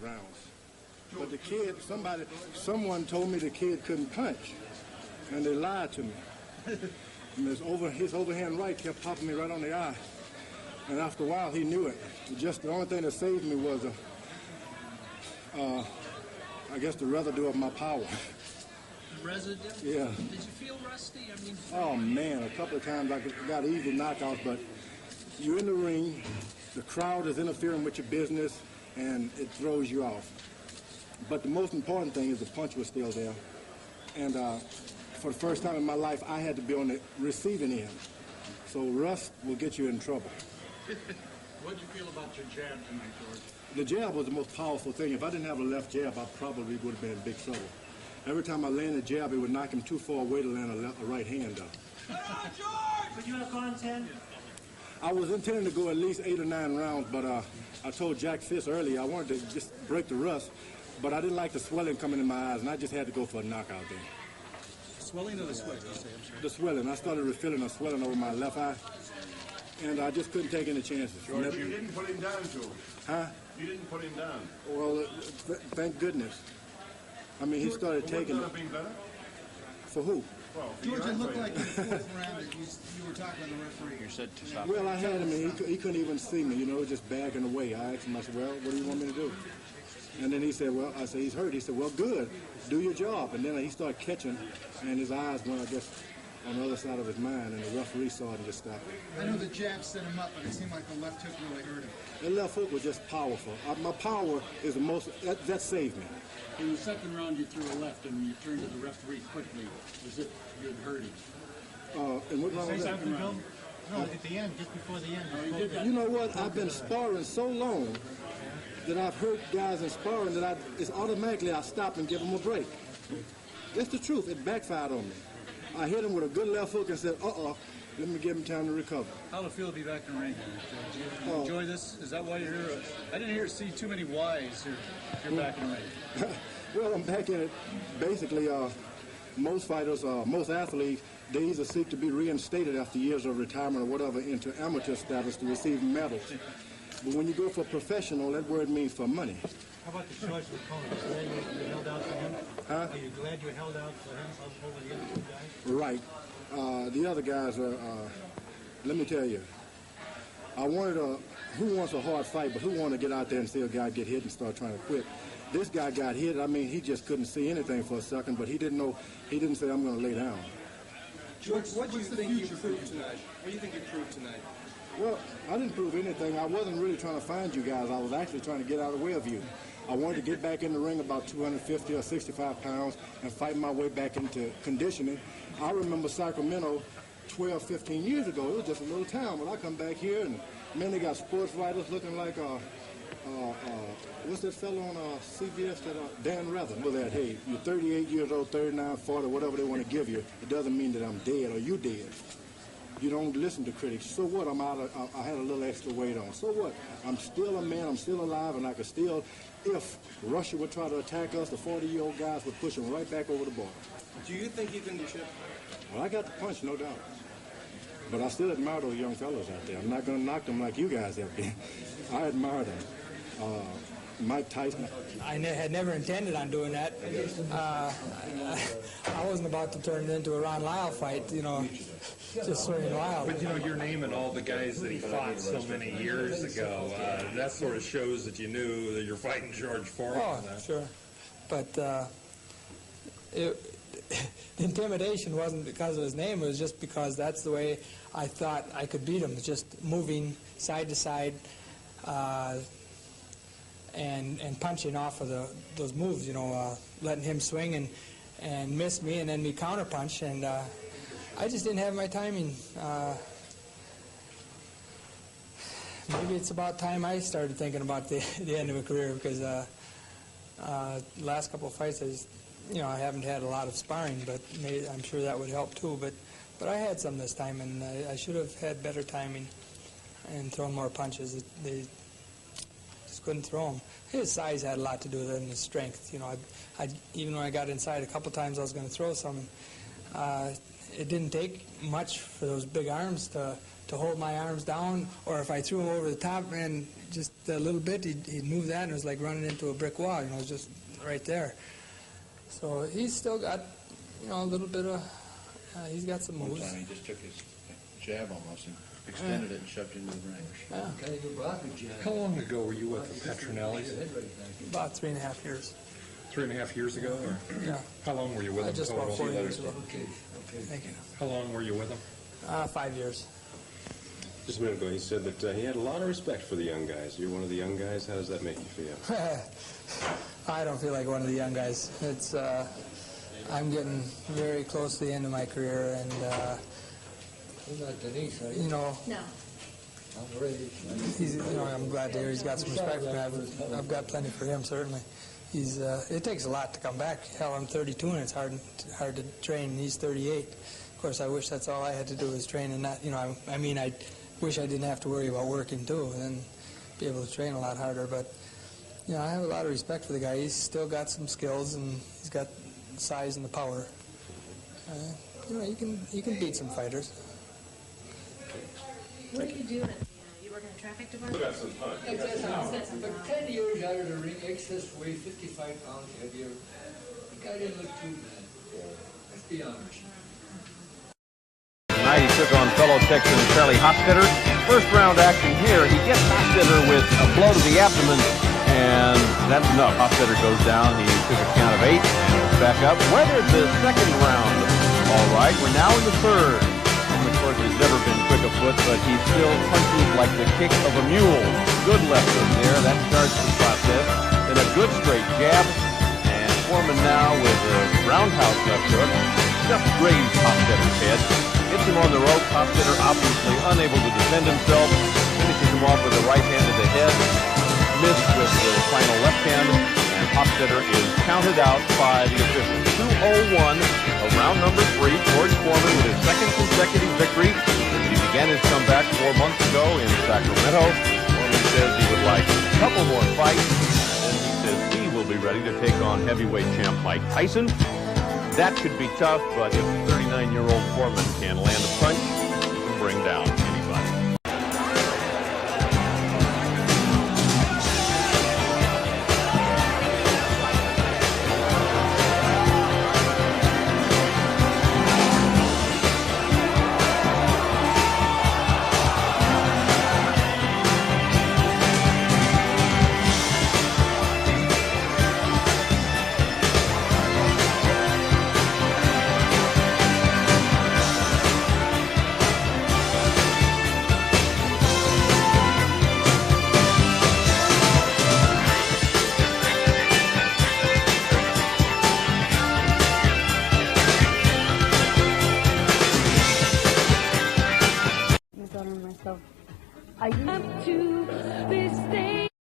Rounds. But the kid, someone told me the kid couldn't punch, and they lied to me. And his overhand right kept popping me right on the eye. And after a while, he knew it. Just the only thing that saved me was, I guess, the residue of my power. Residue? Yeah. Did you feel rusty? I mean, oh man, a couple of times I got easy knockouts, but you're in the ring, the crowd is interfering with your business, and it throws you off. But the most important thing is the punch was still there. And for the first time in my life, I had to be on the receiving end. So rust will get you in trouble. What did you feel about your jab tonight, George? The jab was the most powerful thing. If I didn't have a left jab, I probably would have been in big trouble. Every time I landed a jab, it would knock him too far away to land a right hand up. Come on, George! Would you have gone 10? I was intending to go at least 8 or 9 rounds, but I told Jack Fist earlier I wanted to just break the rust, but I didn't like the swelling coming in my eyes, and I just had to go for a knockout there. Swelling or the sweat, you say? I'm sorry. The swelling. I started feeling a swelling over my left eye, and I just couldn't take any chances. George, you didn't put him down, George. Huh? You didn't put him down. Well, thank goodness. I mean, he started taking it. Would that have been better? For who? Well, George, it looked like in the fourth round that you were talking to the referee. You said to stop. Well, I had him, and he couldn't even see me, you know, just bagging away. I asked him, I said, well, what do you want me to do? And then he said, well, I said, he's hurt. He said, well, good. Do your job. And then he started catching, and his eyes went, I guess, on the other side of his mind, and the referee saw it and just stopped it. I know the jab set him up, but it seemed like the left hook really hurt him. The left hook was just powerful. My power is the most, that saved me. In the second round, you threw a left, and you turned to the referee quickly, as if you'd hurt him. And what wrong was that? No, at the end, just before the end. No, he did that. You know what? I've been sparring so long that I've hurt guys in sparring that it's automatically I stop and give them a break. That's the truth. It backfired on me. I hit him with a good left hook and said, let me give him time to recover. How'd it feel to be back in the ring? Do you enjoy this? Is that why you're here? I didn't see too many whys here. You're back in the ring. Well, I'm back in it. Basically, most fighters, most athletes, they either seek to be reinstated after years of retirement or whatever into amateur status to receive medals. But when you go for professional, that word means for money. How about the choice of opponents? Are you held out for him? Huh? Are you glad you held out for him over the other two guys? Right. The other guys are, let me tell you, I wanted who wants a hard fight, but who want to get out there and see a guy get hit and start trying to quit? This guy got hit. I mean, he just couldn't see anything for a second, but he didn't say, I'm going to lay down. George, what do you think you proved tonight? What do you think you proved tonight? Well, I didn't prove anything. I wasn't really trying to find you guys. I was actually trying to get out of the way of you. I wanted to get back in the ring about 250 or 65 pounds and fight my way back into conditioning. I remember Sacramento 12, 15 years ago. It was just a little town. But I come back here, and man, they got sports writers looking like, what's that fellow on CBS, Dan Rather? Well, that, hey, you're 38 years old, 39, 40, whatever they want to give you. It doesn't mean that I'm dead or you dead. You don't listen to critics. So what? I had a little extra weight on. So what? I'm still a man. I'm still alive, and I could still, if Russia would try to attack us, the 40-year-old guys would push them right back over the border. Do you think you can do shit? Well, I got the punch, no doubt. But I still admire those young fellows out there. I'm not going to knock them like you guys have been. I admire them. Mike Tyson. I had never intended on doing that. I wasn't about to turn it into a Ron Lyle fight, you know, just swinging wild. But, you know, you're naming all the guys that he fought so many years ago. That sort of shows that you knew that you're fighting George Foreman. Oh, sure. But the intimidation wasn't because of his name. It was just because that's the way I thought I could beat him, just moving side to side and punching off of those moves, you know, letting him swing and miss me and then me counterpunch. And I just didn't have my timing. Maybe it's about time I started thinking about the end of a career, because last couple of fights, I haven't had a lot of sparring, but I'm sure that would help too. But I had some this time, and I should have had better timing and thrown more punches. They just couldn't throw them. His size had a lot to do with it, and his strength. You know, even when I got inside a couple times, I was going to throw some. It didn't take much for those big arms to hold my arms down, or if I threw him over the top and just a little bit, he'd move that, and it was like running into a brick wall. You know, it was just right there. So he's still got, a little bit of, he's got some moves. One time he just took his jab almost and extended it and shoved it into the ring. Yeah. How long ago were you with the Petronellis? About 3.5 years. 3.5 years ago? Or? Yeah. How long were you with them Just total? about 4 years ago. Thank you. How long were you with them? 5 years. Just a minute ago, he said that he had a lot of respect for the young guys. You're one of the young guys. How does that make you feel? I don't feel like one of the young guys. It's I'm getting very close to the end of my career, and You're not Denise, are you? No. I'm ready. He's, I'm glad to hear he's got some respect for me. I've got plenty for him, certainly. It takes a lot to come back. Hell, I'm 32, and it's hard to train. He's 38. Of course, I wish that's all I had to do was train, and not, I wish I didn't have to worry about working too, and then be able to train a lot harder. But I have a lot of respect for the guy. He's still got some skills, and he's got the size and the power. You can beat some fighters. What do you do? You work in the traffic department? But 10 years out of the ring, excess weight, 55 pounds heavier. The guy didn't look too bad. Let's be honest. Tonight he took on fellow Texan Charlie Hofstetter. First round action here. He gets Hofstetter with a blow to the abdomen, and that's enough. Hofstetter goes down. He took a count of 8 and back up. Weathered the second round. All right, we're now in the third. Of course, he's never been quick of foot, but he still punches like the kick of a mule. Good left hook there. That starts the process. Then a good straight jab. And Foreman now with a roundhouse left hook. Just grazed Hofstetter's head. Hits him on the rope. Hofstetter obviously unable to defend himself. Finishes him off with the right hand to the head. Missed with the final left hand. And Hofstetter is counted out by the officials. 2-0-1 of round number 3. George Foreman with his second consecutive victory. He began his comeback 4 months ago in Sacramento. Foreman says he would like a couple more fights. And he says he will be ready to take on heavyweight champ Mike Tyson. That could be tough, but if 39-year-old Foreman can land a punch, he can bring down anybody.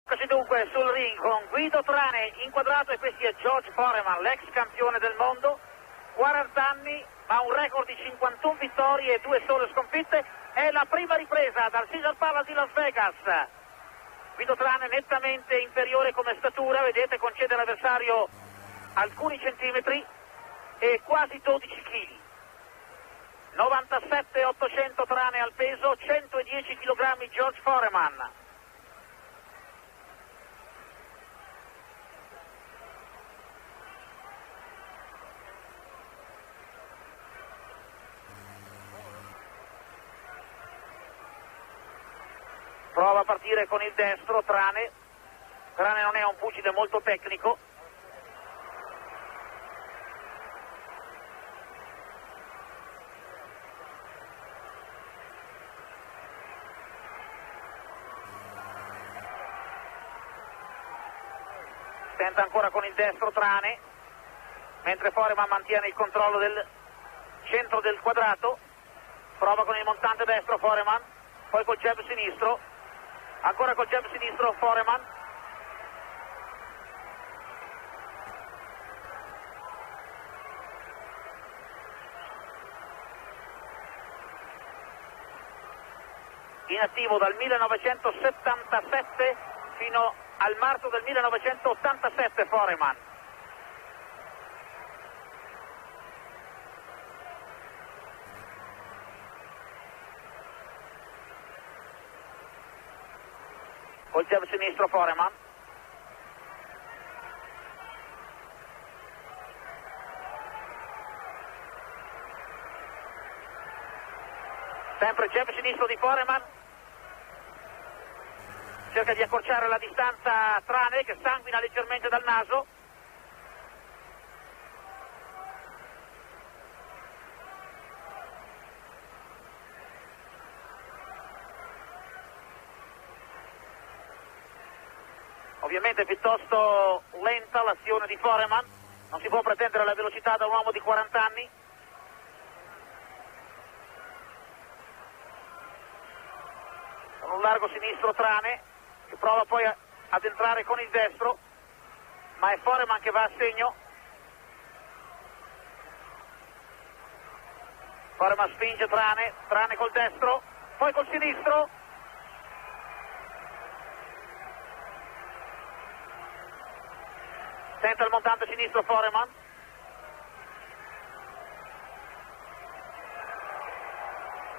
Così dunque sul ring con Guido Trane inquadrato, e questo è George Foreman, l'ex campione del mondo, 40 anni, ma un record di 51 vittorie e 2 sole sconfitte. È la prima ripresa dal Caesars Palace di Las Vegas. Guido Trane nettamente inferiore come statura, vedete, concede all'avversario alcuni centimetri e quasi 12 kg. 97.800 trane al peso, 110 kg George Foreman. Prova a partire con il destro, Trane non è un pugile molto tecnico. Tenta ancora con il destro Trane, mentre Foreman mantiene il controllo del centro del quadrato. Prova con il montante destro Foreman, poi col jab sinistro, ancora col jab sinistro Foreman. In attivo dal 1977 fino al marzo del 1987 Foreman. Col jab sinistro Foreman. Sempre jab sinistro di Foreman. Cerca di accorciare la distanza Trane, che sanguina leggermente dal naso. Ovviamente piuttosto lenta l'azione di Foreman, non si può pretendere la velocità da un uomo di 40 anni. Con un largo sinistro Trane, che prova poi ad entrare con il destro, ma è Foreman che va a segno. Foreman spinge Trane col destro, poi col sinistro. Tenta il montante sinistro Foreman.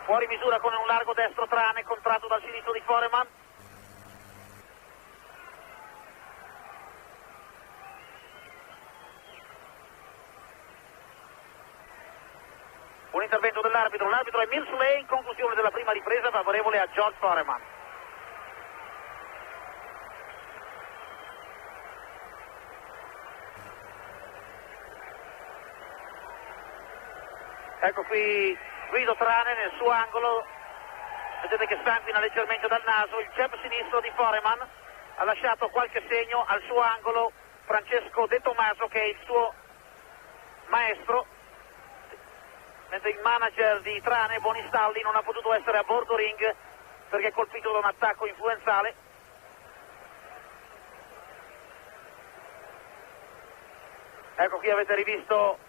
Fuori misura con un largo destro Trane, contratto dal sinistro di Foreman. Un intervento dell'arbitro, l'arbitro è Millsley, in conclusione della prima ripresa favorevole a George Foreman. Ecco qui Guido Trane nel suo angolo, vedete che sanguina leggermente dal naso. Il jab sinistro di Foreman ha lasciato qualche segno al suo angolo Francesco De Tomaso, che è il suo maestro, mentre il manager di Trane, Bonistalli, non ha potuto essere a bordo ring perché è colpito da un attacco influenzale. Ecco qui avete rivisto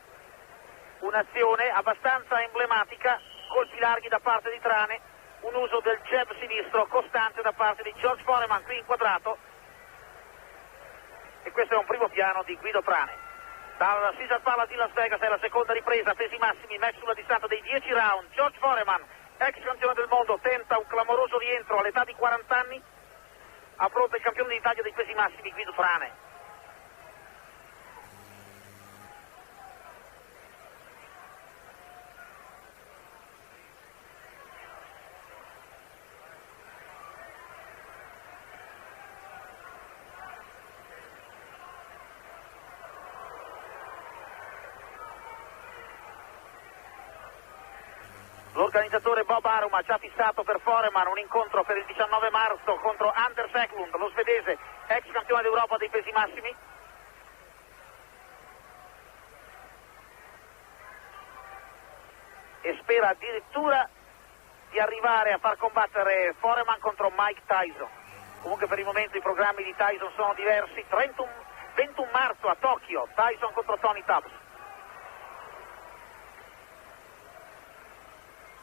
un'azione abbastanza emblematica, colpi larghi da parte di Trane, un uso del jab sinistro costante da parte di George Foreman qui inquadrato, e questo è un primo piano di Guido Trane. Dal Caesars Palace di Las Vegas è la seconda ripresa, pesi massimi, match sulla distanza dei 10 round. George Foreman, ex campione del mondo, tenta un clamoroso rientro all'età di 40 anni, affronta il campione d'Italia dei pesi massimi Guido Trane. L'organizzatore Bob Arum ha già fissato per Foreman un incontro per il 19 marzo contro Anders Eklund, lo svedese, ex campione d'Europa dei pesi massimi. E spera addirittura di arrivare a far combattere Foreman contro Mike Tyson. Comunque per il momento i programmi di Tyson sono diversi. 21 marzo a Tokyo, Tyson contro Tony Tubbs.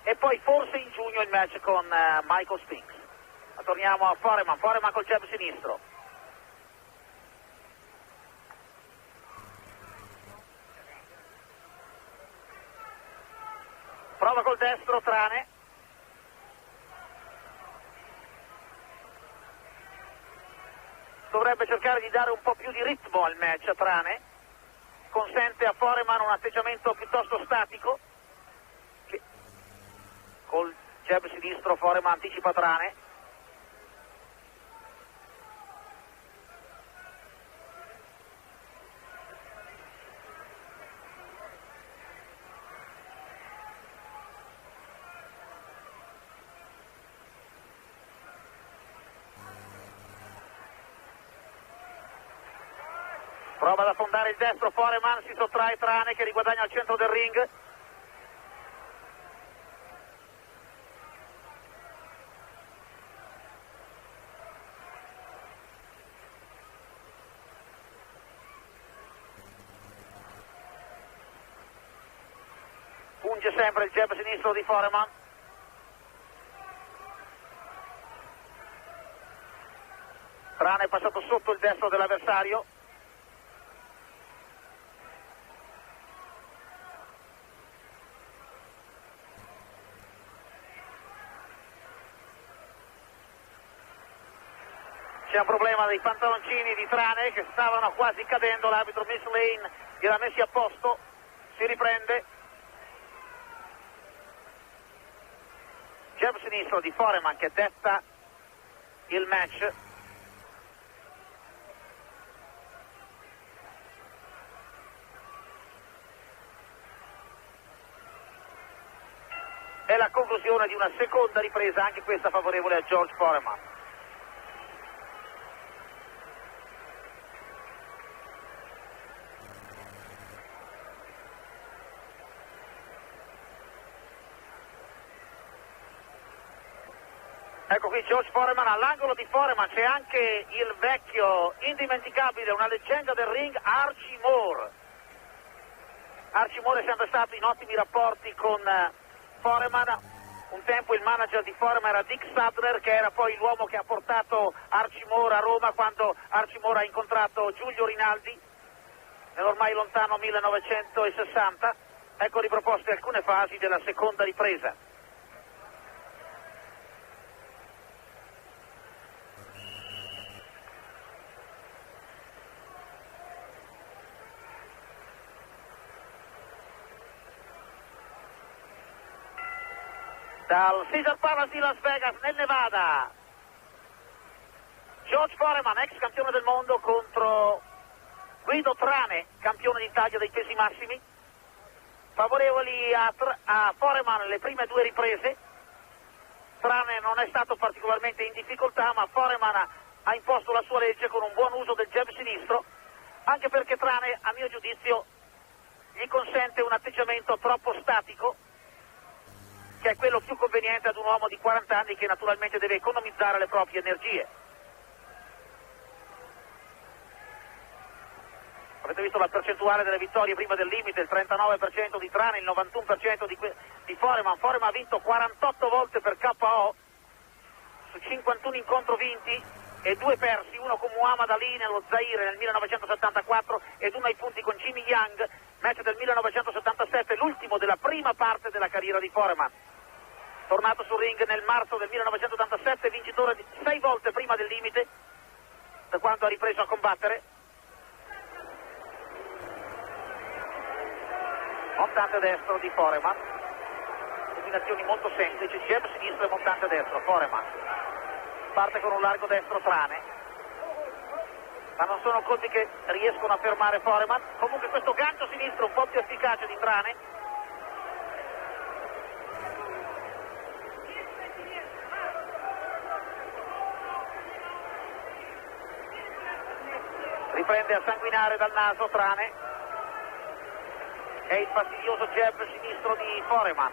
E poi forse in giugno il match con Michael Spinks. Ma torniamo a Foreman col jab sinistro. Prova col Guido Trane. Dovrebbe cercare di dare un po' più di ritmo al match a Trane, consente a Foreman un atteggiamento piuttosto statico, col jab sinistro Foreman anticipa Trane. Prova ad affondare il destro Foreman, si sottrae Trane che riguadagna al centro del ring. Punge sempre il jab sinistro di Foreman. Trane è passato sotto il destro dell'avversario. C'è un problema dei pantaloncini di Trane che stavano quasi cadendo, l'arbitro Miss Lane li ha messi a posto, si riprende. Jab sinistro di Foreman che detta il match. È la conclusione di una seconda ripresa, anche questa favorevole a George Foreman. Ecco qui George Foreman, all'angolo di Foreman c'è anche il vecchio, indimenticabile, una leggenda del ring, Archie Moore. Archie Moore è sempre stato in ottimi rapporti con Foreman. Un tempo il manager di Foreman era Dick Sadler, che era poi l'uomo che ha portato Archie Moore a Roma quando Archie Moore ha incontrato Giulio Rinaldi nell'ormai lontano 1960. Ecco riproposte alcune fasi della seconda ripresa. Dal Caesars Palace di Las Vegas nel Nevada, George Foreman, ex campione del mondo, contro Guido Trane, campione d'Italia dei pesi massimi. Favorevoli a Foreman le prime due riprese. Trane non è stato particolarmente in difficoltà, ma Foreman ha imposto la sua legge con un buon uso del jab sinistro, anche perché Trane, a mio giudizio, gli consente un atteggiamento troppo statico, che è quello più conveniente ad un uomo di 40 anni che naturalmente deve economizzare le proprie energie. Avete visto la percentuale delle vittorie prima del limite, il 39% di Trane, il 91% di Foreman. Foreman ha vinto 48 volte per KO su 51 incontri vinti e 2 persi, uno con Muhammad Ali nello Zaire nel 1974 ed uno ai punti con Jimmy Young, match del 1977, l'ultimo della prima parte della carriera di Foreman. Tornato sul ring nel marzo del 1987, vincitore di 6 volte prima del limite, da quando ha ripreso a combattere. Montante destro di Foreman, combinazioni molto semplici, jab sinistro e montante destro. Foreman parte con un largo destro Trane, ma non sono colpi che riescono a fermare Foreman. Comunque questo gancio sinistro un po' più efficace di Trane. Riprende a sanguinare dal naso Trane. È il fastidioso jab sinistro di Foreman.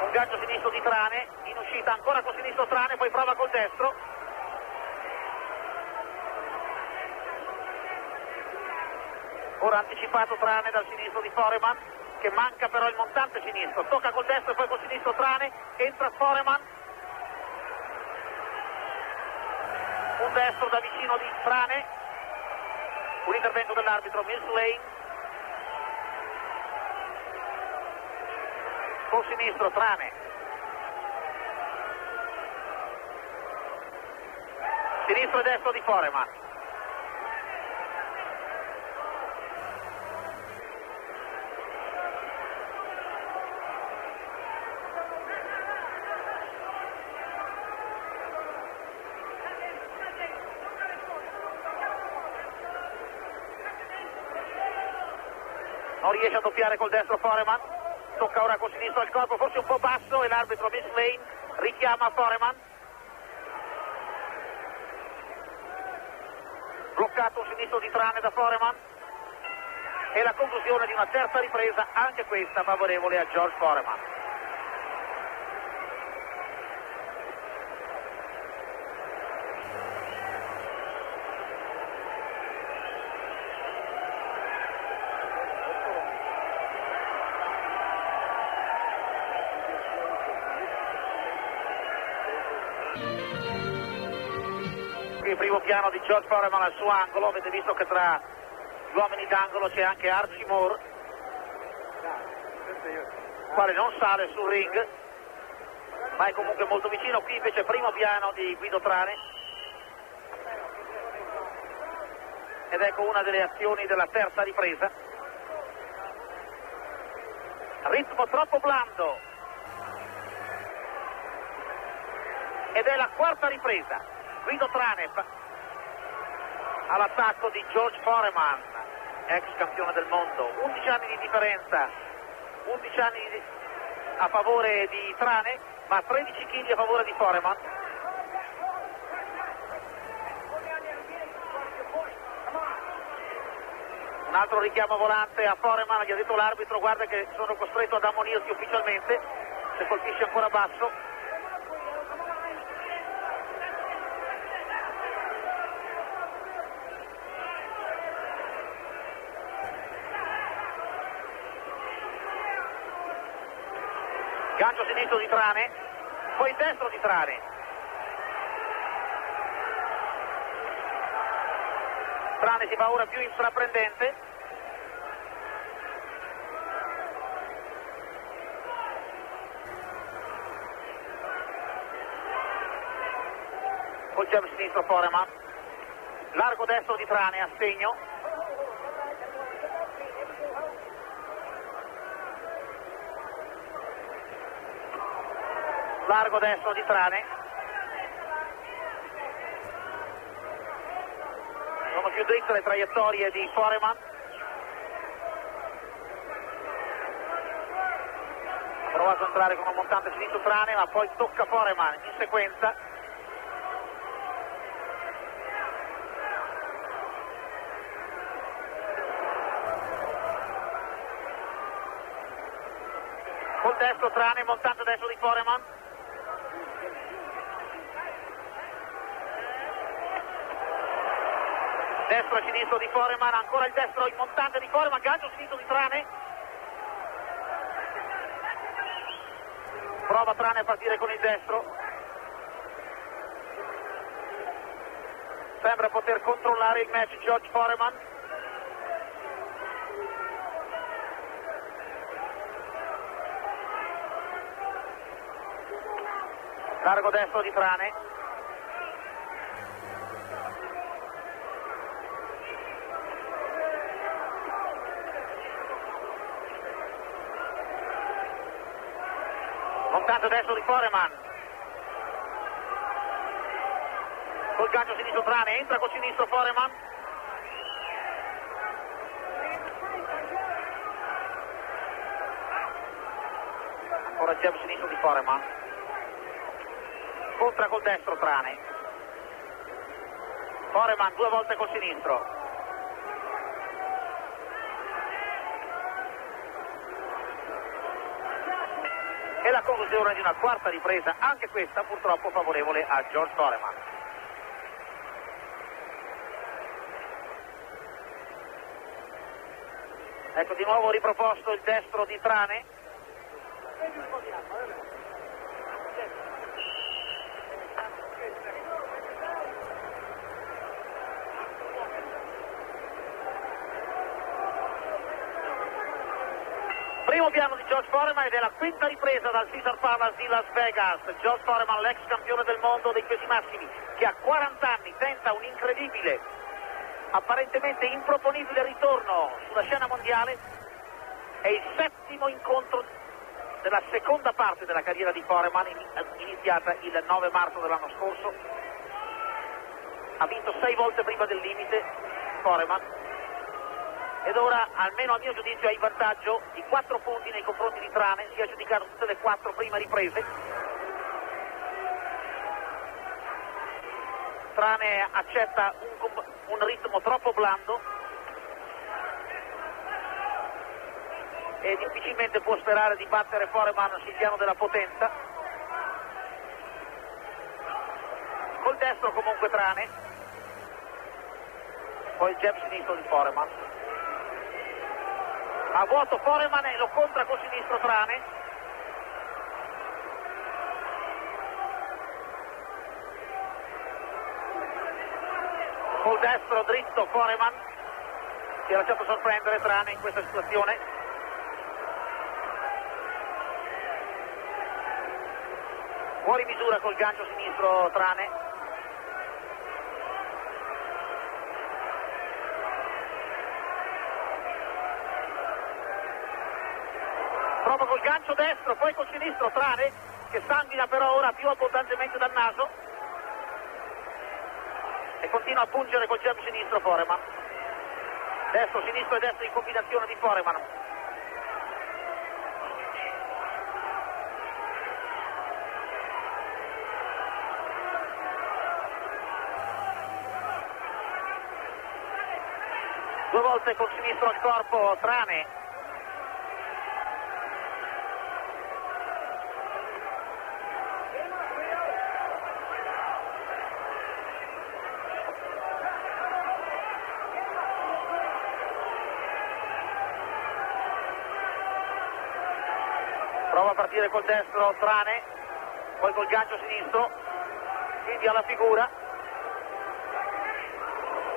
Un gancio sinistro di Trane, in uscita ancora con sinistro Trane, poi prova col destro. Ora anticipato Trane dal sinistro di Foreman, che manca però il montante sinistro. Tocca col destro e poi col sinistro Trane, entra Foreman. Un destro da vicino di Trane, un intervento dell'arbitro Mills Lane. col sinistro Trane, sinistro e destro di Foreman. Non riesce a doppiare col destro Foreman, tocca ora col sinistro al corpo, forse un po' basso, e l'arbitro Miss Lane richiama Foreman. Bloccato un sinistro di Trane da Foreman e la conclusione di una terza ripresa, anche questa favorevole a George Foreman. Il primo piano di George Foreman al suo angolo, avete visto che tra gli uomini d'angolo c'è anche Archie Moore, il quale non sale sul ring, ma è comunque molto vicino. Qui invece primo piano di Guido Trane, ed ecco una delle azioni della terza ripresa. Ritmo troppo blando, ed è la quarta ripresa. Guido Trane all'attacco di George Foreman, ex campione del mondo. 11 anni di differenza, 11 anni a favore di Trane, ma 13 kg a favore di Foreman. Un altro richiamo volante a Foreman, gli ha detto l'arbitro: guarda che sono costretto ad ammonirti ufficialmente se colpisci ancora basso. Gancio sinistro di Trane, poi destro di Trane. Trane si fa ora più intraprendente. Col jab sinistro Foreman. Largo destro di Trane a segno. Largo destro di Trane. Sono più dritte le traiettorie di Foreman. Ha provato a entrare con un montante sinistro Trane, ma poi tocca Foreman in sequenza. Col destro Trane, montante destro di Foreman. Destro e sinistro di Foreman, ancora il destro il montante di Foreman, gancio sinistro di Trane. Prova Trane a partire con il destro. Sembra poter controllare il match George Foreman. Largo destro di Trane. Montante destro di Foreman. Col gancio sinistro Trane, entra col sinistro Foreman. Ora il jab sinistro di Foreman. Contra col destro Trane. Foreman due volte col sinistro. E la conclusione di una quarta ripresa, anche questa purtroppo favorevole a George Foreman. Ecco di nuovo riproposto il destro di Trane. Primo primo piano di George Foreman ed è la quinta ripresa dal Caesars Palace di Las Vegas. George Foreman, l'ex campione del mondo dei pesi massimi, che a 40 anni tenta un incredibile, apparentemente improponibile ritorno sulla scena mondiale. È il settimo incontro della seconda parte della carriera di Foreman, iniziata il 9 marzo dell'anno scorso. Ha vinto 6 volte prima del limite Foreman, ed ora, almeno a mio giudizio, ha il vantaggio di 4 punti nei confronti di Trane. Si è giudicato tutte le 4 prime riprese. Trane accetta un ritmo troppo blando e difficilmente può sperare di battere Foreman sul piano della potenza. Col destro comunque Trane, poi il jab sinistro di Foreman. A vuoto Foreman e lo contra col sinistro Trane. Col destro dritto Foreman, si è lasciato sorprendere Trane in questa situazione. Fuori misura col gancio sinistro Trane. Prova col gancio destro, poi col sinistro Trane, che sanguina però ora più abbondantemente dal naso, e continua a pungere col jab sinistro Foreman. Destro, sinistro e destro in combinazione di Foreman. Due volte col sinistro al corpo Trane. Prova a partire col destro Trane, poi col gancio sinistro, quindi alla figura,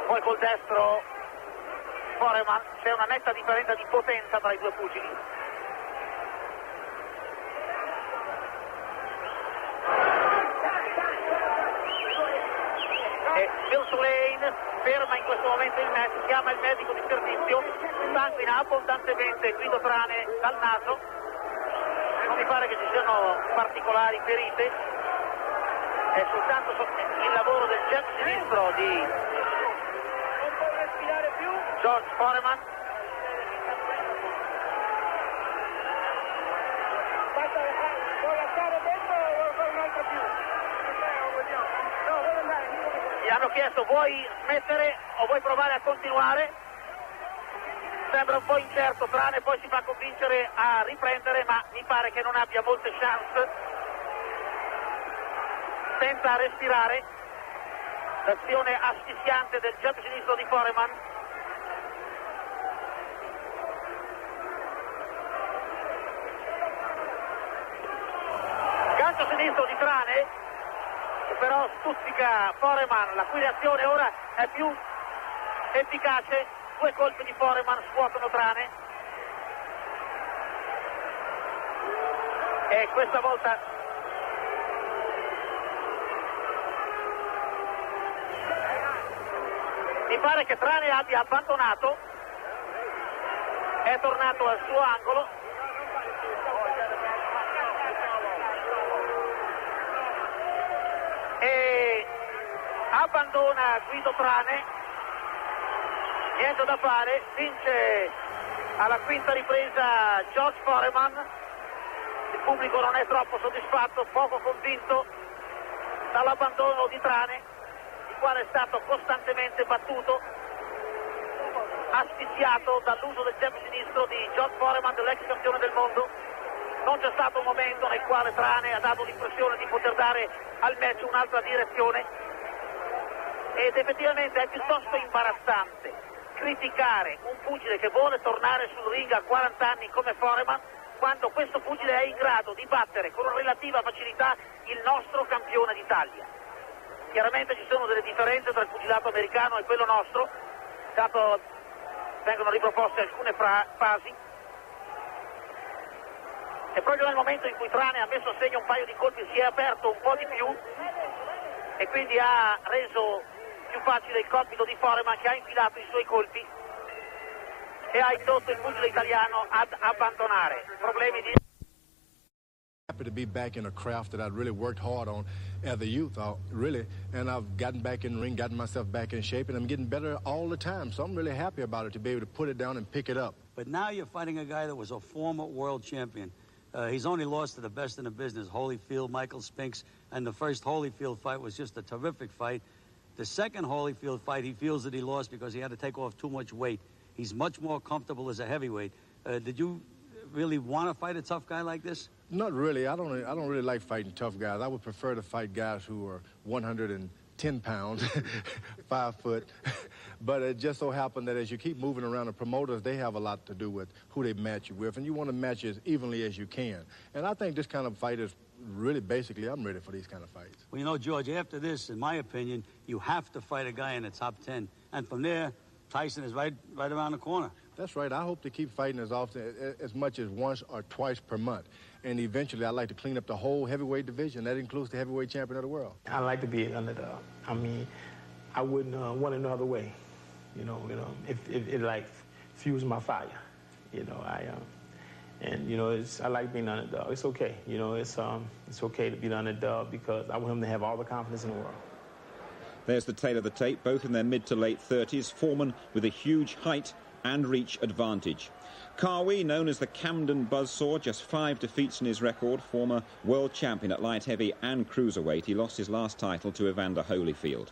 poi col destro Foreman. C'è una netta differenza di potenza tra i due pugili. E Bill Tulane ferma in questo momento il match, chiama il medico di servizio, sanguina abbondantemente Guido Trane dal naso. Non mi pare che ci siano particolari ferite, è soltanto il lavoro del jab sinistro di George Foreman. Gli hanno chiesto: vuoi smettere o vuoi provare a continuare? Sembra un po' incerto Trane, poi si fa convincere a riprendere, ma mi pare che non abbia molte chance. Tenta a respirare, l'azione asfissiante del jab sinistro di Foreman. Gancio sinistro di Trane, che però stuzzica Foreman, la cui reazione ora è più efficace. 2 colpi di Foreman scuotono Trane, e questa volta mi pare che Trane abbia abbandonato, è tornato al suo angolo. E abbandona Guido Trane. Niente da fare, vince alla quinta ripresa George Foreman. Il pubblico non è troppo soddisfatto, poco convinto dall'abbandono di Trane, il quale è stato costantemente battuto, asfissiato dall'uso del jab sinistro di George Foreman, dell'ex campione del mondo. Non c'è stato un momento nel quale Trane ha dato l'impressione di poter dare al match un'altra direzione, ed effettivamente è piuttosto imbarazzante criticare un pugile che vuole tornare sul ring a 40 anni come Foreman, quando questo pugile è in grado di battere con relativa facilità il nostro campione d'Italia. Chiaramente ci sono delle differenze tra il pugilato americano e quello nostro, vengono riproposte alcune fasi, E proprio nel momento in cui Trane ha messo a segno un paio di colpi si è aperto un po' di più e quindi ha reso più facile il compito di Foreman, che ha infilato i suoi colpi e ha indotto il pugile italiano ad abbandonare. Problemi di... Happy to be back in a craft that I really worked hard on as a youth, really, and I've gotten back in the ring, gotten myself back in shape, and I'm getting better all the time, so I'm really happy about it, to be able to put it down and pick it up. But now you're fighting a guy that was a former world champion. He's only lost to the best in the business, Holyfield, Michael Spinks, and the first Holyfield fight was just a terrific fight. The second Holyfield fight, he feels that he lost because he had to take off too much weight. He's much more comfortable as a heavyweight. Did you really want to fight a tough guy like this? Not really. I don't really like fighting tough guys. I would prefer to fight guys who are 110 pounds, 5 foot. But it just so happened that as you keep moving around, the promoters, they have a lot to do with who they match you with, and you want to match as evenly as you can. And I think this kind of fight is really, basically, I'm ready for these kind of fights. Well, you know, George, after this, in my opinion, you have to fight a guy in the top 10. And from there, Tyson is right around the corner. That's right. I hope to keep fighting as often, as much as once or twice per month. And eventually, I'd like to clean up the whole heavyweight division. That includes the heavyweight champion of the world. I like to be an underdog. I mean, I wouldn't want it no other way. You know, if it like fuels my fire. You know, and you know, I like being an underdog. It's okay. You know, it's okay to be the underdog because I want him to have all the confidence in the world. There's the tail of the tape, both in their mid to late 30s. Foreman with a huge height and reach advantage. Kawi, known as the Camden Buzzsaw, just 5 defeats in his record, former world champion at light heavy and cruiserweight. He lost his last title to Evander Holyfield.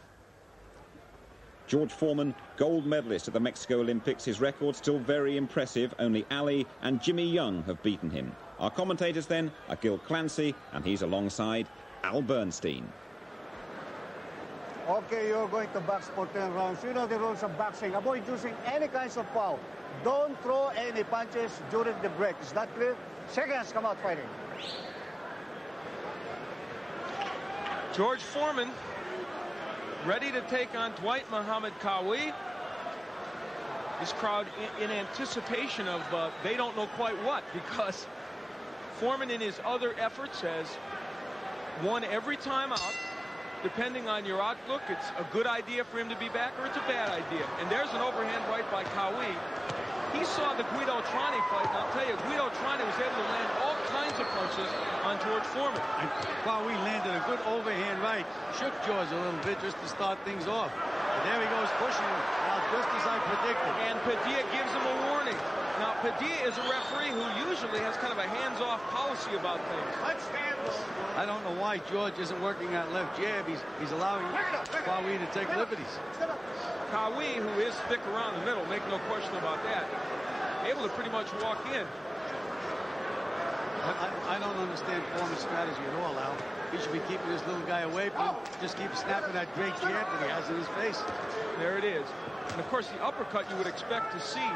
George Foreman, gold medalist at the Mexico Olympics. His record still very impressive. Only Ali and Jimmy Young have beaten him. Our commentators then are Gil Clancy, and he's alongside Al Bernstein. Okay, you're going to box for 10 rounds. You know the rules of boxing. Avoid using any kinds of foul. Don't throw any punches during the break. Is that clear? Seconds, come out fighting. George Foreman ready to take on Dwight Muhammad Kawi. This crowd in anticipation of they don't know quite what, because Foreman in his other efforts has won every time out. Depending on your outlook, it's a good idea for him to be back or it's a bad idea. And there's an overhand right by Kawi. He saw the Guido Trani fight, and I'll tell you, Guido Trani was able to land all kinds of punches on George Foreman. And Kawi landed a good overhand right, shook George a little bit just to start things off. And there he goes pushing him out just as I predicted. And Padilla gives him a warning. Now, Padilla is a referee who usually has kind of a hands-off policy about things. I don't know why George isn't working that left jab. He's allowing Kawi to take liberties. Kawi, who is thick around the middle, make no question about that, able to pretty much walk in. I don't understand Foreman's strategy at all, Al. He should be keeping this little guy away from him. Just keep snapping that great jab that he has in his face. There it is. And, of course, the uppercut you would expect to see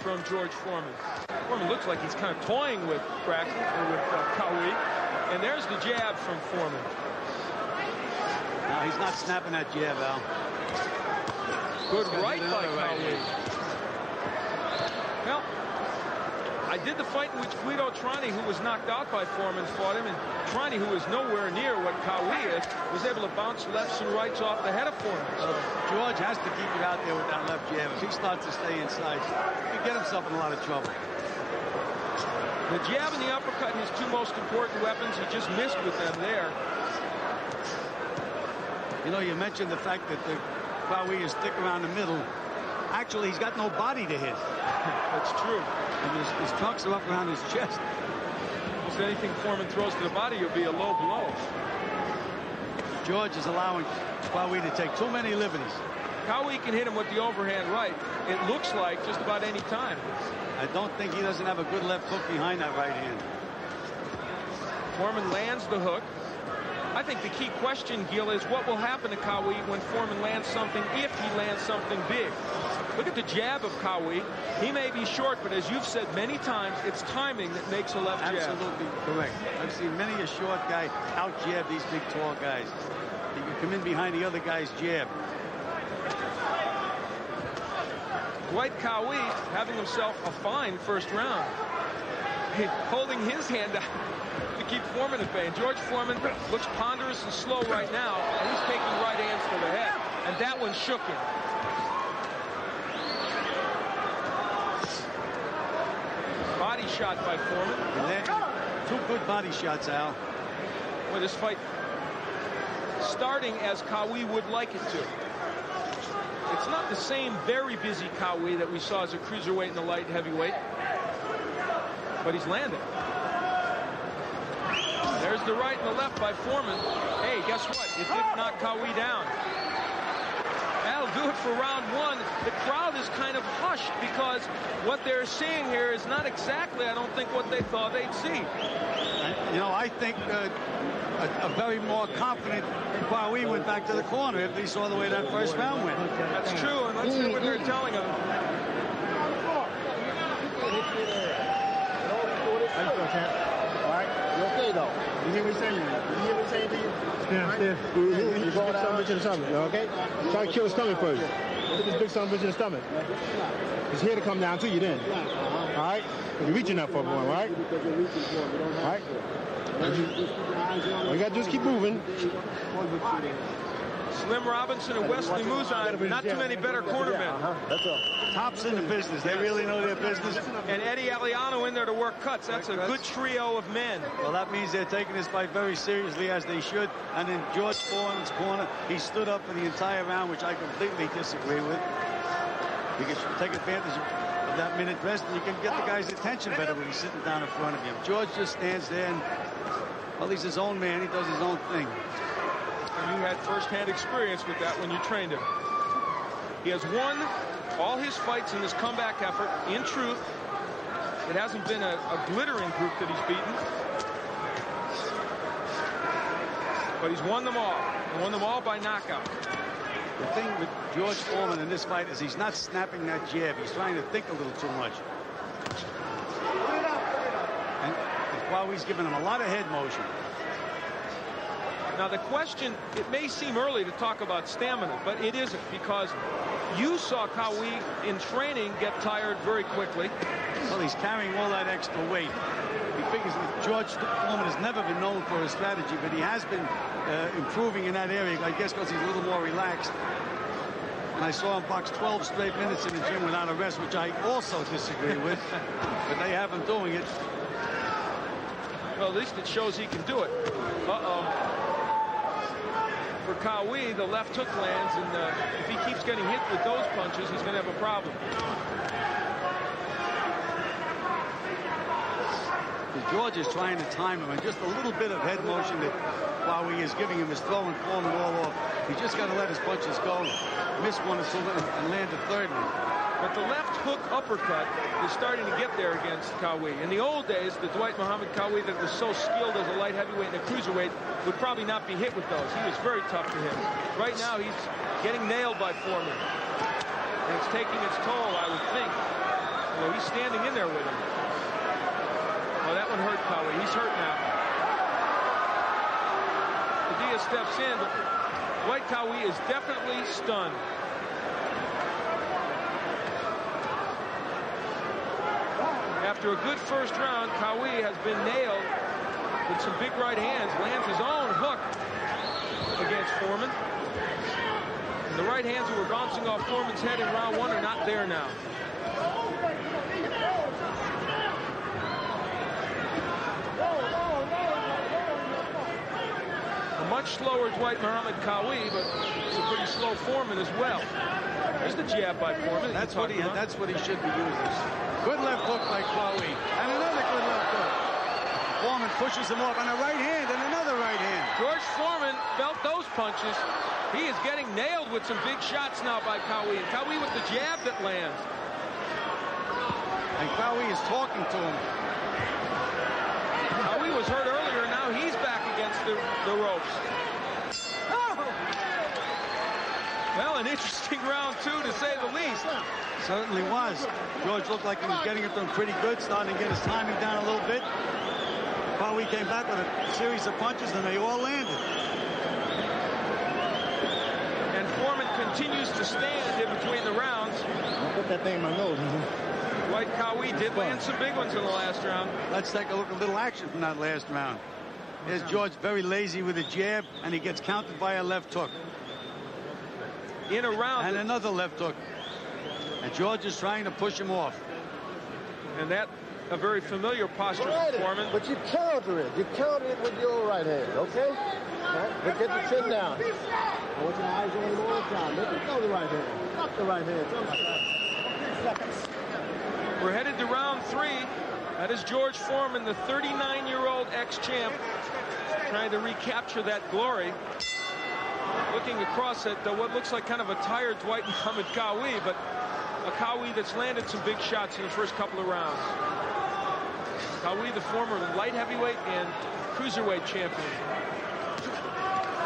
from George Foreman. Foreman looks like he's kind of toying with Braxton, or with Kawi. And there's the jab from Foreman. No, he's not snapping that jab, Al. Good right by Kawi. Well, I did the fight in which Guido Trani, who was knocked out by Foreman, fought him, and Trani, who is nowhere near what Kawi is, was able to bounce lefts and rights off the head of Foreman. George has to keep it out there with that left jab. If he starts to stay inside, he can get himself in a lot of trouble. The jab and the uppercut, his two most important weapons, he just missed with them there. You know, you mentioned the fact that the Kawi is thick around the middle. Actually, he's got no body to hit. That's true. And his trunks are up around his chest. If anything Foreman throws to the body, you'll be a low blow. George is allowing Kawi to take too many liberties. Kawi can hit him with the overhand right. It looks like just about any time. I don't think he doesn't have a good left hook behind that right hand. Foreman lands the hook. I think the key question, Gil, is what will happen to Kawi when Foreman lands something, if he lands something big. Look at the jab of Kawi. He may be short, but as you've said many times, it's timing that makes a left jab. Absolutely correct. I've seen many a short guy out-jab these big, tall guys. He can come in behind the other guy's jab. Dwight Kawi having himself a fine first round. holding his hand out to keep Foreman at bay. And George Foreman looks ponderous and slow right now, and he's taking right hands to the head. And that one shook him. Body shot by Foreman. Two good body shots, Al. Well, this fight starting as Kawi would like it to. It's not the same very busy Kawi that we saw as a cruiserweight and a light heavyweight. But he's landing. There's the right and the left by Foreman. Hey, guess what? It did knock Kawi down. That'll do it for round one. The crowd is kind of hushed because what they're seeing here is not exactly, I don't think, what they thought they'd see. You know, I think a very more confident Kawi went back to the corner if he saw the way that first round went. That's true, and let's hear what they're telling him. How you feel, champ? All right? You okay, though? You hear me saying? You hear me saying to you? Yeah. You go down in the stomach, you okay? Try to kill the stomach first. Hit this big son of a bitch in the stomach. It's here to come down to you then. All right? You're reaching up for him, all right? All right? All you got to do is keep moving. Slim Robinson and Wesley Muzan, not too many better cornermen. That's all. Tops in the business. They really know their business. And Eddie Aliano in there to work cuts. That's a good trio of men. Well, that means they're taking this fight very seriously, as they should. And in George Foreman's corner, he stood up for the entire round, which I completely disagree with. You can take advantage of that minute rest, and you can get the guy's attention better when he's sitting down in front of him. George just stands there and, well, he's his own man. He does his own thing. And you had first-hand experience with that when you trained him. He has won all his fights in this comeback effort. In truth, it hasn't been a glittering group that he's beaten. But he's won them all. He won them all by knockout. The thing with George Foreman in this fight is he's not snapping that jab. He's trying to think a little too much. And Kawi's giving him a lot of head motion. Now the question, it may seem early to talk about stamina, but it isn't, because you saw Kawi in training get tired very quickly. Well, he's carrying all that extra weight. He figures that George Foreman has never been known for his strategy, but he has been improving in that area, I guess because he's a little more relaxed. And I saw him box 12 straight minutes in the gym without a rest, which I also disagree with, but they have him doing it. Well, at least it shows he can do it. Uh-oh. For Kawi, the left hook lands, and if he keeps getting hit with those punches, he's going to have a problem. George is trying to time him, and just a little bit of head motion that Kawi is giving him is throwing Foreman all off. He's just got to let his punches go, miss one or two, and land a third one. But the left hook uppercut is starting to get there against Kawi. In the old days, the Dwight Muhammad Kawi that was so skilled as a light heavyweight and a cruiserweight would probably not be hit with those. He was very tough to hit. Right now, he's getting nailed by Foreman. And it's taking its toll, I would think. Although he's standing in there with him. Oh, that one hurt Kawi. He's hurt now. Padilla steps in, but Dwight Kawi is definitely stunned. After a good first round, Kawi has been nailed with some big right hands, lands his own hook against Foreman. And the right hands that were bouncing off Foreman's head in round one are not there now. A much slower Dwight Muhammad Kawi, but it's a pretty slow Foreman as well. There's the jab by Foreman. That's what he should be using. Good left hook by Kawi, and another good left hook. Foreman pushes him off on a right hand and another right hand. George Foreman felt those punches. He is getting nailed with some big shots now by Kawi, and Kawi with the jab that lands. And Kawi is talking to him. Kawi was hurt earlier, and now he's back against the ropes. Well, an interesting round two, to say the least. Certainly was. George looked like he was getting it to him pretty good, starting to get his timing down a little bit. Kawi came back with a series of punches, and they all landed. And Foreman continues to stand in between the rounds. I'll put that thing in my nose. Dwight Cowie did land some big ones in the last round. Let's take a look at a little action from that last round. There's George very lazy with a jab, and he gets countered by a left hook. In a round. And another left hook. And George is trying to push him off. And that, a very familiar posture for Foreman. But you counter it. You counter it with your right hand, okay? Right? But get the chin down. I want your eyes on him all the time. Let him go the right hand. Not the right hand. We're headed to round 3. That is George Foreman, the 39-year-old ex-champ, trying to recapture that glory. Looking across at what looks like kind of a tired Dwight Muhammad Cowie, but a Cowie that's landed some big shots in the first couple of rounds. Cowie, the former light heavyweight and cruiserweight champion.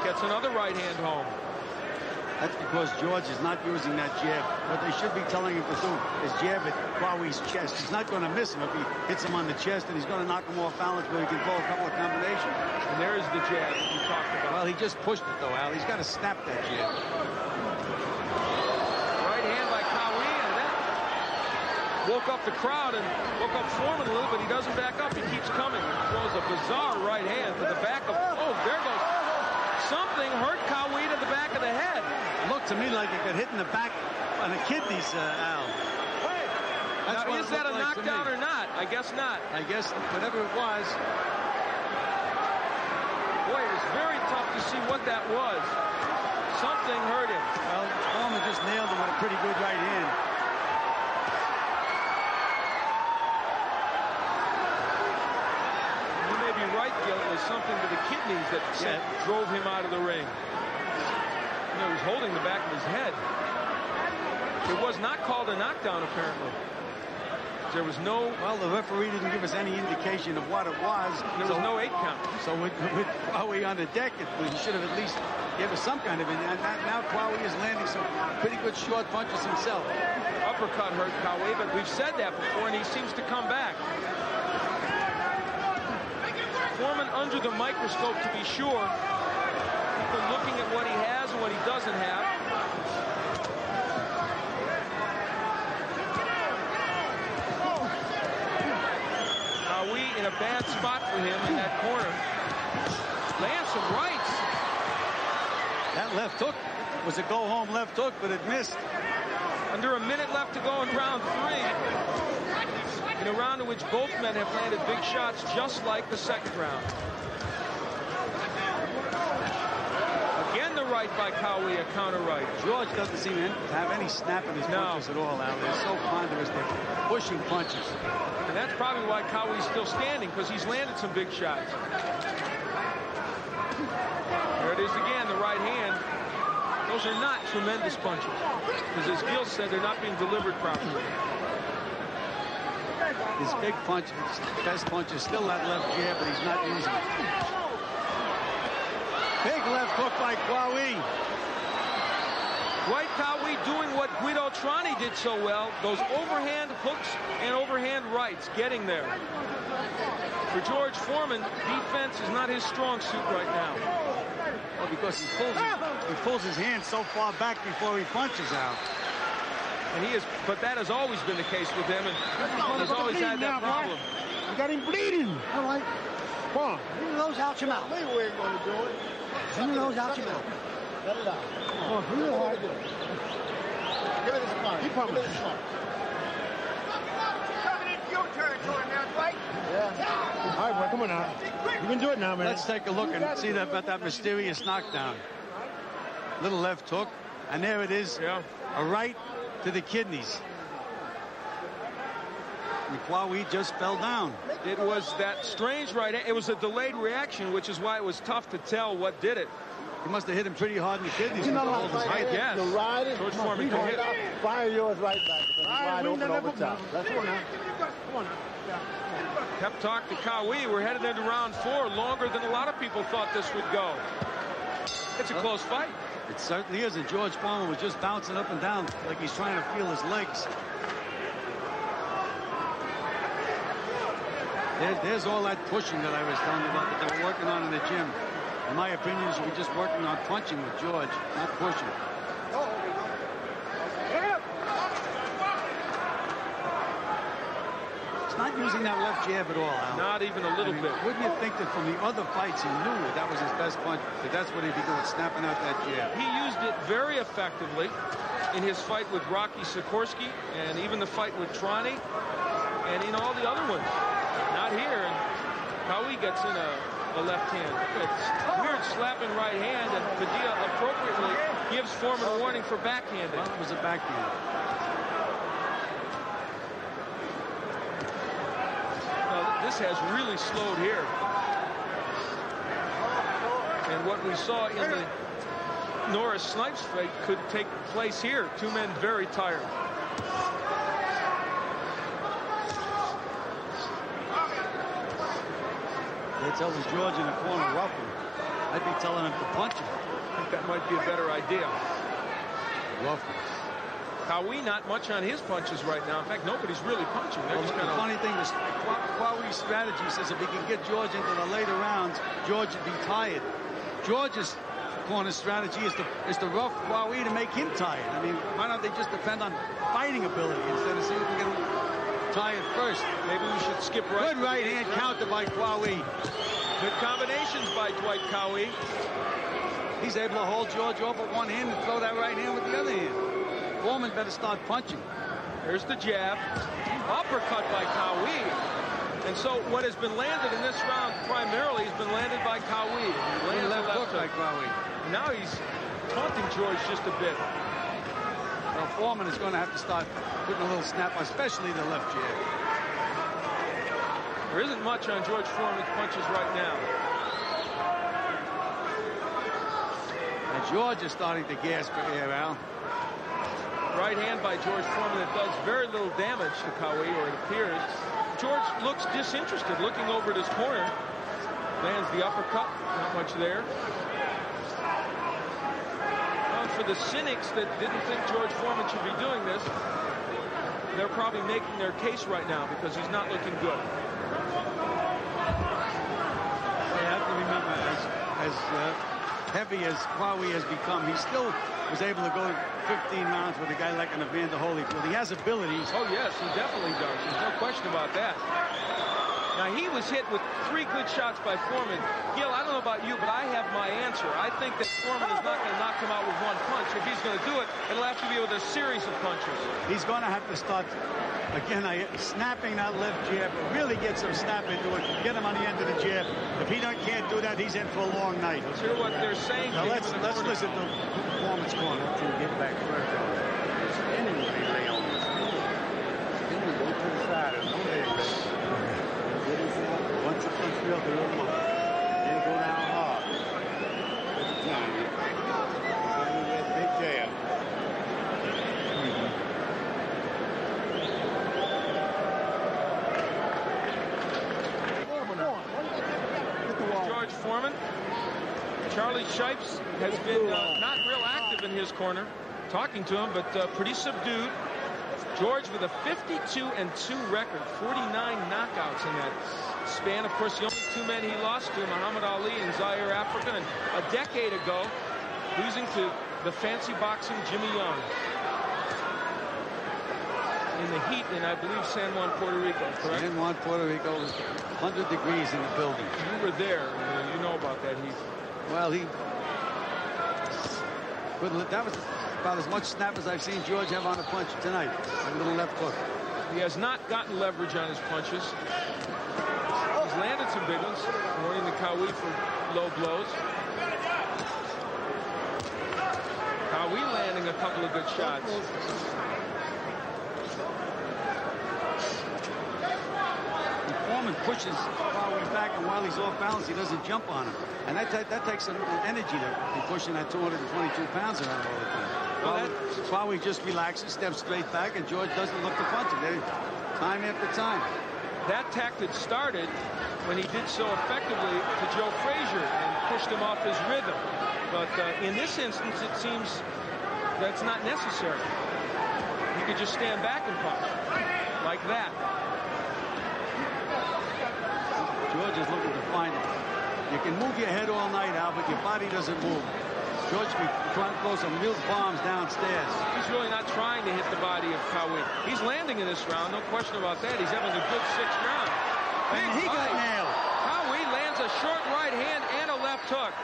Gets another right hand home. That's because George is not using that jab. What they should be telling him to do is jab at Cowie's chest. He's not going to miss him if he hits him on the chest, and he's going to knock him off balance where he can throw a couple of combinations. And there's the jab that you talked about. Well, he just pushed it, though, Al. He's got to snap that jab. Right hand by Cowie, and that woke up the crowd and woke up Foreman a little, but he doesn't back up. He keeps coming. Throws a bizarre right hand to the back of... Oh, there goes... Something hurt Cowie to the back of the head. Looked to me like it got hit in the back on the kidneys, Al. Now, is that a knockdown or not? I guess not. I guess whatever it was. Boy, it was very tough to see what that was. Something hurt him. Well, Foreman just nailed him with a pretty good right hand. You may be right, Gil. It was something to the kidneys that drove him out of the ring. You know, he was holding the back of his head. It was not called a knockdown, apparently. There was no... Well, the referee didn't give us any indication of what it was. There was no 8 count. So with Cowie on the deck, he should have at least given us some kind of... And now Cowie is landing some pretty good short punches himself. Uppercut hurt Cowie, but we've said that before, and he seems to come back. Foreman under the microscope, to be sure. People looking at what he has and what he doesn't have. Cowie in a bad spot for him in that corner. Lands some rights. That left hook was a go-home left hook, but it missed. Under a minute left to go in round 3. In a round in which both men have landed big shots just like the second round. Again, the right by Cowie, a counter right. George doesn't seem to have any snap in his punches at all, Al. They're so ponderous, they're pushing punches. And that's probably why Cowie's still standing, because he's landed some big shots. There it is again, the right hand. Those are not tremendous punches, because as Gil said, they're not being delivered properly. His big punch, his best punch is still that left jab, but he's not using it. Big left hook by Cowie. Dwight Cowie doing what Guido Trani did so well, those overhand hooks and overhand rights, getting there. For George Foreman, defense is not his strong suit right now. Well, because he pulls his hand so far back before he punches out. And he is, but that has always been the case with him, and he's always had that problem. You got him bleeding. All right. Come on. Bring those out your mouth. Maybe we ain't going to do it. Bring those out your mouth. Let it out. Come on, real hard. Give it a smart. Keep pumping. Give it a smart. Coming into your territory now, Dwight. Yeah. All right, boy, come on now. You can do it now, man. Let's take a look and see about that mysterious knockdown. Little left hook, and there it is. Yeah. A right to the kidneys. Cowie just fell down. It was that strange right hand. It was a delayed reaction, which is why it was tough to tell what did it. He must have hit him pretty hard in the kidneys. You know, I guess. George Foreman can hit. Fire yours right back because he's wide open over top. That's one now. Come on now. Pep talk to Cowie. We're headed into round 4, longer than a lot of people thought this would go. It's a close fight. It certainly is, and George Foreman was just bouncing up and down like he's trying to feel his legs. There's all that pushing that I was telling you about that they were working on in the gym. In my opinion, you should be just working on punching with George, not pushing. not using that left jab at all, Al. Not even a little bit. Wouldn't you think that from the other fights he knew that was his best punch, that that's what he'd be doing, snapping out that jab? He used it very effectively in his fight with Rocky Sikorsky and even the fight with Trani and in all the other ones. Not here. And Kawi gets in a left hand. It's weird slapping right hand, and Padilla appropriately gives Foreman a warning for backhanding. Well, it was a backhand. This has really slowed here. And what we saw in the Norris Snipes fight could take place here. Two men very tired. They're telling George in the corner, rough him. I'd be telling him to punch him. I think that might be a better idea. Rough him. Kawi not much on his punches right now. In fact, nobody's really punching. They're just The funny thing is, Kawi's strategy says if he can get George into the later rounds, George would be tired. George's corner strategy is to rough Kawi to make him tired. I mean, why don't they just depend on fighting ability instead of seeing if we can get him tired first? Maybe we should skip right. Good right hand counter by Kawi. Good combinations by Dwight Kawi. He's able to hold George off with one hand and throw that right hand with the other hand. Foreman better start punching. There's the jab. Uppercut by Kawi. And so what has been landed in this round primarily has been landed by Kawi. Left hook by Kawi. Now he's taunting George just a bit. Well, Foreman is going to have to start putting a little snap, especially the left jab. There isn't much on George Foreman's punches right now. And George is starting to gasp for air, Al. Right hand by George Foreman that does very little damage to Kawi, or it appears. George looks disinterested, looking over at his corner. Lands the uppercut, not much there. Well, for the cynics that didn't think George Foreman should be doing this, they're probably making their case right now because he's not looking good. They have to remember, as heavy as Kawi has become, he still was able to go 15 rounds with a guy like an Evander Holyfield. He has abilities. Oh, yes, he definitely does. There's no question about that. Now, he was hit with 3 good shots by Foreman. Gil, I don't know about you, but I have my answer. I think that Foreman is not going to knock him out with one punch. If he's going to do it, it'll have to be with a series of punches. He's going to have to start, again, snapping that left jab, really get some snap into it, get him on the end of the jab. If he can't do that, he's in for a long night. Let's hear what they're saying. Now, let's listen to Foreman's corner. To get back further on it. Spinning when he lay on the spin. Spinning, go to the side. There's no leg rest. Once the punch field, a little low. Then go down hard. Big jab. George Foreman. Charlie Shipes has been not real active in his corner, talking to him, but pretty subdued. George with a 52-2 record, 49 knockouts in that span. Of course, the only 2 men he lost to, Muhammad Ali and Zaire African, and a decade ago, losing to the fancy boxing Jimmy Young in the heat in, I believe, San Juan, Puerto Rico, correct? San Juan, Puerto Rico, 100 degrees in the building. You were there. You know about that heat. Well, that was about as much snap as I've seen George have on a punch tonight. A little left hook. He has not gotten leverage on his punches. He's landed some big ones, warning the Kawi for low blows. Kawi landing a couple of good shots. Foreman pushes Kawi back, and while he's off balance, he doesn't jump on him. And that takes some energy to be pushing that 222 pounds around all the time. Well, Kawi just relaxes, steps straight back, and George doesn't look to punch him. Time after time. That tactic started when he did so effectively to Joe Frazier and pushed him off his rhythm. But in this instance, it seems that's not necessary. He could just stand back and punch like that. George is looking to find it. You can move your head all night, Al, but your body doesn't move. George throws some real bombs downstairs. He's really not trying to hit the body of Kawi. He's landing in this round, no question about that. He's having a good 6th round. And he got nailed. Kawi lands a short right hand and a left hook.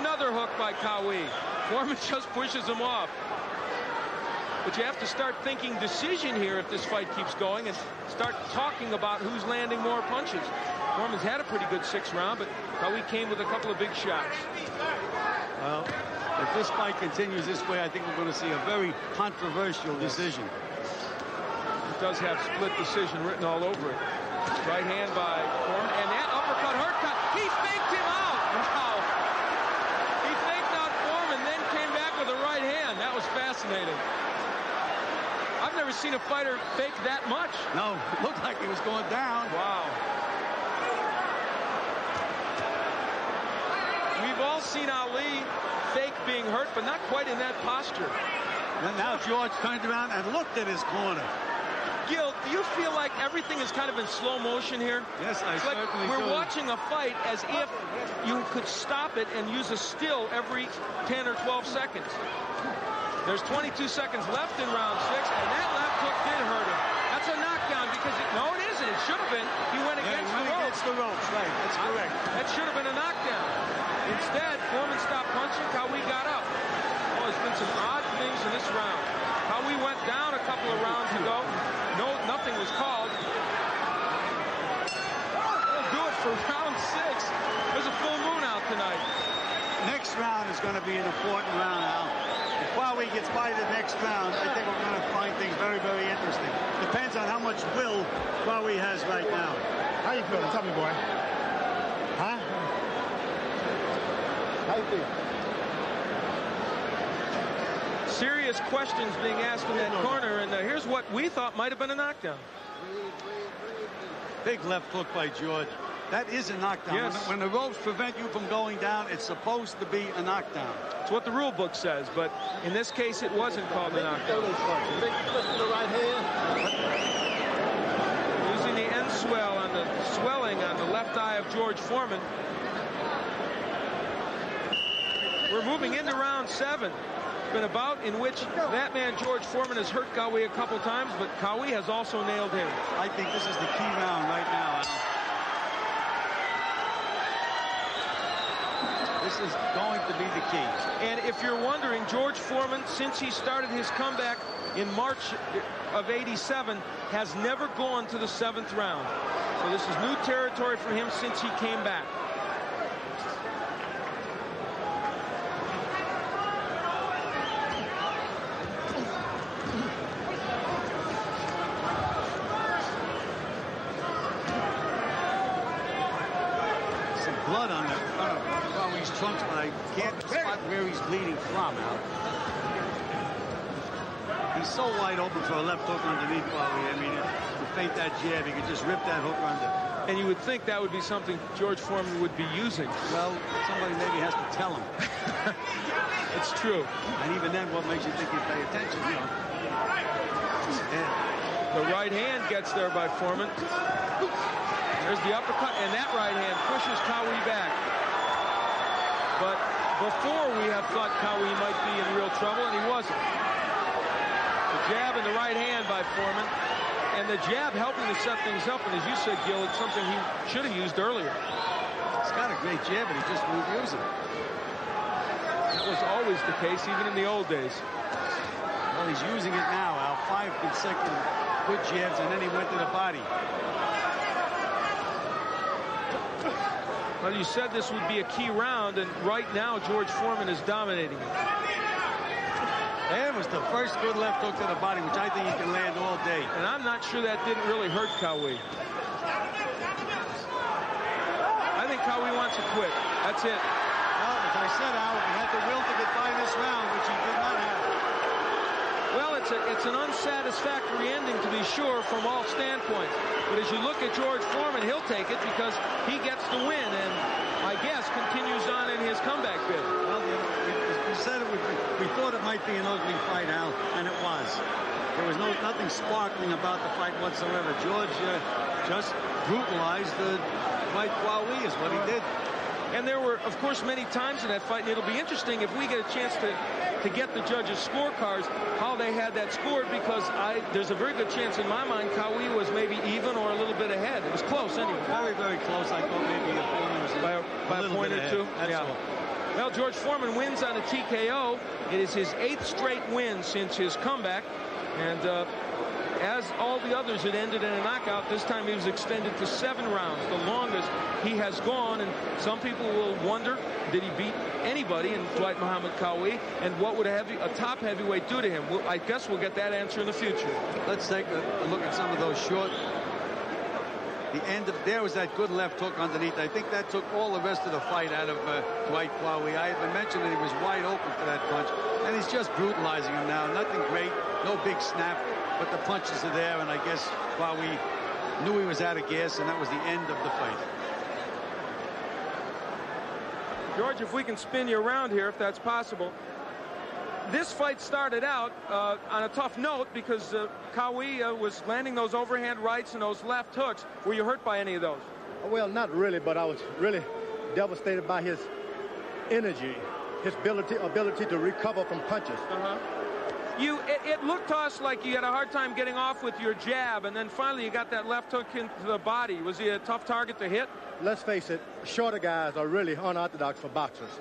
Another hook by Kawi. Foreman just pushes him off. But you have to start thinking decision here if this fight keeps going and start talking about who's landing more punches. Foreman's had a pretty good 6th round, but Kawi came with a couple of big shots. Well, if this fight continues this way, I think we're going to see a very controversial decision. It does have split decision written all over it. Right hand by Foreman, and that uppercut hurt. He faked him out. Wow. He faked out Foreman, then came back with a right hand. That was fascinating. I've never seen a fighter fake that much. No, it looked like he was going down. Wow. We've all seen Ali fake being hurt, but not quite in that posture. And now George turned around and looked at his corner. Gil, do you feel like everything is kind of in slow motion here? Yes, I certainly do. We're watching a fight as if you could stop it and use a still every 10 or 12 seconds. There's 22 seconds left in round 6, and that left hook did hurt him. That's a knockdown because no, it isn't. It should have been. He went against the ropes. Against the ropes, right? That's correct. That should have been a knockdown. Instead, Foreman stopped punching. Kawi got up. Oh, there's been some odd things in this round. Kawi went down a couple of rounds ago. No, nothing was called. That'll do it for round 6. There's a full moon out tonight. Next round is going to be an important round, Al. If Kawi gets by the next round, I think we're going to find things very, very interesting. Depends on how much will Kawi has right now. How you feeling? Tell me, boy. Huh? How you feel? Serious questions being asked in that corner, and here's what we thought might have been a knockdown. Big left hook by George. That is a knockdown. Yes. When the ropes prevent you from going down, it's supposed to be a knockdown. It's what the rule book says, but in this case, it wasn't called a knockdown. Big twist to the right hand. Using the end swelling on the left eye of George Foreman. We're moving into round 7. Been a bout in which that man George Foreman has hurt Kawi a couple times, but Kawi has also nailed him. I think this is the key round right now. This is going to be the key. And if you're wondering, George Foreman, since he started his comeback in March of '87, has never gone to the 7th round. So this is new territory for him since he came back. Blood on the front of Kawi's trunks, but I can't spot where he's bleeding from now. He's so wide open for a left hook underneath Kawi. I mean, to feint that jab, he could just rip that hook under. And you would think that would be something George Foreman would be using. Well, somebody maybe has to tell him. It's true. And even then, what makes you think he'd pay attention, you know? The right hand gets there by Foreman. There's the uppercut, and that right hand pushes Kawi back. But before we have thought Kawi might be in real trouble, and he wasn't. The jab and the right hand by Foreman, and the jab helping to set things up. And as you said, Gil, it's something he should have used earlier. He's got a great jab, but he just won't use it. That was always the case, even in the old days. Well, he's using it now, Al. 5 consecutive good jabs, and then he went to the body. Well, you said this would be a key round, and right now George Foreman is dominating it. That was the first good left hook to the body, which I think he can land all day. And I'm not sure that didn't really hurt Kawi. I think Kawi wants to quit. That's it. Well, as I said, Al, he had the will to get by this round, which he did not have. Well, it's an unsatisfactory ending, to be sure, from all standpoints. But as you look at George Foreman, he'll take it because he gets the win and, I guess, continues on in his comeback bid. Well, we said we thought it might be an ugly fight, Al, and it was. There was nothing sparkling about the fight whatsoever. George just brutalized the White Kawi is what he did. And there were, of course, many times in that fight, and it'll be interesting if we get a chance to get the judges' scorecards, how they had that scored, because there's a very good chance in my mind Kawi was maybe even or a little bit ahead. It was close anyway. Very, very close. I thought maybe Foreman was by a point or two. That's all. Well, George Foreman wins on a TKO. It is his 8th straight win since his comeback. And as all the others had ended in a knockout, this time he was extended to 7 rounds, the longest he has gone. And some people will wonder, did he beat anybody in Dwight Muhammad Kawi? And what would a top heavyweight do to him? Well, I guess we'll get that answer in the future. Let's take a look at some of those short. There was that good left hook underneath. I think that took all the rest of the fight out of Dwight Kawi. I had been mentioned that he was wide open for that punch, and he's just brutalizing him now. Nothing great, no big snap, but the punches are there, and I guess Kawi knew he was out of gas, and that was the end of the fight. George, if we can spin you around here, if that's possible. This fight started out on a tough note because Kawi was landing those overhand rights and those left hooks. Were you hurt by any of those? Well, not really, but I was really devastated by his energy, his ability to recover from punches. It looked to us like you had a hard time getting off with your jab, and then finally you got that left hook into the body. Was he a tough target to hit? Let's face it, shorter guys are really unorthodox for boxers.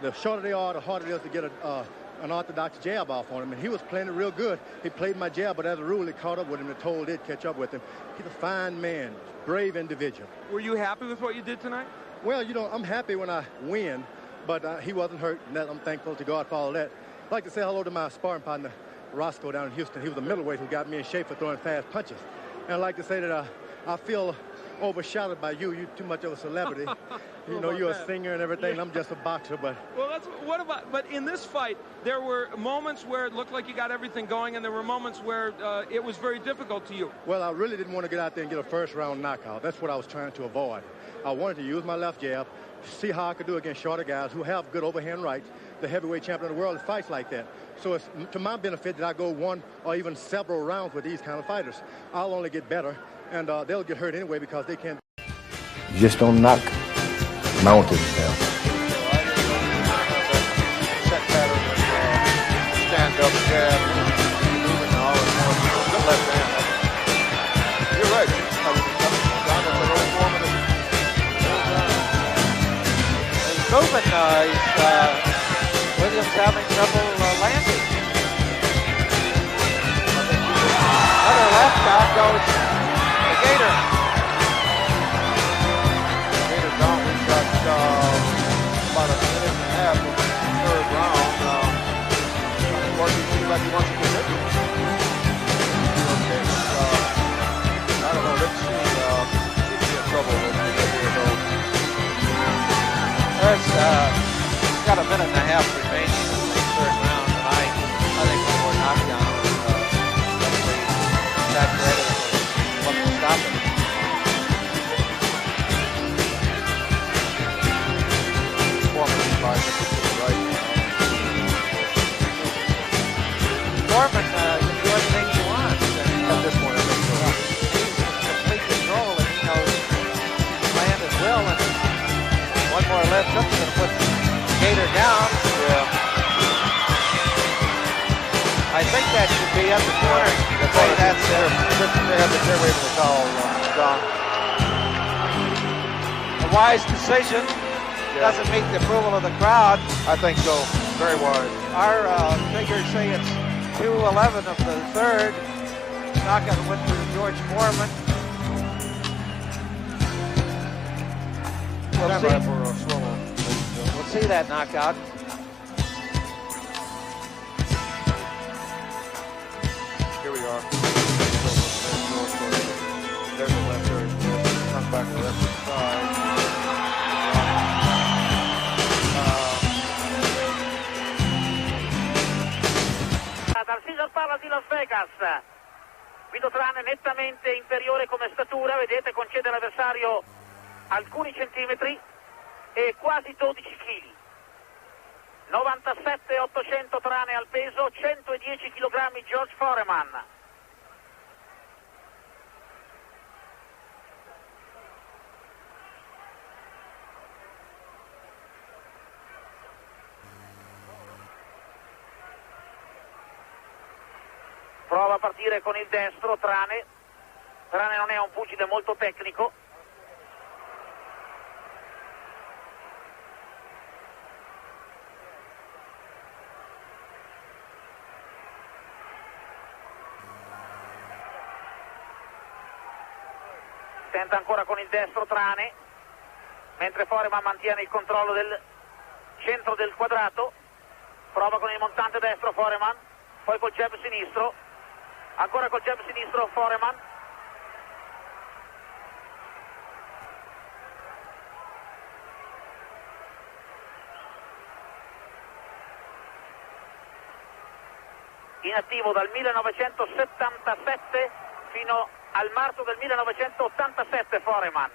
The shorter they are, the harder it is to get an orthodox jab off on him, and he was playing it real good. He played my jab, but as a rule, it caught up with him. The toll did catch up with him. He's a fine man, brave individual. Were you happy with what you did tonight? Well, you know, I'm happy when I win, but he wasn't hurt, and I'm thankful to God for all that. I'd like to say hello to my sparring partner, Roscoe, down in Houston. He was a middleweight who got me in shape for throwing fast punches. And I'd like to say that I feel overshadowed by you. You're too much of a celebrity. You know, you're a singer and everything. Yeah. I'm just a boxer, but... Well, but in this fight, there were moments where it looked like you got everything going, and there were moments where it was very difficult to you. Well, I really didn't want to get out there and get a first-round knockout. That's what I was trying to avoid. I wanted to use my left jab, see how I could do against shorter guys who have good overhand rights. The heavyweight champion of the world fights like that. So it's to my benefit that I go one or even several rounds with these kind of fighters. I'll only get better, and they'll get hurt anyway because they can't. You just don't knock mountains down. Set pattern and stand up jab, moving all and good left hand. You're right. I mean, down to the old Foreman. He's moving. Williams having trouble landing. Another left shot goes to Gator. Gator down. We've got about a minute and a half of the third round. Marky seems like he wants to get hit. Okay. I don't know. Let's see. He'd be in trouble with There's got a minute and a half remaining in the third round, and I think one more knockdown definitely attack ready and what will stop it. Foreman is 5 minutes to the right now. Foreman can do anything he wants. At this point, I think so. He's in complete control, and he knows land as well. And one more left hook is going to put Gator down. Yeah. I think that should be at the corner. That's they have the fairway for the call, John. A wise decision. Yeah. Doesn't meet the approval of the crowd. I think so. Very wise. Our figures say it's 2:11 of the third. Knockout went to George Foreman. We'll see that knockout. Here we are. There's the left there. Comes back to the left side. Dal Caesars Palace di Las Vegas. Vito Trane nettamente inferiore come statura, vedete, concede all'avversario alcuni centimetri e quasi 12 kg. 97.800 Trane al peso, 110 kg George Foreman. a partire con il destro Trane non è un pugile molto tecnico, tenta ancora con il destro Trane, mentre Foreman mantiene il controllo del centro del quadrato, prova con il montante destro Foreman, poi col jab sinistro, ancora col jab sinistro Foreman, in attivo dal 1977 fino al marzo del 1987 Foreman.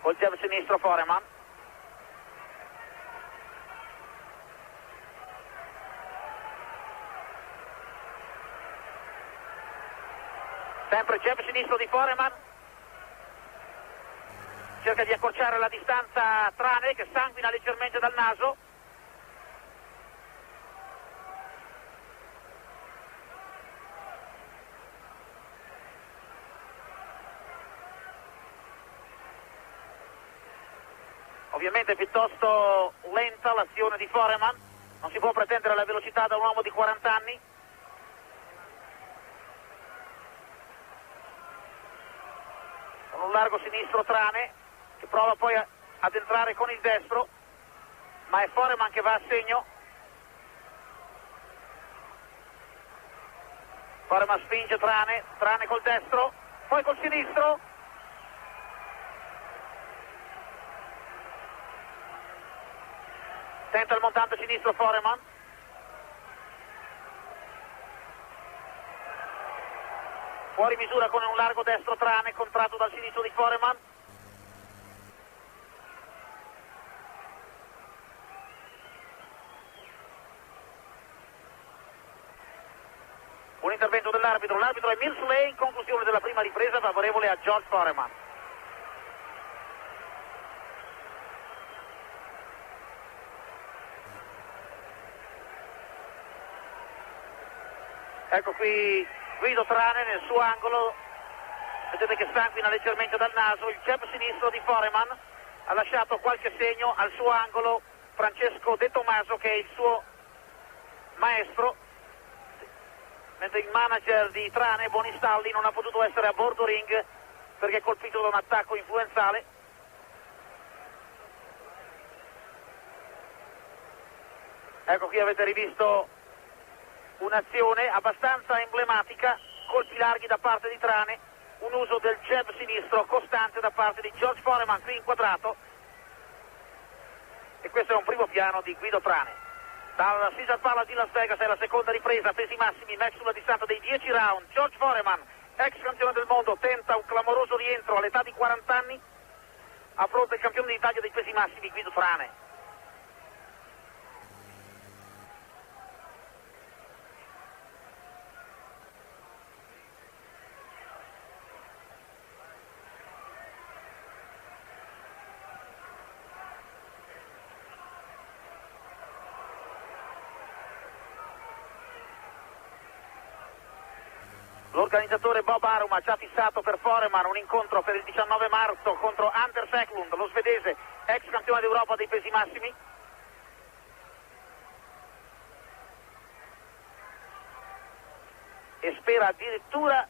Col jab sinistro Foreman. Sempre jab sinistro di Foreman. Cerca di accorciare la distanza Trane che sanguina leggermente dal naso. Ovviamente piuttosto lenta l'azione di Foreman, non si può pretendere la velocità da un uomo di 40 anni. Con un largo sinistro Trane che prova poi ad entrare con il destro, ma è Foreman che va a segno. Foreman spinge Trane col destro, poi col sinistro. Tenta il montante sinistro Foreman. Fuori misura con un largo destro Trane, contratto dal sinistro di Foreman. Un intervento dell'arbitro, l'arbitro è Millsley, in conclusione della prima ripresa favorevole a George Foreman. Ecco qui Guido Trane nel suo angolo, vedete che sanguina leggermente dal naso, il jab sinistro di Foreman ha lasciato qualche segno al suo angolo Francesco De Tomaso che è il suo maestro, mentre il manager di Trane, Bonistalli, non ha potuto essere a bordo ring perché è colpito da un attacco influenzale. Ecco qui avete rivisto un'azione abbastanza emblematica, colpi larghi da parte di Trane, un uso del jab sinistro costante da parte di George Foreman qui inquadrato, e questo è un primo piano di Guido Trane. Dal Caesars Palace di Las Vegas è la seconda ripresa, pesi massimi, match sulla distanza dei 10 round. George Foreman, ex campione del mondo, tenta un clamoroso rientro all'età di 40 anni, affronta il campione d'Italia dei pesi massimi Guido Trane. L'organizzatore Bob Arum ha già fissato per Foreman un incontro per il 19 marzo contro Anders Eklund, lo svedese, ex campione d'Europa dei pesi massimi. E spera addirittura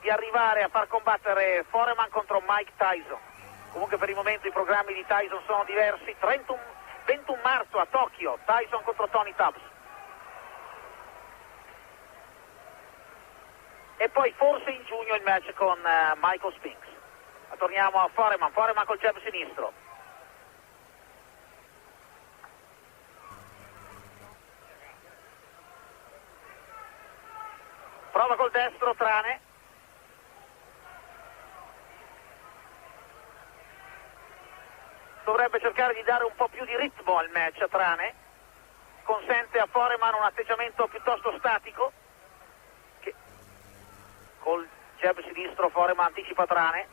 di arrivare a far combattere Foreman contro Mike Tyson. Comunque per il momento i programmi di Tyson sono diversi. 21 marzo a Tokyo, Tyson contro Tony Tubbs. E poi forse in giugno il match con Michael Spinks. Ma torniamo a Foreman col jab sinistro. Prova col destro Trane. Dovrebbe cercare di dare un po' più di ritmo al match a Trane. Consente a Foreman un atteggiamento piuttosto statico. Col jab sinistro Foreman anticipa Trane.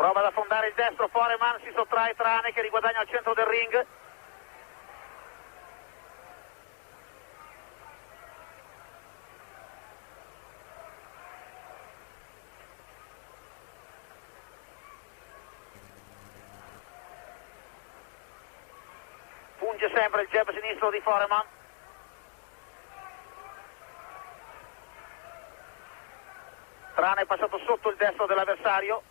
Prova ad affondare il destro Foreman, si sottrae Trane che riguadagna al centro del ring. Punge sempre il jab sinistro di Foreman. Trane è passato sotto il destro dell'avversario.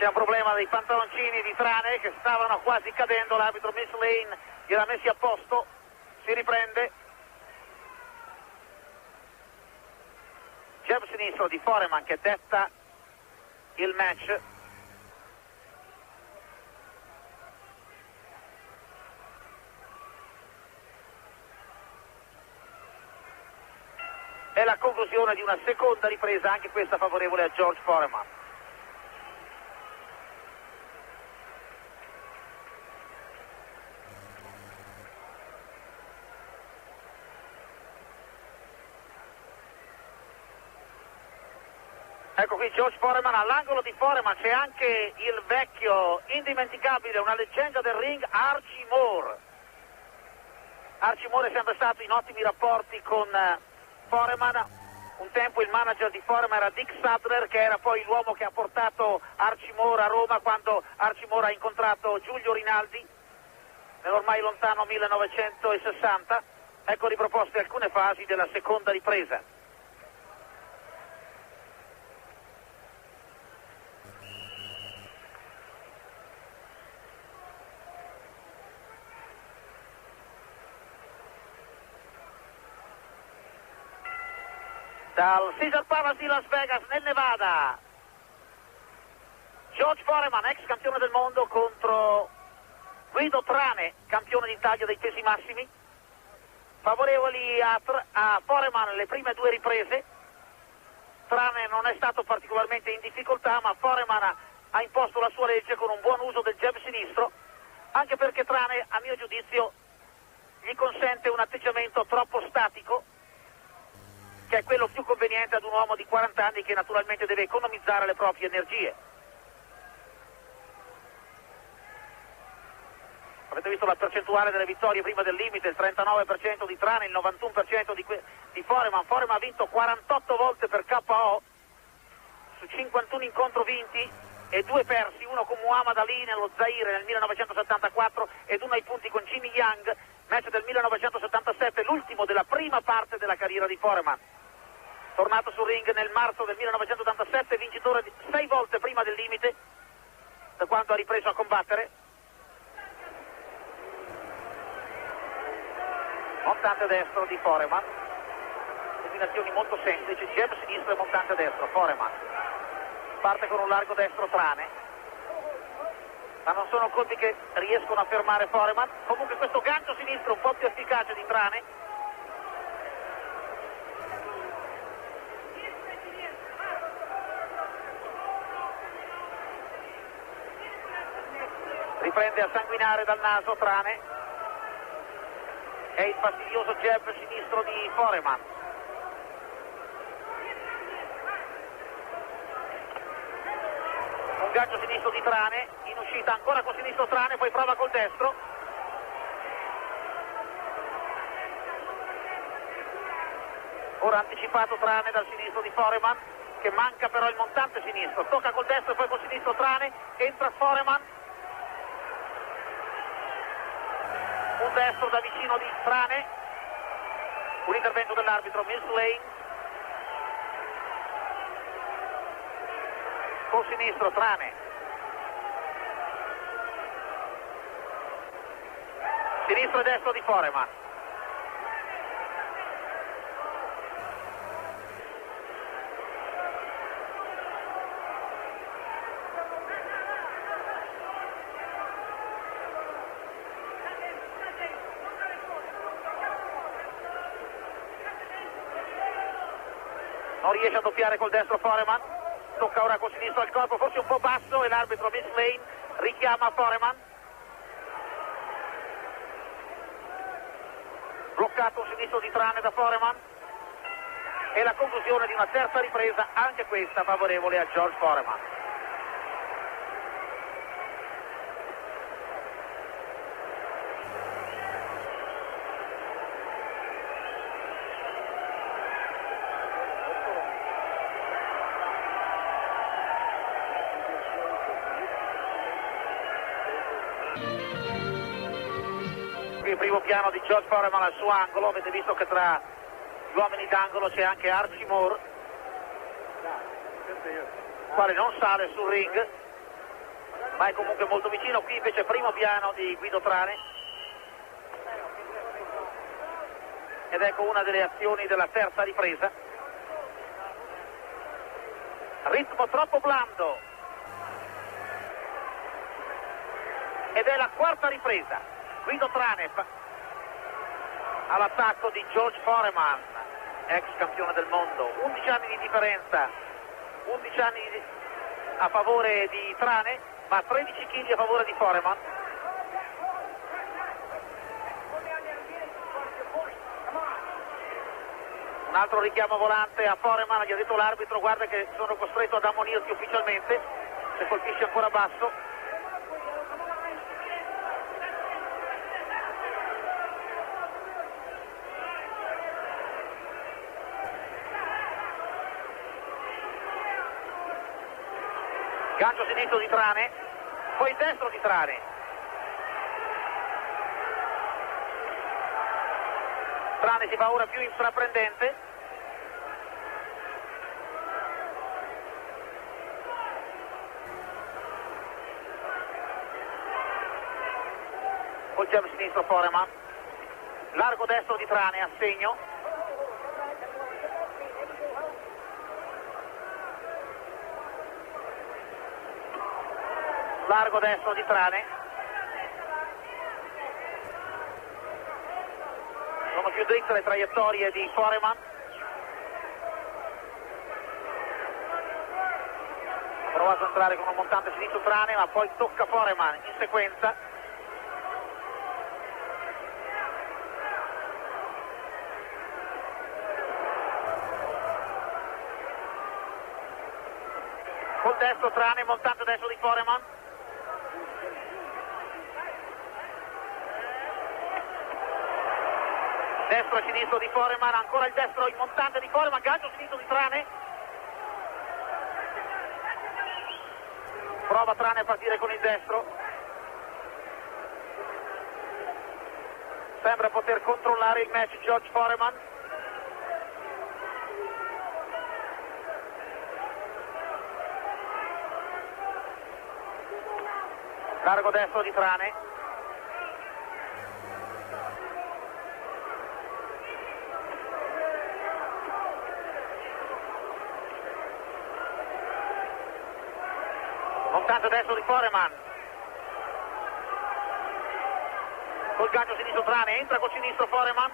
C'è un problema dei pantaloncini di Trane che stavano quasi cadendo, l'arbitro Miss Lane li ha messi a posto, si riprende. Jab sinistro di Foreman che detta il match. È la conclusione di una seconda ripresa, anche questa favorevole a George Foreman. Ecco qui George Foreman, all'angolo di Foreman c'è anche il vecchio, indimenticabile, una leggenda del ring, Archie Moore. Archie Moore è sempre stato in ottimi rapporti con Foreman. Un tempo il manager di Foreman era Dick Sadler, che era poi l'uomo che ha portato Archie Moore a Roma quando Archie Moore ha incontrato Giulio Rinaldi nell'ormai lontano 1960. Ecco riproposte alcune fasi della seconda ripresa. Dal Caesars Palace di Las Vegas nel Nevada, George Foreman, ex campione del mondo, contro Guido Trane, campione d'Italia dei pesi massimi. Favorevoli a Foreman le prime due riprese. Trane non è stato particolarmente in difficoltà, ma Foreman ha imposto la sua legge con un buon uso del jab sinistro, anche perché Trane, a mio giudizio, gli consente un atteggiamento troppo statico, che è quello più conveniente ad un uomo di 40 anni che naturalmente deve economizzare le proprie energie. Avete visto la percentuale delle vittorie prima del limite, il 39% di Trane, il 91% di Foreman. Foreman ha vinto 48 volte per KO su 51 incontri vinti e 2 persi, uno con Muhammad Ali nello Zaire nel 1974 ed uno ai punti con Jimmy Young, match del 1977, l'ultimo della prima parte della carriera di Foreman. Tornato sul ring nel marzo del 1987, vincitore 6 volte prima del limite, da quando ha ripreso a combattere. Montante destro di Foreman, combinazioni molto semplici, jab sinistro e montante destro. Foreman parte con un largo destro Trane, ma non sono colpi che riescono a fermare Foreman. Comunque questo gancio sinistro un po' più efficace di Trane. Riprende a sanguinare dal naso Trane. È il fastidioso jab sinistro di Foreman. Un gancio sinistro di Trane, in uscita ancora con sinistro Trane, poi prova col destro. Ora anticipato Trane dal sinistro di Foreman, che manca però il montante sinistro. Tocca col destro e poi col sinistro Trane, entra Foreman. Un destro da vicino di Trane, un intervento dell'arbitro Miss Lane. Con sinistro Trane, sinistro e destro di Foreman. Non riesce a doppiare col destro Foreman, tocca ora col sinistro al corpo, forse un po' basso, e l'arbitro Miss Lane richiama Foreman. bloccato un sinistro di Trane da Foreman, e la conclusione di una terza ripresa, anche questa favorevole a George Foreman. Qui il primo piano di George Foreman al suo angolo, avete visto che tra gli uomini d'angolo c'è anche Archie Moore, il quale non sale sul ring, ma è comunque molto vicino. Qui invece primo piano di Guido Trane, ed ecco una delle azioni della terza ripresa. Ritmo troppo blando, ed è la quarta ripresa. Guido Trane all'attacco di George Foreman, ex campione del mondo. 11 anni di differenza, 11 anni a favore di Trane, ma 13 kg a favore di Foreman. Un altro richiamo volante a Foreman, gli ha detto l'arbitro: guarda che sono costretto ad ammonirti ufficialmente se colpisci ancora basso. Gancio sinistro di Trane, poi destro di Trane. Trane si fa ora più intraprendente. Col jab sinistro Foreman. Largo destro di Trane a segno. Largo destro di Trane. Sono più dritte le traiettorie di Foreman. Ha provato a entrare con un montante sinistro Trane, ma poi tocca Foreman in sequenza. Col destro Trane, montante destro di Foreman. Destro e sinistro di Foreman, ancora il destro in montante di Foreman, gancio sinistro di Trane. Prova Trane a partire con il destro. Sembra poter controllare il match George Foreman. Largo destro di Trane. Montante destro di Foreman. Col gancio sinistro Trane, entra col sinistro Foreman.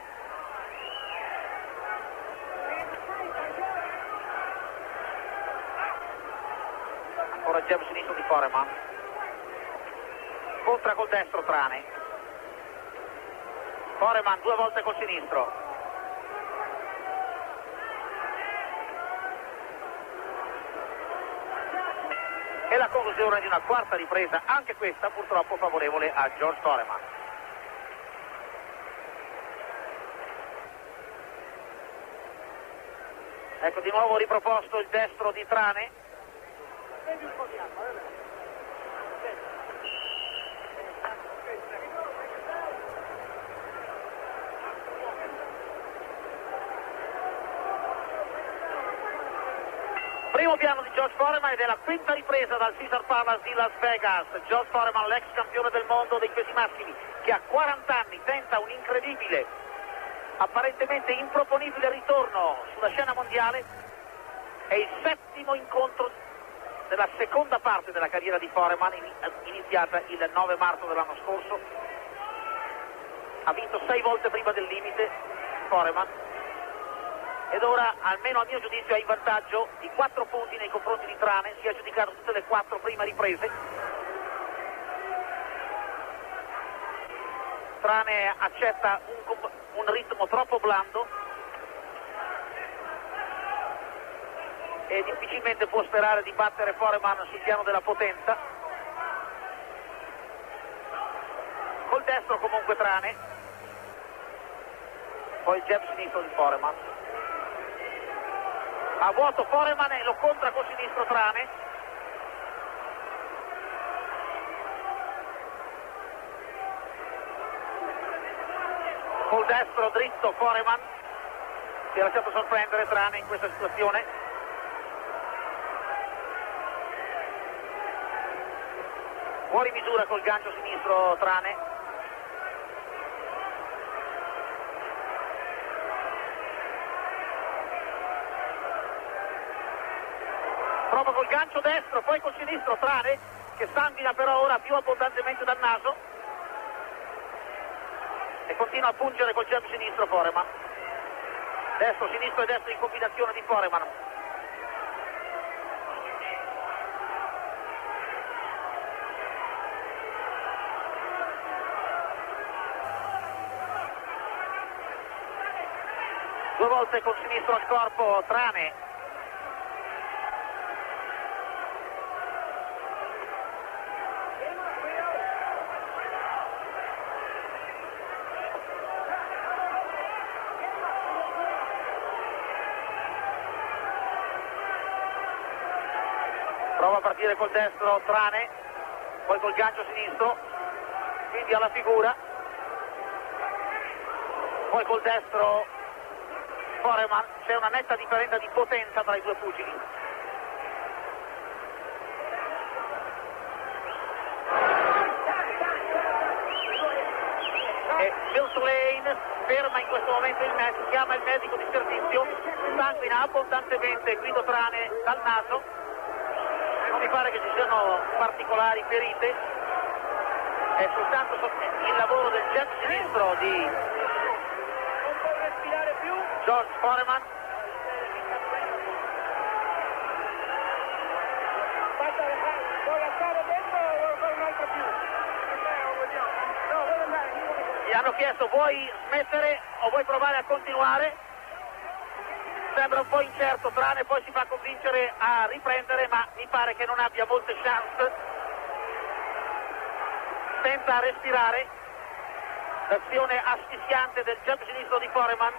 Ancora il jab sinistro di Foreman. Contra col destro Trane. Foreman due volte col sinistro. E la conclusione di una quarta ripresa, anche questa purtroppo favorevole a George Foreman. Ecco di nuovo riproposto il destro di Trane. Primo piano di George Foreman, ed è la quinta ripresa dal Caesars Palace di Las Vegas. George Foreman, l'ex campione del mondo dei pesi massimi, che a 40 anni tenta un incredibile, apparentemente improponibile ritorno sulla scena mondiale. È il settimo incontro della seconda parte della carriera di Foreman, iniziata il 9 marzo dell'anno scorso. Ha vinto 6 volte prima del limite Foreman, ed ora, almeno a mio giudizio, ha in vantaggio di 4 punti nei confronti di Trane. Si è aggiudicato tutte le 4 prime riprese. Trane accetta un ritmo troppo blando e difficilmente può sperare di battere Foreman sul piano della potenza. Col destro comunque Trane, poi il jab sinistro di Foreman. A vuoto Foreman e lo contra col sinistro Trane. Col destro dritto Foreman, si è lasciato sorprendere Trane in questa situazione. Fuori misura col gancio sinistro Trane. Prova col gancio destro, poi col sinistro Trane, che sanguina però ora più abbondantemente dal naso e continua a pungere col jab sinistro Foreman. Destro, sinistro e destro in combinazione di Foreman. Due volte col sinistro al corpo Trane. Prova a partire col destro Trane, poi col gancio sinistro, quindi alla figura, poi col destro Foreman. C'è una netta differenza di potenza tra i due pugili. E Bill Tulane ferma in questo momento il match, chiama il medico di servizio, sanguina abbondantemente Guido Trane dal naso. Non mi pare che ci siano particolari ferite, è soltanto il lavoro del jab sinistro di George Foreman. Gli hanno chiesto: vuoi smettere o vuoi provare a continuare? Sembra un po' incerto Trane, poi si fa convincere a riprendere, ma mi pare che non abbia molte chance. Tenta a respirare, l'azione asfissiante del jab sinistro di Foreman.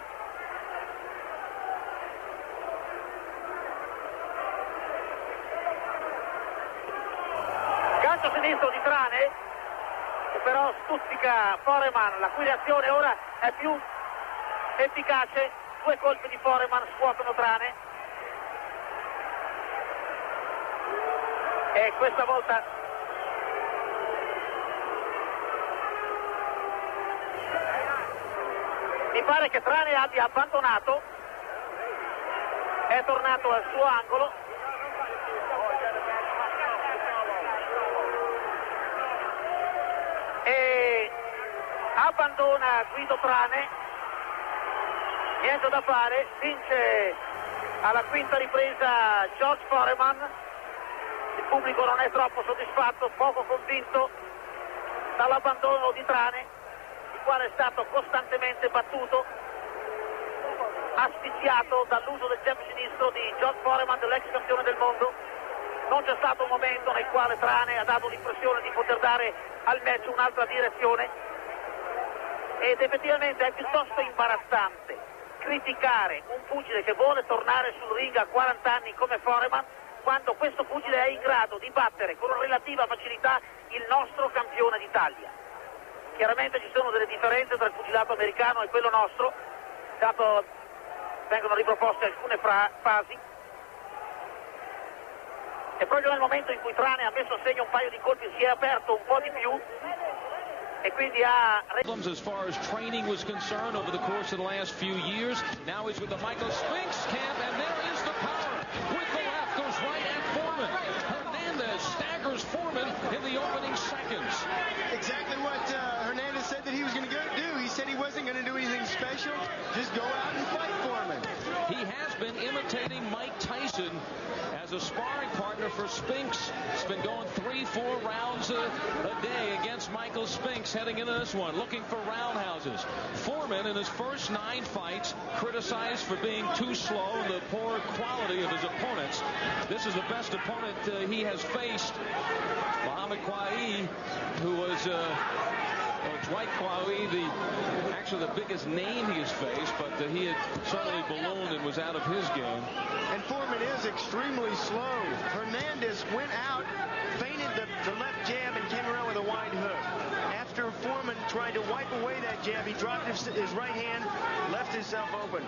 Gancio sinistro di Trane, che però stuzzica Foreman, la cui reazione ora è più efficace. Due colpi di Foreman scuotono Trane e questa volta mi pare che Trane abbia abbandonato, è tornato al suo angolo. E abbandona Guido Trane. Niente da fare, vince alla quinta ripresa George Foreman. Il pubblico non è troppo soddisfatto, poco convinto dall'abbandono di Trane, il quale è stato costantemente battuto, asfissiato dall'uso del jab sinistro di George Foreman, dell'ex campione del mondo. Non c'è stato un momento nel quale Trane ha dato l'impressione di poter dare al match un'altra direzione, ed effettivamente è piuttosto imbarazzante criticare un pugile che vuole tornare sul ring a 40 anni come Foreman, quando questo pugile è in grado di battere con relativa facilità il nostro campione d'Italia. Chiaramente ci sono delle differenze tra il pugilato americano e quello nostro, dato vengono riproposte alcune fasi, e proprio nel momento in cui Trane ha messo a segno un paio di colpi si è aperto un po' di più e quindi ha... As far as training was concerned over the course of the last few years, now he's with the Michael Spinks camp, and there is the power with the left, goes right at Foreman. Hernandez staggers Foreman in the opening seconds. Exactly what Hernandez said that he was going to do. He said he wasn't going to do anything special, just go out and fight Foreman. He has been imitating Mike Tyson as as a sparring partner for Spinks. He's been going 3-4 rounds a day against Michael Spinks heading into this one, looking for roundhouses. Foreman, in his first 9 fights, criticized for being too slow and the poor quality of his opponents. This is the best opponent he has faced. Muhammad Qawi, who was Dwight Qawi, actually the biggest name he has faced, but he had certainly ballooned and was out of his game. And Foreman is extremely slow. Hernandez went out, feinted the left jab, and came around with a wide hook. After Foreman tried to wipe away that jab, he dropped his right hand, left himself open.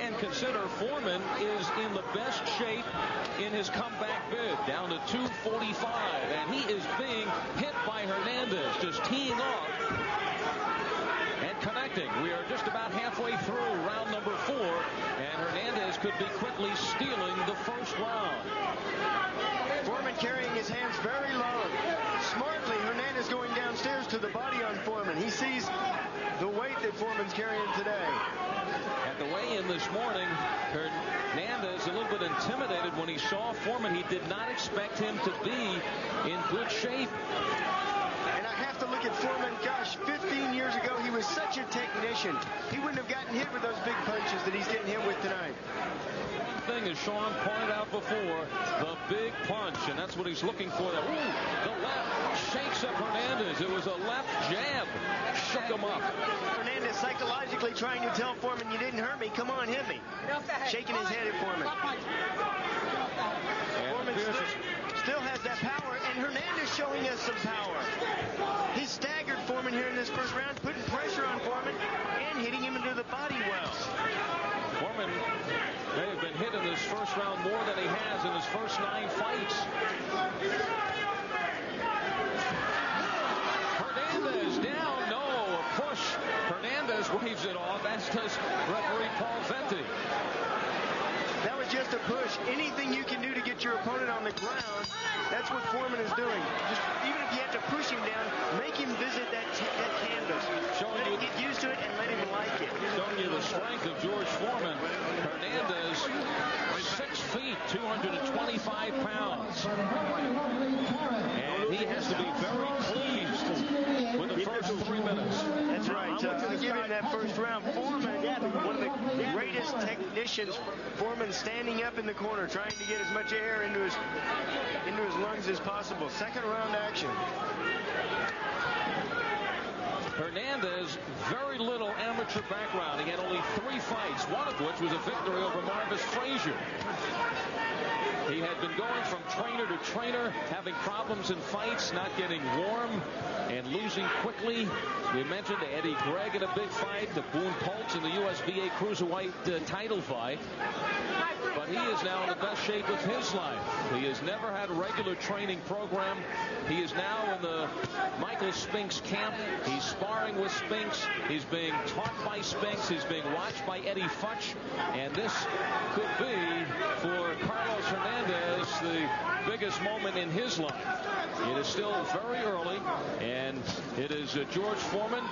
And consider Foreman is in the best shape in his comeback bid, down to 245, and he is being hit by Hernandez, just teeing off and connecting. We are just about halfway through round number 4, and Hernandez could be quickly stealing the first round. Foreman carrying his hands very low. Smartly, Hernandez going downstairs to the body on Foreman. He sees the weight that Foreman's carrying today. At the weigh-in this morning, Hernandez a little bit intimidated when he saw Foreman. He did not expect him to be in good shape. And I have to look at Foreman. Gosh, 15 years ago, he was such a technician. He wouldn't have gotten hit with those big punches that he's getting hit with tonight. Thing, as Sean pointed out before, the big punch, and that's what he's looking for. Ooh, the left shakes up Hernandez. It was a left jab, shook him up. Hernandez psychologically trying to tell Foreman, you didn't hurt me, come on, hit me. Shaking his head at Foreman. Foreman still has that power, and Hernandez showing us some power. He staggered Foreman here in this first round, putting pressure on Foreman and hitting him into the body well. Foreman may have been hit in this first round more than he has in his first 9 fights. Hernandez down, no, a push. Hernandez waves it off, as does referee Paul Venti. That was just a push. Anything you can do to get your opponent on the ground, that's what Foreman is doing. Just even if you have to push him down, make him visit that canvas. Let him get used to it and let him like it. Showing you the strength of George Foreman. Hernandez, 6 feet, 225 pounds. And he has to be very pleased with the first 3 minutes. That's right. I'll give him that first round. Foreman, one of the greatest technicians. Foreman standing up in the corner, trying to get as much air into his lungs as possible. Second round action. Hernandez, very little amateur background. He had only 3 fights, one of which was a victory over Marvis Frazier. He had been going from trainer to trainer, having problems in fights, not getting warm, and losing quickly. We mentioned Eddie Gregg in a big fight, the Boone Pultz in the USBA Cruiserweight title fight. But he is now in the best shape of his life. He has never had a regular training program. He is now in the Michael Spinks camp. He's sparring with Spinks. He's being taught by Spinks. He's being watched by Eddie Futch. And this could be, for Carlos Hernandez, the biggest moment in his life. It is still very early, and it is George Foreman.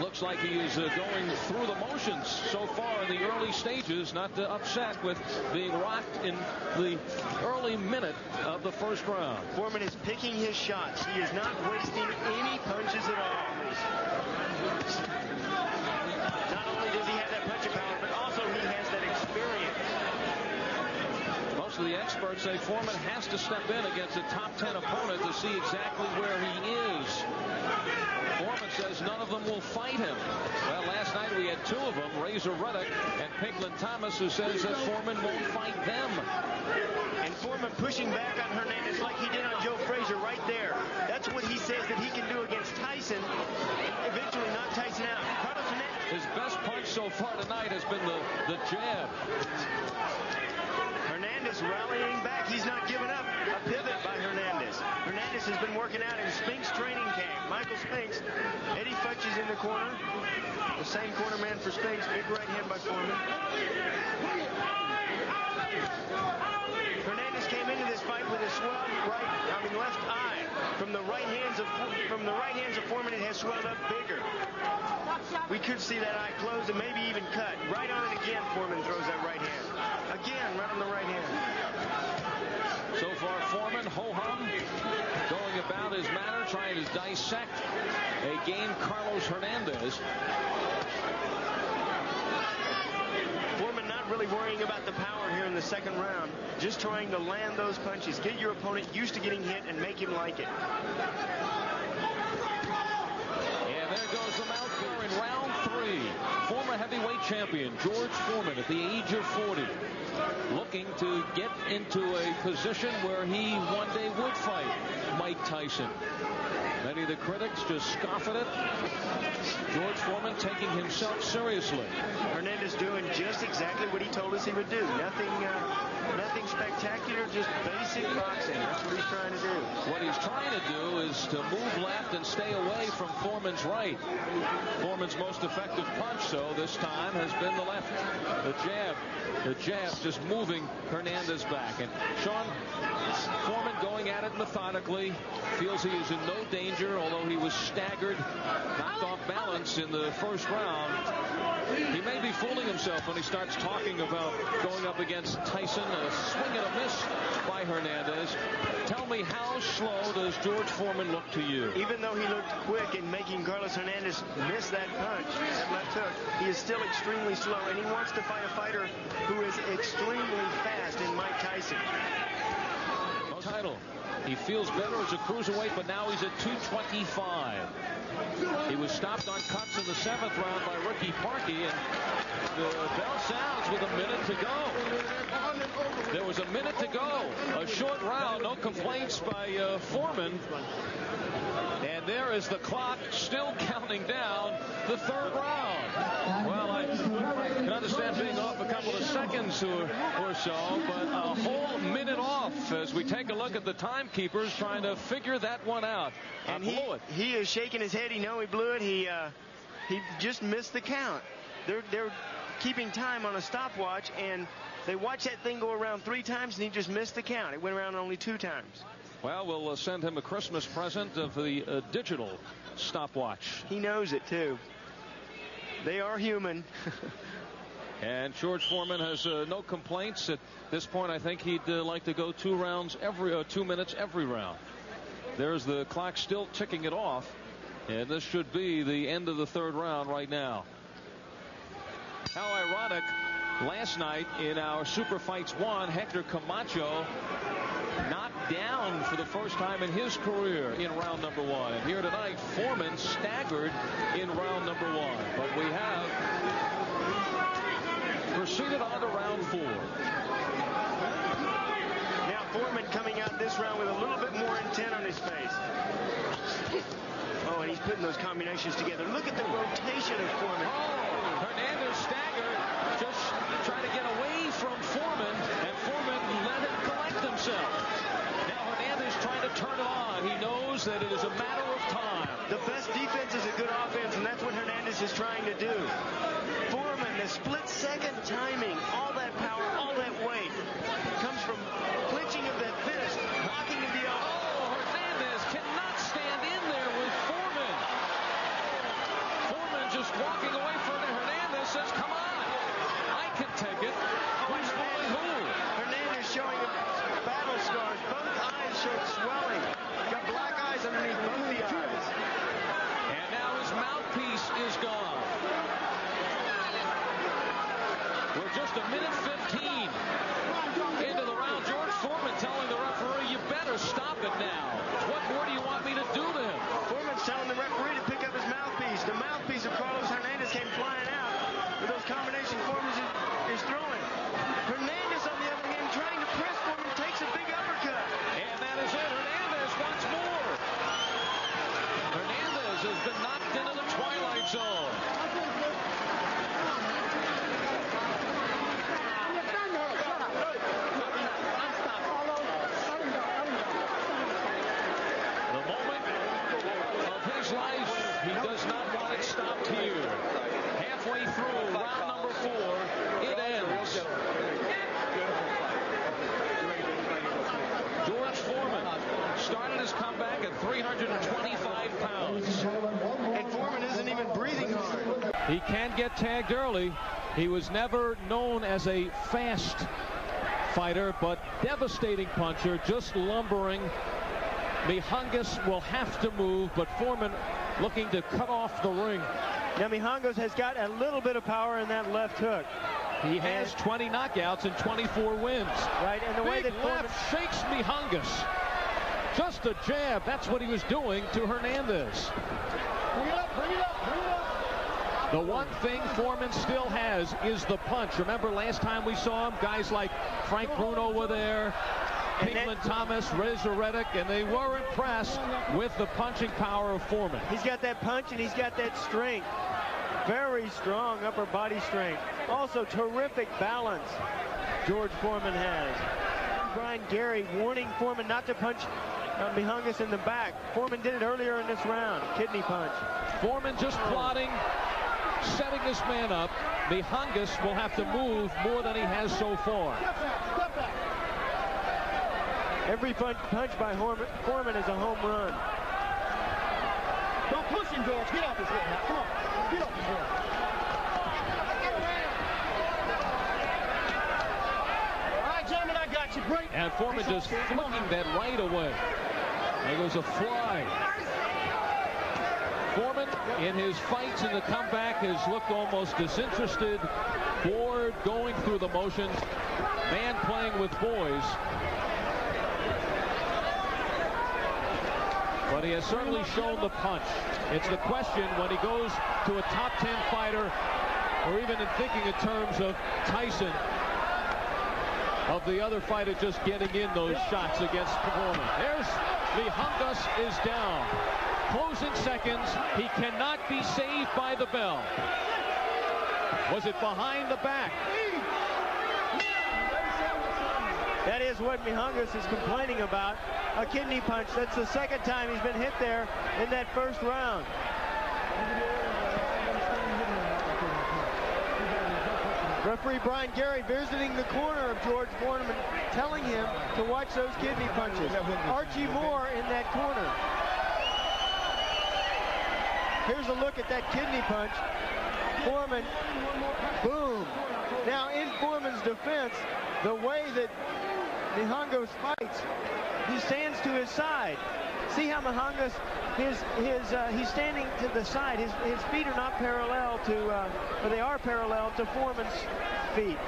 Looks like he is going through the motions so far in the early stages, not upset with being rocked in the early minute of the first round. Foreman is picking his shots. He is not wasting any punches at all. Not only does he have that punching power, but also he has that experience. Most of the experts say Foreman has to step in against a top 10 opponent to see exactly where he is. Foreman says none of them will fight him. Well, last night we had 2 of them, Razor Ruddock and Pinklin Thomas, who says that Foreman won't fight them. And Foreman pushing back on Hernandez like he did on Joe Frazier right there. That's what he says that he can do against Tyson, eventually knock Tyson out. Carlos Hernandez. His best punch so far tonight has been the jab. Hernandez rallying back. He's not giving up. A pivot by Hernandez. Hernandez has been working out in Spinks training camp. Michael Spinks. Eddie Futch is in the corner. The same corner man for Spinks. Big right hand by Foreman. Hernandez came into this fight with a swelled left eye. From the right hands of Foreman, it has swelled up bigger. We could see that eye closed and maybe even cut. Right on it again, Foreman throws that right hand. Again, right on the right hand. So far, Foreman, ho-hum, going about his manner, trying to dissect a game Carlos Hernandez. Foreman not really worrying about the power here in the second round, just trying to land those punches, get your opponent used to getting hit and make him like it. And there goes the mouthful in round 3. Former heavyweight champion George Foreman at the age of 40, looking to get into a position where he one day would fight Mike Tyson. Many of the critics just scoff at it. George Foreman taking himself seriously. Hernandez doing just exactly what he told us he would do. Nothing spectacular, just basic boxing. That's what he's trying to do. What he's trying to do is to move left and stay away from Foreman's right. Foreman's most effective punch, so this time, has been the left. The jab just moving Hernandez back. And Sean, Foreman going at it methodically, feels he is in no danger, although he was staggered, knocked off balance in the first round. He may be fooling himself when he starts talking about going up against Tyson. A swing and a miss by Hernandez. Tell me, how slow does George Foreman look to you? Even though he looked quick in making Carlos Hernandez miss that punch, that left hook, he is still extremely slow, and he wants to fight a fighter who is extremely fast in Mike Tyson. Title. He feels better as a cruiserweight, but now he's at 225. He was stopped on cuts in the 7th round by Ricky Parkey, and the bell sounds with a minute to go. There was a minute to go. A short round, no complaints by Foreman. And there is the clock still counting down the 3rd round. Well, I can understand being off a couple of seconds or so, but a whole minute off as we take a look at the timekeepers trying to figure that one out. And he is shaking his head. He knows he blew it. He just missed the count. They're keeping time on a stopwatch, and they watched that thing go around 3 times, and he just missed the count. It went around only 2 times. Well, we'll send him a Christmas present of the digital stopwatch. He knows it, too. They are human. And George Foreman has no complaints. At this point, I think he'd like to go 2 minutes every round. There's the clock still ticking it off. And this should be the end of the 3rd round right now. How ironic. Last night in our Super Fights 1, Hector Camacho knocked down for the first time in his career in round number 1. And here tonight, Foreman staggered in round number 1. But we have proceeded on to round 4. Now Foreman coming out this round with a little bit more intent on his face. Oh, and he's putting those combinations together. Look at the rotation of Foreman. Oh, Hernandez staggered, just trying to get away from Foreman, and Foreman let him collect himself. Now Hernandez trying to turn it on. He knows that it is a matter of time. The best defense is a good offense, and that's what Hernandez is trying to do. Foreman, the split-second timing, all that power, all that weight, comes from clinching of that fist, blocking of the elbow. Oh, Hernandez cannot stand in there with Foreman. Foreman just walking away from it. Hernandez says, come on, I can take it. Who's fooling who? Hernandez showing battle scars. Both eyes showed swelling. Got black eyes underneath both the eyes. And now his mouthpiece is gone. We're just a minute 15 into the round. George Foreman telling the referee, you better stop it now. What more do you want me to do to him? Foreman's telling the referee to pick up his mouthpiece. The mouthpiece of Carlos Hernandez came flying out with those combination Foreman is throwing. Hernandez, on the other hand, trying to press Foreman, takes a big uppercut. And that is it. Hernandez once more. Hernandez has been knocked into the twilight zone. The moment of his life, he does not want it stopped here. Halfway through round number 4, it ends. George Foreman started his comeback at 325 pounds. And Foreman isn't even breathing hard. He can get tagged early. He was never known as a fast fighter, but devastating puncher, just lumbering. Mihungus will have to move, but Foreman looking to cut off the ring. Now Mihungus has got a little bit of power in that left hook. He has 20 knockouts and 24 wins. Right, and the way that left shakes Mihungus. Just a jab. That's what he was doing to Hernandez. Bring it up, bring it up, bring it up. The one thing Foreman still has is the punch. Remember last time we saw him, guys like Frank Bruno were there, Pigman Thomas, Reza Reddick, and they were impressed with the punching power of Foreman. He's got that punch and he's got that strength. Very strong upper body strength. Also terrific balance George Foreman has. Brian Gary warning Foreman not to punch Mihungus in the back. Foreman did it earlier in this round. Kidney punch. Foreman just plotting, setting this man up. Mihungus will have to move more than he has so far. Every punch by Foreman is a home run. Don't push him, George. Get off his head now. Come on. Get off his head. All right, gentlemen, I got you. Break. And Foreman just flicking that right away. There goes a fly. Foreman, in his fights in the comeback, has looked almost disinterested, bored, going through the motions. Man playing with boys. But he has certainly shown the punch. It's the question when he goes to a top 10 fighter, or even in thinking in terms of Tyson, of the other fighter just getting in those shots against Foreman. There's Mihungus is down. Closing seconds. He cannot be saved by the bell. Was it behind the back? That is what Mihungus is complaining about. A kidney punch. That's the second time he's been hit there in that first round. Referee Brian Gary visiting the corner of George Foreman, telling him to watch those kidney punches. Archie Moore in that corner. Here's a look at that kidney punch. Foreman, boom. Now in Foreman's defense, the way that Mihungus fights, he stands to his side. See how Mihungus, he's standing to the side. His feet are not parallel to, but they are parallel to Foreman's feet.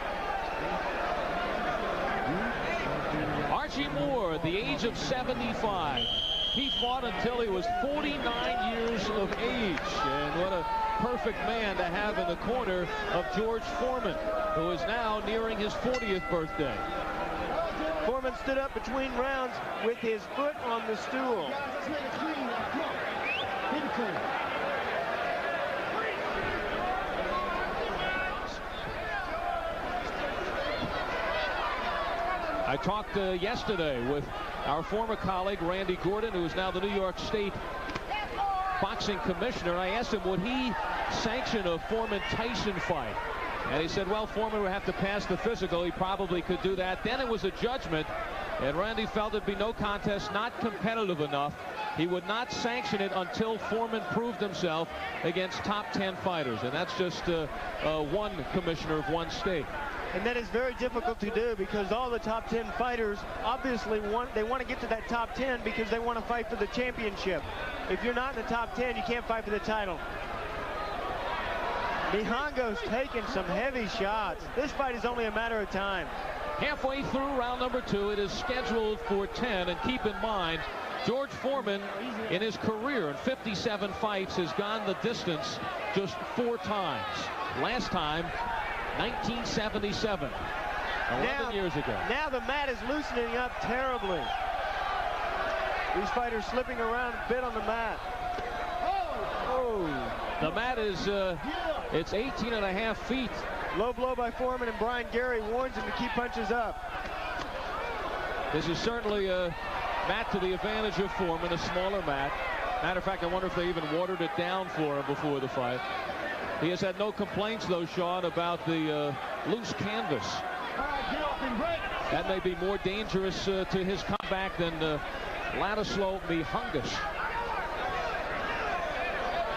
Archie Moore, at the age of 75. He fought until he was 49 years of age. And what a perfect man to have in the corner of George Foreman, who is now nearing his 40th birthday. Foreman stood up between rounds with his foot on the stool. I talked yesterday with our former colleague Randy Gordon, who is now the New York State boxing commissioner. I asked him, would he sanction a Foreman-Tyson fight? And he said, well, Foreman would have to pass the physical. He probably could do that. Then it was a judgment, and Randy felt it'd be no contest, not competitive enough. He would not sanction it until Foreman proved himself against top 10 fighters. And that's just one commissioner of one state. And that is very difficult to do because all the top 10 fighters obviously want to get to that top 10 because they want to fight for the championship. If you're not in the top 10, you can't fight for the title. Mihungus taking some heavy shots. This fight is only a matter of time. Halfway through round number 2, it is scheduled for 10. And keep in mind, George Foreman, in his career in 57 fights, has gone the distance just 4 times. Last time, 1977, 11 years ago. Now the mat is loosening up terribly. These fighters slipping around a bit on the mat. Oh! The mat is, it's 18.5 feet. Low blow by Foreman, and Brian Gary warns him to keep punches up. This is certainly a mat to the advantage of Foreman, a smaller mat. Matter of fact, I wonder if they even watered it down for him before the fight. He has had no complaints, though, Sean, about the loose canvas. That may be more dangerous to his comeback than Ladislav Mihungus.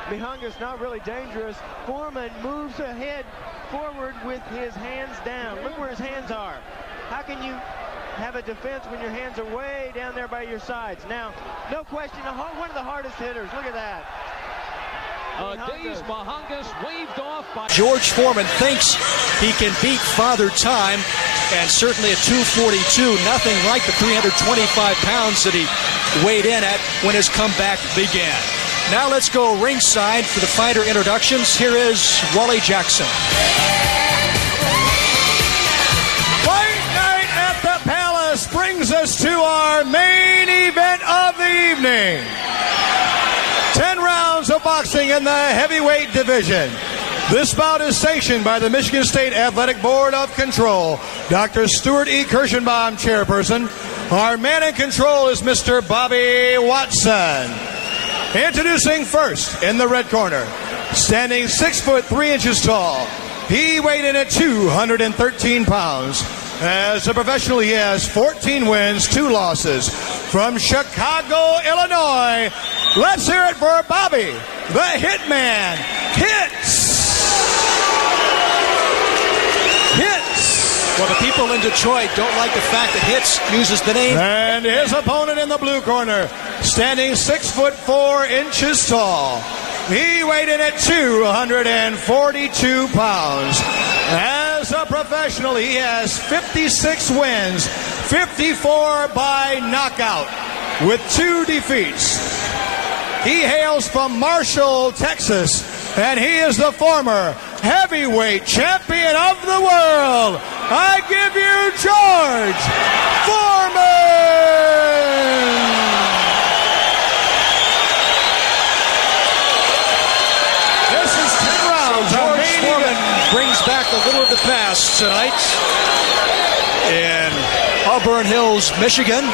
Mihungus not really dangerous. Foreman moves ahead forward with his hands down. Look where his hands are. How can you have a defense when your hands are way down there by your sides? Now, no question, one of the hardest hitters. Look at that. Dazed Mahangas waved off by George Foreman thinks he can beat Father Time, and certainly at 242, nothing like the 325 pounds that he weighed in at when his comeback began. Now let's go ringside for the fighter introductions. Here is Wally Jackson. Fight night at the Palace brings us to our main event of the evening. 10 rounds of boxing in the heavyweight division. This bout is sanctioned by the Michigan State Athletic Board of Control. Dr. Stuart E. Kirschenbaum, chairperson. Our man in control is Mr. Bobby Watson. Introducing first in the red corner, standing 6 foot 3 inches tall. He weighed in at 213 pounds. As a professional, he has 14 wins, 2 losses. From Chicago, Illinois, let's hear it for Bobby, the Hitman Hitz. Well, the people in Detroit don't like the fact that Hitz uses the name. And his opponent in the blue corner, standing 6 foot 4 inches tall. He weighed in at 242 pounds. As a professional, he has 56 wins, 54 by knockout, with 2 defeats. He hails from Marshall, Texas, and he is the former heavyweight champion of the world. I give you George Foreman! This is 10 rounds. George Foreman brings back a little of the past tonight in Auburn Hills, Michigan.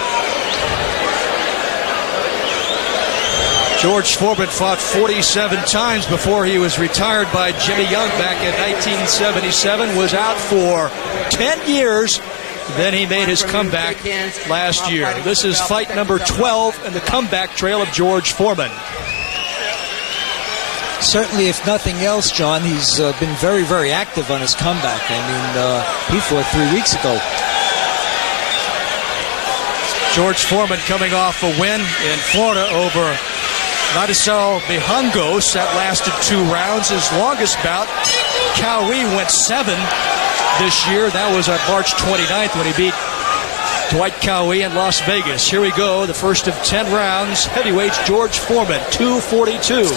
George Foreman fought 47 times before he was retired by Jimmy Young back in 1977, was out for 10 years. Then he made his comeback last year. This is fight number 12 in the comeback trail of George Foreman. Certainly, if nothing else, John, he's been very, very active on his comeback. I mean, he fought 3 weeks ago. George Foreman coming off a win in Florida over Ladislau Mijangos. That lasted 2 rounds. His longest bout, Cowie, went 7 this year. That was on March 29th when he beat Dwight Cowie in Las Vegas. Here we go, the first of 10 rounds. Heavyweights, George Foreman, 242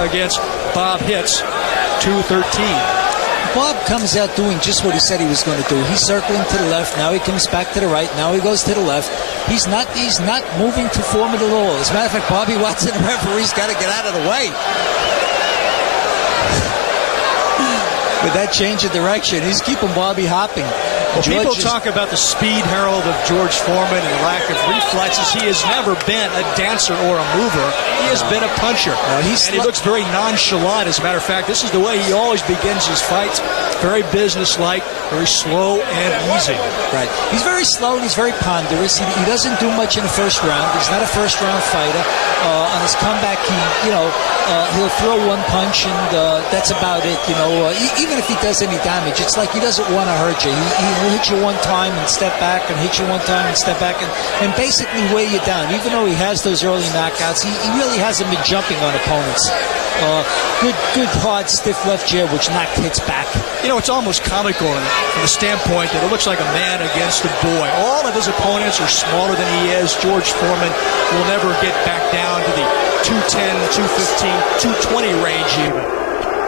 against Bob Hitz, 213. Bob comes out doing just what he said he was going to do. He's circling to the left. Now he comes back to the right. Now he goes to the left. He's not moving to Foreman at all. As a matter of fact, Bobby Watson, the referee's got to get out of the way. With that change of direction, he's keeping Bobby hopping. Well, people talk about the speed, Harold, of George Foreman and lack of reflexes. He has never been a dancer or a mover. He has been a puncher. And he looks very nonchalant. As a matter of fact, this is the way he always begins his fights. Very businesslike, very slow and easy. Right. He's very slow and he's very ponderous. He doesn't do much in the first round. He's not a first-round fighter. On his comeback, he'll throw 1 punch and that's about it. Even if he does any damage, it's like he doesn't want to hurt you. He'll hit you 1 time and step back, and hit you 1 time and step back, and basically weigh you down. Even though he has those early knockouts, he really hasn't been jumping on opponents. Good hard, stiff left jab, which knocked Hitz back. It's almost comical from the standpoint that it looks like a man against a boy. All of his opponents are smaller than he is. George Foreman will never get back down to the 210, 215, 220 range even.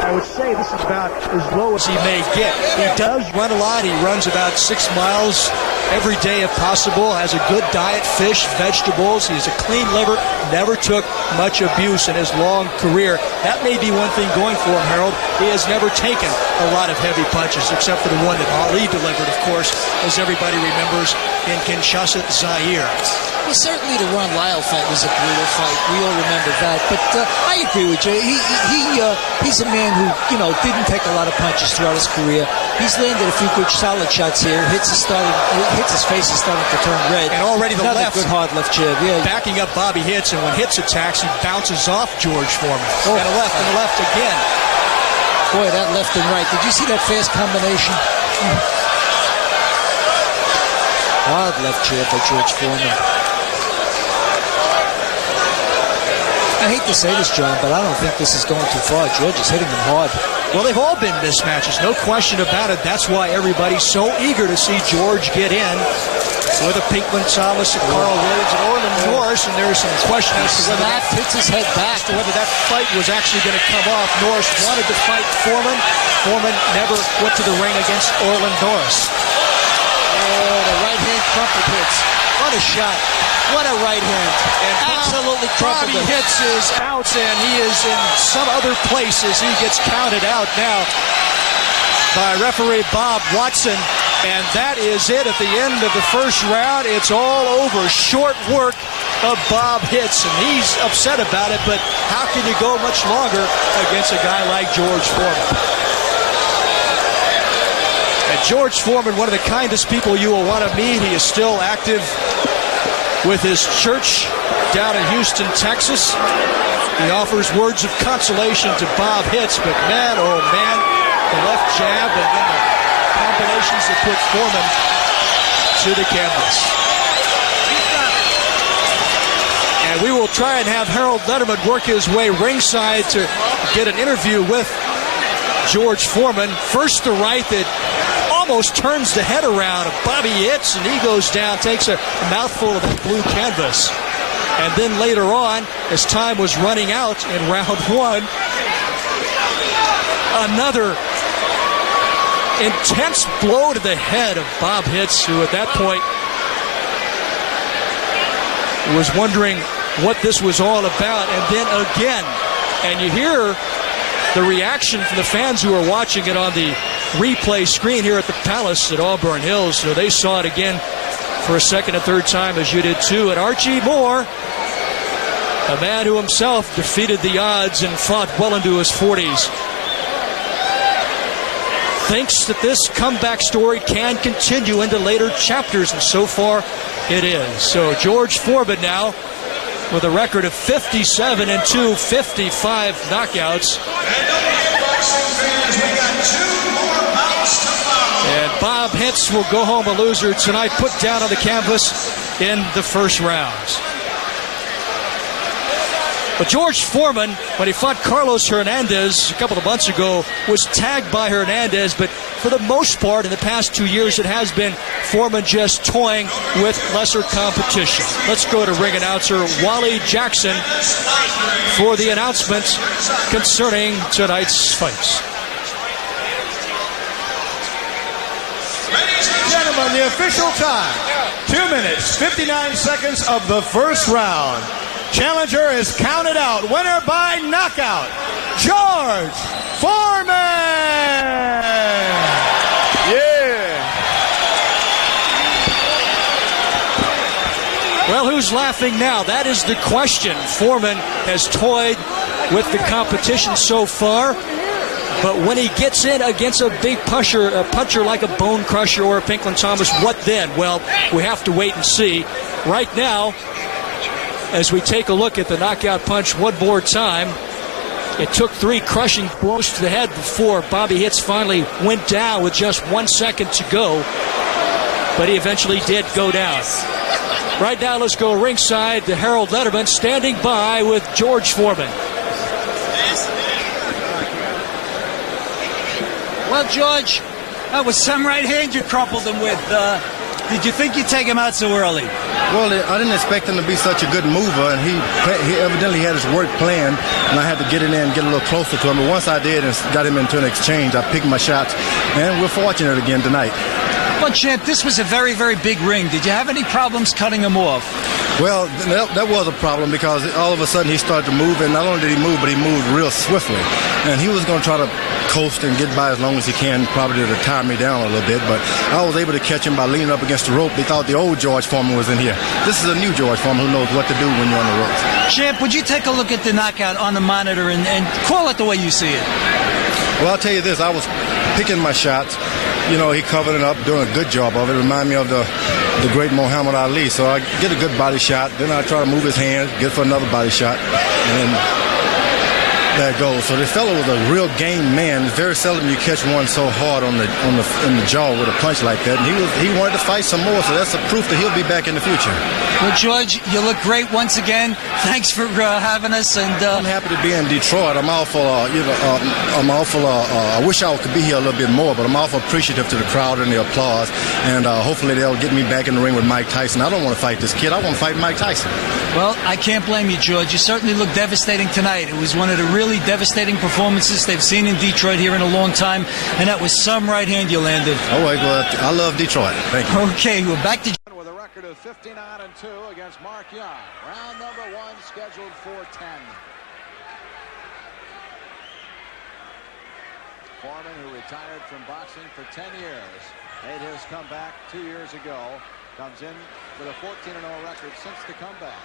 I would say this is about as low as he may get. He does run a lot. He runs about 6 miles every day if possible, has a good diet, fish, vegetables. He has a clean liver, never took much abuse in his long career. That may be one thing going for him, Harold. He has never taken a lot of heavy punches, except for the one that Ali delivered, of course, as everybody remembers, in Kinshasa, Zaire. Well, certainly the Ron Lyle fight was a brutal fight. We all remember that. But I agree with you. He's a man who, didn't take a lot of punches throughout his career. He's landed a few good solid shots here. Hitz his face is starting to turn red. And already the left. Good hard left jab. Yeah. Backing up Bobby Hitz, and when Hitz attacks, he bounces off George Foreman. And a left, and a left again. Boy, that left and right. Did you see that fast combination? Hard left jab by George Foreman. I hate to say this, John, but I don't think this is going too far. George is hitting him hard. Well, they've all been mismatches, no question about it. That's why everybody's so eager to see George get in with a Pinkman Thomas, and Carl Williams, and Orland Norris, and there's some question as to whether that hits his head back, to whether that fight was actually going to come off. Norris wanted to fight Foreman. Foreman never went to the ring against Orland Norris. Oh, the right hand crumpled hits. What a shot. What a right hand. And absolutely crumpled. Bobby hits his out, and he is in some other places. He gets counted out now by referee Bob Watson. And that is it at the end of the first round. It's all over. Short work of Bob Hitz, and he's upset about it, but how can you go much longer against a guy like George Foreman? And George Foreman, one of the kindest people you will want to meet. He is still active with his church down in Houston, Texas. He offers words of consolation to Bob Hitz, but man, oh man, the left jab and then the combinations that put Foreman to the canvas. And we will try and have Harold Letterman work his way ringside to get an interview with George Foreman. First the right that almost turns the head around of Bobby Hitz, and he goes down, takes a mouthful of the blue canvas. And then later on, as time was running out in round one, another intense blow to the head of Bob Hitz, who at that point was wondering what this was all about. And then again, and you hear the reaction from the fans who are watching it on the replay screen here at the Palace at Auburn Hills. So they saw it again for a second and third time, as you did too. And Archie Moore, a man who himself defeated the odds and fought well into his 40s, thinks that this comeback story can continue into later chapters, and so far it is. So George Foreman now with a record of 57-2, 55 knockouts. And Bob Hitz will go home a loser tonight, put down on the canvas in the first round. But George Foreman, when he fought Carlos Hernandez a couple of months ago, was tagged by Hernandez, but for the most part in the past 2 years it has been Foreman just toying with lesser competition. Let's go to ring announcer Wally Jackson for the announcement concerning tonight's fights. Gentlemen, the official time, 2 minutes, 59 seconds of the first round. Challenger is counted out. Winner by knockout, George Foreman! Yeah! Well, who's laughing now? That is the question. Foreman has toyed with the competition so far, but when he gets in against a big puncher like a Bone Crusher or a Pinkman Thomas, what then? Well, we have to wait and see. Right now, as we take a look at the knockout punch one more time, it took 3 crushing blows to the head before Bobby Hitz finally went down with just 1 second to go, but he eventually did go down. Right now, let's go ringside to Harold Letterman, standing by with George Foreman. Well, George, that was some right hand you crumpled him with. Did you think you'd take him out so early? Well, I didn't expect him to be such a good mover, and he evidently had his work planned, and I had to get in there and get a little closer to him. But once I did and got him into an exchange, I picked my shots, and we're fortunate again tonight. Well, Champ, this was a very, very big ring. Did you have any problems cutting him off? Well, that was a problem because all of a sudden he started to move, and not only did he move, but he moved real swiftly. And he was going to try to coast and get by as long as he can, probably to tie me down a little bit. But I was able to catch him by leaning up against the rope. They thought the old George Foreman was in here. This is a new George Foreman who knows what to do when you're on the ropes. Champ, would you take a look at the knockout on the monitor and call it the way you see it? Well, I'll tell you this. I was picking my shots. You know, he covered it up, doing a good job of it. Remind me of the great Muhammad Ali. So I get a good body shot. Then I try to move his hand, get for another body shot. And then that goes. So this fellow was a real game man. It's very seldom you catch one so hard in the jaw with a punch like that. And he wanted to fight some more, so that's a proof that he'll be back in the future. Well, George, you look great once again. Thanks for having us. And I'm happy to be in Detroit. I'm awful, I wish I could be here a little bit more, but I'm awful appreciative to the crowd and the applause. And hopefully they'll get me back in the ring with Mike Tyson. I don't want to fight this kid. I want to fight Mike Tyson. Well, I can't blame you, George. You certainly look devastating tonight. It was one of the really devastating performances they've seen in Detroit here in a long time, and that was some right hand you landed. Oh, well, I love Detroit. Thank you. Okay, we're back to... With a record of 59-2 against Mark Young. Round number 1 scheduled for 10. Foreman, who retired from boxing for 10 years, made his comeback 2 years ago. Comes in with a 14-0 record since the comeback.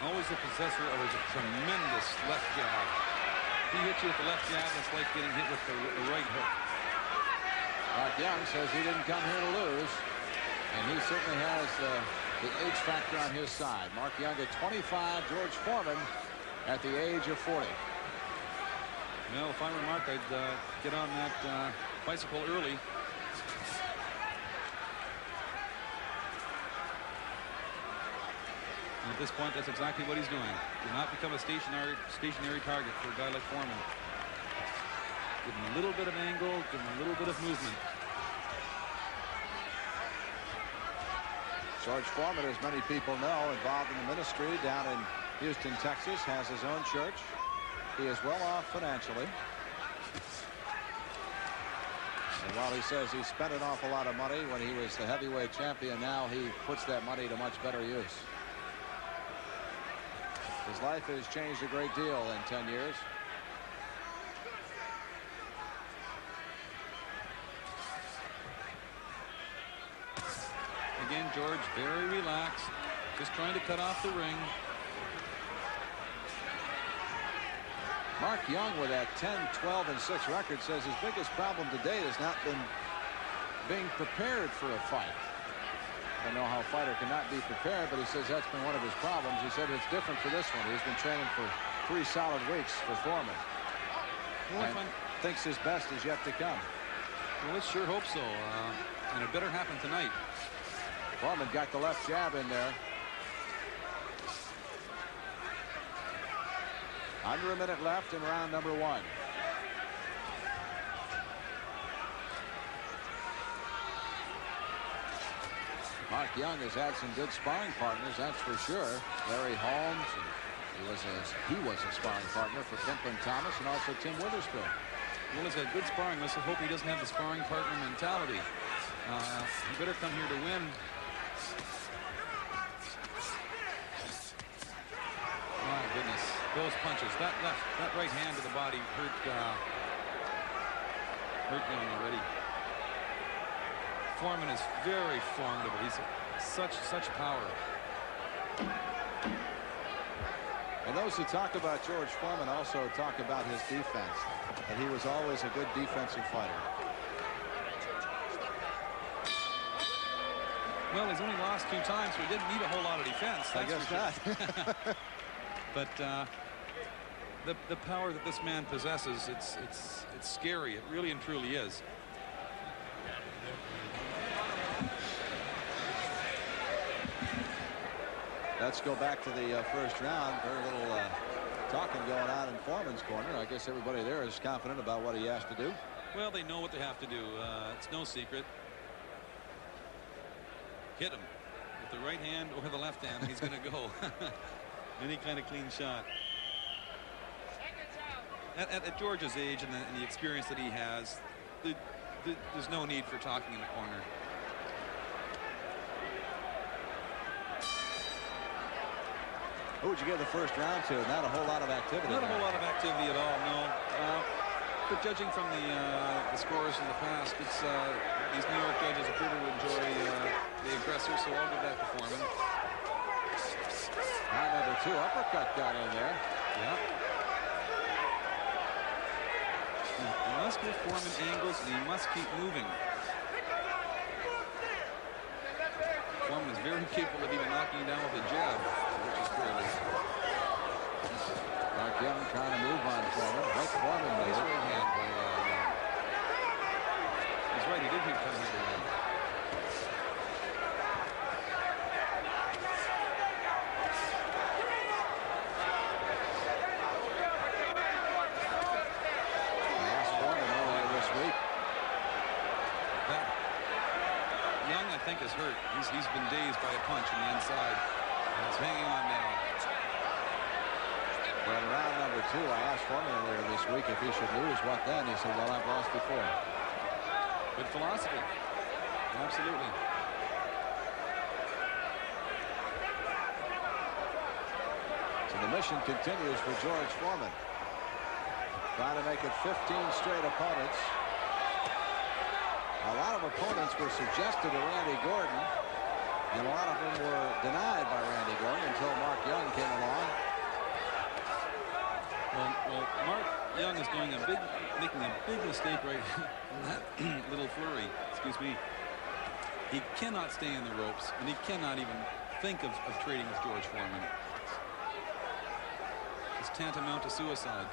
Always the possessor of a tremendous left jab. He hits you with the left jab, it's like getting hit with the right hook. Mark Young says he didn't come here to lose, and he certainly has the H factor on his side. Mark Young at 25, George Foreman at the age of 40. Well, if I were Mark, I'd get on that bicycle early. And at this point, that's exactly what he's doing. Do not become a stationary target for a guy like Foreman. Give him a little bit of angle, give him a little bit of movement. George Foreman, as many people know, involved in the ministry down in Houston, Texas, has his own church. He is well off financially. And while he says he spent an awful lot of money when he was the heavyweight champion, now he puts that money to much better use. His life has changed a great deal in 10 years. Again, George, very relaxed, just trying to cut off the ring. Mark Young, with that 10, 12, and 6 record, says his biggest problem to date has not been being prepared for a fight. I don't know how a fighter cannot be prepared, but he says that's been one of his problems. He said it's different for this one. He's been training for 3 solid weeks for Foreman. Well, and thinks his best is yet to come. Well, let's sure hope so. And it better happen tonight. Foreman got the left jab in there. Under a minute left in round number 1. Mark Young has had some good sparring partners, that's for sure. Larry Holmes, and he was a sparring partner for Kemplin Thomas and also Tim Witherspoon. Well, he's had good sparring. Let's hope he doesn't have the sparring partner mentality. He better come here to win. My goodness, those punches, that right hand to the body hurt Young already. Foreman is very formidable. He's such power. And those who talk about George Foreman also talk about his defense, and he was always a good defensive fighter. Well, he's only lost 2 times, so he didn't need a whole lot of defense. I guess not. But the power that this man possesses, it's scary. It really and truly is. Let's go back to the first round. Very little talking going on in Foreman's corner. I guess everybody there is confident about what he has to do. Well, they know what they have to do. It's no secret. Hit him with the right hand or the left hand. He's going to go. Any kind of clean shot. At George's age and the experience that he has, there's no need for talking in the corner. Who would you give the first round to? Not a whole lot of activity. Not a whole lot of activity at all, no. But judging from the scores in the past, it's these New York judges appear to enjoy the aggressor, so I'll give that to Foreman. Round number 2, uppercut got in there. Yeah. He must give Foreman angles, and he must keep moving. Foreman is very capable of even knocking you down with a jab, which is clearly. Mark Young trying to move think is hurt. He's been dazed by a punch on the inside. And he's hanging on now. Well, in round number 2, I asked Foreman earlier this week if he should lose, what then? He said, well, I've lost before. Good philosophy. Absolutely. So the mission continues for George Foreman. Trying to make it 15 straight opponents. A lot of opponents were suggested to Randy Gordon, and a lot of them were denied by Randy Gordon until Mark Young came along. Well, Mark Young is making a big mistake right in that little flurry. Excuse me. He cannot stay in the ropes, and he cannot even think of trading with George Foreman. It's tantamount to suicide.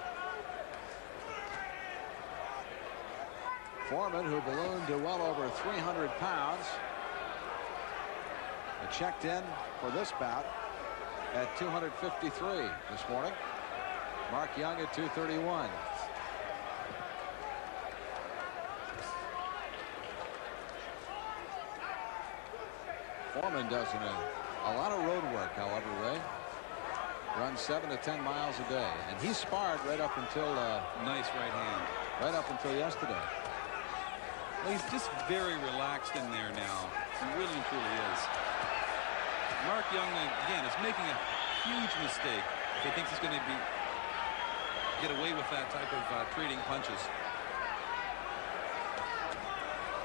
Foreman, who ballooned to well over 300 pounds, checked in for this bout at 253 this morning. Mark Young at 231. Foreman does a lot of road work, however, Ray. Runs 7 to 10 miles a day, and he sparred right up until nice right hand. Right up until yesterday. Well, he's just very relaxed in there now. He really and truly is. Mark Young, again, is making a huge mistake if he thinks he's going to get away with that type of trading punches.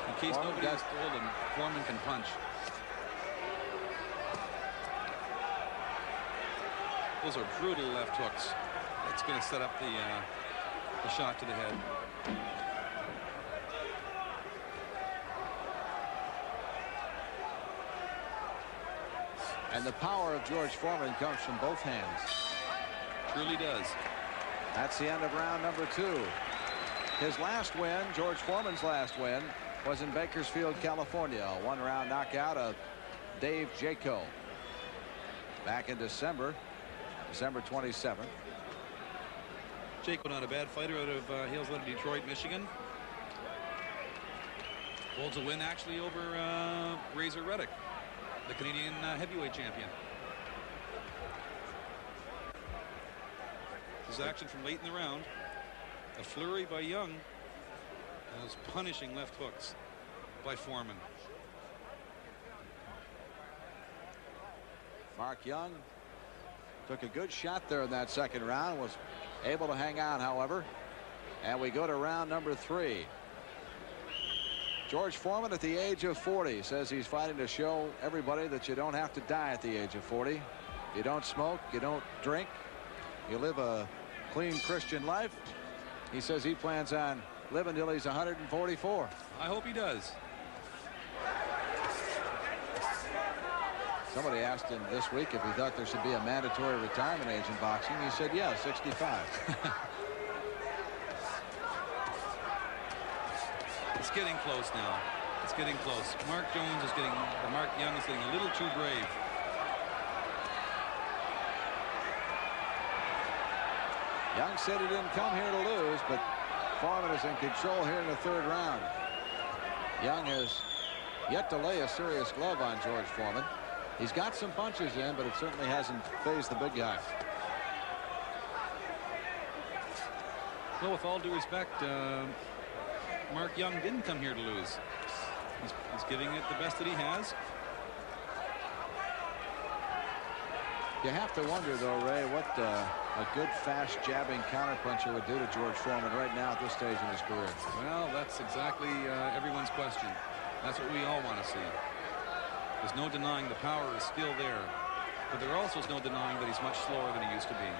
In case nobody has told him, Foreman can punch. Those are brutal left hooks. That's going to set up the shot to the head. And the power of George Foreman comes from both hands. Truly does. That's the end of round number 2. His last win, George Foreman's last win, was in Bakersfield, California. A one-round knockout of Dave Jaco. Back in December 27th. Jaco, not a bad fighter, out of Hales out of Detroit, Michigan. Holds a win actually over Razor Reddick, the Canadian heavyweight champion. This is action from late in the round. A flurry by Young. And those punishing left hooks by Foreman. Mark Young took a good shot there in that second round, was able to hang on, however. And we go to round number 3. George Foreman, at the age of 40, says he's fighting to show everybody that you don't have to die at the age of 40. You don't smoke, you don't drink, you live a clean Christian life. He says he plans on living till he's 144. I hope he does. Somebody asked him this week if he thought there should be a mandatory retirement age in boxing. He said, yeah, 65. It's getting close now. It's getting close. Mark Young is getting a little too brave. Young said he didn't come here to lose, but Foreman is in control here in the third round. Young has yet to lay a serious glove on George Foreman. He's got some punches in, but it certainly hasn't fazed the big guy. Well, with all due respect, Mark Young didn't come here to lose. He's giving it the best that he has. You have to wonder, though, Ray, what a good, fast, jabbing counterpuncher would do to George Foreman right now at this stage in his career. Well, that's exactly everyone's question. That's what we all want to see. There's no denying the power is still there, but there also is no denying that he's much slower than he used to be.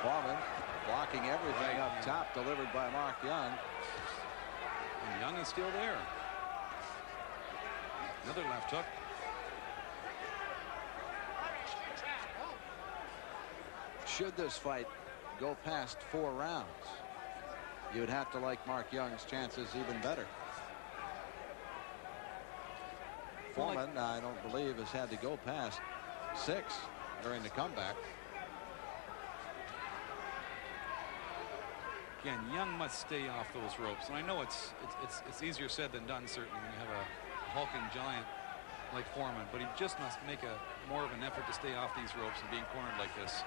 Foreman blocking everything up top, delivered by Mark Young. And Young is still there. Another left hook. Should this fight go past 4 rounds, you would have to like Mark Young's chances even better. Foreman, I don't believe, has had to go past 6 during the comeback. Again, Young must stay off those ropes. And I know it's easier said than done, certainly, when you have a hulking giant like Foreman, but he just must make more of an effort to stay off these ropes and being cornered like this.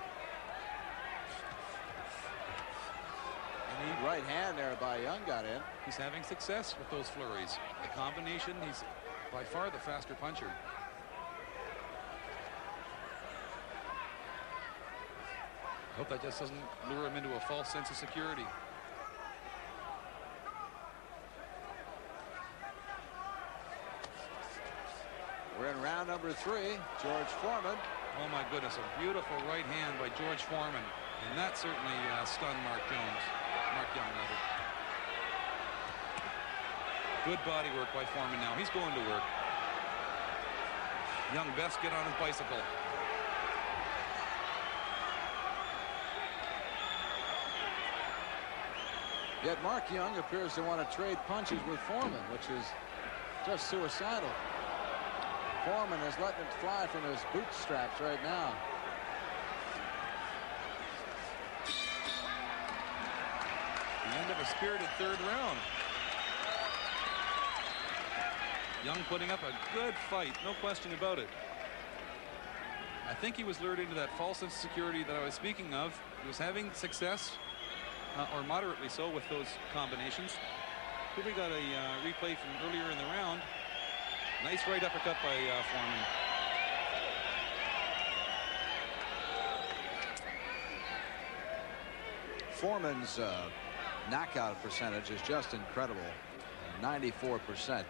Neat right hand there by Young got in. He's having success with those flurries. The combination, he's by far the faster puncher. I hope that just doesn't lure him into a false sense of security. We're in round number 3. George Foreman. Oh my goodness, a beautiful right hand by George Foreman. And that certainly stunned Mark Young, rather. Good body work by Foreman now. He's going to work. Young best get on his bicycle. Yet Mark Young appears to want to trade punches with Foreman, which is just suicidal. Foreman is letting it fly from his bootstraps right now. The end of a spirited third round. Young putting up a good fight, no question about it. I think he was lured into that false sense of security that I was speaking of. He was having success, or moderately so, with those combinations. Here we got a replay from earlier in the round. Nice right uppercut by Foreman. Foreman's knockout percentage is just incredible. 94%.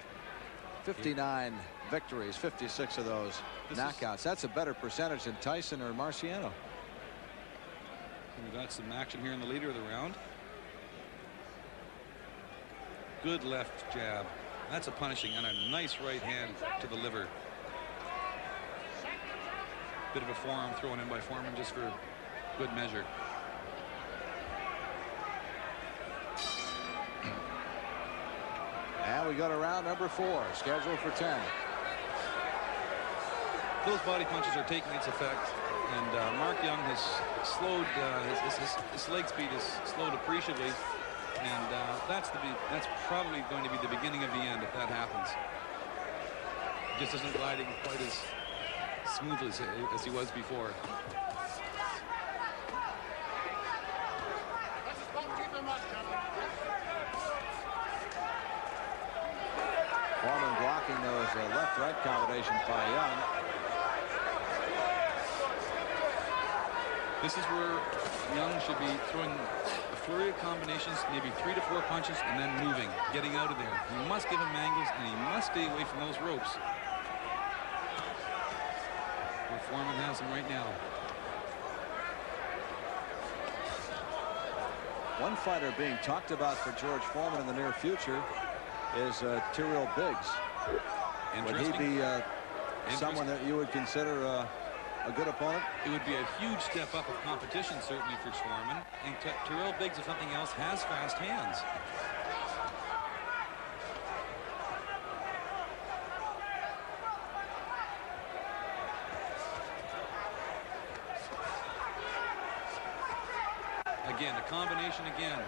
59 victories, 56 of those knockouts. That's a better percentage than Tyson or Marciano. We got some action here in the leader of the round. Good left jab. That's a punishing, and a nice right hand to the liver. Bit of a forearm thrown in by Foreman just for good measure. And we go to round number 4, scheduled for 10. Those body punches are taking its effect, and Mark Young has slowed, his leg speed is slowed appreciably, and that's probably going to be the beginning of the end if that happens. He just isn't gliding quite as smoothly as he was before. Foreman blocking those left-right combinations by Young. This is where Young should be throwing a flurry of combinations, maybe 3 to 4 punches, and then moving, getting out of there. He must give him angles, and he must stay away from those ropes. Where Foreman has him right now. One fighter being talked about for George Foreman in the near future is Tyrrell Biggs. Would he be someone that you would consider a good opponent? It would be a huge step up of competition, certainly, for Foreman. And Tyrrell Biggs, if something else, has fast hands. Again, a combination again.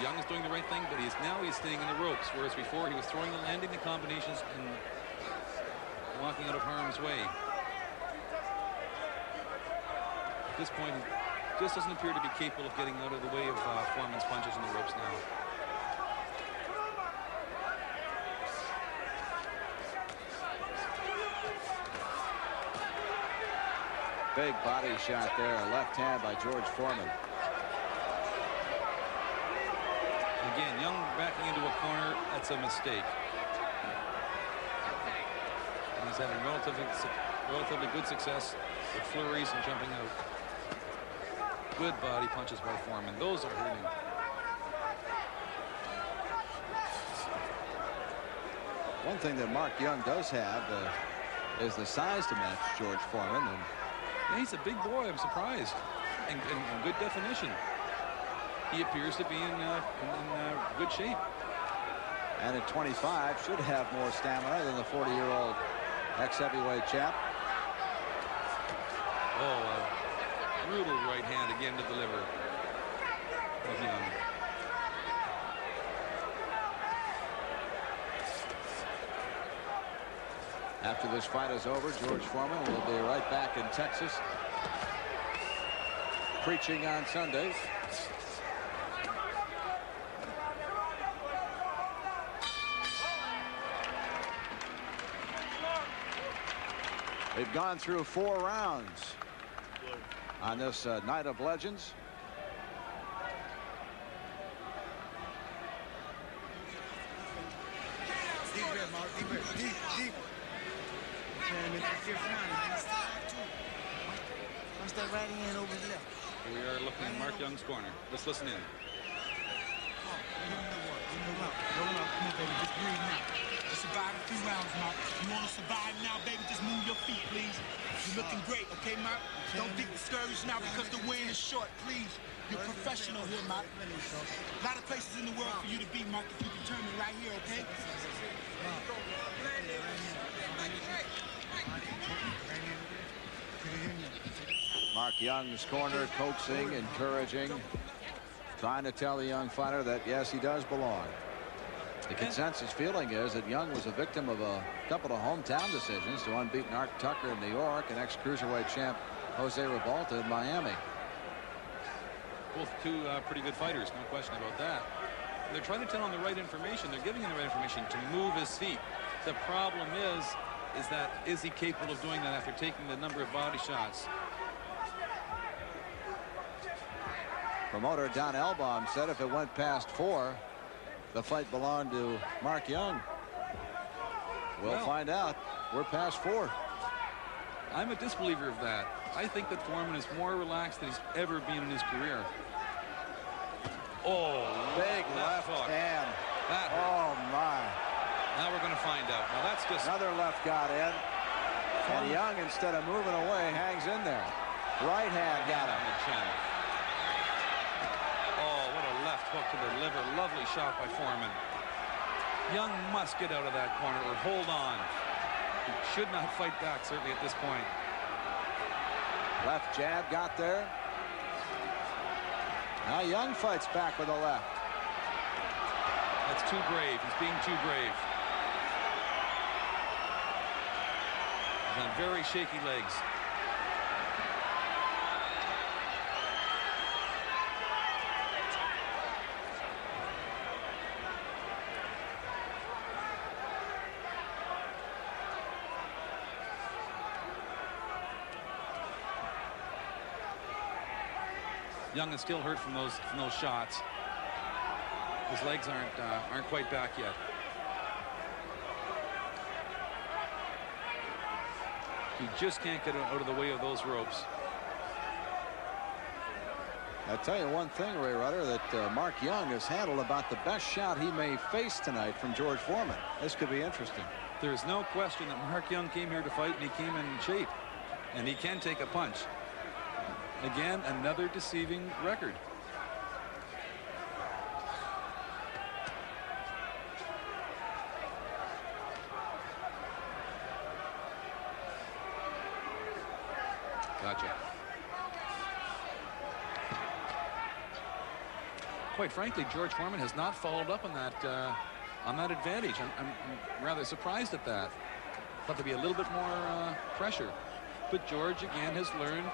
Young is doing the right thing, but now he's staying in the ropes, whereas before he was landing the combinations and walking out of harm's way. At this point, he just doesn't appear to be capable of getting out of the way of Foreman's punches in the ropes now. Big body shot there, a left hand by George Foreman. Again, Young backing into a corner, that's a mistake. And he's having relatively good success with flurries and jumping out. Good body punches by Foreman. Those are hurting. One thing that Mark Young does have is the size to match George Foreman. And yeah, he's a big boy, I'm surprised. And good definition. He appears to be in good shape. And at 25, should have more stamina than the 40-year-old ex-heavyweight chap. Oh, a brutal right hand again to the liver of Young. After this fight is over, George Foreman will be right back in Texas, preaching on Sundays. We've gone through 4 rounds on this Night of Legends. What's that right hand over left? We are looking at Mark Young's corner. Let's listen in. Just breathe now. You survived a few rounds, Mark. You want to survive now, baby? Just move your feet, please. You're looking great, okay, Mark? Don't get discouraged now because the weigh is short, please. You're professional here, Mark. A lot of places in the world for you to be, Mark, if you determine right here, okay? Mark Young's corner, coaxing, encouraging, trying to tell the young fighter that, yes, he does belong. The consensus feeling is that Young was a victim of a couple of hometown decisions to unbeaten Art Tucker in New York and ex-cruiserweight champ Jose Revolta in Miami. Both two pretty good fighters, no question about that. They're trying to tell him the right information. They're giving him the right information to move his feet. The problem is that is he capable of doing that after taking the number of body shots? Promoter Don Elbaum said if it went past 4, the fight belonged to Mark Young. We'll find out. We're past 4. I'm a disbeliever of that. I think that Foreman is more relaxed than he's ever been in his career. Oh, big left hand. Oh my. Now we're going to find out. Now that's just another left got in. And Young, instead of moving away, hangs in there. Right hand got him. The chin. Oh, what a left hook to the liver. Lovely shot by Foreman. Young must get out of that corner or hold on. He should not fight back, certainly at this point. Left jab got there. Now Young fights back with a left. That's too brave. He's being too brave. He's on very shaky legs. Young is still hurt from those shots. His legs aren't quite back yet. He just can't get out of the way of those ropes. I'll tell you one thing, Ray Rutter, that Mark Young has handled about the best shot he may face tonight from George Foreman. This could be interesting. There's no question that Mark Young came here to fight, and he came in shape. And he can take a punch. Again, another deceiving record. Gotcha. Quite frankly, George Foreman has not followed up on that advantage. I'm rather surprised at that. Thought there'd be a little bit more pressure. But George, again, has learned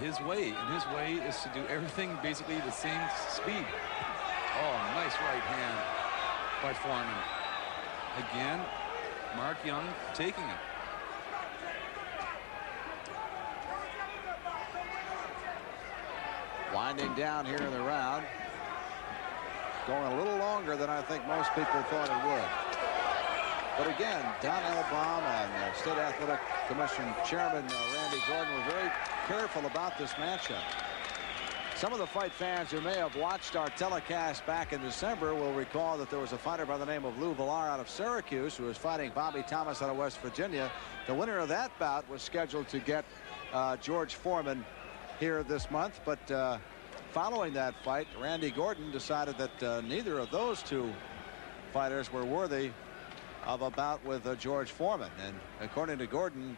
his way, and his way is to do everything basically the same speed. Oh, nice right hand by Foreman. Again, Mark Young taking it. Winding down here in the round. Going a little longer than I think most people thought it would. But again, Don Elbaum and State Athletic Commission Chairman Randy Gordon were very careful about this matchup. Some of the fight fans who may have watched our telecast back in December will recall that there was a fighter by the name of Lou Villar out of Syracuse who was fighting Bobby Thomas out of West Virginia. The winner of that bout was scheduled to get George Foreman here this month, but following that fight, Randy Gordon decided that neither of those two fighters were worthy of a bout with George Foreman. And according to Gordon,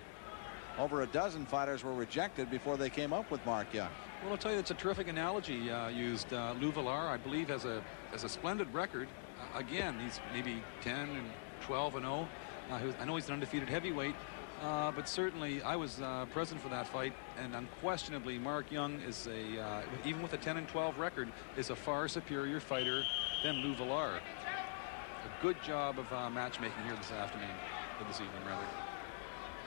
over a dozen fighters were rejected before they came up with Mark Young. Well, I'll tell you, it's a terrific analogy used. Lou Villar, I believe, has a splendid record. Again, he's maybe 10 and 12 and 0. I know he's an undefeated heavyweight, but certainly I was present for that fight, and unquestionably Mark Young is even with a 10-12 record, is a far superior fighter than Lou Villar. A good job of matchmaking here this evening, rather.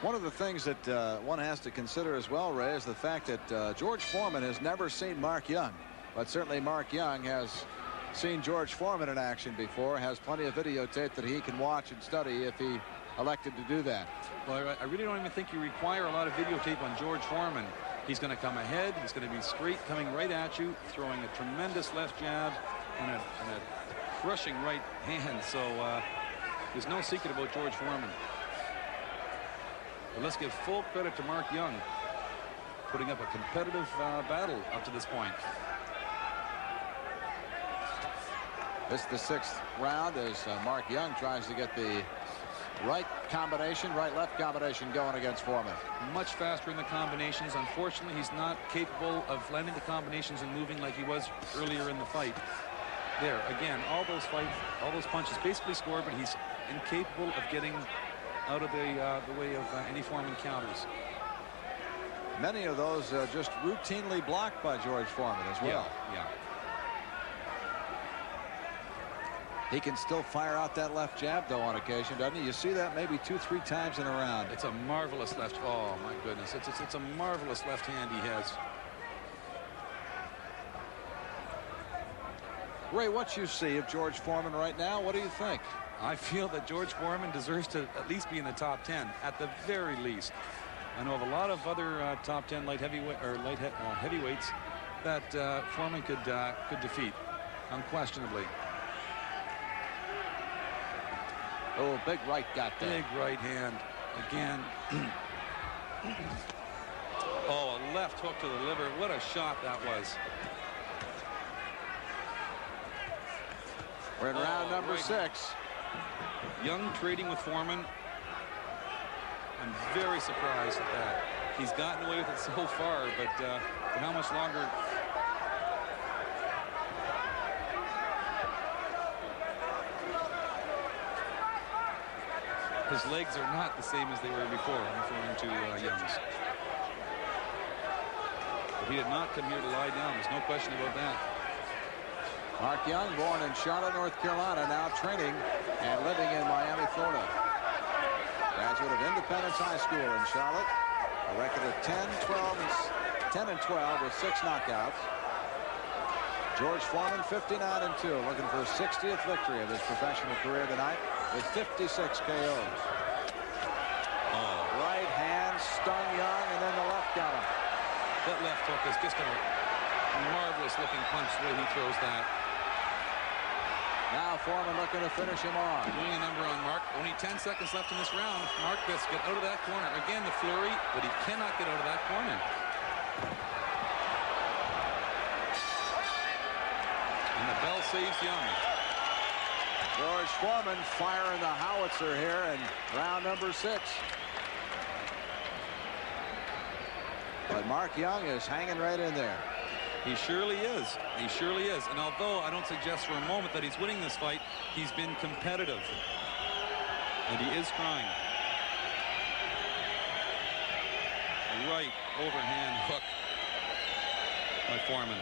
One of the things that one has to consider as well, Ray, is the fact that George Foreman has never seen Mark Young, but certainly Mark Young has seen George Foreman in action before, has plenty of videotape that he can watch and study if he elected to do that. Well, I really don't even think you require a lot of videotape on George Foreman. He's going to come ahead. He's going to be straight coming right at you, throwing a tremendous left jab and a crushing right hand. So there's no secret about George Foreman. But let's give full credit to Mark Young, putting up a competitive battle up to this point. This is the 6th round as Mark Young tries to get the right left combination going against Foreman. Much faster in the combinations. Unfortunately, he's not capable of landing the combinations and moving like he was earlier in the fight. There, again, all those punches basically scored, but he's incapable of getting out of the way of any Foreman counters. Many of those just routinely blocked by George Foreman as well. Yeah. He can still fire out that left jab, though, on occasion, doesn't he? You see that maybe 2-3 times in a round. It's a marvelous left. Oh, my goodness. It's a marvelous left hand he has. Ray, what you see of George Foreman right now, what do you think? I feel that George Foreman deserves to at least be in the top 10, at the very least. I know of a lot of other top 10 heavyweights that Foreman could defeat, unquestionably. Oh, big right got there. Big right hand again. Oh, a left hook to the liver. What a shot that was. We're in round number 6. Young trading with Foreman. I'm very surprised at that. He's gotten away with it so far, but for how much longer? His legs are not the same as they were before. I'm referring to Young's. But he did not come here to lie down. There's no question about that. Mark Young, born in Charlotte, North Carolina, now training and living in Miami, Florida. Graduate of Independence High School in Charlotte. A record of 10-12 with 6 knockouts. George Foreman, 59-2, looking for his 60th victory of his professional career tonight with 56 KOs. Oh. Right hand stung Young, and then the left got him. That left hook is just a marvelous looking punch the way he throws that. Now Foreman looking to finish him off. Doing a number on Mark. Only 10 seconds left in this round. Mark best get out of that corner. Again, the flurry, but he cannot get out of that corner. And the bell saves Young. George Foreman firing the howitzer here in round number 6. But Mark Young is hanging right in there. He surely is. He surely is. And although I don't suggest for a moment that he's winning this fight, he's been competitive. And he is trying. Right overhand hook by Foreman.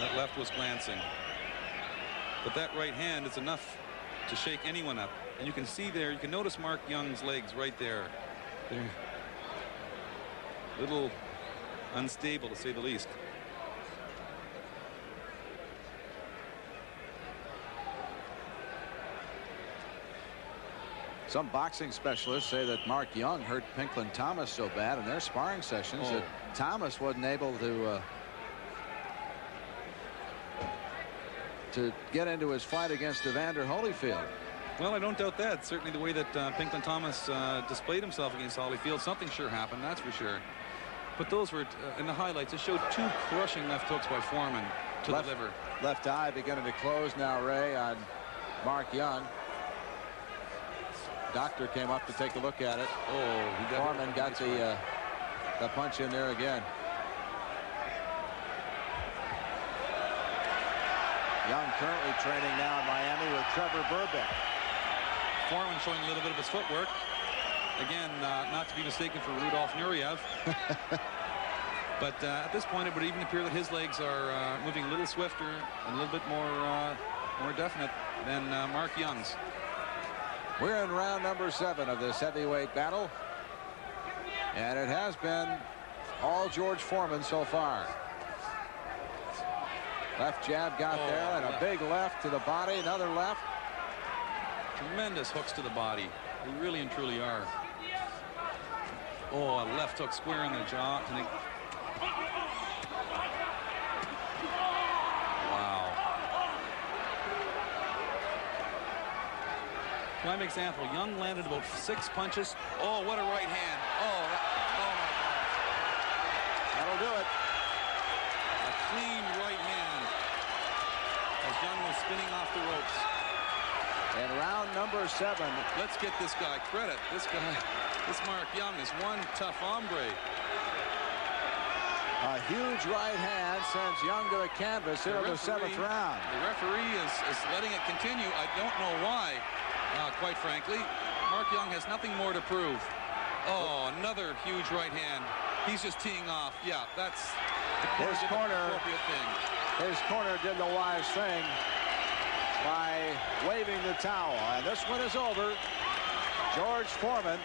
That left was glancing. But that right hand is enough to shake anyone up. And you can see there, you can notice Mark Young's legs right there. They're a little unstable, to say the least. Some boxing specialists say that Mark Young hurt Pinklon Thomas so bad in their sparring sessions that Thomas wasn't able to get into his fight against Evander Holyfield. Well, I don't doubt that. Certainly the way that Pinklon Thomas displayed himself against Holyfield, something sure happened, that's for sure. But those were, in the highlights, it showed 2 crushing left hooks by Foreman to the liver. Left eye beginning to close now, Ray, on Mark Young. Doctor came up to take a look at it. Oh, Foreman got the punch in there again. Young currently training now in Miami with Trevor Burbeck. Foreman showing a little bit of his footwork. Again, not to be mistaken for Rudolf Nureyev. But at this point, it would even appear that his legs are moving a little swifter and a little bit more definite than Mark Young's. We're in round number 7 of this heavyweight battle. And it has been all George Foreman so far. Left jab got there, and a big left to the body, another left. Tremendous hooks to the body. They really and truly are. Oh, a left hook square in the jaw. And wow. Prime example. Young landed about 6 punches. Oh, what a right hand. Oh my gosh. That'll do it. A clean right hand as Young was spinning off the ropes. In round number 7. Let's get this guy credit. This Mark Young is one tough hombre. A huge right hand sends Young to the canvas here in the 7th round. The referee is letting it continue. I don't know why, quite frankly. Mark Young has nothing more to prove. Oh, another huge right hand. He's just teeing off. Yeah, that's the appropriate thing. His corner did the wise thing by waving the towel. And this one is over. George Foreman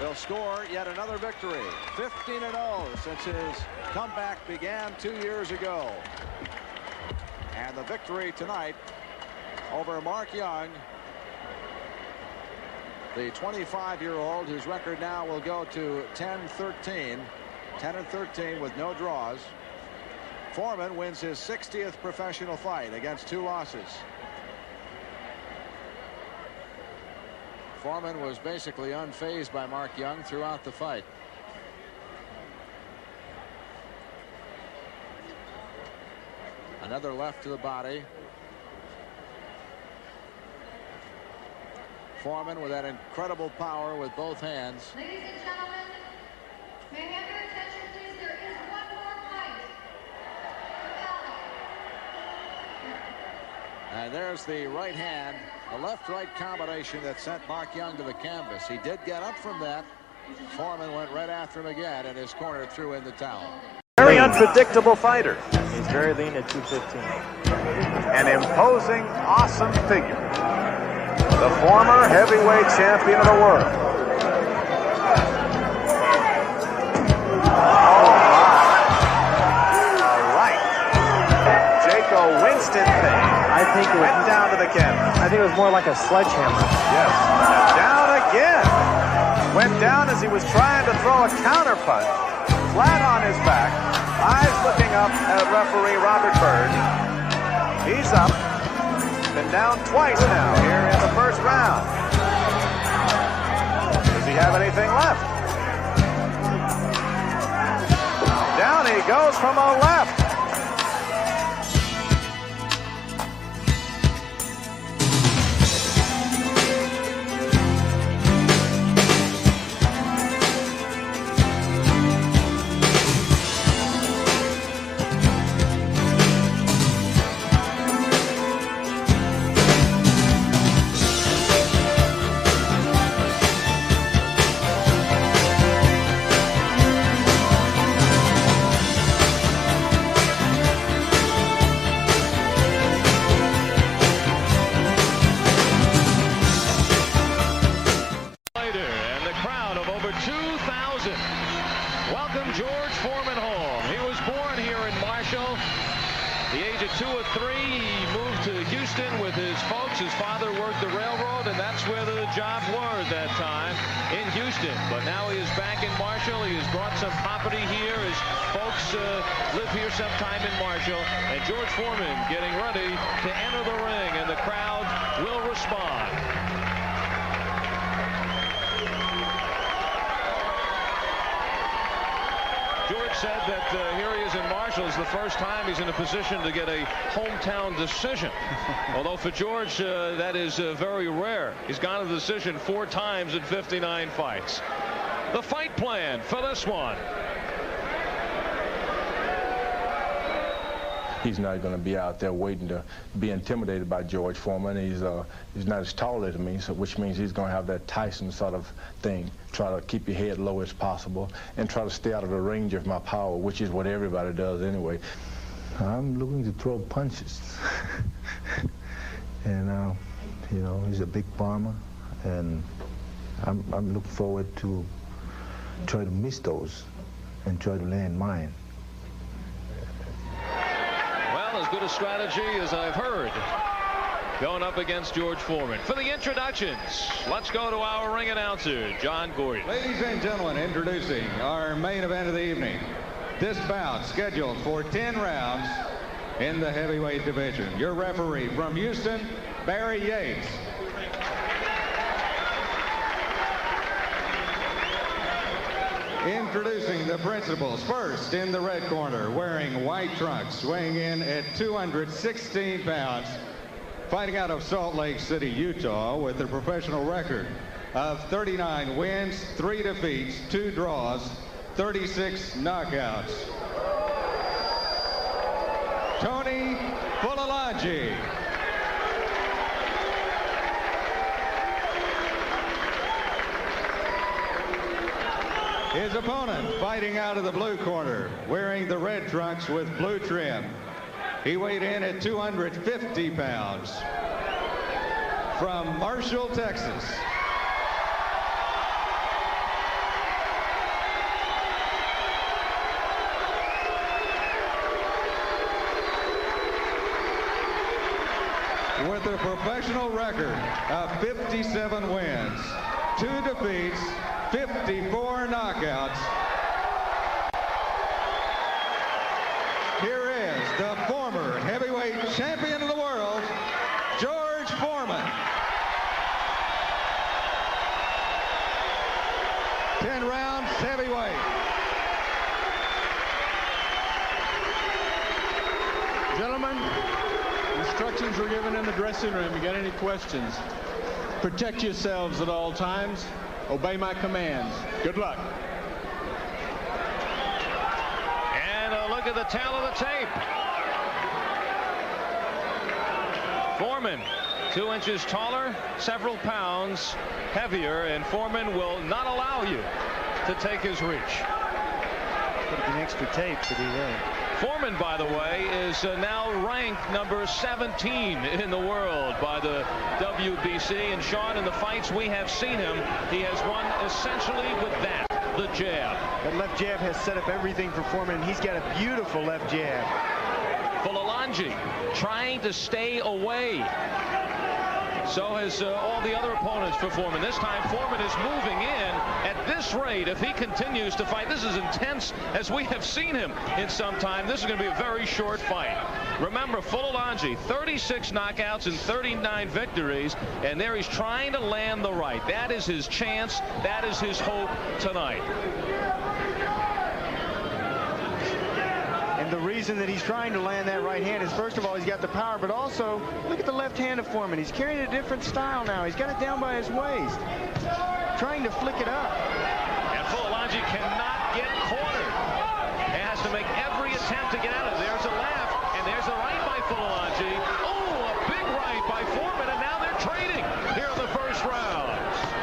will score yet another victory. 15-0 since his comeback began 2 years ago. And the victory tonight over Mark Young, the 25-year-old, whose record now will go to 10-13. 10-13 with no draws. Foreman wins his 60th professional fight against 2 losses. Foreman was basically unfazed by Mark Young throughout the fight. Another left to the body. Foreman with that incredible power with both hands. Ladies and gentlemen, may I have your attention, please? There is one more fight. And there's the right hand, the left-right combination that sent Mark Young to the canvas. He did get up from that. Foreman went right after him again, and his corner threw in the towel. Very unpredictable fighter. He's very lean at 215. An imposing, awesome figure. The former heavyweight champion of the world. Oh my. All right. Jaco Winston thing. I think it went down to the canvas. I think it was more like a sledgehammer. Yes. Down again. Went down as he was trying to throw a counter punch. Flat on his back. Eyes looking up at referee Robert Bird. He's up. Been down twice now here in the first round. Does he have anything left? Down he goes from a left. Welcome George Foreman home. He was born here in Marshall. The age of 2 or 3, he moved to Houston with his folks. His father worked the railroad, and that's where the jobs were at that time, in Houston. But now he is back in Marshall. He has brought some property here. His folks live here sometime in Marshall. And George Foreman getting ready to enter the ring, and the crowd will respond. George said that here he is in Marshall. It's the first time he's in a position to get a hometown decision. Although for George, that is very rare. He's gone to decision 4 times in 59 fights. The fight plan for this one. he's not going to be out there waiting to be intimidated by George Foreman. He's not as tall as me, so which means he's going to have that Tyson sort of thing. Try to keep your head low as possible and try to stay out of the range of my power, which is what everybody does anyway. I'm looking to throw punches. And, you know, he's a big farmer, and I'm looking forward to try to miss those and try to land mine. Well, as good a strategy as I've heard going up against George Foreman. For the introductions, let's go to our ring announcer, John Gordon. Ladies and gentlemen, introducing our main event of the evening. This bout scheduled for 10 rounds in the heavyweight division. Your referee from Houston, Barry Yates. Introducing the principals. First, in the red corner, wearing white trunks, weighing in at 216 pounds, fighting out of Salt Lake City, Utah, with a professional record of 39 wins, 3 defeats, 2 draws, 36 knockouts. Tony Fulalagi. His opponent, fighting out of the blue corner, wearing the red trunks with blue trim. He weighed in at 250 pounds. From Marshall, Texas, with a professional record of 57 wins, 2 defeats, 54 knockouts. Here is the former heavyweight champion of the world, George Foreman. 10 rounds heavyweight. Gentlemen, instructions were given in the dressing room. You got any questions? Protect yourselves at all times. Obey my commands. Good luck. And a look at the tail of the tape. Foreman, 2 inches taller, several pounds heavier, and Foreman will not allow you to take his reach. Put an extra tape to do that. Foreman, by the way, is now ranked number 17 in the world by the WBC. And Sean, in the fights we have seen him, he has won essentially with that, the jab. That left jab has set up everything for Foreman. He's got a beautiful left jab. Fulalagi trying to stay away. So has all the other opponents for Foreman. This time Foreman is moving in at this rate. If he continues to fight, this is intense as we have seen him in some time. This is going to be a very short fight. Remember, Fulalagi, 36 knockouts and 39 victories, and there he's trying to land the right. That is his chance. That is his hope tonight. And the reason that he's trying to land that right hand is, first of all, he's got the power, but also, look at the left hand of Foreman. He's carrying a different style now. He's got it down by his waist, trying to flick it up. And Fulalagi cannot get cornered. He has to make every attempt to get out of it. There's a left, and there's a right by Fulalagi. Oh, a big right by Foreman, and now they're trading here in the first round.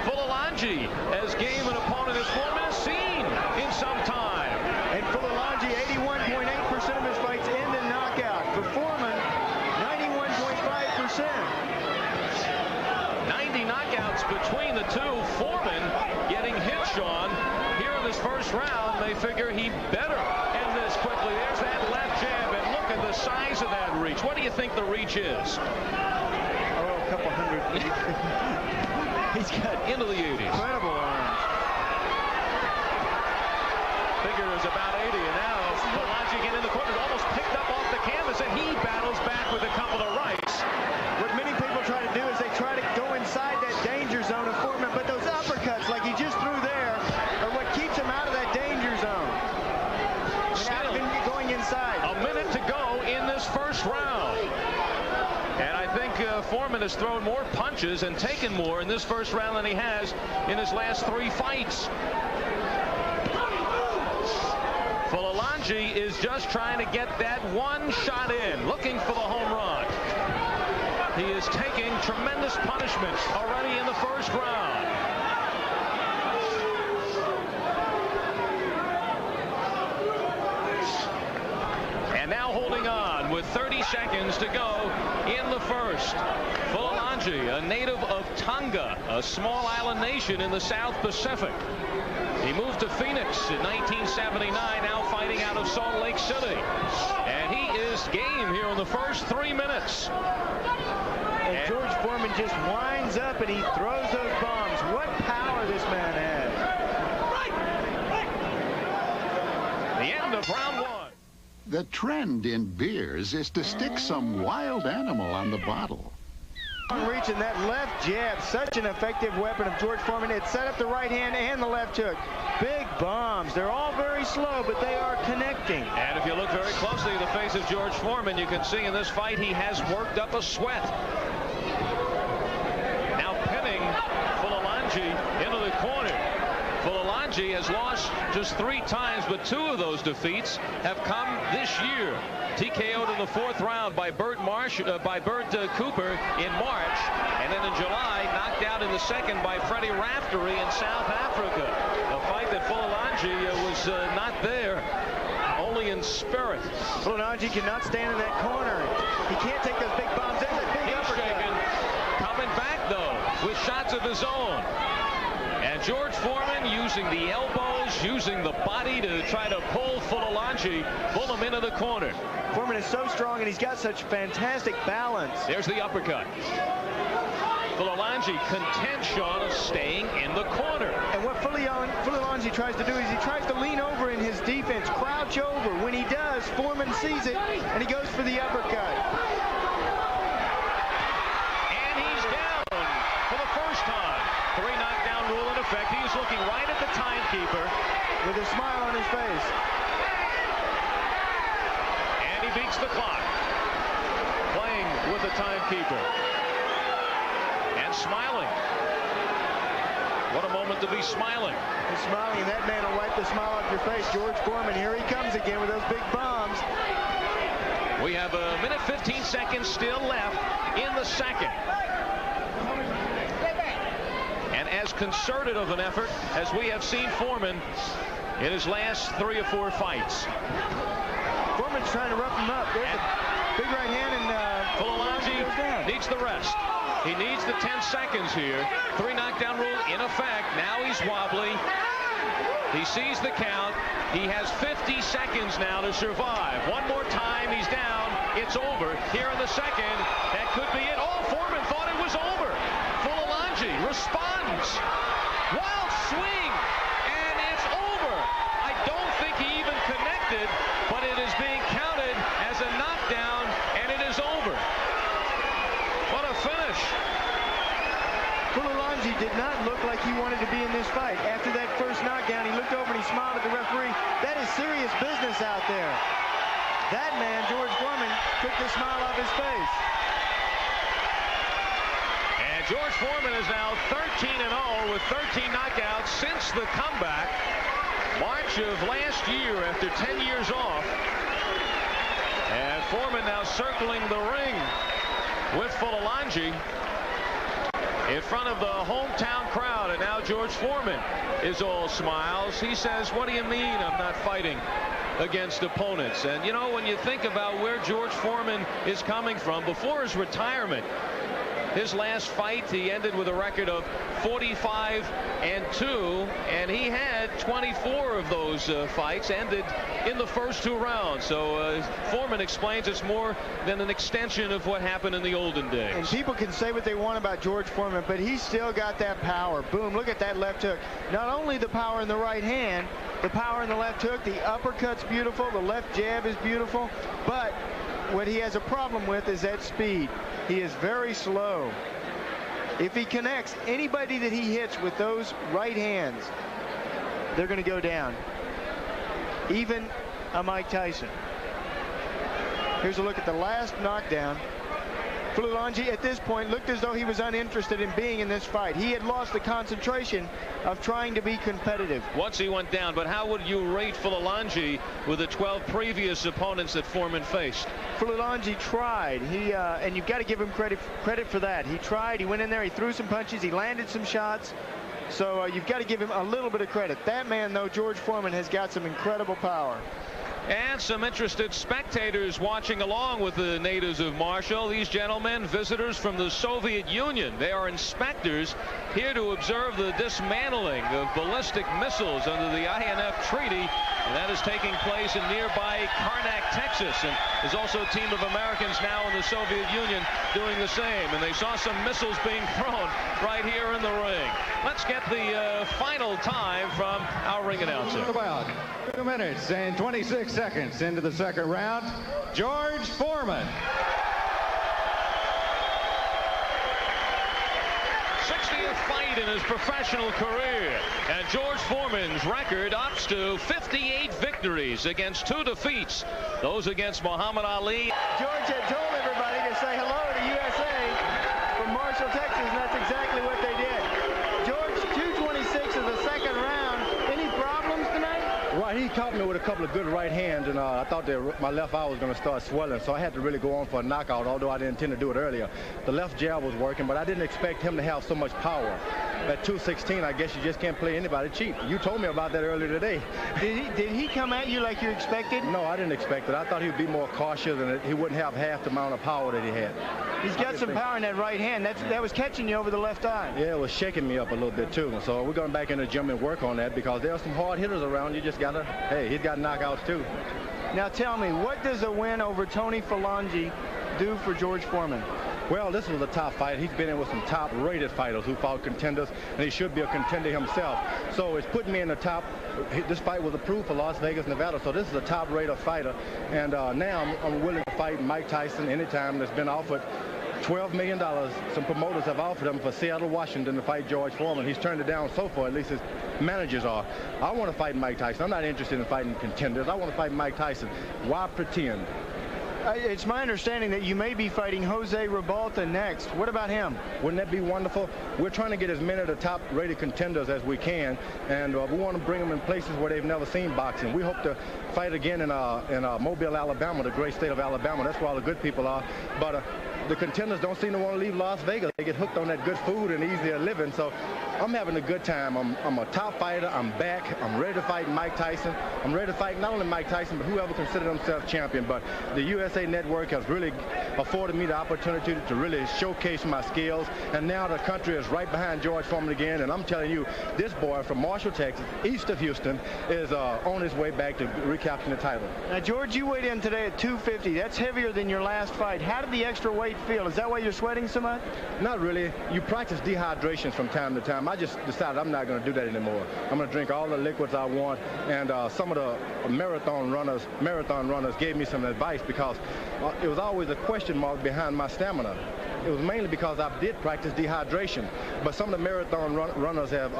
Fulalagi as game an opponent as Foreman has seen in some time. And Fulalagi, 81.8% of his fights end in knockout. For Foreman, 91.5%. 90 knockouts between the two. Foreman getting hit, Sean, here in this first round. They figure he better end this quickly. There's that left jab, and look at the size of that reach. What do you think the reach is? Oh, a couple hundred feet. He's got into the 80s. Incredible arms. Figure is about 80, and now Fulalagi again in the corner, almost picked up off the canvas, and he battles back with a couple of rights. What many people try to do is they try to go inside that danger zone of Foreman, but those uppercuts, like he just threw there, are what keeps him out of that danger zone. Still, going inside. A minute to go in this first round. And I think Foreman has thrown more punches and taken more in this first round than he has in his last 3 fights. Fulalagi Folalongi is just trying to get that one shot in, looking for the home run. He is taking tremendous punishment already in the first round. And now holding on with 30 seconds to go in the first. Folalongi, a native of Tonga, a small island nation in the South Pacific. He moved to Phoenix in 1979, now fighting out of Salt Lake City. And he is game here in the first 3 minutes. And George Foreman just winds up and he throws those bombs. What power this man has. The end of round one. The trend in beers is to stick some wild animal on the bottle. Reaching that left jab, such an effective weapon of George Foreman. It set up the right hand and the left hook. Big bombs. They're all very slow, but they are connecting. And if you look very closely at the face of George Foreman, you can see in this fight he has worked up a sweat. Now pinning Folalongi into the corner. Folalongi has lost just 3 times, but 2 of those defeats have come this year. TKO'd in the 4th round by Bert Cooper in March, and then in July knocked out in the 2nd by Freddie Raftery in South Africa. A fight that Folalongi was not there, only in spirit. Folalongi cannot stand in that corner. He can't take those big bombs. There's a big uppercut. Shaken. Coming back though with shots of his own. And George Foreman using the elbows, using the body to try to pull Folalongi, pull him into the corner. Foreman is so strong and he's got such fantastic balance. There's the uppercut. Folalongi content, Sean, of staying in the corner. And what Folalongi tries to do is he tries to lean over in his defense, crouch over. When he does, Foreman sees it and he goes for the uppercut. And he's down for the first time. 3 knockdown rule in effect. He is looking right at the timekeeper with a smile on his face. And he beats the clock. Playing with the timekeeper. And smiling. What a moment to be smiling. He's smiling, and that man will wipe the smile off your face. George Foreman, here he comes again with those big bombs. We have 1 minute 15 seconds still left in the second. And as concerted of an effort as we have seen Foreman in his last 3 or 4 fights. Foreman's trying to rough him up. There's a big right hand, and Folalongi needs the rest. He needs the 10 seconds here. 3 knockdown rule in effect. Now he's wobbly. He sees the count. He has 50 seconds now to survive. One more time, he's down. It's over here in the second. That could be it. Oh, Foreman thought it was over. Folalongi responds. Wild swing, and it's over. I don't think he even connected, but it is being counted as a knockdown, and it is over. What a finish. Folalongi did not look like he wanted to be in this fight. After that first knockdown, he looked over and he smiled at the referee. That is serious business out there. That man, George Foreman, took the smile off his face. And George Foreman is now 13-0 with 13 knockouts since the comeback. March of last year after 10 years off. And Foreman now circling the ring with Folalongi in front of the hometown crowd. And now George Foreman is all smiles. He says, what do you mean I'm not fighting against opponents? And you know, when you think about where George Foreman is coming from, before his retirement, his last fight, he ended with a record of 45-2, and he had 24 of those fights ended in the first 2 rounds. So Foreman explains it's more than an extension of what happened in the olden days. And people can say what they want about George Foreman, but he's still got that power. Boom, look at that left hook. Not only the power in the right hand, the power in the left hook, the uppercut's beautiful, the left jab is beautiful, but what he has a problem with is that speed. He is very slow. If he connects anybody that he hits with those right hands, they're going to go down. Even a Mike Tyson. Here's a look at the last knockdown. Fulalongi at this point looked as though he was uninterested in being in this fight. He had lost the concentration of trying to be competitive. Once he went down, but how would you rate Fulalongi with the 12 previous opponents that Foreman faced? Fulalongi tried. And you've got to give him credit for that. He tried. He went in there. He threw some punches. He landed some shots. So you've got to give him a little bit of credit. That man, though, George Foreman, has got some incredible power. And some interested spectators watching along with the natives of Marshall. These gentlemen, visitors from the Soviet Union. They are inspectors here to observe the dismantling of ballistic missiles under the INF Treaty. And that is taking place in nearby Karnak, Texas. And there's also a team of Americans now in the Soviet Union doing the same. And they saw some missiles being thrown right here in the ring. Let's get the final time from our ring announcer. About 2 minutes and 26 seconds into the second round. George Foreman. 60th fight in his professional career, and George Foreman's record ups to 58 victories against 2 defeats, those against Muhammad Ali. George had told everybody to say hello to USA from Marshall, Texas, and that's exactly what they did. George, 226 in the second round. Any problems tonight? Right, he caught me with a couple of good right hands, and I thought that my left eye was going to start swelling, so I had to really go on for a knockout, although I didn't intend to do it earlier. The left jab was working, but I didn't expect him to have so much power. At 216, I guess you just can't play anybody cheap. You told me about that earlier today. Did he come at you like you expected? No, I didn't expect it. I thought he would be more cautious and he wouldn't have half the amount of power that he had. He's got some power in that right hand. That was catching you over the left eye. Yeah, it was shaking me up a little bit too. So we're going back in the gym and work on that because there are some hard hitters around. You just got to, hey, he's got knockouts too. Now tell me, what does a win over Tony Fulalongi do for George Foreman? Well, this was a top fight. He's been in with some top-rated fighters who fought contenders, and he should be a contender himself. So it's putting me in the top. This fight was approved for Las Vegas, Nevada, so this is a top-rated fighter. And now I'm willing to fight Mike Tyson anytime. That's been offered $12 million. Some promoters have offered him for Seattle, Washington to fight George Foreman. He's turned it down so far, at least his managers are. I want to fight Mike Tyson. I'm not interested in fighting contenders. I want to fight Mike Tyson. Why pretend? It's my understanding that you may be fighting Jose Ribalta next. What about him? Wouldn't that be wonderful? We're trying to get as many of the top-rated contenders as we can, and we want to bring them in places where they've never seen boxing. We hope to fight again in Mobile, Alabama, the great state of Alabama. That's where all the good people are. But the contenders don't seem to want to leave Las Vegas. They get hooked on that good food and easier living. So I'm having a good time. I'm a top fighter. I'm back. I'm ready to fight Mike Tyson. I'm ready to fight not only Mike Tyson, but whoever considers themselves champion. But the USA Network has really afforded me the opportunity to really showcase my skills. And now the country is right behind George Foreman again. And I'm telling you, this boy from Marshall, Texas, east of Houston, is on his way back to recapturing the title. Now, George, you weighed in today at 250. That's heavier than your last fight. How did the extra weight feel? Is that why you're sweating so much? Not really. You practice dehydration from time to time. I just decided I'm not going to do that anymore. I'm going to drink all the liquids I want. And some of the marathon runners gave me some advice because it was always a question mark behind my stamina. It was mainly because I did practice dehydration. But some of the marathon runners have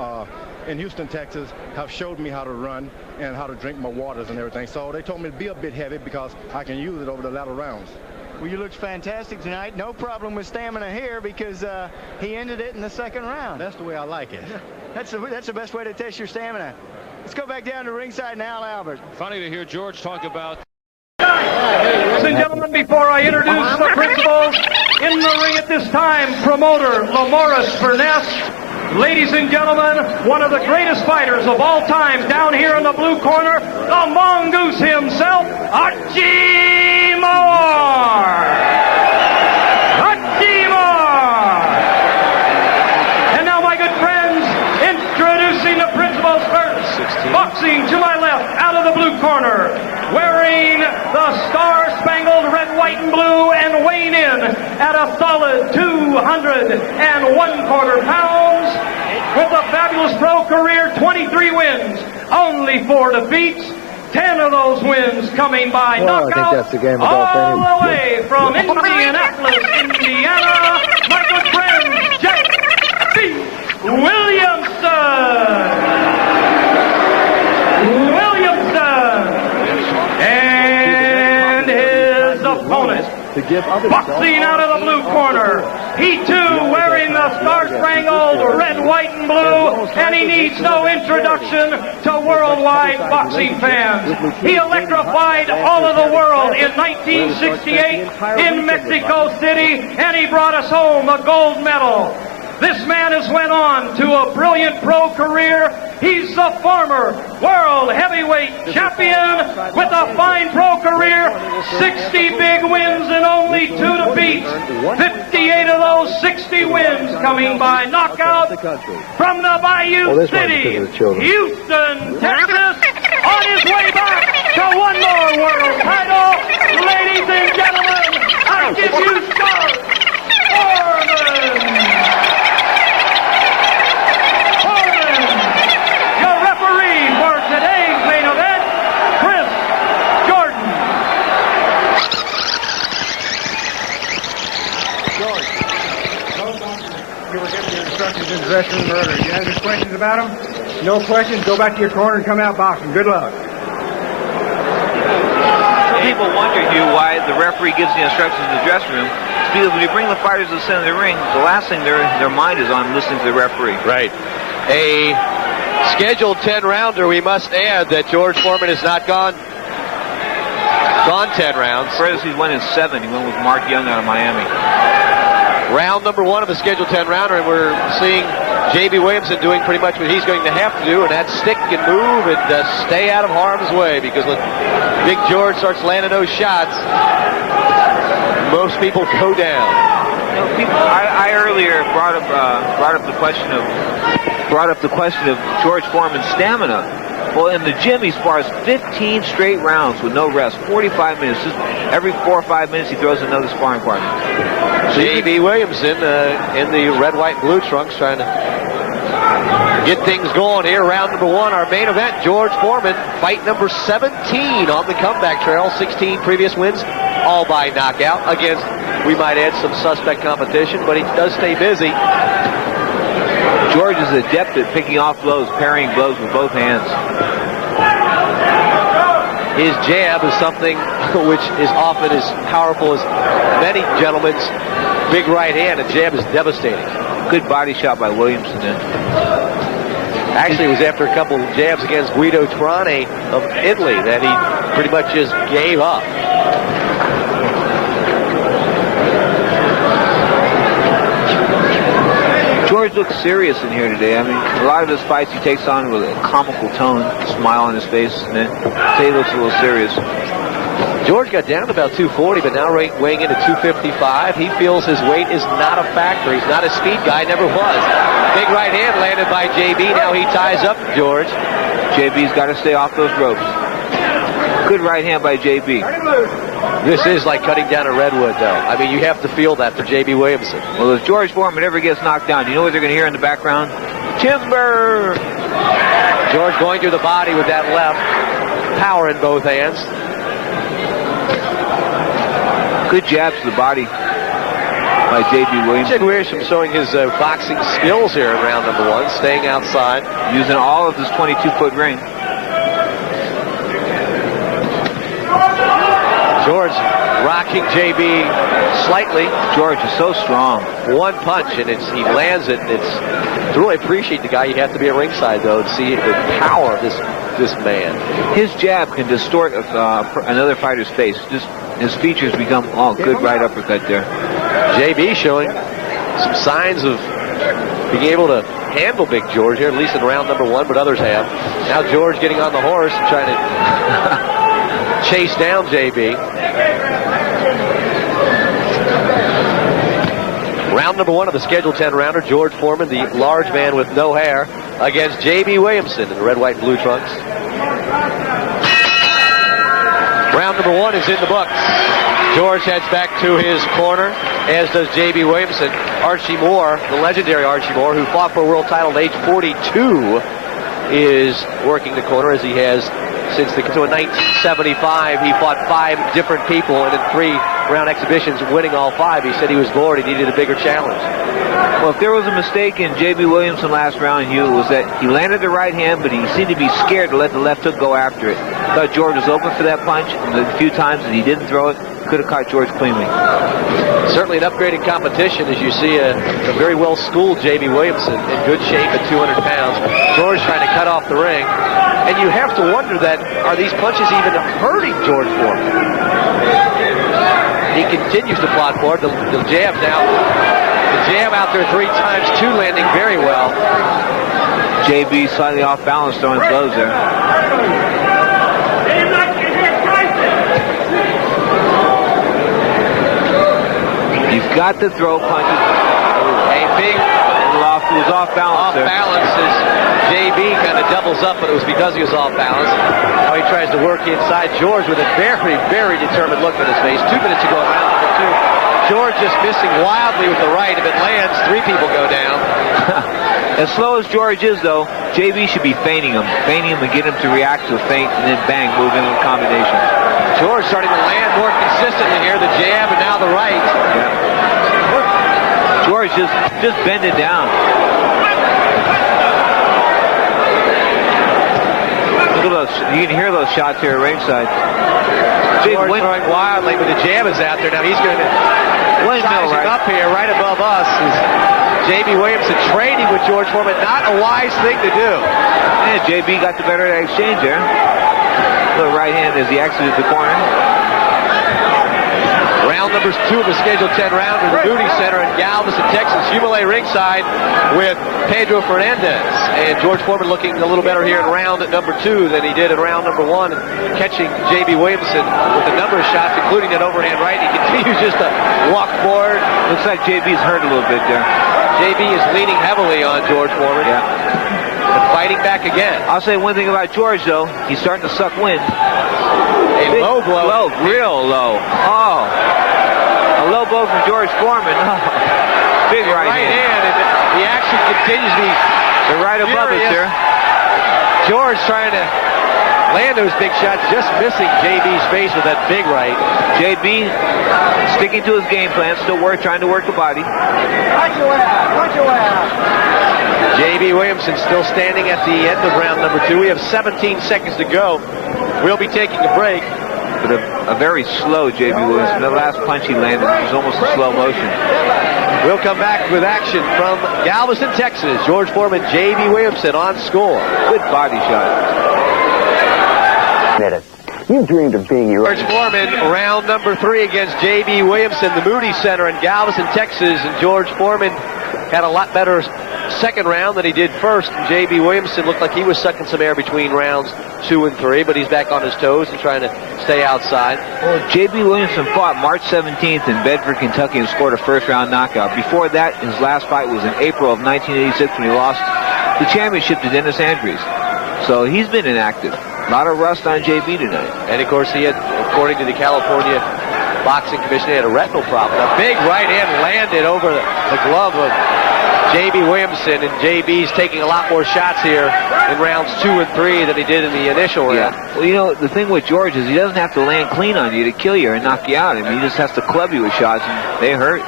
in Houston, Texas, have showed me how to run and how to drink my waters and everything. So they told me to be a bit heavy because I can use it over the latter rounds. Well, you looked fantastic tonight. No problem with stamina here because he ended it in the second round. That's the way I like it. That's the best way to test your stamina. Let's go back down to ringside now, Albert. Funny to hear George talk about. Ladies and gentlemen, before I introduce the principals in the ring at this time, promoter Lamoris Furness. Ladies and gentlemen, one of the greatest fighters of all time down here in the blue corner, the mongoose himself, Archie Moore! Archie Moore! And now, my good friends, introducing the principals first. Boxing to my left, out of the blue corner, wearing the star-spangled red, white, and blue, and weighing in at a solid 201 pounds, with a fabulous pro career, 23 wins, only 4 defeats, 10 of those wins coming by knockout, all the way from Indianapolis, Indiana, my good friend, Jack B. Williamson. And his opponent. Boxing out of the blue corner. He too wearing the star-spangled red, white, and blue, and he needs no introduction to worldwide boxing fans. He electrified all of the world in 1968 in Mexico City, and he brought us home a gold medal. This man has went on to a brilliant pro career. He's the former world heavyweight champion with a fine pro career, 60 big wins and only 2 defeats. 58 of those 60 wins coming by knockout from the Bayou City, Houston, Texas, on his way back to one more world title. Ladies and gentlemen, I give you Foreman. In the dressing room earlier. You have any questions about them? No questions? Go back to your corner and come out boxing. Good luck. Some people wonder, Hugh, why the referee gives the instructions in the dressing room. It's because when you bring the fighters to the center of the ring, the last thing their mind is on listening to the referee. Right. A scheduled 10-rounder, we must add that George Foreman has not gone 10 rounds. He's won in 7. He went with Mark Young out of Miami. Round number 1 of a scheduled 10-rounder, and we're seeing J.B. Williamson doing pretty much what he's going to have to do, and that's stick and move and stay out of harm's way, because when Big George starts landing those shots, most people go down. I earlier brought up the question of George Foreman's stamina. Well, in the gym, he spars 15 straight rounds with no rest, 45 minutes. Just every 4 or 5 minutes, he throws another sparring partner. J.B. Williamson in the red, white, blue trunks trying to get things going here. Round number 1, our main event, George Foreman, fight number 17 on the comeback trail. 16 previous wins, all by knockout against, we might add, some suspect competition, but he does stay busy. George is adept at picking off blows, parrying blows with both hands. His jab is something which is often as powerful as many gentlemen's big right hand. A jab is devastating. Good body shot by Williamson then. Actually, it was after a couple of jabs against Guido Trane of Italy that he pretty much just gave up. George looks serious in here today. I mean, a lot of his fights he takes on with a comical tone, a smile on his face, and then today he looks a little serious. George got down to about 240, but now weighing in at 255. He feels his weight is not a factor. He's not a speed guy, never was. Big right hand landed by JB. Now he ties up George. JB's got to stay off those ropes. Good right hand by JB. This is like cutting down a redwood, though. I mean, you have to feel that for J.B. Williamson. Well, if George Foreman ever gets knocked down, you know what they're going to hear in the background? Timber! George going through the body with that left. Power in both hands. Good jabs to the body by J.B. Williamson. Jed Weirsham showing his boxing skills here in round number 1, staying outside. Using all of his 22-foot ring. George rocking JB slightly. George is so strong. One punch, and he lands it. To really appreciate the guy, you have to be at ringside, though, to see the power of this man. His jab can distort another fighter's face. Just his features become good right uppercut there. JB showing some signs of being able to handle Big George here, at least in round number 1, but others have. Now George getting on the horse and trying to chase down JB. Round number 1 of the scheduled 10-rounder. George Foreman, the large man with no hair, against J.B. Williamson in the red, white, blue trunks. Round number 1 is in the books. George heads back to his corner, as does J.B. Williamson. Archie Moore, the legendary Archie Moore, who fought for a world title at age 42, is working the corner, as he has since in 1975. He fought 5 different people, and in 3-round exhibitions, winning all 5. He said he was bored. He needed a bigger challenge. Well, if there was a mistake in J.B. Williamson last round, Hugh, it was that he landed the right hand, but he seemed to be scared to let the left hook go after it. I thought George was open for that punch, and the few times that he didn't throw it, could have caught George cleanly. Certainly an upgraded competition as you see a very well-schooled J.B. Williamson in good shape at 200 pounds. George trying to cut off the ring. And you have to wonder that, are these punches even hurting George Foreman? He continues to plot forward. The jab now. The jab out there 3 times, 2 landing very well. JB slightly off balance throwing blows there. You've got to throw punches. A big was off balance. Off balance as JB kind of doubles up, but it was because he was off balance. Now he tries to work inside George with a very, very determined look on his face. 2 minutes ago, round number 2. George just missing wildly with the right. If it lands, 3 people go down. As slow as George is, though, JB should be feinting him and get him to react to a feint, and then bang, move in with combinations. George starting to land more consistently here. The jab and now the right. Yeah. George just bend it down. Look at those. You can hear those shots here at ringside. George throwing wildly, but the jab is out there. Now he's going to size him up here right above us. J.B. Williamson trading with George Foreman. Not a wise thing to do. Yeah, J.B. got the better of that exchange there. Little right hand as he exited the corner. Round number 2 of the scheduled 10 round in the Moody Center in Galveston, Texas. Humile ringside with Pedro Fernandez. And George Foreman looking a little better here in round number 2 than he did in round number 1. Catching J.B. Williamson with a number of shots, including that overhand right. He continues just to walk forward. Looks like J.B.'s hurt a little bit there. J.B. is leaning heavily on George Foreman. Yeah. And fighting back again. I'll say one thing about George, though. He's starting to suck wind. A low blow. Low, real low. Oh. A low blow from George Foreman. Oh. Big right hand. And the action continues to be right above us here. George trying to land those big shots, just missing JB's face with that big right. JB sticking to his game plan, still trying to work the body. Punch your way out. J.B. Williamson still standing at the end of round number 2. We have 17 seconds to go. We'll be taking a break. But a very slow J.B. Williamson. The last punch he landed was almost a slow motion. We'll come back with action from Galveston, Texas. George Foreman, J.B. Williamson on score. Good body shot. You dreamed of being your George Foreman, round number 3 against J.B. Williamson, the Moody Center in Galveston, Texas. And George Foreman had a lot better second round than he did first. And J.B. Williamson looked like he was sucking some air between rounds 2 and 3, but he's back on his toes and trying to stay outside. Well, J.B. Williamson fought March 17th in Bedford, Kentucky and scored a first-round knockout. Before that, his last fight was in April of 1986 when he lost the championship to Dennis Andrews. So he's been inactive. A lot of rust on J.B. tonight. And, of course, he had, according to the California Boxing Commission, he had a retinal problem. A big right hand landed over the glove of J.B. Williamson, and J.B.'s taking a lot more shots here in rounds 2 and 3 than he did in the initial round. Yeah. Well, you know, the thing with George is he doesn't have to land clean on you to kill you or knock you out. I mean, he just has to club you with shots, and they hurt.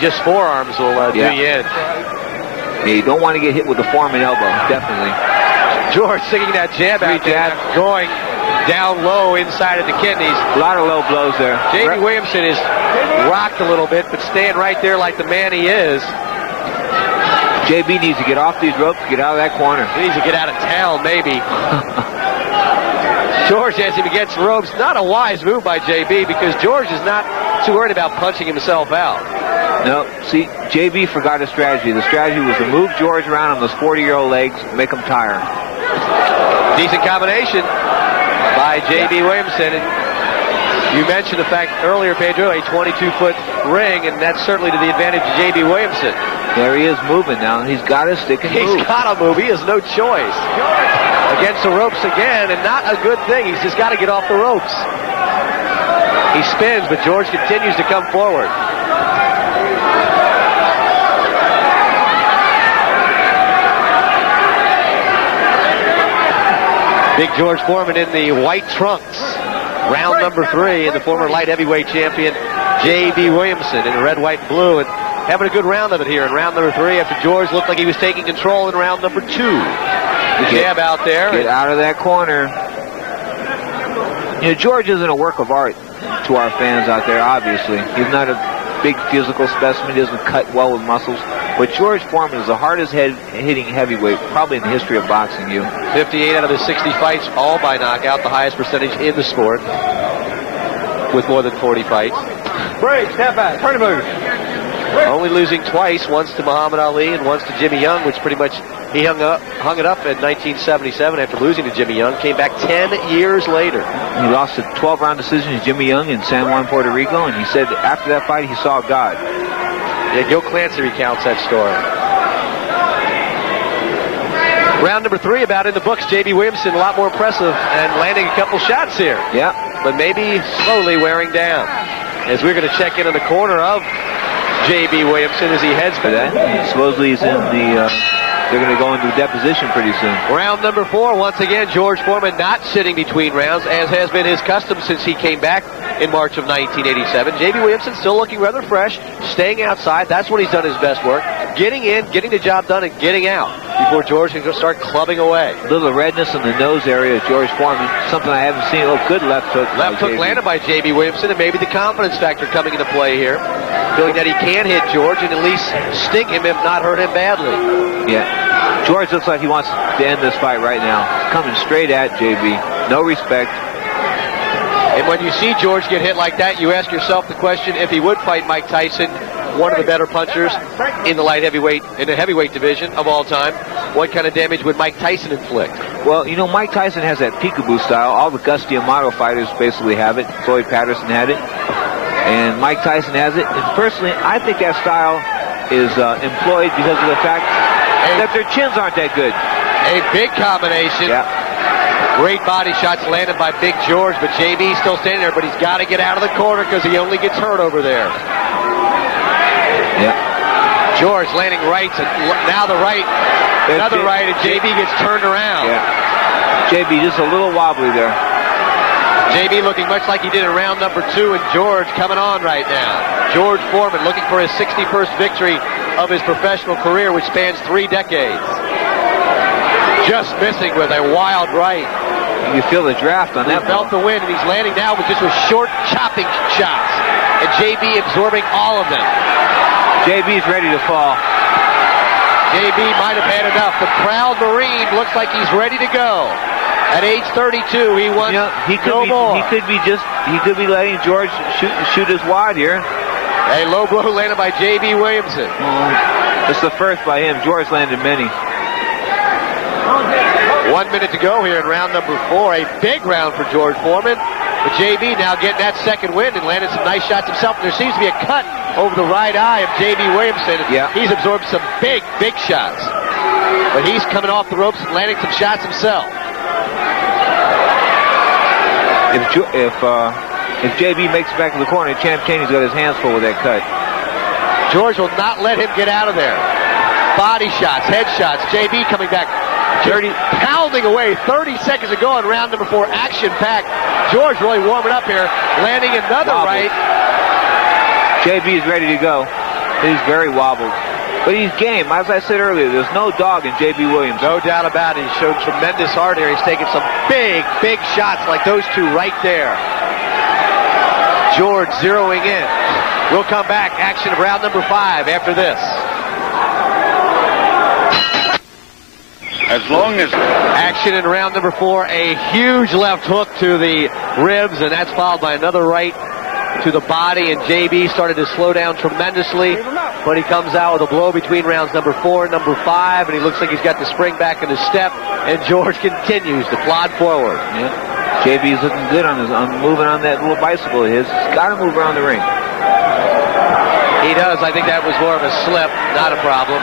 Just forearms will do you in. Yeah, you don't want to get hit with the Foreman elbow, definitely. George sticking that jab out there, going down low inside of the kidneys. A lot of low blows there. J.B. Williamson is rocked a little bit, but staying right there like the man he is. JB needs to get off these ropes, get out of that corner. He needs to get out of town, maybe. George, as he gets ropes, not a wise move by JB because George is not too worried about punching himself out. No, see, JB forgot a strategy. The strategy was to move George around on those 40-year-old legs, make him tire. Decent combination by J.B. Williamson. And you mentioned the fact earlier, Pedro, a 22-foot ring, and that's certainly to the advantage of J.B. Williamson. There he is moving now. He's got to stick and move. He's got to move. He has no choice. Against the ropes again, and not a good thing. He's just got to get off the ropes. He spins, but George continues to come forward. Big George Foreman in the white trunks. Round number 3, and the former light heavyweight champion, J.B. Williamson, in red, white, and blue. And having a good round of it here in round number 3 after George looked like he was taking control in round number 2. The jab out there. Get out of that corner. You know, George isn't a work of art. to our fans out there, obviously. He's not a big physical specimen. He doesn't cut well with muscles. But George Foreman is the hardest hitting heavyweight probably in the history of boxing. 58 out of his 60 fights, all by knockout, the highest percentage in the sport, with more than 40 fights. Break, step back, turn the move. Only losing twice, once to Muhammad Ali and once to Jimmy Young, which pretty much he hung it up in 1977 after losing to Jimmy Young. Came back 10 years later. He lost a 12-round decision to Jimmy Young in San Juan, Puerto Rico, and he said after that fight he saw God. Yeah, Gil Clancy recounts that story. Round number 3 about in the books. J.B. Williamson a lot more impressive and landing a couple shots here. Yeah. But maybe slowly wearing down. As we're going to check in on the corner of J.B. Williamson as he heads for that. Supposedly he's in the... they're going to go into a deposition pretty soon. Round number 4, once again, George Foreman not sitting between rounds, as has been his custom since he came back in March of 1987. J.B. Williamson still looking rather fresh, staying outside. That's when he's done his best work. Getting in, getting the job done, and getting out before George can go start clubbing away. A little redness in the nose area of George Foreman, something I haven't seen. Oh, good left hook. Left hook landed by J.B. Williamson, and maybe the confidence factor coming into play here. Feeling that he can hit George and at least sting him, if not hurt him badly. Yeah. George looks like he wants to end this fight right now. Coming straight at J.B. No respect. And when you see George get hit like that, you ask yourself the question, if he would fight Mike Tyson, one of the better punchers in the heavyweight division of all time, what kind of damage would Mike Tyson inflict? Well, you know, Mike Tyson has that peekaboo style. All the Gusty Amato fighters basically have it. Floyd Patterson had it. And Mike Tyson has it. And personally, I think that style is employed because of the fact that their chins aren't that good. A big combination. Yeah. Great body shots landed by Big George, but JB's still standing there, but he's got to get out of the corner because he only gets hurt over there. Yeah. George landing rights, and now the right, another right, and JB gets turned around. Yeah. JB just a little wobbly there. JB looking much like he did in round number 2, and George coming on right now. George Foreman looking for his 61st victory of his professional career, which spans 3 decades. Just missing with a wild right. You feel the draft on that. He felt the wind, and he's landing now with short chopping shots. And JB absorbing all of them. JB's ready to fall. JB might have had enough. The proud Marine looks like he's ready to go. At age 32, he wants no more. He could be letting George shoot his wad here. A low blow landed by J.B. Williamson. It's the first by him. George landed many. 1 minute to go here in round number 4. A big round for George Foreman. But JB now getting that second win and landed some nice shots himself. And there seems to be a cut over the right eye of J.B. Williamson. Yeah. He's absorbed some big shots. But he's coming off the ropes and landing some shots himself. If JB makes it back to the corner, Champ Chaney's got his hands full with that cut. George will not let him get out of there. Body shots, head shots. JB coming back. Pounding away 30 seconds ago in round number 4. Action-packed. George really warming up here. Landing another right. JB is ready to go. He's very wobbled. But he's game. As I said earlier, there's no dog in J.B. Williams. No doubt about it. He's shown tremendous heart here. He's taken some big shots like those two right there. George zeroing in. We'll come back. Action of round number 5 after this. As long as... Action in round number 4. A huge left hook to the ribs, and that's followed by another right to the body, and JB started to slow down tremendously, but he comes out with a blow between rounds number 4 and number 5, and he looks like he's got the spring back in his step, and George continues to plod forward. Yeah. JB's looking good on moving on that little bicycle of his. He's got to move around the ring. He does. I think that was more of a slip, not a problem.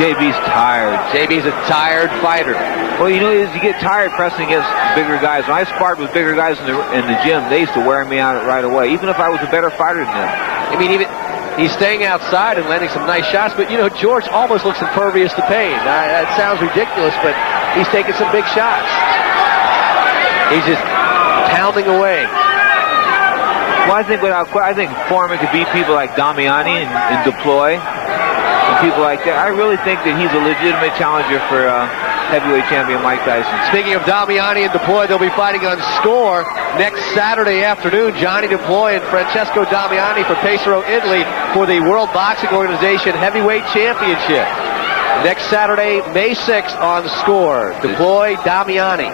JB's tired. JB's a tired fighter. Well, you know, you get tired pressing against bigger guys. When I sparred with bigger guys in the gym, they used to wear me out right away, even if I was a better fighter than them. I mean, even he's staying outside and landing some nice shots, but, you know, George almost looks impervious to pain. That sounds ridiculous, but he's taking some big shots. He's just pounding away. Well, I think Foreman could beat people like Damiani and Deploy. People like that. I really think that he's a legitimate challenger for heavyweight champion Mike Tyson. Speaking of Damiani and Deploy, they'll be fighting on Score next Saturday afternoon. Johnny Deploy and Francesco Damiani for Pesaro, Italy for the World Boxing Organization Heavyweight Championship. Next Saturday, May 6th on Score. Deploy, Damiani.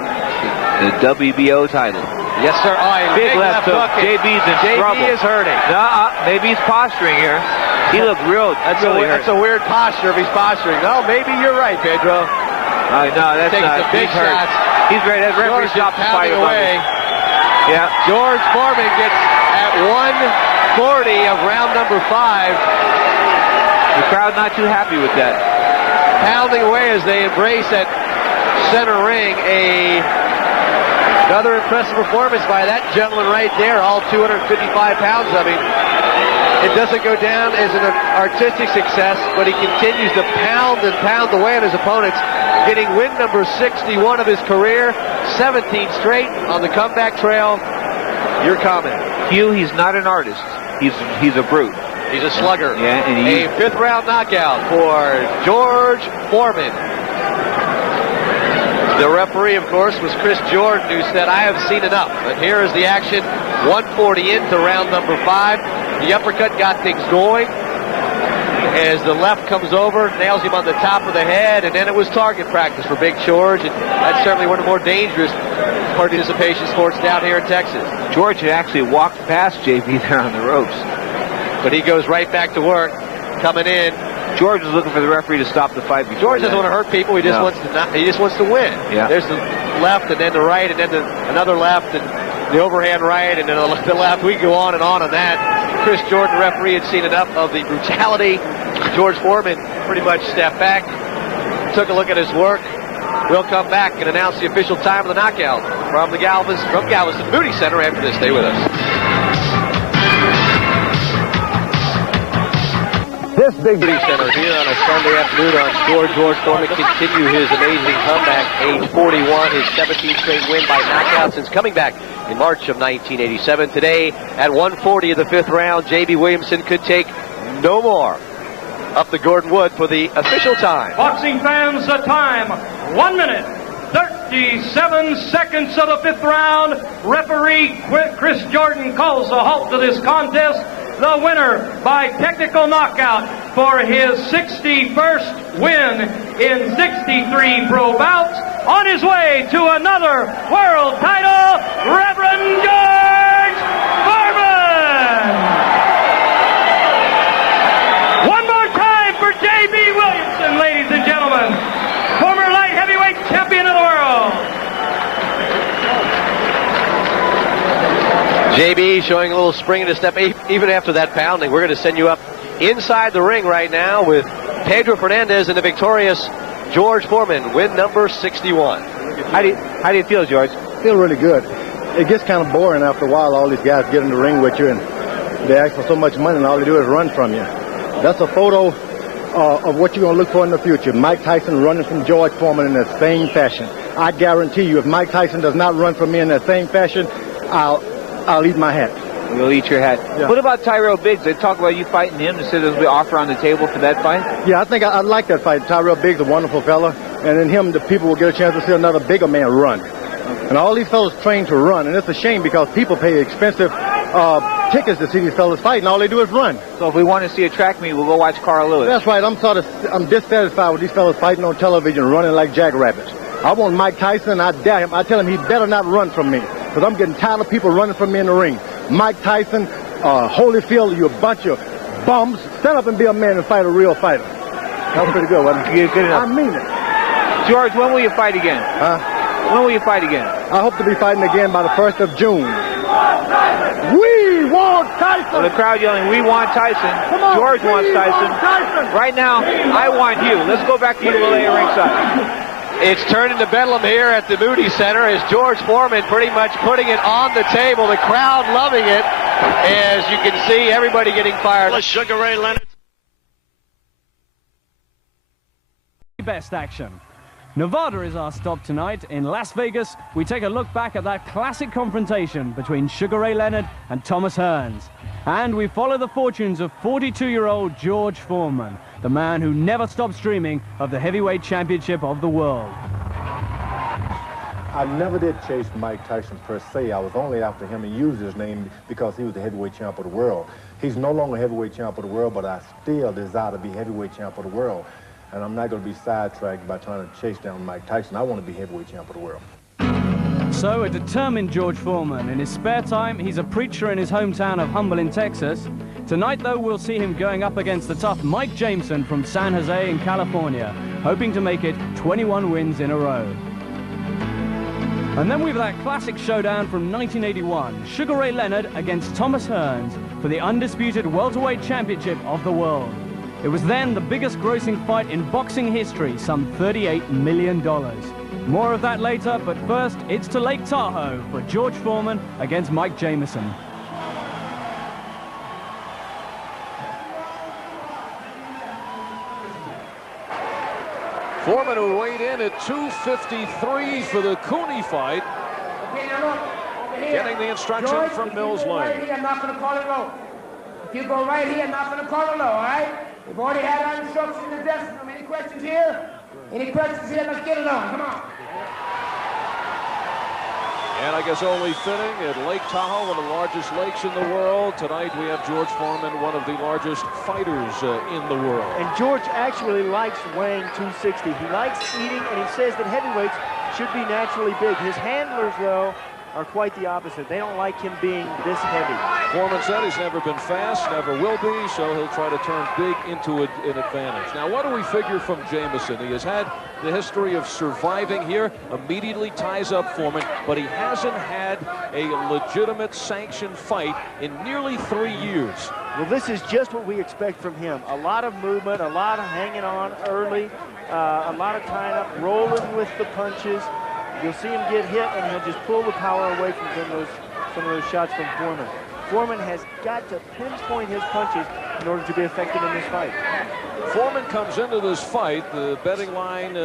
The WBO title. Yes, sir. Oh, big left hook. JB's in trouble. JB is hurting. Maybe he's posturing here. He looked real. That's a weird posture if he's posturing. No, maybe you're right, Pedro. No, that's not. Big He's hurt. shots. He's ready. That referee stopped the fight away. Yeah. George Foreman gets at 140 of round number 5. The crowd not too happy with that. Pounding away as they embrace that center ring. Another impressive performance by that gentleman right there, all 255 pounds of him. It doesn't go down as an artistic success, but he continues to pound and pound away at his opponents, getting win number 61 of his career, 17 straight on the comeback trail. Your comment? Hugh, he's not an artist. He's a brute. He's a slugger. Yeah, and a 5th round knockout for George Foreman. The referee, of course, was Chris Jordan, who said, "I have seen enough." But here is the action. 140 into round number 5. The uppercut got things going as the left comes over, nails him on the top of the head, and then it was target practice for Big George, and that's certainly one of the more dangerous participation sports down here in Texas. George had actually walked past JB there on the ropes. But he goes right back to work, coming in. George was looking for the referee to stop the fight. George doesn't want to hurt people. He just wants to. He just wants to win. Yeah. There's the left, and then the right, and then another left, and the overhand right, and then the left. We go on and on that. Chris Jordan, referee, had seen enough of the brutality. George Foreman pretty much stepped back, took a look at his work. We'll come back and announce the official time of the knockout from Galveston Moody Center after this. Stay with us. This big Moody Center here on a Sunday afternoon on Score. George Foreman continue his amazing comeback, age 41, his 17th straight win by knockout since coming back in March of 1987. Today, at 140 of the 5th round, J.B. Williamson could take no more. Up the Gordon Wood for the official time. Boxing fans, the time, 1 minute, 37 seconds of the 5th round. Referee Chris Jordan calls a halt to this contest. The winner by technical knockout for his 61st win in 63 pro bouts, on his way to another world title, Reverend George Foreman! One more time for J.B. Williamson, ladies and gentlemen, former light heavyweight champion of the world. JB showing a little spring in his step even after that pounding. We're going to send you up inside the ring right now with Pedro Fernandez and the victorious George Foreman, win number 61. How do you feel, George? Feel really good. It gets kind of boring after a while. All these guys get in the ring with you and they ask for so much money and all they do is run from you. That's a photo of what you're going to look for in the future. Mike Tyson running from George Foreman in that same fashion. I guarantee you, if Mike Tyson does not run from me in that same fashion, I'll eat my hat. You'll eat your hat. Yeah. What about Tyrell Biggs? They talk about you fighting him. They said there'll be an offer on the table for that fight. Yeah, I think I'd like that fight. Tyrell Biggs, a wonderful fella. And in him, the people will get a chance to see another bigger man run. Okay. And all these fellas train to run. And it's a shame because people pay expensive tickets to see these fellas fight, and all they do is run. So if we want to see a track meet, we'll go watch Carl Lewis. That's right. I'm dissatisfied with these fellas fighting on television, running like jackrabbits. I want Mike Tyson. I dare him. I tell him he better not run from me because I'm getting tired of people running from me in the ring. Mike Tyson, Holyfield, you a bunch of bums. Stand up and be a man and fight a real fighter. That was pretty good, wasn't it? Yeah, good enough. I mean it. George, when will you fight again? When will you fight again? I hope to be fighting again by the 1st of June. We want Tyson! Well, the crowd yelling, we want Tyson. Come on, George wants Tyson. Tyson. Right now, I want you. Let's go back to you, Lillet, ringside. It's turned into bedlam here at the Moody Center as George Foreman pretty much putting it on the table. The crowd loving it. As you can see, everybody getting fired. Sugar Ray Leonard. Best action. Nevada is our stop tonight. In Las Vegas, we take a look back at that classic confrontation between Sugar Ray Leonard and Thomas Hearns. And we follow the fortunes of 42-year-old George Foreman, the man who never stops dreaming of the heavyweight championship of the world. I never did chase Mike Tyson per se. I was only after him and used his name because he was the heavyweight champ of the world. He's no longer heavyweight champ of the world, but I still desire to be heavyweight champ of the world. And I'm not going to be sidetracked by trying to chase down Mike Tyson. I want to be heavyweight champ of the world. So a determined George Foreman. In his spare time, he's a preacher in his hometown of Humble in Texas. Tonight, though, we'll see him going up against the tough Mike Jameson from San Jose in California, hoping to make it 21 wins in a row. And then we've that classic showdown from 1981, Sugar Ray Leonard against Thomas Hearns for the undisputed welterweight championship of the world. It was then the biggest grossing fight in boxing history, some $38 million. More of that later, but first, it's to Lake Tahoe for George Foreman against Mike Jameson. Foreman, who weighed in at 253 for the Cooney fight, getting the instruction George, from Mills Lane. Lane. Right here, I'm not going to call it low. If you go right here, I'm not going to call it low, all right? We've already had our instructions in the dressing room. Any questions here? Any questions here? Let's get it on. Come on. And I guess only fitting at Lake Tahoe, one of the largest lakes in the world. Tonight we have George Foreman, one of the largest fighters in the world. And George actually likes weighing 260. He likes eating, and he says that heavyweights should be naturally big. His handlers, though, are quite the opposite. They don't like him being this heavy. Foreman said he's never been fast, never will be, so he'll try to turn big into an advantage. Now, what do we figure from Jameson? He has had the history of surviving here, immediately ties up Foreman, but he hasn't had a legitimate sanctioned fight in nearly 3 years. Well, this is just what we expect from him. A lot of movement, a lot of hanging on early, a lot of tying up, rolling with the punches. You'll see him get hit, and he'll just pull the power away from some of those shots from Foreman. Foreman has got to pinpoint his punches in order to be effective in this fight. Foreman comes into this fight. The betting line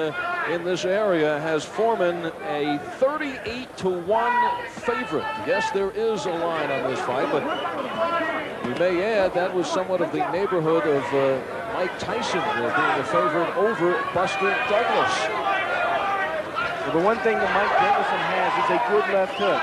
in this area has Foreman a 38-1 favorite. Yes, there is a line on this fight, but we may add that was somewhat of the neighborhood of Mike Tyson being a favorite over Buster Douglas. Well, the one thing that Mike Jameson has is a good left hook.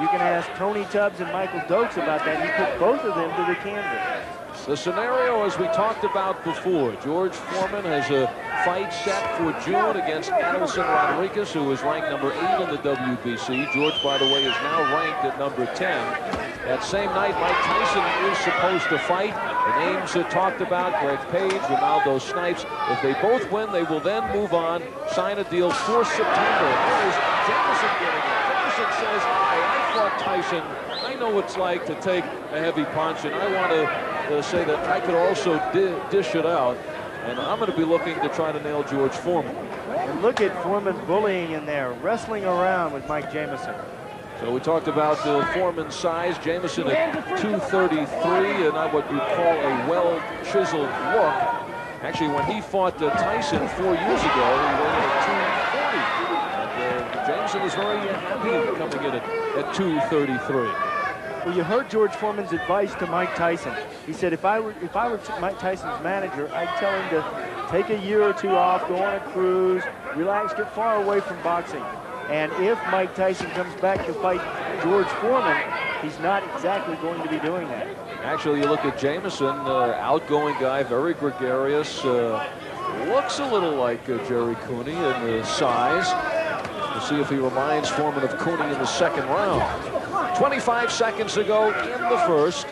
You can ask Tony Tubbs and Michael Dokes about that. He put both of them to the canvas. The scenario, as we talked about before, George Foreman has a fight set for June against Adelson Rodriguez, who is ranked number 8 in the WBC. George, by the way, is now ranked at number 10. That same night, Mike Tyson is supposed to fight. The names talked about, Greg Page, Ronaldo Snipes. If they both win, they will then move on, sign a deal for September. Where is Jameson getting it? Jameson says, hey, I fought Tyson. I know what it's like to take a heavy punch, and I want to say that I could also dish it out. And I'm going to be looking to try to nail George Foreman. And look at Foreman bullying in there, wrestling around with Mike Jameson. So we talked about Foreman's size. Jameson at 233, and not what you call a well-chiseled look. Actually, when he fought Tyson 4 years ago, he weighed at 240. And Jameson was very happy coming in at 233. Well, you heard George Foreman's advice to Mike Tyson. He said, if I were Mike Tyson's manager, I'd tell him to take a year or two off, go on a cruise, relax, get far away from boxing. And if Mike Tyson comes back to fight George Foreman, he's not exactly going to be doing that. Actually, you look at Jameson, outgoing guy, very gregarious, looks a little like Jerry Cooney in size. We'll see if he reminds Foreman of Cooney in the second round. 25 seconds ago in the first,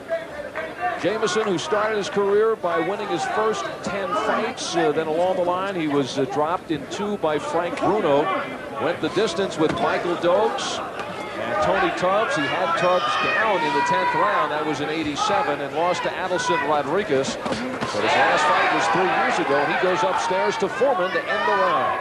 Jameson, who started his career by winning his first 10 fights, then along the line he was dropped in 2 by Frank Bruno, went the distance with Michael Dokes and Tony Tubbs. He had Tubbs down in the 10th round, that was in '87, and lost to Adelson Rodriguez. But his last fight was 3 years ago, and he goes upstairs to Foreman to end the round.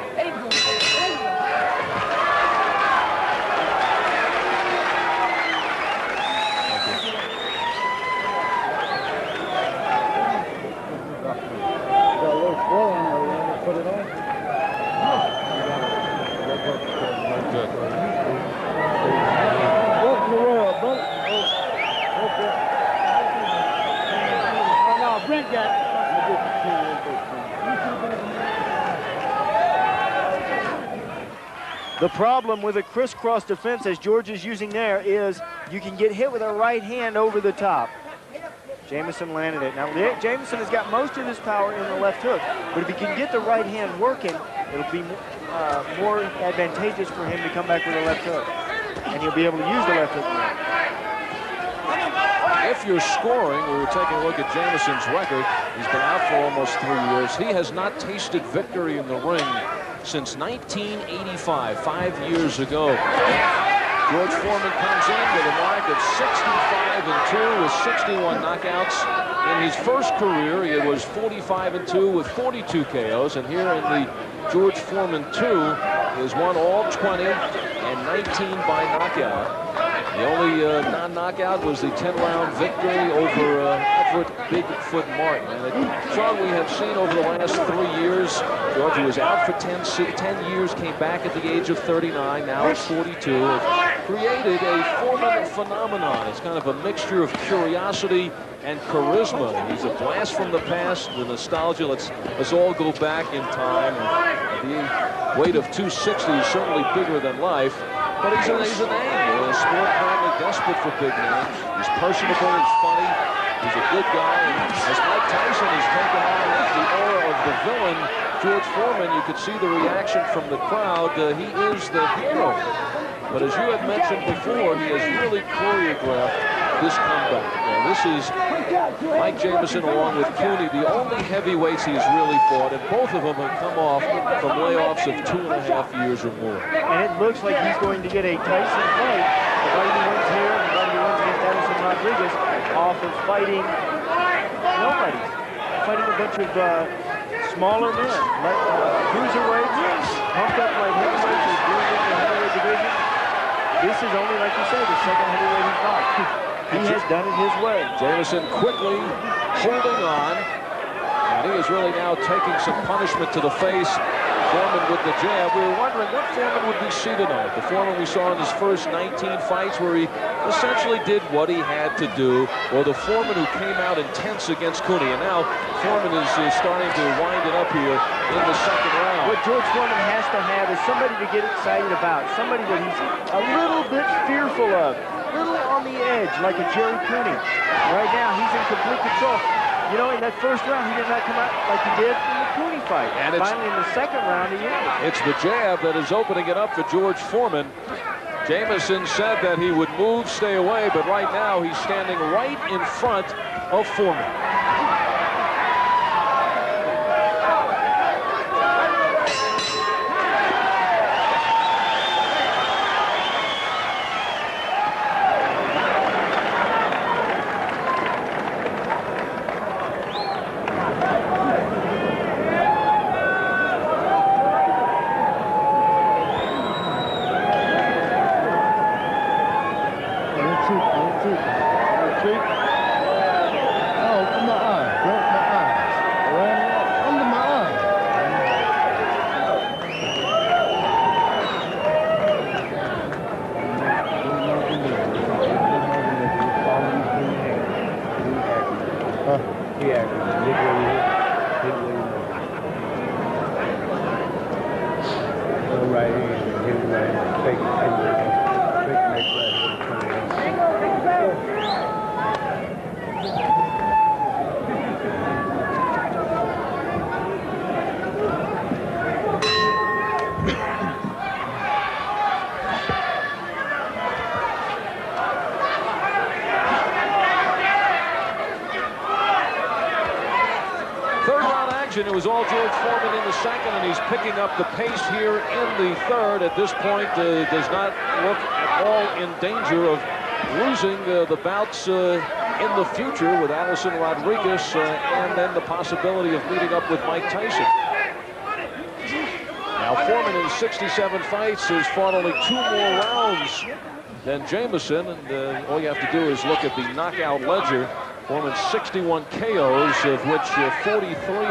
The problem with a crisscross defense, as George is using there, is you can get hit with a right hand over the top. Jamison landed it. Now, Jamison has got most of his power in the left hook, but if he can get the right hand working, it'll be more advantageous for him to come back with a left hook, and he'll be able to use the left hook more. If you're scoring, we were taking a look at Jamison's record. He's been out for almost 3 years. He has not tasted victory in the ring since 1985, 5 years ago. George Foreman comes in with a mark of 65-2 with 61 knockouts. In his first career, he was 45-2 with 42 KOs. And here in the George Foreman 2, he has won all 20 and 19 by knockout. The only non-knockout was the 10-round victory over Everett Bigfoot Martin. And Sean, we have seen over the last 3 years, George was out for 10 years, came back at the age of 39, now at 42. It created a Foreman phenomenon. It's kind of a mixture of curiosity and charisma. He's a blast from the past, the nostalgia. Let's all go back in time. And the weight of 260 is certainly bigger than life. But he's a name. A sport currently desperate for big names. He's personable, he's funny, he's a good guy. And as Mike Tyson has taken on the aura of the villain, George Foreman, you could see the reaction from the crowd. He is the hero. But as you had mentioned before, he has really choreographed this comeback. This is Mike Jamison along with Cooney, the only heavyweights he's really fought, and both of them have come off from layoffs of 2.5 years or more. And it looks like he's going to get a Tyson fight. Everybody who wins here, everybody who wins against Edison Rodriguez, off of fighting nobody. Fighting a bunch of smaller men, like cruiserweights, pumped up like heavyweights, who's doing it in the heavyweight division. This is only, like you say, the second heavyweight he fought. He has done it his way. Jamison quickly holding on, and he is really now taking some punishment to the face. Foreman with the jab. We were wondering what Foreman would be see tonight. The Foreman we saw in his first 19 fights where he essentially did what he had to do, or the Foreman who came out intense against Cooney. And now Foreman is starting to wind it up here in the second round. What George Foreman has to have is somebody to get excited about, somebody that he's a little bit fearful of, a little on the edge, like a Jerry Cooney. Right now, he's in complete control. You know, in that first round, he did not come out like he did in the Cooney fight. And finally, in the second round, he is. It's the jab that is opening it up for George Foreman. Jamison said that he would move, stay away, but right now he's standing right in front of Foreman. It was all George Foreman in the second, and he's picking up the pace here in the third. At this point, does not look at all in danger of losing the bouts in the future with Allison Rodriguez and then the possibility of meeting up with Mike Tyson. Now, Foreman in 67 fights has fought only 2 more rounds than Jamison, and all you have to do is look at the knockout ledger. Foreman's 61 KOs, of which 43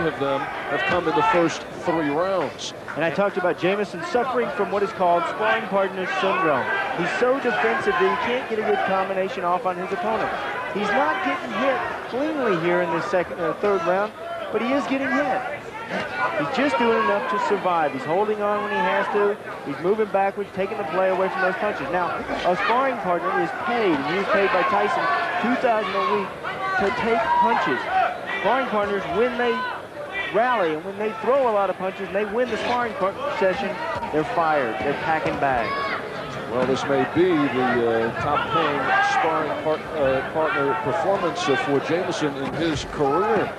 of them have come in the first 3 rounds. And I talked about Jamison suffering from what is called sparring partner syndrome. He's so defensive that he can't get a good combination off on his opponent. He's not getting hit cleanly here in this third round, but he is getting hit. He's just doing enough to survive. He's holding on when he has to. He's moving backwards, taking the play away from those punches. Now, a sparring partner is paid, and he was paid by Tyson $2,000 a week to take punches. Sparring partners, when they rally and when they throw a lot of punches and they win the sparring session, they're fired. They're packing bags. Well, this may be the top-paying sparring partner performance for Jamison in his career.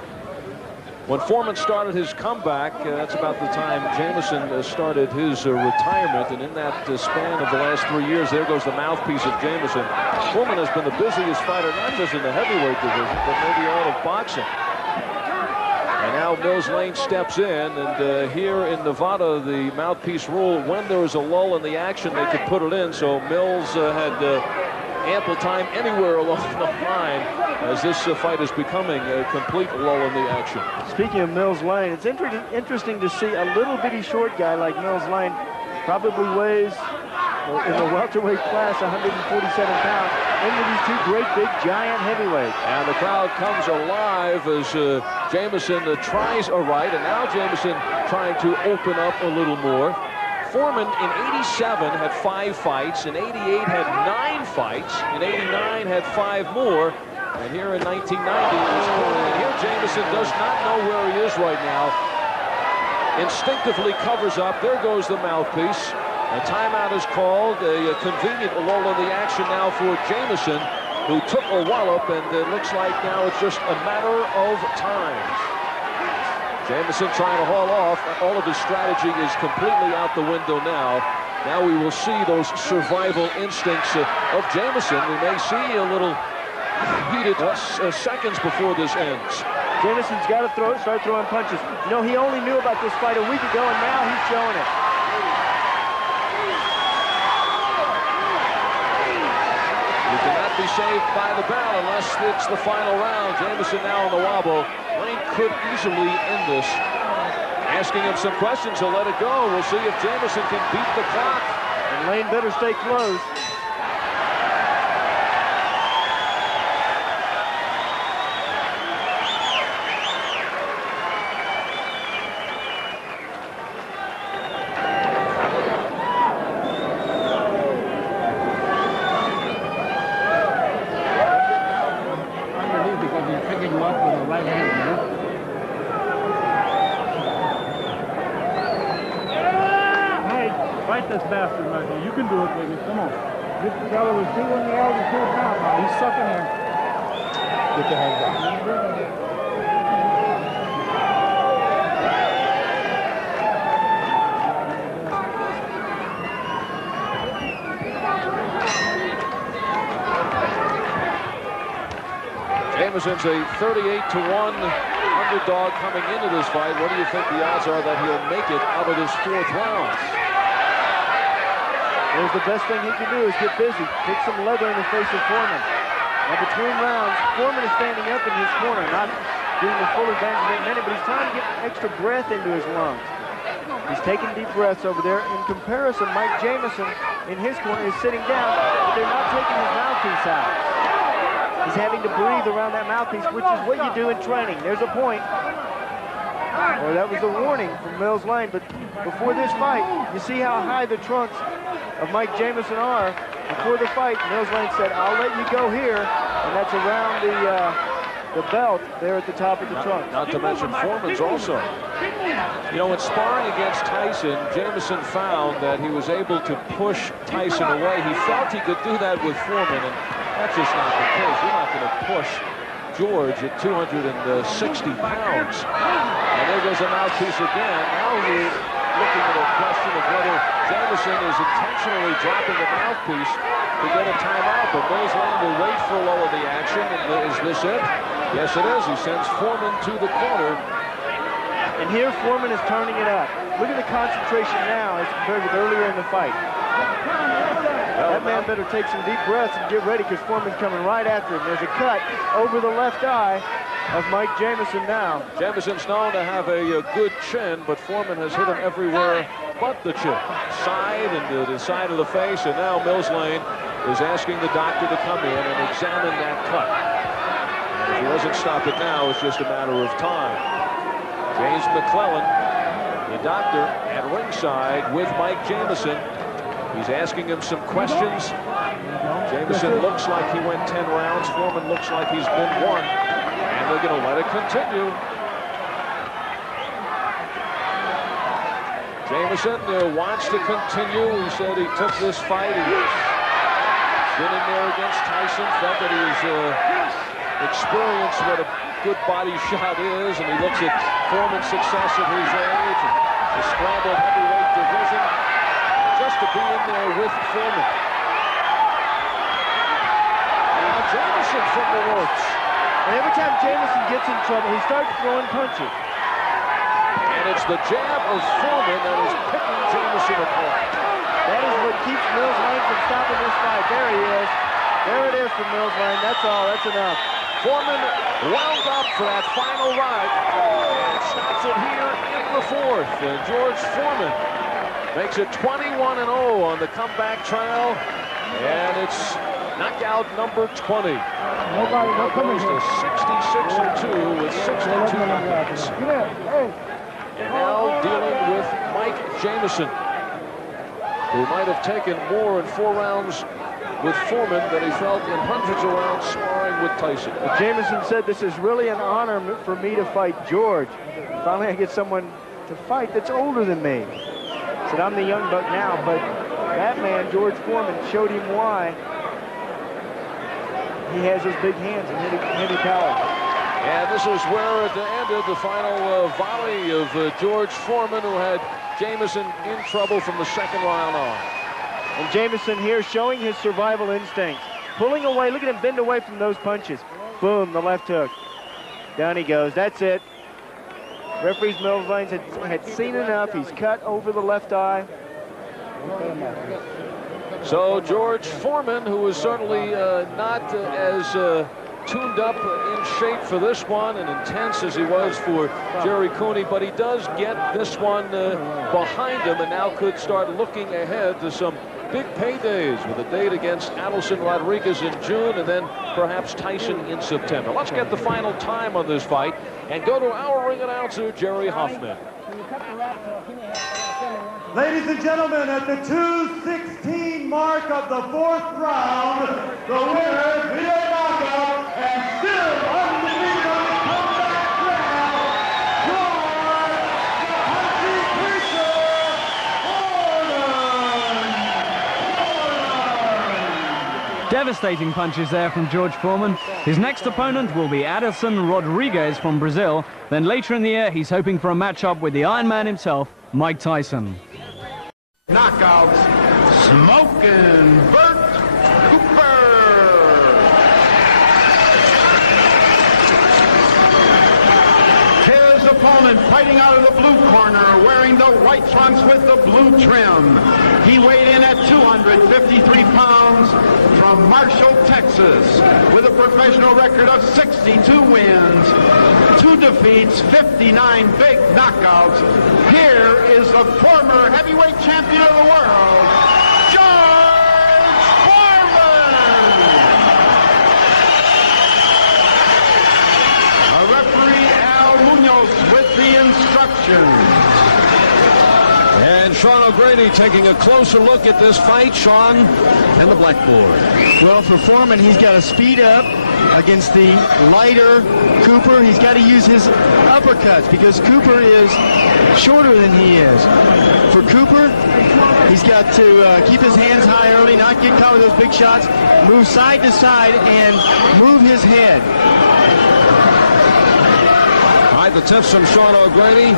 When Foreman started his comeback, that's about the time Jamison started his retirement. And in that span of the last 3 years, there goes the mouthpiece of Jamison. Foreman has been the busiest fighter, not just in the heavyweight division, but maybe all of boxing. And now Mills Lane steps in, and here in Nevada, the mouthpiece rule, when there is a lull in the action, they could put it in. So Mills had ample time anywhere along the line as this fight is becoming a complete lull in the action. Speaking of Mills Lane, it's interesting to see a little bitty short guy like Mills Lane, probably weighs in the welterweight class 147 pounds, into these two great big giant heavyweights. And the crowd comes alive as Jamison tries a right, and now Jamison trying to open up a little more. Foreman in 87 had 5 fights, in 88 had 9 fights, in 89 had 5 more, and here in 1990 is Foreman. And here Jamison does not know where he is right now. Instinctively covers up. There goes the mouthpiece. A timeout is called. A convenient lull in the action now for Jamison, who took a wallop, and it looks like now it's just a matter of time. Jamison trying to haul off. All of his strategy is completely out the window now. Now we will see those survival instincts of Jamison. We may see a little heated seconds before this ends. Jamison's got to start throwing punches. You know, he only knew about this fight a week ago, and now he's showing it. You cannot be saved by the bell unless it's the final round. Jamison now on the wobble. Lane could easily end this. Asking him some questions, he'll let it go. We'll see if Jamison can beat the clock. And Lane better stay close. This bastard right here. You can do it, baby. Come on. This fella was doing the elders do it now. He's sucking in. Get your hands down. Jamison's a 38-1 underdog coming into this fight. What do you think the odds are that he'll make it out of this 4th round? There's the best thing he can do is get busy. Kick some leather in the face of Foreman. Now between rounds, Foreman is standing up in his corner, not doing the full advantage of that minute, but he's trying to get extra breath into his lungs. He's taking deep breaths over there. In comparison, Mike Jamison in his corner is sitting down, but they're not taking his mouthpiece out. He's having to breathe around that mouthpiece, which is what you do in training. There's a point. Well, that was a warning from Mills Lane, but before this fight, you see how high the trunks of Mike Jamison are. Before the fight, Mills Lane said, I'll let you go here, and that's around the belt there at the top of the trunk. Not to mention Foreman's also. You know, in sparring against Tyson, Jamison found that he was able to push Tyson away. He felt he could do that with Foreman, and that's just not the case. You're not going to push George at 260 pounds. And there goes the mouthpiece again. Now we're looking at a question of whether Jamison is intentionally dropping the mouthpiece to get a timeout, but Mills Lane will wait for a lull in the action. And is this it? Yes, it is. He sends Foreman to the corner. And here Foreman is turning it up. Look at the concentration now as compared with earlier in the fight. That man better take some deep breaths and get ready because Foreman's coming right after him. There's a cut over the left eye of Mike Jamison now. Jamison's known to have a good chin, but Foreman has hit him everywhere but the chin. Side and the side of the face, and now Mills Lane is asking the doctor to come in and examine that cut. And if he doesn't stop it now, it's just a matter of time. James McClellan, the doctor, at ringside with Mike Jamison. He's asking him some questions. Jamison looks like he went 10 rounds. Foreman looks like he's been 1. And they're going to let it continue. Jamison wants to continue. He said he took this fight. He's been in there against Tyson, felt that he's experienced what a good body shot is, and he looks at Foreman's success at his age and the scrambled heavyweight division, just to be in there with Foreman. Now Jamison from the ropes. And every time Jamison gets in trouble, he starts throwing punches. And it's the jab of Foreman that is picking Jamison apart. That is what keeps Mills Lane from stopping this fight. There he is. There it is from Mills Lane. That's all. That's enough. Foreman wound up for that final ride and stops it here in the 4th. And George Foreman makes it 21-0 on the comeback trail. And it's knockout number 20. Nobody goes to 66-2 with 62 knockouts. And now dealing with Mike Jamison, who might have taken more in 4 rounds with Foreman than he felt in hundreds of rounds sparring with Tyson. But Jamison said, this is really an honor for me to fight George. Finally I get someone to fight that's older than me. He said, I'm the young buck now, but that man, George Foreman, showed him why he has those big hands and heavy power. And this is where it ended, the final volley of George Foreman, who had Jamison in trouble from the 2nd round on. And Jamison here showing his survival instincts. Pulling away, look at him bend away from those punches. Boom, the left hook. Down he goes, that's it. Referees Mills Lane had seen enough. He's cut over the left eye. So George Foreman, who was certainly not as tuned up in shape for this one and intense as he was for Jerry Cooney, but he does get this one behind him and now could start looking ahead to some big paydays with a date against Adelson Rodriguez in June and then perhaps Tyson in September. Let's get the final time on this fight and go to our ring announcer, Jerry Hoffman. Ladies and gentlemen, at the 2:16 mark of the 4th round, the winner via knockout and still undefeated on the comeback trail, George Foreman. Devastating punches there from George Foreman. His next opponent will be Adelson Rodriguez from Brazil. Then later in the year, he's hoping for a matchup with the Iron Man himself, Mike Tyson. Knockouts, Smokin' Bert Cooper. His opponent fighting out of the blue corner, wearing the white trunks with the blue trim. He weighed in at 253 pounds from Marshall, Texas, with a professional record of 62 wins, 2 defeats, 59 big knockouts. Here is the former heavyweight champion of the world, George Foreman! A referee, Al Munoz, with the instructions. And Sean O'Grady taking a closer look at this fight. Sean and the blackboard. Well, for Foreman, he's got to speed up against the lighter Cooper. He's got to use his uppercuts because Cooper is shorter than he is. For Cooper, he's got to keep his hands high early, not get caught with those big shots, move side to side, and move his head. All right, the tips from Sean O'Grady.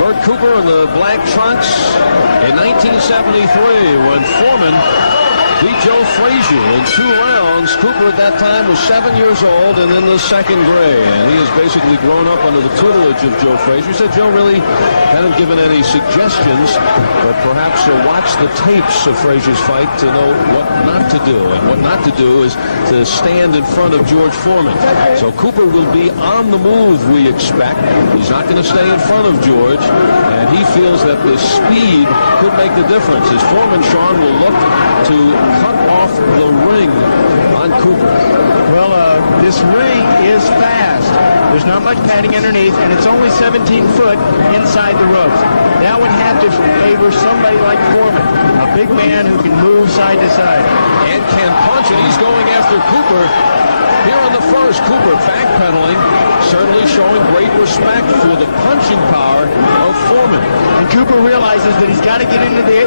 Bert Cooper in the black trunks in 1973 when Foreman beat Joe Frazier in 2 rounds. Cooper at that time was 7 years old and in the 2nd grade. And he has basically grown up under the tutelage of Joe Frazier. He said Joe really hadn't given any suggestions, but perhaps watch the tapes of Frazier's fight to know what not to do. And what not to do is to stand in front of George Foreman. So Cooper will be on the move, we expect. He's not going to stay in front of George, and he feels that the speed could make the difference. As Foreman, Sean, will look to cut off the ring on Cooper. Well, this ring is fast. There's not much padding underneath, and it's only 17 foot inside the ropes. That would have to favor somebody like Foreman, a big man who can move side to side. And can punch, and he's going after Cooper. Here on the first, Cooper backpedaling, certainly showing great respect for the punching power of Foreman. And Cooper realizes that he's got to get into the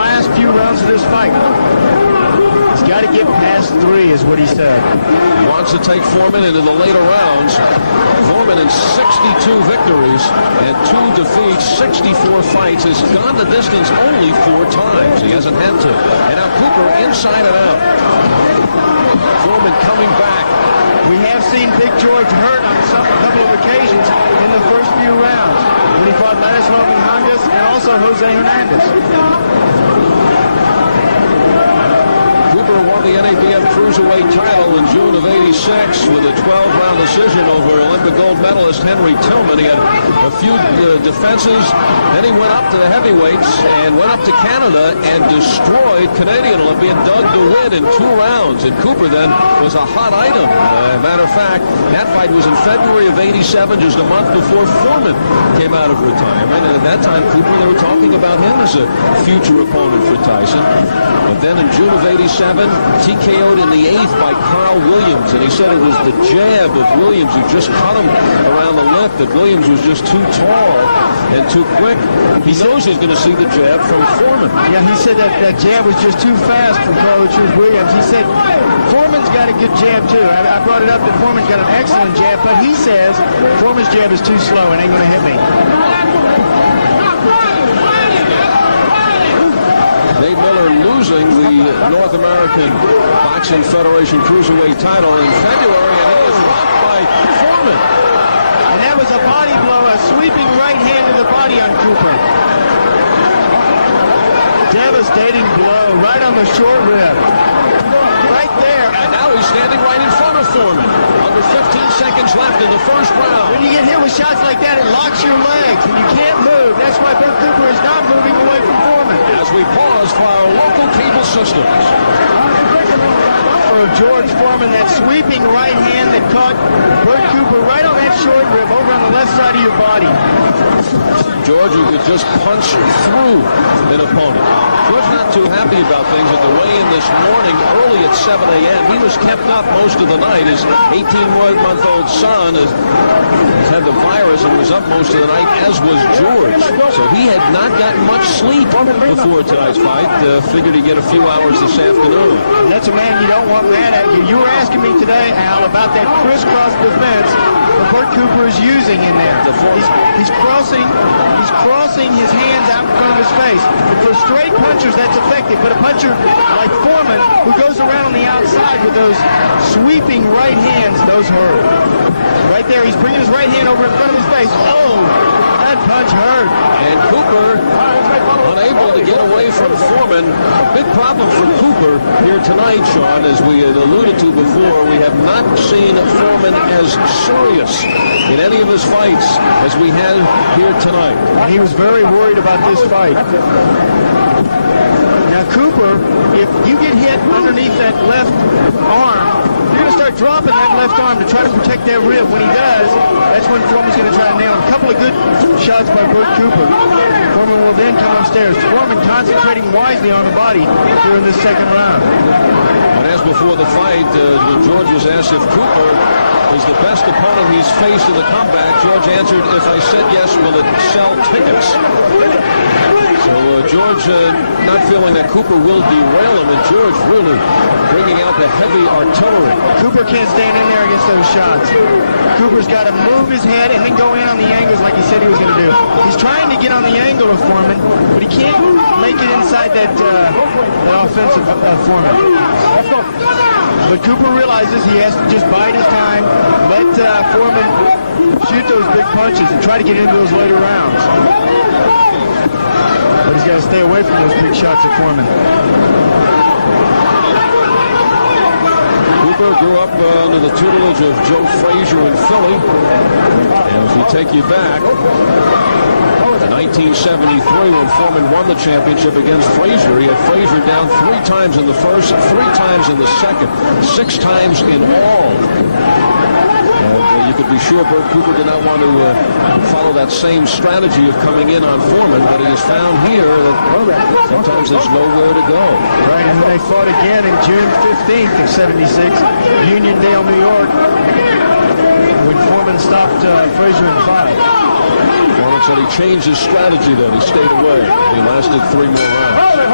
last few rounds of this fight. He's got to get past 3, is what he said. He wants to take Foreman into the later rounds. Foreman in 62 victories and 2 defeats, 64 fights, has gone the distance only 4 times. He hasn't had to. And now Cooper inside and out. Foreman coming back. We have seen Big George hurt on a couple of occasions in the first few rounds when he fought Ladislav Hernandez and also Jose Hernandez. Cooper won the NABF Cruiserweight title in June of '86 with a 12-round decision over Olympic gold medalist Henry Tillman. He had a few defenses, then he went up to the heavyweights and went up to Canada and destroyed Canadian Olympian Doug DeWitt in 2 rounds. And Cooper then was a hot item. Matter of fact, that fight was in February of '87, just a month before Foreman came out of retirement. And at that time, Cooper, they were talking about him as a future opponent for Tyson. But then in June of '87, TKO'd in the 8th by Carl Williams, and he said it was the jab of Williams who just cut him around the lip, that Williams was just too tall and too quick. He knows he's going to see the jab from Foreman. Yeah, he said that jab was just too fast for Carl Williams. He said Foreman's got a good jab too. I brought it up that Foreman's got an excellent jab, but he says Foreman's jab is too slow and ain't going to hit me. Dave Miller losing the North American Boxing Federation Cruiserweight title in February, and he was rocked by Foreman. And that was a body blow, a sweeping right hand to the body on Cooper. Devastating blow right on the short rib. Right there. And now he's standing right in front of Foreman. Under 15 seconds left in the first round. When you get hit with shots like that, it locks your legs, and you can't move. That's why Bert Cooper is not moving away from Foreman. As we pause for our local cable systems. For George Foreman, that sweeping right hand that caught Bert Cooper right on that short rib over on the left side of your body. George, who could just punch through an opponent. George not too happy about things at the weigh-in this morning early at 7 a.m. He was kept up most of the night. His 18-month-old son has had the virus and was up most of the night, as was George. So he had not gotten much sleep before tonight's fight. Figured he'd get a few hours this afternoon. That's a man you don't want mad at you. You were asking me today, Al, about that crisscross defense that Bert Cooper is using in there. He's crossing his hands out in front of his face. For straight punchers, that's effective. But a puncher like Foreman, who goes around on the outside with those sweeping right hands, those hurt. Right there, he's bringing his right hand over in front of his face. Oh, that punch hurt. And Cooper unable to get away from Foreman. A big problem for Cooper here tonight, Sean, as we had alluded to before. We have not seen Foreman as serious in any of his fights as we had here tonight. And he was very worried about this fight. Now, Cooper, if you get hit underneath that left arm, you're going to start dropping that left arm to try to protect that rib. When he does, that's when Foreman's going to try to nail him. A couple of good shots by Bert Cooper. Foreman will then come upstairs. Foreman concentrating wisely on the body during this second round. And as before the fight, when George was asked if Cooper is the best opponent he's faced in the comeback, George answered, "If I said yes, will it sell tickets?" So George not feeling that Cooper will derail him, and George really bringing out the heavy artillery. Cooper can't stand in there against those shots. Cooper's got to move his head and then go in on the angles like he said he was going to do. He's trying to get on the angle of Foreman, but he can't make it inside that offensive Foreman. But Cooper realizes he has to just bide his time, let Foreman shoot those big punches and try to get into those later rounds. But he's got to stay away from those big shots at Foreman. Cooper grew up under the tutelage of Joe Frazier in Philly. And if we take you back to 1973, when Foreman won the championship against Frazier, he had Frazier down 3 times in the first, 3 times in the second, 6 times in all. And you could be be sure Bert Cooper did not want to follow that same strategy of coming in on Foreman, but he has found here that sometimes there's nowhere to go. Right, and they fought again in June 15th of '76, Uniondale, New York, when Foreman stopped Frazier in 5. Foreman said he changed his strategy then. He stayed away. He lasted 3 more rounds.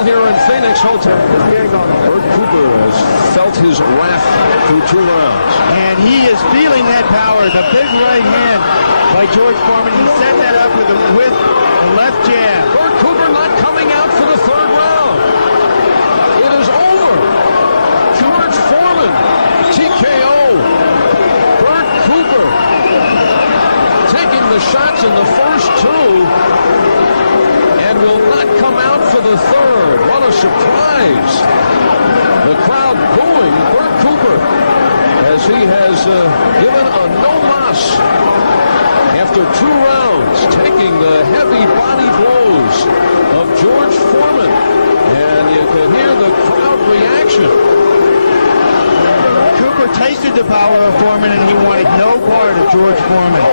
Here in Phoenix Hotel, Bert Cooper has felt his wrath through 2 rounds. And he is feeling that power. The big right hand by George Foreman. He set that up with the left jab. Bert Cooper not coming out for the 3rd round. It is over. George Foreman, TKO. Bert Cooper taking the shots in the first 2 and will not come out for the 3rd. What a surprise. The crowd booing Bert Cooper as he has given a no-mas after 2 rounds, taking the heavy body blows of George Foreman. And you can hear the crowd reaction. Cooper tasted the power of Foreman, and he wanted no part of George Foreman.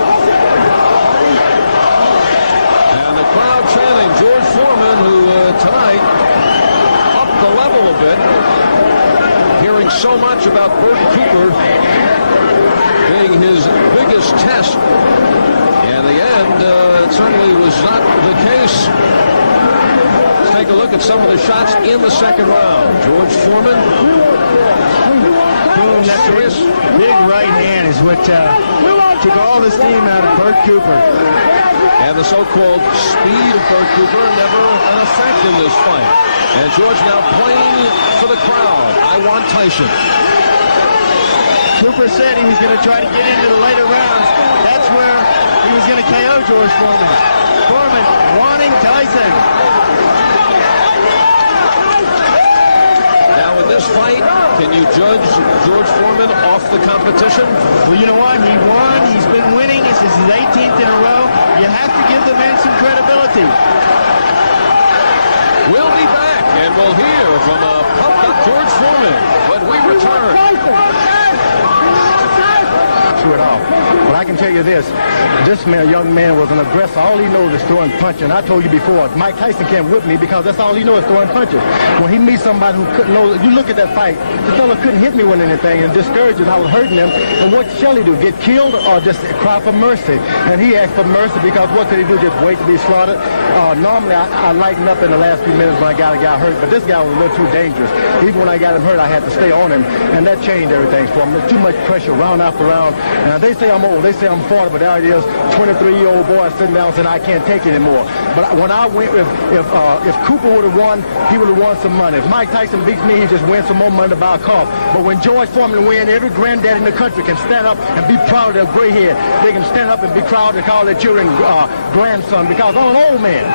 And the crowd chanting George Foreman, who tonight upped the level a bit. Hearing so much about Bert Cooper being his biggest test. And in the end, it certainly was not the case. Let's take a look at some of the shots in the 2nd round. George Foreman. Boom, that big right hand is what took all the steam out of Bert Cooper. And the so-called speed of Bert Cooper never an effect in this fight. And George now playing for the crowd. I want Tyson. Cooper said he was going to try to get into the later rounds. That's where he was going to KO George Foreman. Foreman wanting Tyson. Now in this fight, can you judge George Foreman off the competition? Well, you know what? He won. He's been winning. This is his 18th in a row. You have to give the man some credibility. We'll be back, and we'll hear from a pumped-up George Foreman when we return. It off. But I can tell you this young man was an aggressor. All he knows is throwing punches. And I told you before, Mike Tyson can't whip me because that's all he knows is throwing punches. When he meets somebody who couldn't know, you look at that fight, the fella couldn't hit me with anything and discouraged us. I was hurting him. And what shall he do? Get killed or just cry for mercy? And he asked for mercy because what could he do? Just wait to be slaughtered? Normally, I lighten up in the last few minutes when I got a guy hurt, but this guy was a little too dangerous. Even when I got him hurt, I had to stay on him, and that changed everything for him. There's too much pressure round after round. Now, they say I'm old. They say I'm 40, but the idea is 23-year-old boy sitting down saying I can't take it anymore. But when I went, if Cooper would have won, he would have won some money. If Mike Tyson beats me, he just wins some more money to buy a car. But when George Foreman wins, every granddad in the country can stand up and be proud of their gray head. They can stand up and be proud to call their children grandson because I'm an old man.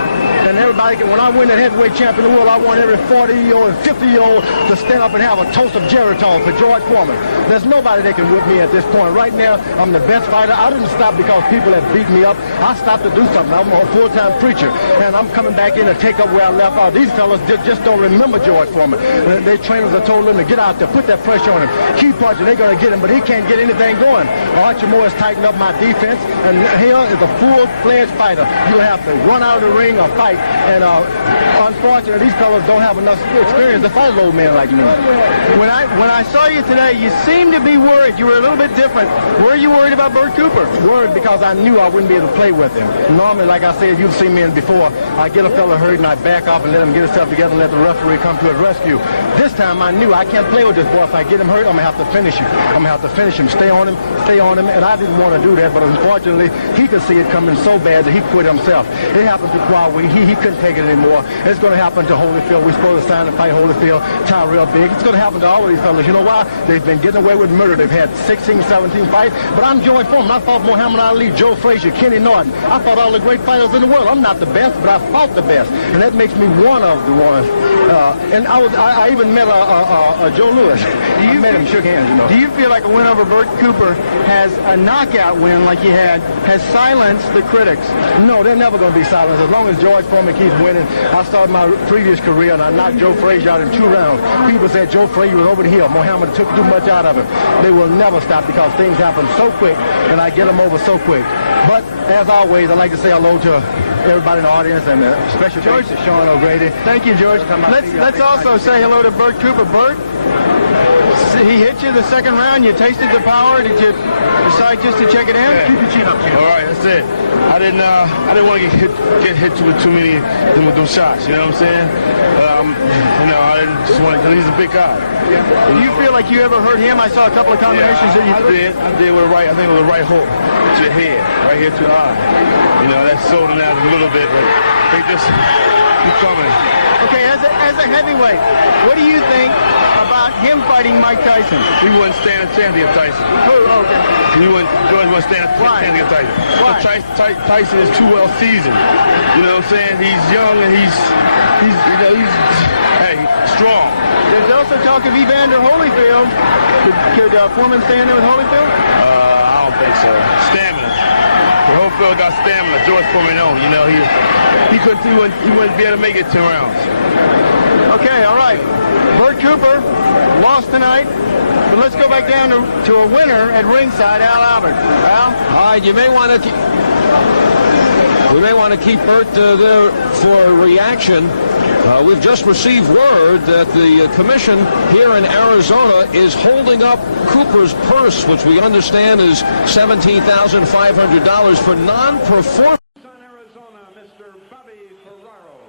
And everybody can, when I win the heavyweight champion of the world, I want every 40-year-old and 50-year-old to stand up and have a toast of Geritol for George Foreman. There's nobody that can whip me at this point. Right now, I'm the best fighter. I didn't stop because people have beat me up. I stopped to do something. I'm a full-time preacher, and I'm coming back in to take up where I left off. These fellas just don't remember George Foreman. Their trainers have told them to get out there, put that pressure on him, keep punching. They're going to get him, but he can't get anything going. Archie Moore has tightened up my defense, and here is a full-fledged fighter. You have to run out of the ring or fight, and unfortunately, these fellas don't have enough experience to fight an old man like me. When I saw you today, you seemed to be worried. You were a little bit different. Were you worried about Bert Cooper? Worried because I knew I wouldn't be able to play with him. Normally, like I said, you've seen me in before, I get a fella hurt and I back off and let him get himself together and let the referee come to his rescue. This time I knew I can't play with this boy. If I get him hurt, I'm going to have to finish him. I'm going to have to finish him, stay on him, and I didn't want to do that, but unfortunately, he could see it coming so bad that he quit himself. It happened to Huawei. He couldn't take it anymore. It's going to happen to Holyfield. We're supposed to sign and fight Holyfield, Tyrell Big. It's going to happen to all of these fellas. You know why? They've been getting away with murder. They've had 16, 17 fights, but I'm George Foreman. I fought Muhammad Ali, Joe Frazier, Kenny Norton. I fought all the great fighters in the world. I'm not the best, but I fought the best, and that makes me one of the ones. And I even met Joe Lewis. I met him, shook hands, you know. Do you feel like a win over Bert Cooper has a knockout win like you had, has silenced the critics? No, they're never going to be silenced. As long as George Foreman Foreman keeps winning. I started my previous career, and I knocked Joe Frazier out in 2 rounds. People said Joe Frazier was over the hill. Muhammad took too much out of him. They will never stop because things happen so quick, and I get them over so quick. But, as always, I'd like to say hello to everybody in the audience, and especially George to Sean O'Grady. Thank you, George. Let's also say hello to Bert Cooper. Bert, he hit you the second round. You tasted the power. Did you decide just to check it in? Yeah. Keep your chin up, Jim. All right, that's it. I didn't want to get hit with too many with those shots. You know what I'm saying? I didn't just want to, because he's a big guy. Do you feel like you ever hurt him? I saw a couple of combinations that you did. I did with the right. I think with the right hook to the head, right here to the eye. That sold him out a little bit, but they just keep coming. Okay, as a heavyweight, what do you think about him fighting Mike Tyson? He wouldn't stand a chance against Tyson. Oh, okay. George wouldn't stand a chance against Tyson. Why? Tyson is too well seasoned. You know what I'm saying? He's young and he's strong. There's also talk of Evander Holyfield. Could Foreman stand there with Holyfield? I don't think so. Stamina. Holyfield got stamina. George Foreman don't. He wouldn't be able to make it 2 rounds. Okay, all right. Bert Cooper lost tonight, but let's go back down to a winner at ringside, Al Albert. Al? All right, we may want to keep Bert there for a reaction. We've just received word that the commission here in Arizona is holding up Cooper's purse, which we understand is $17,500 for non-performance. Arizona, Mr. Bobby Ferraro.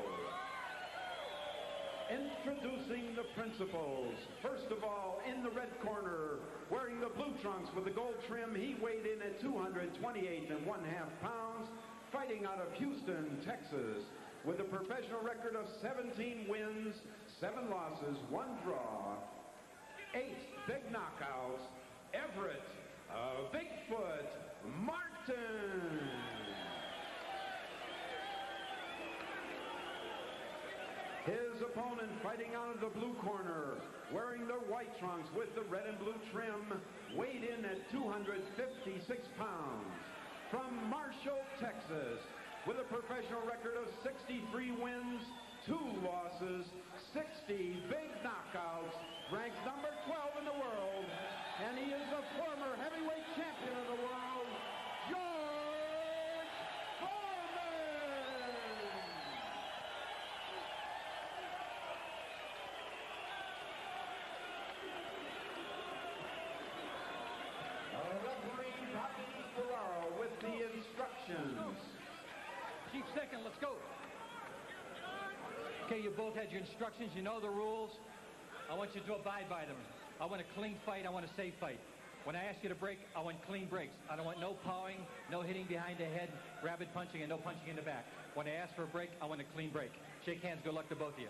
Introducing the principals. First of all, in the red corner, wearing the blue trunks with the gold trim, he weighed in at 228 1/2 pounds, fighting out of Houston, Texas, with a professional record of 17 wins, 7 losses, 1 draw, 8 big knockouts, Everett, Bigfoot, Martin. His opponent fighting out of the blue corner, wearing the white trunks with the red and blue trim, weighed in at 256 pounds, from Marshall, Texas, with a professional record of 63 wins, 2 losses, 60 big knockouts, ranked number 12 in the world, and he is the former heavyweight champion of the world, George Foreman! Referee Bobby Ferraro with the instructions. Chief second, let's go. Okay, you both had your instructions. You know the rules. I want you to abide by them. I want a clean fight. I want a safe fight. When I ask you to break, I want clean breaks. I don't want no pawing, no hitting behind the head, rapid punching, and no punching in the back. When I ask for a break, I want a clean break. Shake hands. Good luck to both of you.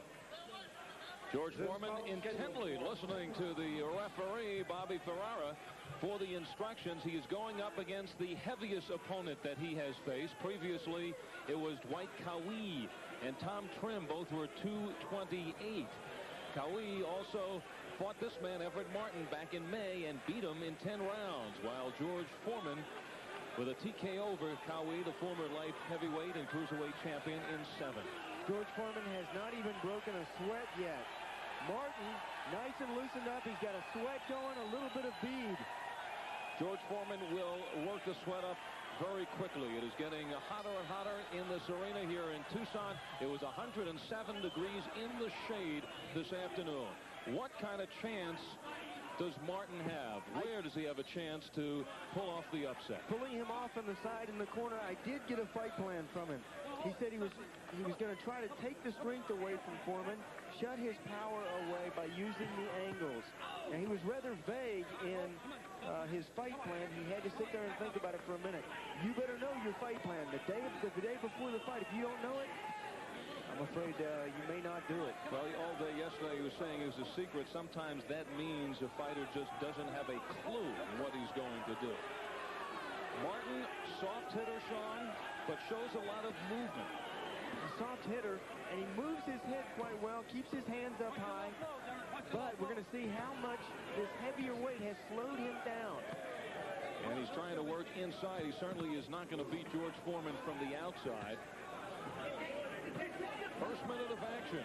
George Foreman intently listening to the referee, Bobby Ferrara, for the instructions. He is going up against the heaviest opponent that he has faced. Previously, it was Dwight Cowie and Tom Trim. Both were 228. Cowie also fought this man, Everett Martin, back in May and beat him in 10 rounds, while George Foreman, with a TKO over Cowie, the former light heavyweight and cruiserweight champion, in 7. George Foreman has not even broken a sweat yet. Martin, nice and loosened up. He's got a sweat going, a little bit of bead. George Foreman will work the sweat up very quickly. It is getting hotter and hotter in this arena here in Tucson. It was 107 degrees in the shade this afternoon. What kind of chance does Martin have? Where does he have a chance to pull off the upset? Pulling him off on the side in the corner, I did get a fight plan from him. He said he was going to try to take the strength away from Foreman, shut his power away by using the angles. And he was rather vague in his fight plan. He had to sit there and think about it for a minute. You better know your fight plan. The day before the fight, if you don't know it, I'm afraid you may not do it. Well, all day yesterday he was saying it was a secret. Sometimes that means a fighter just doesn't have a clue what he's going to do. Martin, soft hitter, Sean, but shows a lot of movement. A soft hitter, and he moves his head quite well, keeps his hands up high, but we're going to see how much this heavier weight has slowed him down. And he's trying to work inside. He certainly is not going to beat George Foreman from the outside. action.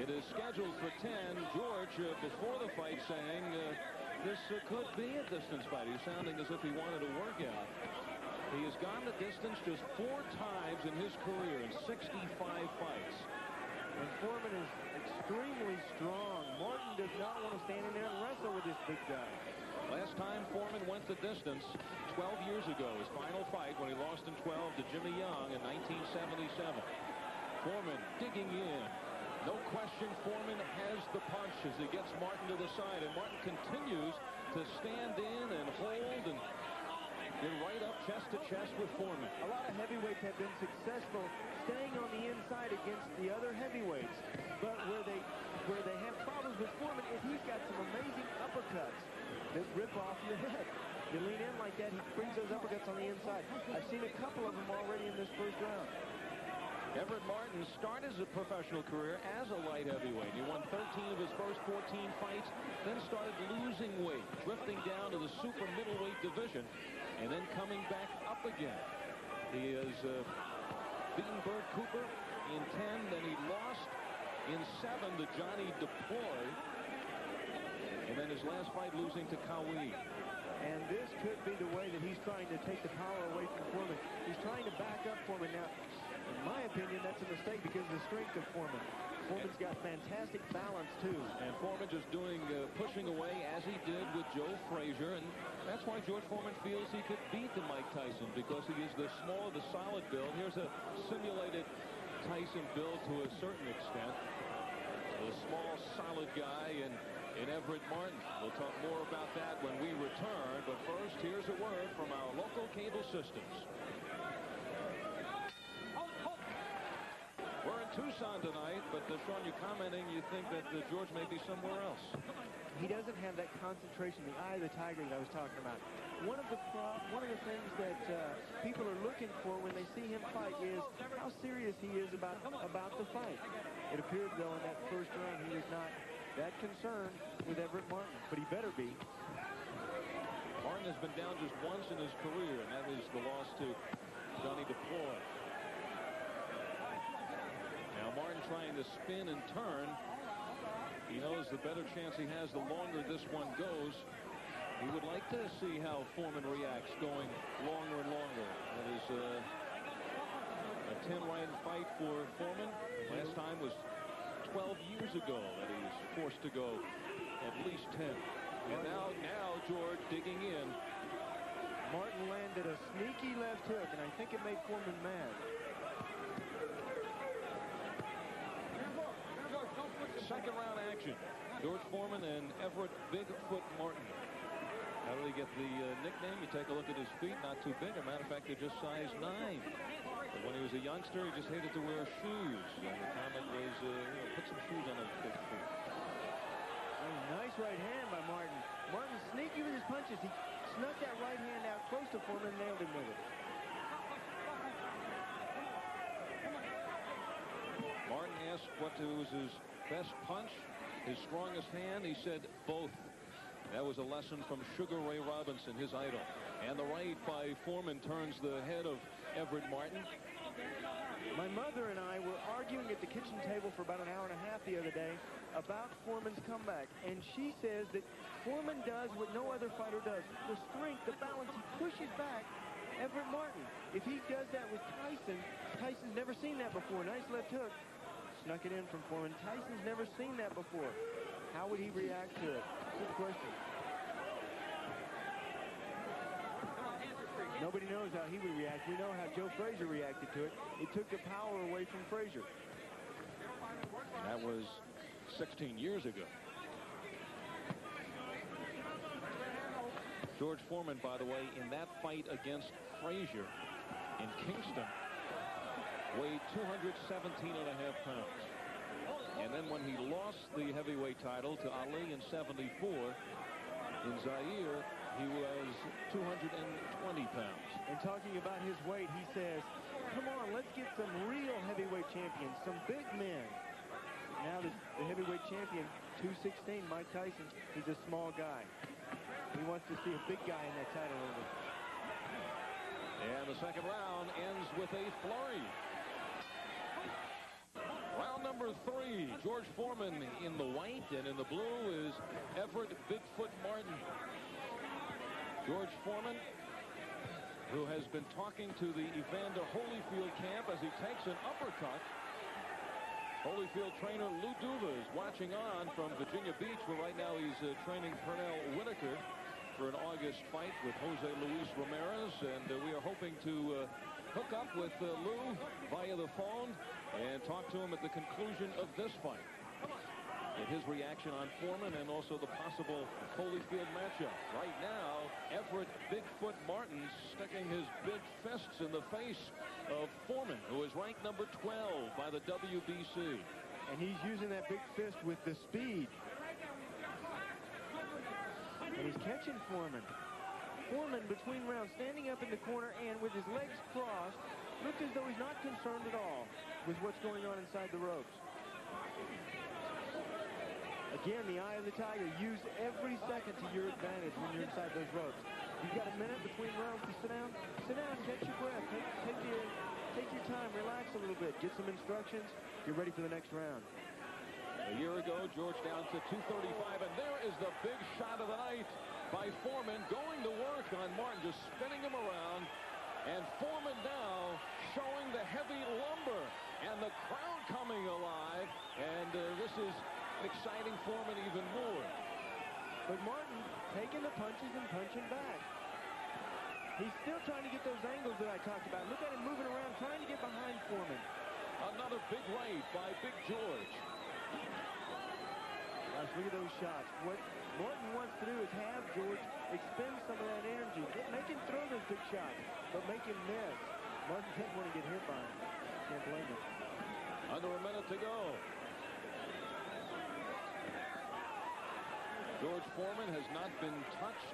It is scheduled for 10. George, before the fight, saying this could be a distance fight. He's sounding as if he wanted to work out. He has gone the distance just 4 times in his career in 65 fights. And Foreman is extremely strong. Martin does not want to stand in there and wrestle with this big guy. Last time Foreman went the distance, 12 years ago, his final fight when he lost in 12 to Jimmy Young in 1977. Foreman digging in. No question Foreman has the punch as he gets Martin to the side, and Martin continues to stand in and hold and get right up chest to chest with Foreman. A lot of heavyweights have been successful staying on the inside against the other heavyweights, but where they have problems with Foreman is he's got some amazing uppercuts that rip off your head. You lean in like that, he brings those uppercuts on the inside. I've seen a couple of them already in this first round. Everett Martin started his professional career as a light heavyweight. He won 13 of his first 14 fights, then started losing weight, drifting down to the super middleweight division, and then coming back up again. He has beaten Bert Cooper in 10, then he lost in 7 to Johnny DePloy, and then his last fight losing to Cowie. And this could be the way that he's trying to take the power away from Foreman. He's trying to back up Foreman. Now, in my opinion, that's a mistake because of the strength of Foreman. Foreman's got fantastic balance, too. And Foreman just doing, pushing away as he did with Joe Frazier. And that's why George Foreman feels he could beat the Mike Tyson, because he is the smaller, the solid build. Here's a simulated Tyson build to a certain extent. The small, solid guy in Everett Martin. We'll talk more about that when we return. But first, here's a word from our local cable systems. We're in Tucson tonight, but Sean, you're commenting you think that George may be somewhere else. He doesn't have that concentration, the eye of the tiger that I was talking about. One of the things that people are looking for when they see him fight is how serious he is about the fight. It appeared, though, in that first round he was not that concerned with Everett Martin, but he better be. Martin has been down just once in his career, and that is the loss to Johnny DePloy. Now Martin trying to spin and turn. He knows the better chance he has the longer this one goes. He would like to see how Foreman reacts going longer and longer. That is a 10-round fight for Foreman. Last time was 12 years ago that he was forced to go at least 10. And now George digging in. Martin landed a sneaky left hook, and I think it made Foreman mad. Second round action. George Foreman and Everett Bigfoot Martin. How did he get the nickname? You take a look at his feet, not too big. As a matter of fact, they're just size 9. But when he was a youngster, he just hated to wear shoes. And the comment was, put some shoes on his big feet. Oh, nice right hand by Martin. Martin sneaky with his punches. He snuck that right hand out close to Foreman and nailed him with it. Martin asked what was his best punch, his strongest hand. He said both. That was a lesson from Sugar Ray Robinson, his idol. And the right by Foreman turns the head of Everett Martin. My mother and I were arguing at the kitchen table for about an hour and a half the other day about Foreman's comeback. And she says that Foreman does what no other fighter does. The strength, the balance, he pushes back Everett Martin. If he does that with Tyson, Tyson's never seen that before. Nice left hook. Snuck it in from Foreman. Tyson's never seen that before. How would he react to it? Good question. Nobody knows how he would react. We know how Joe Frazier reacted to it. It took the power away from Frazier. That was 16 years ago. George Foreman, by the way, in that fight against Frazier in Kingston, weighed 217.5 pounds. And then when he lost the heavyweight title to Ali in 74 in Zaire, he was 220 pounds. And talking about his weight, he says, come on, let's get some real heavyweight champions, some big men. Now the heavyweight champion, 216, Mike Tyson, he's a small guy. He wants to see a big guy in that title over. And the second round ends with a flurry. Round number George Foreman in the white, and in the blue is Everett Bigfoot Martin. George Foreman, who has been talking to the Evander Holyfield camp as he takes an uppercut. Holyfield trainer Lou Duva is watching on from Virginia Beach, where right now he's training Pernell Whitaker for an August fight with Jose Luis Ramirez, and we are hoping to hook up with Lou via the phone and talk to him at the conclusion of this fight. And his reaction on Foreman and also the possible Holyfield matchup. Right now, Everett Bigfoot Martin sticking his big fists in the face of Foreman, who is ranked number 12 by the WBC. And he's using that big fist with the speed. And he's catching Foreman. Foreman, between rounds, standing up in the corner and with his legs crossed, looked as though he's not concerned at all with what's going on inside the ropes. Again, the eye of the tiger. Use every second to your advantage when you're inside those ropes. You've got a minute between rounds to sit down. Sit down, catch your breath. Take your time, relax a little bit. Get some instructions. Get ready for the next round. A year ago, George down to 235, and there is the big shot of the night by Foreman, going to work on Martin, just spinning him around. And Foreman now showing the heavy lumber, and the crowd coming alive. And this is exciting Foreman even more. But Martin taking the punches and punching back. He's still trying to get those angles that I talked about. Look at him moving around, trying to get behind Foreman. Another big right by Big George. Gosh, look at those shots. What Martin wants to do is have George expend some of that energy. Make him throw those big shots, but make him miss. Martin doesn't want to get hit by him. Can't blame him. Under a minute to go. George Foreman has not been touched,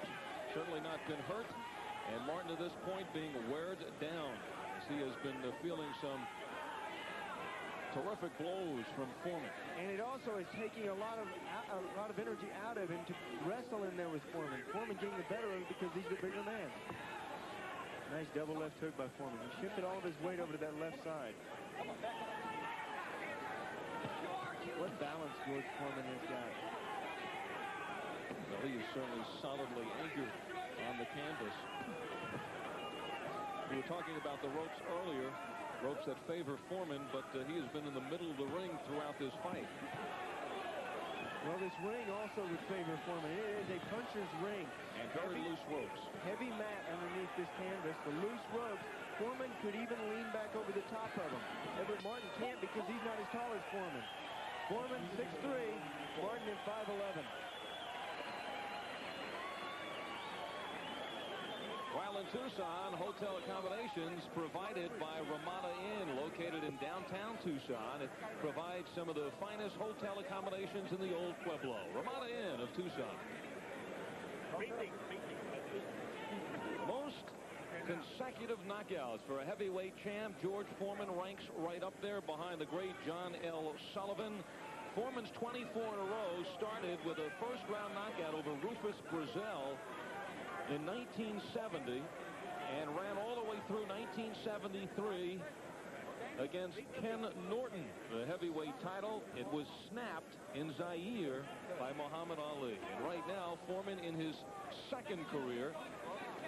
certainly not been hurt, and Martin at this point being weared down as he has been feeling some terrific blows from Foreman. And it also is taking a lot of energy out of him to wrestle in there with Foreman. Foreman getting the better of it because he's the bigger man. Nice double left hook by Foreman. He shifted all of his weight over to that left side. What balance George Foreman has got. Well, he is certainly solidly anchored on the canvas. We were talking about the ropes earlier, ropes that favor Foreman, but he has been in the middle of the ring throughout this fight. Well, this ring also would favor Foreman. It is a puncher's ring. And very loose ropes. Heavy mat underneath this canvas. The loose ropes. Foreman could even lean back over the top of them. Everett Martin can't because he's not as tall as Foreman. Foreman 6'3", Martin at 5'11". While in Tucson, hotel accommodations provided by Ramada Inn, located in downtown Tucson. It provides some of the finest hotel accommodations in the old Pueblo. Ramada Inn of Tucson. Most consecutive knockouts for a heavyweight champ. George Foreman ranks right up there behind the great John L. Sullivan. Foreman's 24 in a row started with a first-round knockout over Rufus Brazil in 1970 and ran all the way through 1973 against Ken Norton, the heavyweight title. It was snapped in Zaire by Muhammad Ali. And right now, Foreman in his second career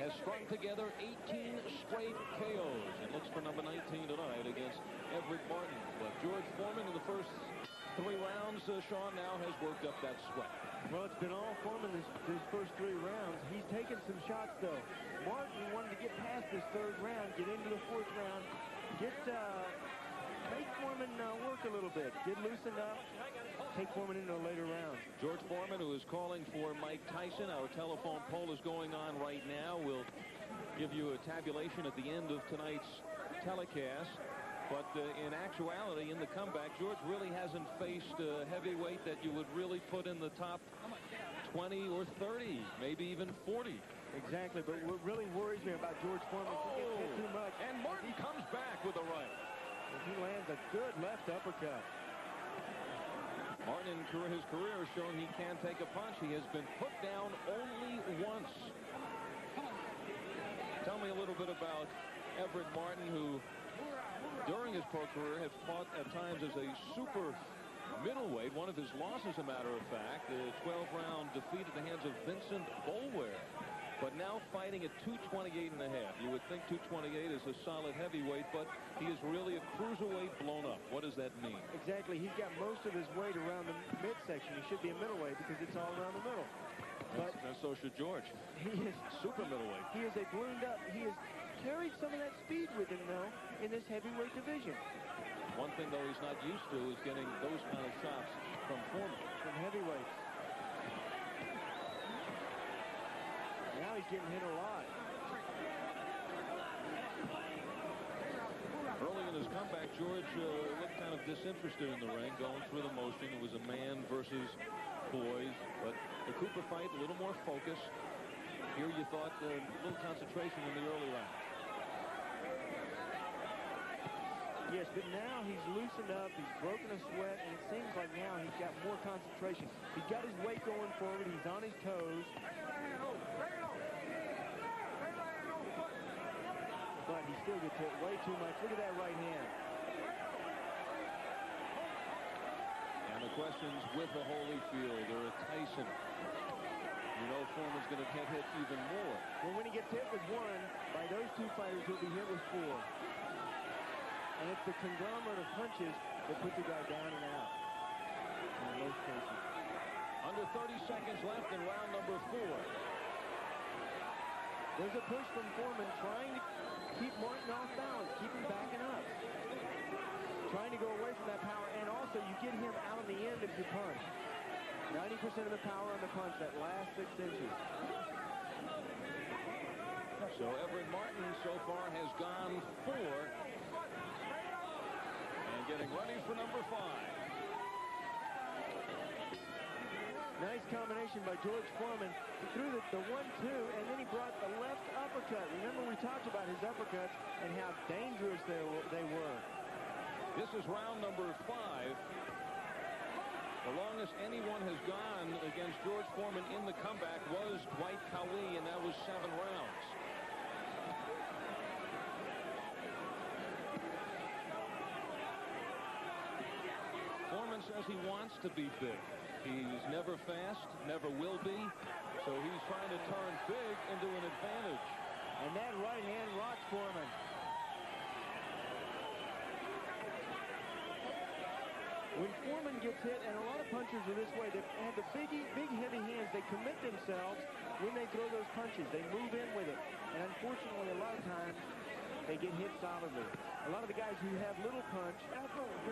has strung together 18 straight KOs and looks for number 19 tonight against Everett Martin. But George Foreman in the first 3 rounds, Sean, now has worked up that sweat. Well, it's been all Foreman his first 3 rounds. He's taken some shots, though. Martin wanted to get past this 3rd round, get into the 4th round, make Foreman work a little bit, get loosened up, take Foreman into a later round. George Foreman, who is calling for Mike Tyson. Our telephone poll is going on right now. We'll give you a tabulation at the end of tonight's telecast. But in actuality, in the comeback, George really hasn't faced a heavyweight that you would really put in the top 20 or 30, maybe even 40. Exactly, but what really worries me about George Foreman is he gets hit too much. And Martin comes back with a right. He lands a good left uppercut. Martin in his career has shown he can take a punch. He has been put down only once. Tell me a little bit about Everett Martin, who during his pro career had fought at times as a super middleweight. One of his losses, a matter of fact, a 12-round defeat at the hands of Vincent Boulware. But now fighting at 228.5. You would think 228 is a solid heavyweight, but he is really a cruiserweight blown up. What does that mean? Exactly. He's got most of his weight around the midsection. He should be a middleweight because it's all around the middle. But and so should George. He is super middleweight. He is a ballooned up. He has carried some of that speed with him, though, in this heavyweight division. One thing, though, he's not used to is getting those kind of shots from Foreman. From heavyweights. Now he's getting hit a lot. Early in his comeback, George looked kind of disinterested in the ring, going through the motion. It was a man versus boys, but the Cooper fight, a little more focus. Here you thought a little concentration in the early round. Yes, but now he's loosened up, he's broken a sweat, and it seems like now he's got more concentration. He's got his weight going forward, he's on his toes. But he still gets hit way too much. Look at that right hand. And the questions with the Holyfield or a Tyson. You know Foreman's going to get hit even more. Well, when he gets hit with one, by those two fighters, he'll be hit with four. And it's the conglomerate of punches that put the guy down and out. In most cases. Under 30 seconds left in round number 4. There's a push from Foreman trying to keep Martin off balance, keep him backing up. Trying to go away from that power, and also you get him out on the end of your punch. 90% of the power on the punch, that last 6 inches. So Everett Martin so far has gone 4. And getting ready for number 5. Nice combination by George Foreman. He threw the 1-2, and then he brought the left uppercut. Remember we talked about his uppercuts and how dangerous they were. This is round number 5. The longest anyone has gone against George Foreman in the comeback was Dwight Cowley, and that was 7 rounds. Foreman says he wants to be big. He's never fast, never will be, so he's trying to turn big into an advantage. And that right hand rocks Foreman. When Foreman gets hit, and a lot of punchers are this way, they have the big heavy hands. They commit themselves when they throw those punches. They move in with it. And unfortunately, a lot of times, they get hit solidly. A lot of the guys who have little punch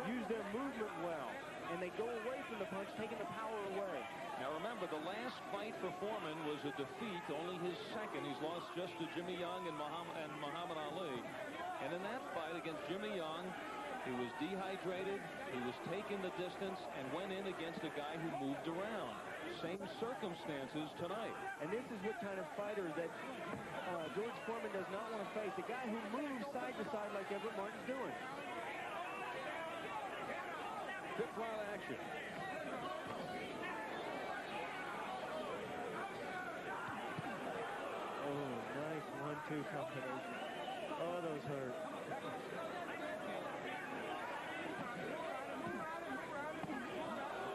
use their movement well, and they go away from the punch, taking the power away. Now remember, the last fight for Foreman was a defeat, only his second. He's lost just to Jimmy Young and Muhammad Ali. And in that fight against Jimmy Young, he was dehydrated, he was taking the distance, and went in against a guy who moved around. Same circumstances tonight. And this is what kind of fighter that George Foreman does not want to face. A guy who moves side to side like Everett Martin's doing. 5th round action. Oh, nice 1-2 combination. Oh, those hurt.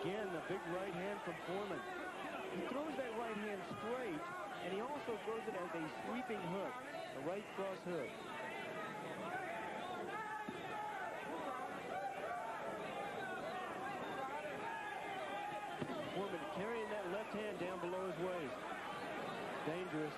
Again, the big right hand from Foreman. He throws that right hand straight, and he also throws it as a sweeping hook, a right cross hook. Foreman carrying that left hand down below his waist. Dangerous.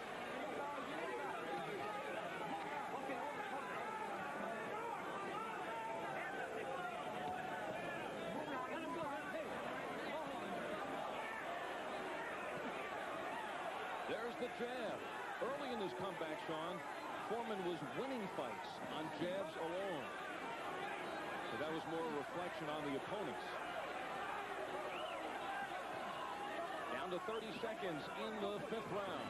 There's the jab. Early in his comeback, Sean, Foreman was winning fights on jabs alone. But that was more a reflection on the opponents. Down to 30 seconds in the 5th round.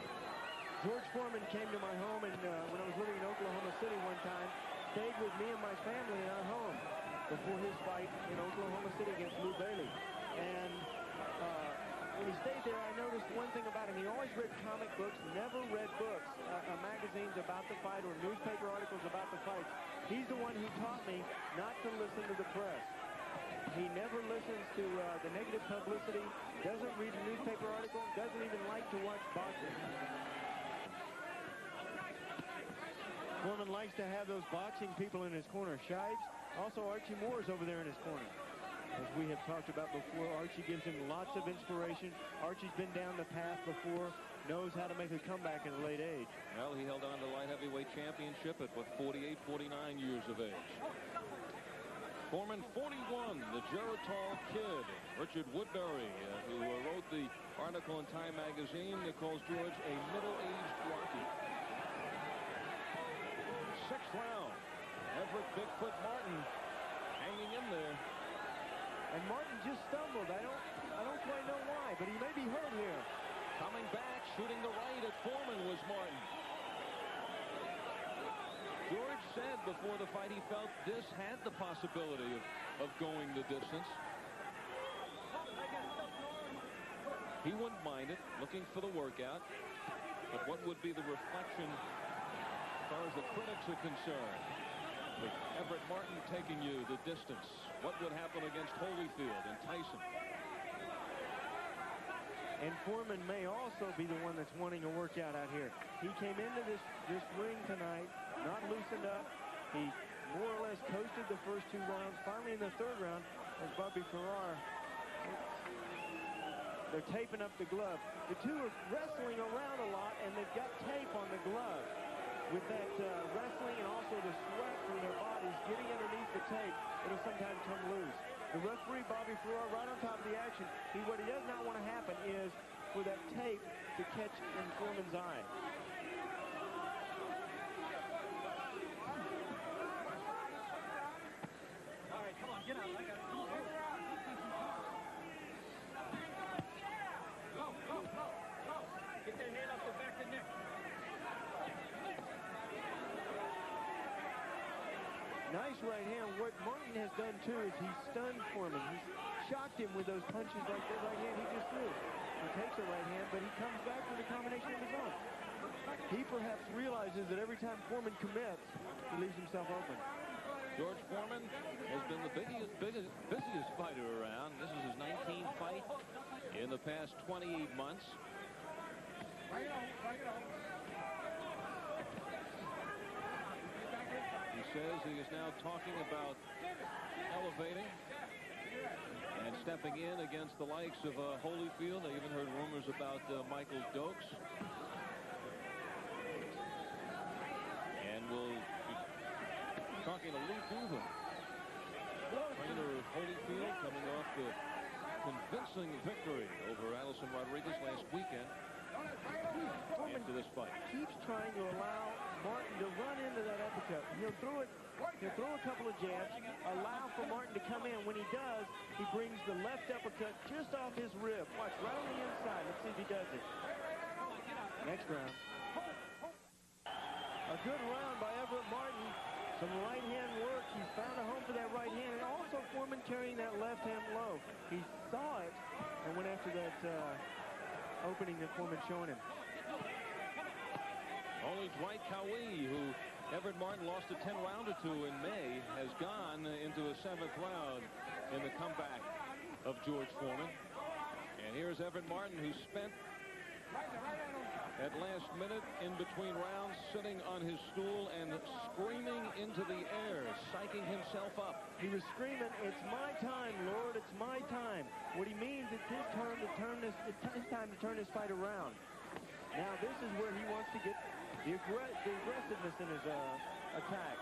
George Foreman came to my home and when I was living in Oklahoma City one time, stayed with me and my family in our home before his fight in Oklahoma City against Lou Bailey. And when he stayed there, I noticed one thing about him. He always read comic books, never read books, magazines about the fight or newspaper articles about the fight. He's the one who taught me not to listen to the press. He never listens to the negative publicity, doesn't read a newspaper article, doesn't even like to watch boxing. Foreman likes to have those boxing people in his corner. Shives, also Archie Moore's over there in his corner. As we have talked about before, Archie gives him lots of inspiration. Archie's been down the path before, knows how to make a comeback at a late age. Well, he held on to the light heavyweight championship at 48, 49 years of age. Foreman 41, the Geritol Kid. Richard Woodbury, who wrote the article in Time magazine that calls George a middle-aged Rocky. Sixth round. Everett Bigfoot Martin hanging in there. And Martin just stumbled. I don't quite know why, but he may be hurt here. Coming back, shooting the right at Foreman was Martin. George said before the fight he felt this had the possibility of going the distance. He wouldn't mind it, looking for the workout. But what would be the reflection as far as the critics are concerned? With Everett Martin taking you the distance, what would happen against Holyfield and Tyson? And Foreman may also be the one that's wanting a workout out here. He came into this ring tonight, not loosened up. He more or less coasted the first 2 rounds. Finally, in the 3rd round, as Bobby Farrar, they're taping up the glove. The two are wrestling around a lot, and they've got tape on the glove. With that wrestling and also the sweat from their bodies getting underneath the tape, it'll sometimes come loose. The referee, Bobby Farrar, right on top of the action. What he does not want to happen is for that tape to catch in Foreman's eye. All right, come on, get out. I got it. Go. Get that hand off the back of the neck. Nice right hand. What Martin has done, too, is he's stunned Foreman. He's shocked him with those punches like that right hand he just threw. He takes a right hand, but he comes back with a combination of his own. He perhaps realizes that every time Foreman commits, he leaves himself open. George Foreman has been the busiest fighter around. This is his 19th fight in the past 28 months. He says he is now talking about elevating and stepping in against the likes of Holyfield. I even heard rumors about Michael Dokes. And we'll be talking to Lee Dubin, trainer of Holyfield, coming off the convincing victory over Alison Rodriguez last weekend. Into this fight. Keeps trying to allow Martin to run into that uppercut. He'll throw a couple of jabs, allow for Martin to come in. When he does, he brings the left uppercut just off his rib. Watch, right on the inside. Let's see if he does it. Next round. A good round by Everett Martin. Some right hand work. He's found a home for that right hand. And also Foreman carrying that left hand low. He saw it and went after that opening that Foreman showing him. Only Dwight Cowie, who Everett Martin lost a 10-rounder to in May, has gone into a 7th round in the comeback of George Foreman. And here's Everett Martin, who spent at last minute in between rounds sitting on his stool and screaming into the air, psyching himself up. He was screaming, "It's my time, Lord, it's my time." What he means, it's his turn to turn this, it's his time to turn this fight around. Now this is where he wants to get the aggressiveness in his attack.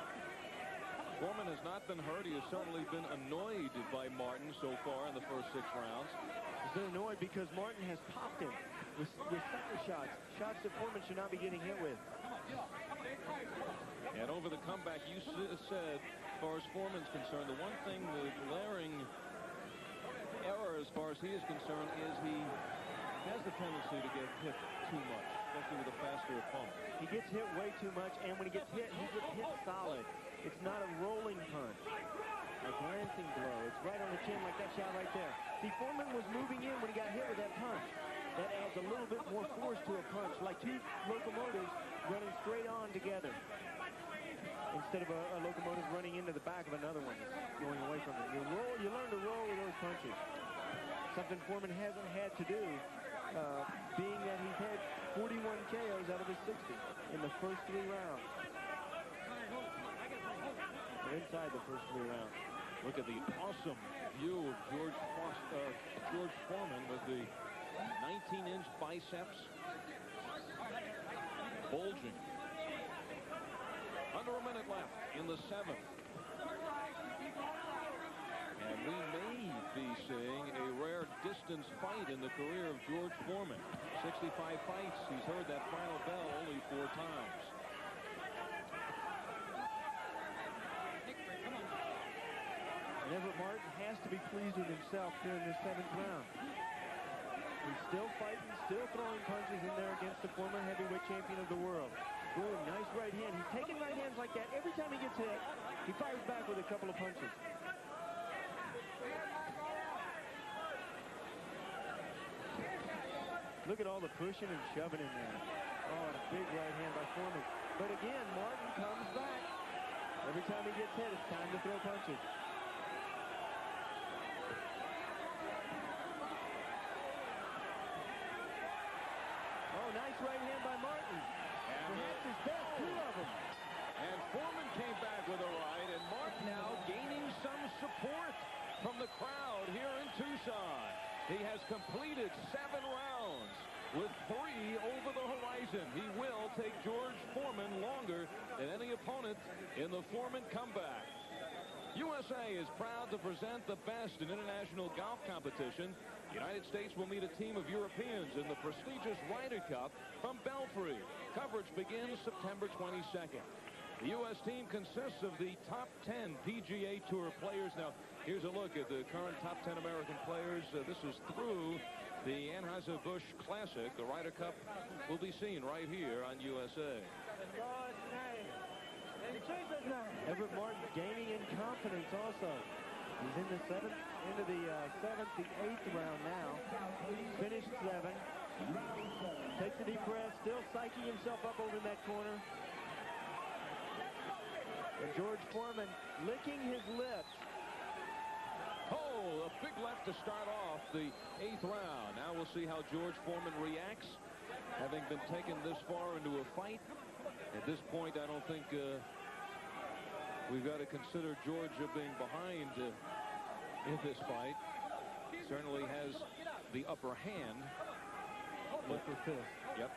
Foreman has not been hurt. He has certainly been annoyed by Martin so far in the first 6 rounds. He's been annoyed because Martin has popped him with center shots that Foreman should not be getting hit with. And over the comeback, you said, as far as Foreman's concerned, the one thing, the glaring error as far as he is concerned, is he has the tendency to get hit too much, especially with a faster opponent. He gets hit way too much, and when he gets hit, he gets hit solid. It's not a rolling punch, a glancing blow. It's right on the chin like that shot right there. See, Foreman was moving in when he got hit with that punch. That adds a little bit more force to a punch, like two locomotives running straight on together. instead of a locomotive running into the back of another one going away from it. You learn to roll with those punches. Something Foreman hasn't had to do, being that he's had 41 KOs out of his 60 in the first 3 rounds. Or inside the first 3 rounds. Look at the awesome view of George Foreman with the 19-inch biceps bulging. Under a minute left in the 7th. And we may be seeing a rare distance fight in the career of George Foreman. 65 fights. He's heard that final bell only 4 times. And Everett Martin has to be pleased with himself here in this 7th round. He's still fighting, still throwing punches in there against the former heavyweight champion of the world. Boom, nice right hand. He's taking right hands like that. Every time he gets hit, he fires back with a couple of punches. Look at all the pushing and shoving in there. Oh, and a big right hand by Foreman. But again, Martin comes back. Every time he gets hit, it's time to throw punches. Oh, nice right hand by Martin. Perhaps his best, 2 of them. And Foreman came back with a right, and Martin now gaining some support from the crowd here in Tucson. He has completed 7 rounds with 3 over the horizon. He will take George Foreman longer than any opponent in the Foreman comeback. USA is proud to present the best in international golf competition. The United States will meet a team of Europeans in the prestigious Ryder Cup from Belfry. Coverage begins September 22nd. The U.S. team consists of the top 10 PGA Tour players. Now, here's a look at the current top 10 American players. This is through the Anheuser-Busch Classic. The Ryder Cup will be seen right here on USA. Everett Martin gaining in confidence also. He's in the 7th, into the 7th, the 8th round now. Finished 7. Takes a deep breath, still psyching himself up over in that corner. And George Foreman licking his lips. Oh, a big left to start off the 8th round. Now we'll see how George Foreman reacts, having been taken this far into a fight. At this point, I don't think we've got to consider George being behind in this fight. Certainly has the upper hand. Upper fist. Yep.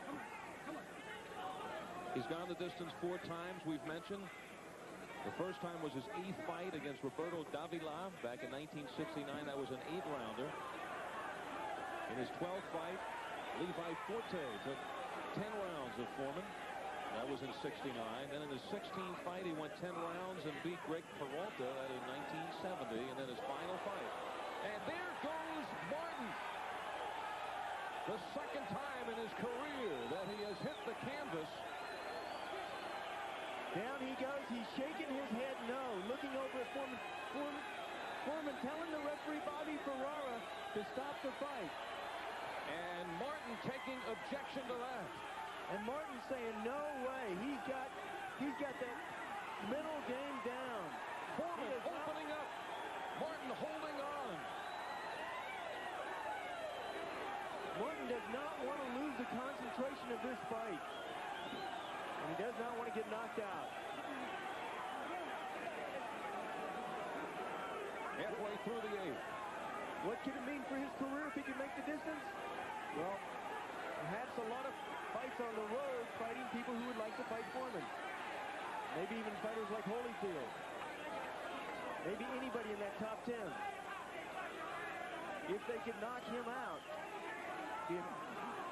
He's gone the distance 4 times, we've mentioned. The first time was his 8th fight against Roberto Davila back in 1969. That was an 8-rounder. In his 12th fight, Levi Forte took 10 rounds of Foreman. That was in 69. Then in his 16th fight, he went 10 rounds and beat Greg Peralta. That in 1970. And then his final fight. And there goes Martin. The second time in his career that he has hit the canvas. Down he goes. He's shaking his head no. Looking over at Foreman. Foreman telling the referee Bobby Ferrara to stop the fight. And Martin taking objection to that. And Martin saying no way. He's got that middle game down. Foreman opening up. Martin holding on. Martin does not want to lose the concentration of this fight. And he does not want to get knocked out. Halfway through the 8th. What could it mean for his career if he could make the distance? Well, perhaps a lot of fights on the road fighting people who would like to fight Foreman. Maybe even fighters like Holyfield. Maybe anybody in that top 10. If they could knock him out,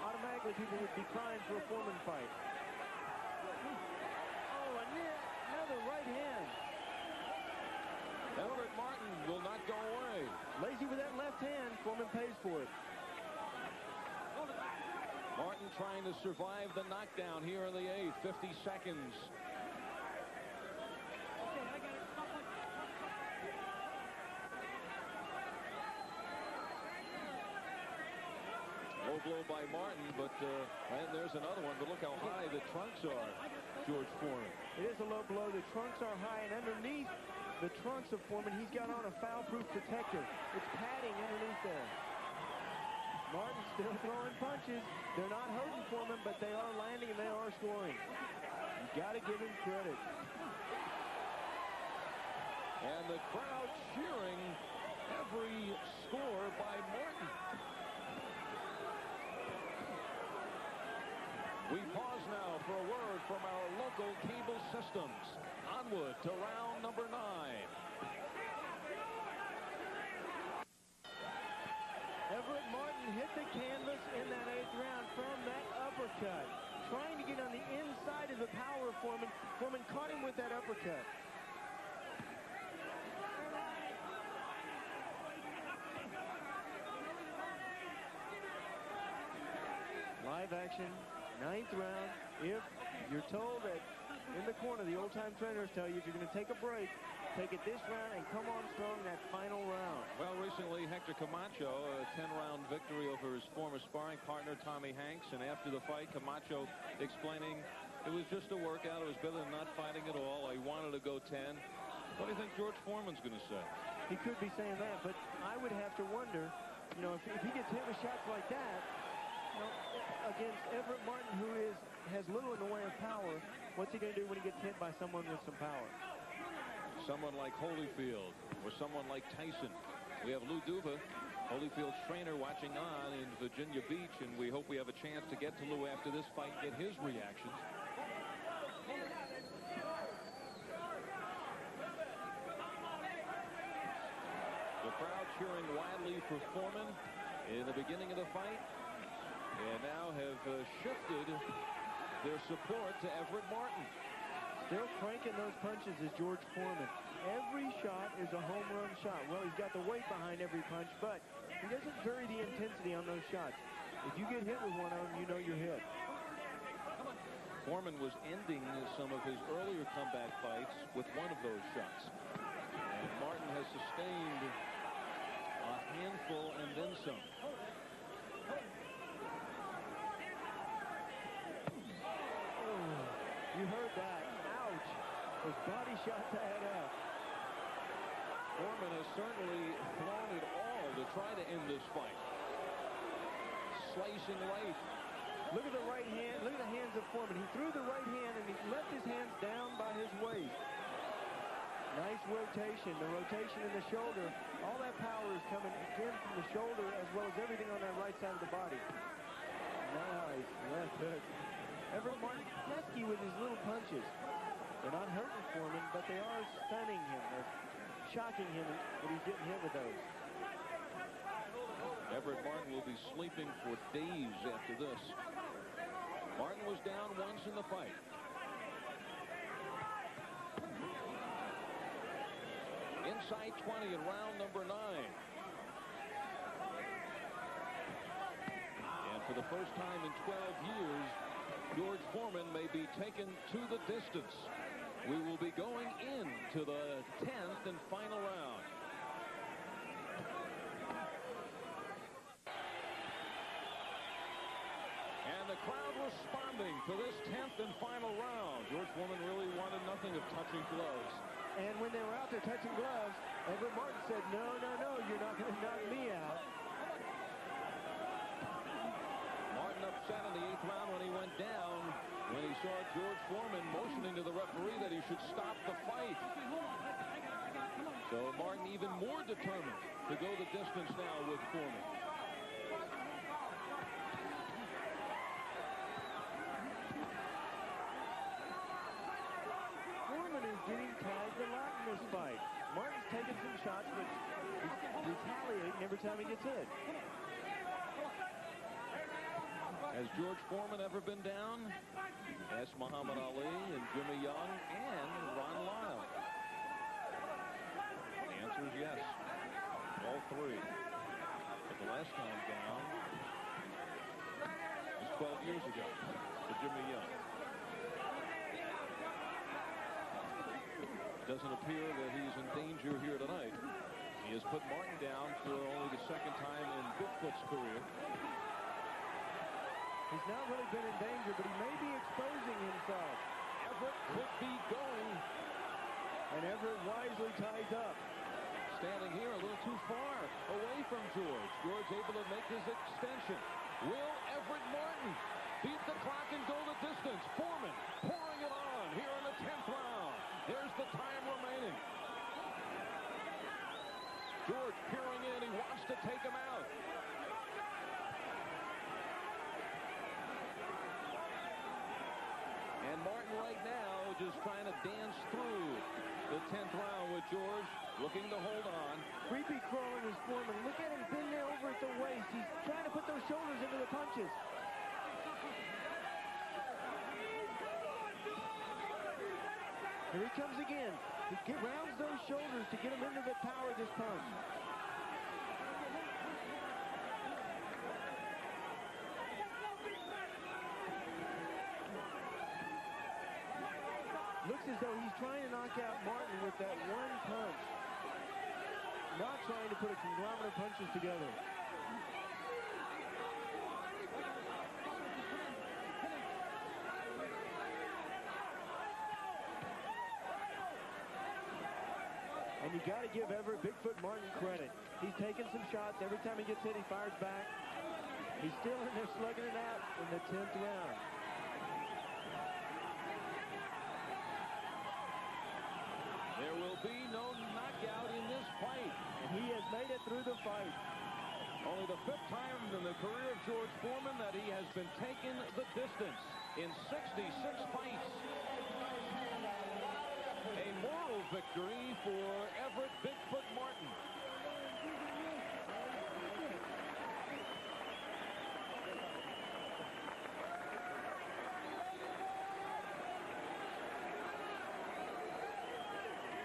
automatically people would be primed for a Foreman fight. Oh, another right hand. Everett Martin will not go away. Lazy with that left hand. Foreman pays for it. Martin trying to survive the knockdown here in the 8th. 50 seconds. Low blow by Martin, but and there's another one. But look how high the trunks are. George Foreman. It is a low blow. The trunks are high, and underneath the trunks of Foreman, he's got on a foul-proof protector. It's padding underneath there. Martin still throwing punches. They're not hurting Foreman, but they are landing and they are scoring. You got to give him credit. And the crowd cheering every score by Martin. We pause now for a word from our local cable systems. Onward to round number 9. Everett Martin hit the canvas in that 8th round from that uppercut. Trying to get on the inside of the power of Foreman. Foreman caught him with that uppercut. Live action, 9th round. If you're told that in the corner, the old-time trainers tell you if you're going to take a break, take it this round and come on strong that final round. Well, recently, Hector Camacho, a 10-round victory over his former sparring partner, Tommy Hanks. And after the fight, Camacho explaining it was just a workout. It was better than not fighting at all. I wanted to go 10. What do you think George Foreman's going to say? He could be saying that, but I would have to wonder, you know, if he gets hit with shots like that, you know, against Everett Martin, who has little in the way of power, what's he going to do when he gets hit by someone with some power? Someone like Holyfield or someone like Tyson. We have Lou Duva, Holyfield's trainer, watching on in Virginia Beach, and we hope we have a chance to get to Lou after this fight and get his reactions. The crowd cheering wildly for Foreman in the beginning of the fight, and now have shifted their support to Everett Martin. Still cranking those punches is George Foreman. Every shot is a home run shot. Well, he's got the weight behind every punch, but he doesn't vary the intensity on those shots. If you get hit with one of them, you know you're hit. Foreman was ending some of his earlier comeback fights with one of those shots. And Martin has sustained a handful and then some. You heard that. Ouch. His body shot to add up. Foreman has certainly thrown it all to try to end this fight. Slicing right. Look at the right hand. Look at the hands of Foreman. He threw the right hand and he left his hands down by his waist. Nice rotation. The rotation in the shoulder. All that power is coming again from the shoulder as well as everything on that right side of the body. Nice left hook. Everett Martin pesky with his little punches. They're not hurting Foreman, but they are stunning him. They're shocking him that he's getting hit with those. Everett Martin will be sleeping for days after this. Martin was down once in the fight. Inside 20 in round number 9. And for the first time in 12 years, George Foreman may be taken to the distance. We will be going into the 10th and final round. And the crowd responding to this 10th and final round. George Foreman really wanted nothing of touching gloves. And when they were out there touching gloves, Everett Martin said, no, no, no, you're not going to knock me out. Martin upset in the 8th round when he went down, when he saw George Foreman motioning to the referee that he should stop the fight. So Martin even more determined to go the distance now with Foreman. Foreman is getting tagged a lot in this fight. Martin's taking some shots, but he's retaliating every time he gets hit. Has George Foreman ever been down? Ask Muhammad Ali and Jimmy Young and Ron Lyle. The answer is yes. All three. But the last time down was 12 years ago to Jimmy Young. Doesn't appear that he's in danger here tonight. He has put Martin down for only the second time in Bigfoot's career. He's not really been in danger, but he may be exposing himself. Everett could be going. And Everett wisely ties up. Standing here a little too far away from George. George able to make his extension. Will Everett Martin beat the clock and go the distance? Foreman pouring it on here in the 10th round. Here's the time remaining. George peering in. He wants to take him out. And Martin right now just trying to dance through the 10th round with George, looking to hold on. Creepy crawling is Foreman. Look at him bend there over at the waist. He's trying to put those shoulders into the punches. Here he comes again. He rounds those shoulders to get him into the power of this punch. Looks as though he's trying to knock out Martin with that one punch. Not trying to put a conglomerate of punches together. And you got to give Everett Bigfoot Martin credit. He's taking some shots. Every time he gets hit, he fires back. He's still in there slugging it out in the 10th round. There will be no knockout in this fight. And he has made it through the fight. Only the 5th time in the career of George Foreman that he has been taking the distance in 66 fights. A moral victory for Everett Bigfoot Martin.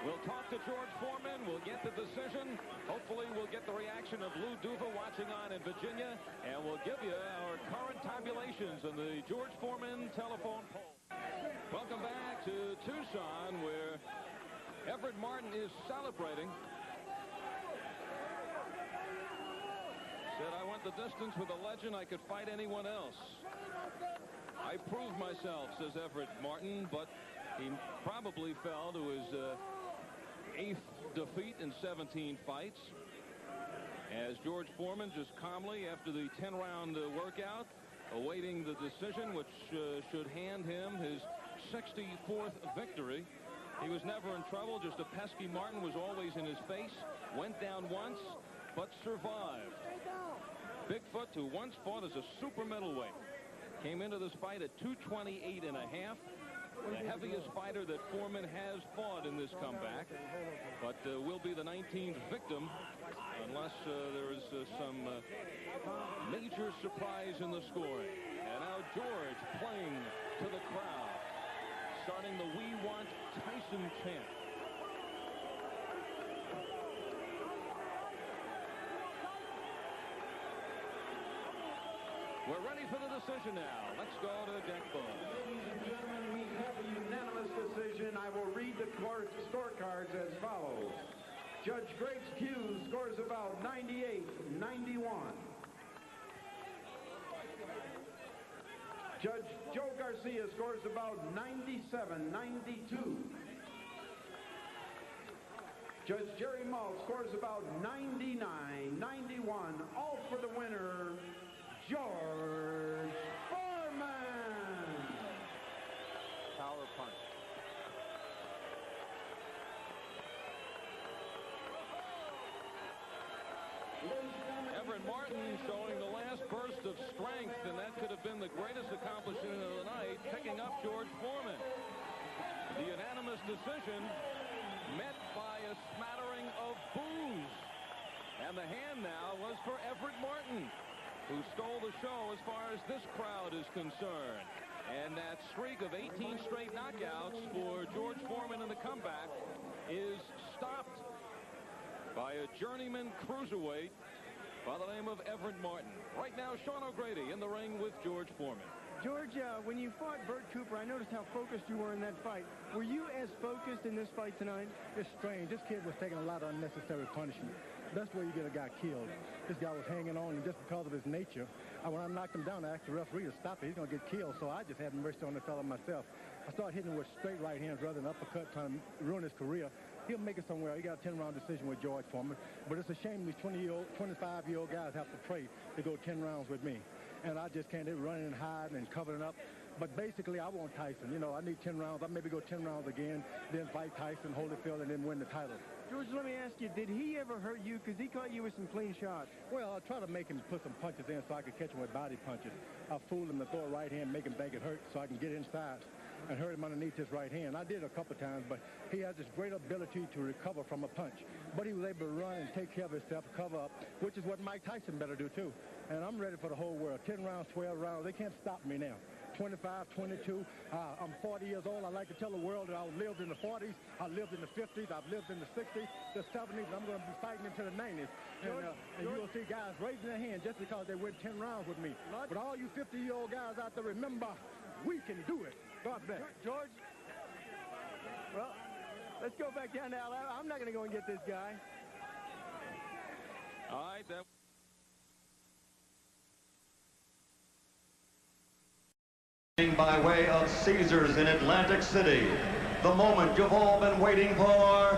We'll talk to George Foreman. We'll get the decision. Hopefully we'll get the reaction of Lou Duva watching on in Virginia. And we'll give you our current tabulations on the George Foreman telephone poll. Welcome back to Tucson, where Everett Martin is celebrating. Said, I went the distance with a legend. I could fight anyone else. I proved myself, says Everett Martin, but he probably fell to his 8th defeat in 17 fights. As George Foreman just calmly, after the 10-round workout, awaiting the decision, which should hand him his 64th victory. He was never in trouble. Just a pesky Martin was always in his face. Went down once, but survived. Bigfoot, who once fought as a super middleweight, came into this fight at 228.5. The heaviest fighter that Foreman has fought in this comeback, but will be the 19th victim unless there is some major surprise in the scoring. And now George playing to the crowd, starting the We Want Tyson chant. We're ready for the decision now. Let's go to Deck Bull. Ladies and gentlemen, we have a unanimous decision. I will read the scorecards as follows. Judge Greg Hughes scores about 98-91. Judge Joe Garcia scores about 97-92. Judge Jerry Mull scores about 99-91. All for the winner, George Foreman. Power punch. Everett Martin showing the last burst of strength, and that could have been the greatest accomplishment of the night, picking up George Foreman. The unanimous decision met by a smattering of boos. And the hand now was for Everett Martin, who stole the show as far as this crowd is concerned. And that streak of 18 straight knockouts for George Foreman in the comeback is stopped by a journeyman cruiserweight by the name of Everett Martin. Right now, Sean O'Grady in the ring with George Foreman. George, when you fought Bert Cooper, I noticed how focused you were in that fight. Were you as focused in this fight tonight? It's strange. This kid was taking a lot of unnecessary punishment. That's where you get a guy killed. This guy was hanging on, and just because of his nature, when I knocked him down, I asked the referee to stop it. He's going to get killed, so I just had mercy on the fellow myself. I started hitting him with straight right hands rather than uppercut, trying to ruin his career. He'll make it somewhere. He got a 10-round decision with George Foreman, but it's a shame these 25-year-old guys have to pray to go 10 rounds with me. And I just can't. They're running and hiding and covering up. But basically, I want Tyson. You know, I need 10 rounds. I'll maybe go 10 rounds again, then fight Tyson, Holyfield, and then win the title. George, let me ask you, did he ever hurt you? Because he caught you with some clean shots. Well, I try to make him put some punches in so I could catch him with body punches. I fooled him to throw a right hand, make him think it hurt so I can get inside and hurt him underneath his right hand. I did a couple times, but he has this great ability to recover from a punch. But he was able to run and take care of himself, cover up, which is what Mike Tyson better do, too. And I'm ready for the whole world. 10 rounds, 12 rounds. They can't stop me now. 25, 22. I'm 40 years old. I like to tell the world that I lived in the 40s. I lived in the 50s. I've lived in the 60s, the 70s. And I'm going to be fighting into the 90s. And you'll see guys raising their hand just because they win 10 rounds with me. But all you 50-year-old guys out there, remember, we can do it. God bless. George, well, let's go back down now. I'm not going to go and get this guy. All right, that. By way of Caesars in Atlantic City, the moment you've all been waiting for.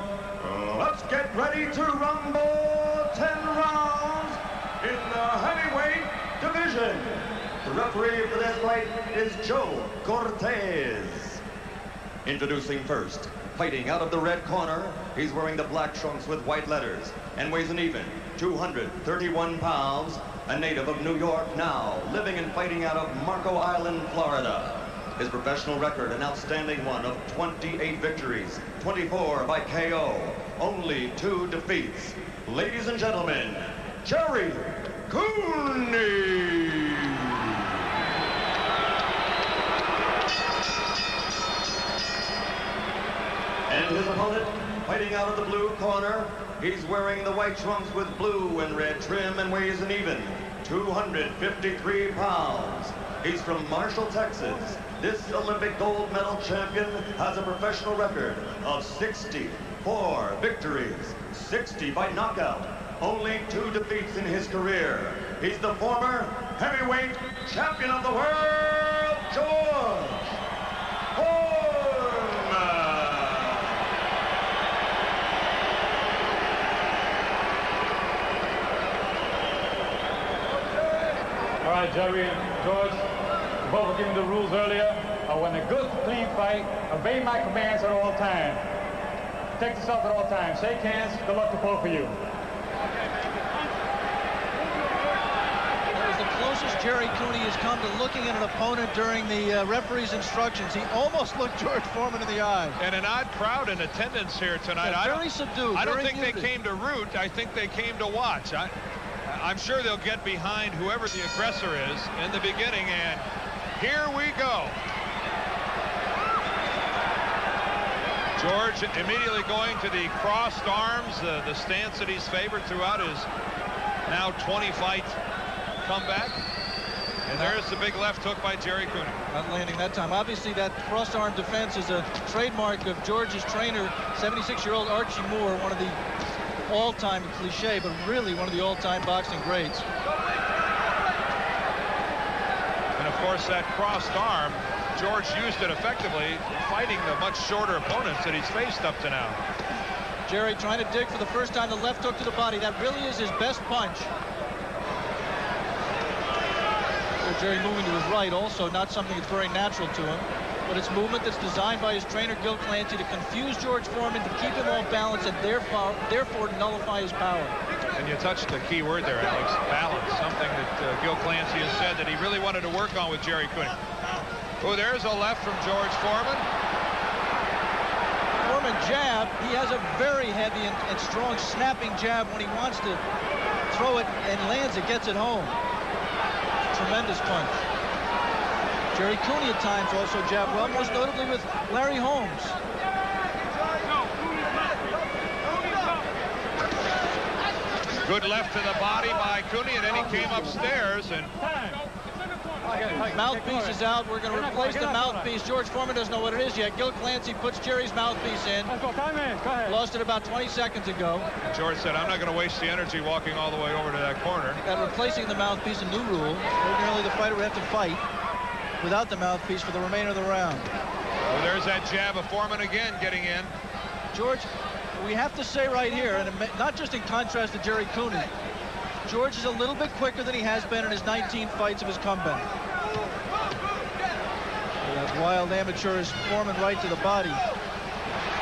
Let's get ready to rumble 10 rounds in the heavyweight division. The referee for this fight is Joe Cortez. Introducing first, fighting out of the red corner, he's wearing the black trunks with white letters and weighs an even 231 pounds. A native of New York now, living and fighting out of Marco Island, Florida. His professional record, an outstanding one of 28 victories, 24 by KO, only 2 defeats. Ladies and gentlemen, Jerry Cooney. And his opponent, fighting out of the blue corner, he's wearing the white trunks with blue and red trim and weighs an even 253 pounds. He's from Marshall, Texas. This Olympic gold medal champion has a professional record of 64 victories, 60 by knockout, only 2 defeats in his career. He's the former heavyweight champion of the world, George Foreman. All right, Jerry and George, you both were given the rules earlier. I want a good, clean fight. Obey my commands at all times. Protect yourself at all times. Shake hands. Good luck to both of you. That was the closest Jerry Cooney has come to looking at an opponent during the referee's instructions. He almost looked George Foreman in the eye. And an odd crowd in attendance here tonight. Yeah, very subdued. I don't very think muted. they came to root. I think they came to watch. I'm sure they'll get behind whoever the aggressor is in the beginning, and here we go. George immediately going to the crossed arms, the stance that he's favored throughout his now 20-fight comeback. And there's the big left hook by Jerry Cooney. Not landing that time. Obviously, that crossed arm defense is a trademark of George's trainer, 76-year-old Archie Moore, one of the all-time cliche, but really one of the all-time boxing greats. And of course, that crossed arm, George used it effectively, fighting the much shorter opponents that he's faced up to now. Jerry trying to dig for the first time, the left hook to the body. That really is his best punch. Jerry moving to his right, also not something that's very natural to him, but it's movement that's designed by his trainer Gil Clancy to confuse George Foreman, to keep him off balance, and therefore nullify his power. And you touched the key word there, Alex, balance, something that Gil Clancy has said that he really wanted to work on with Jerry Cooney. Oh, there's a left from George Foreman. Foreman jab, he has a very heavy and strong snapping jab. When he wants to throw it and lands it, gets it home. Tremendous punch. Jerry Cooney at times also jabbed well, most notably with Larry Holmes. Good left to the body by Cooney, and then he came upstairs and Mouthpiece is out. We're going to replace the mouthpiece. George Foreman doesn't know what it is yet. Gil Clancy puts Jerry's mouthpiece in. Lost it about 20 seconds ago. George said, I'm not going to waste the energy walking all the way over to that corner. Got replacing the mouthpiece, a new rule. Ordinarily, the fighter would have to fight without the mouthpiece for the remainder of the round. Well, there's that jab of Foreman again getting in. George, we have to say right here, and not just in contrast to Jerry Cooney, George is a little bit quicker than he has been in his 19 fights of his comeback. That wild amateurist Foreman right to the body.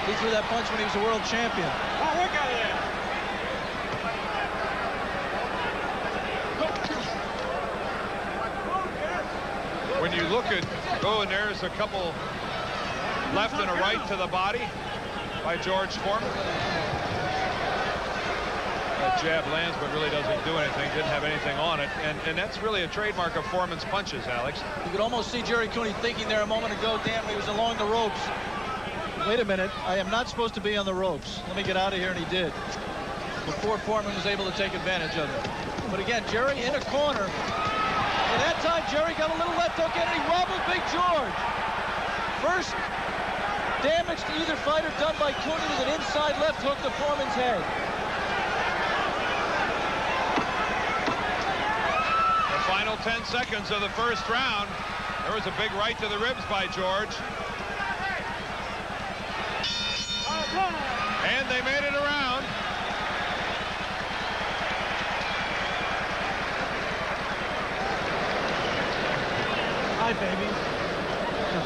He threw that punch when he was a world champion. When you look at, and there's a couple left and a right to the body by George Foreman. That jab lands but really doesn't do anything, didn't have anything on it, and that's really a trademark of Foreman's punches, Alex. You could almost see Jerry Cooney thinking there a moment ago, damn, he was along the ropes. Wait a minute, I am not supposed to be on the ropes. Let me get out of here, and he did. Before Foreman was able to take advantage of it. But again, Jerry in a corner. And that time, Jerry got a little left hook in, and he wobbled Big George. First damage to either fighter done by Cooney with an inside left hook to Foreman's head. The final 10 seconds of the first round. There was a big right to the ribs by George. And they made it around. Hi, baby.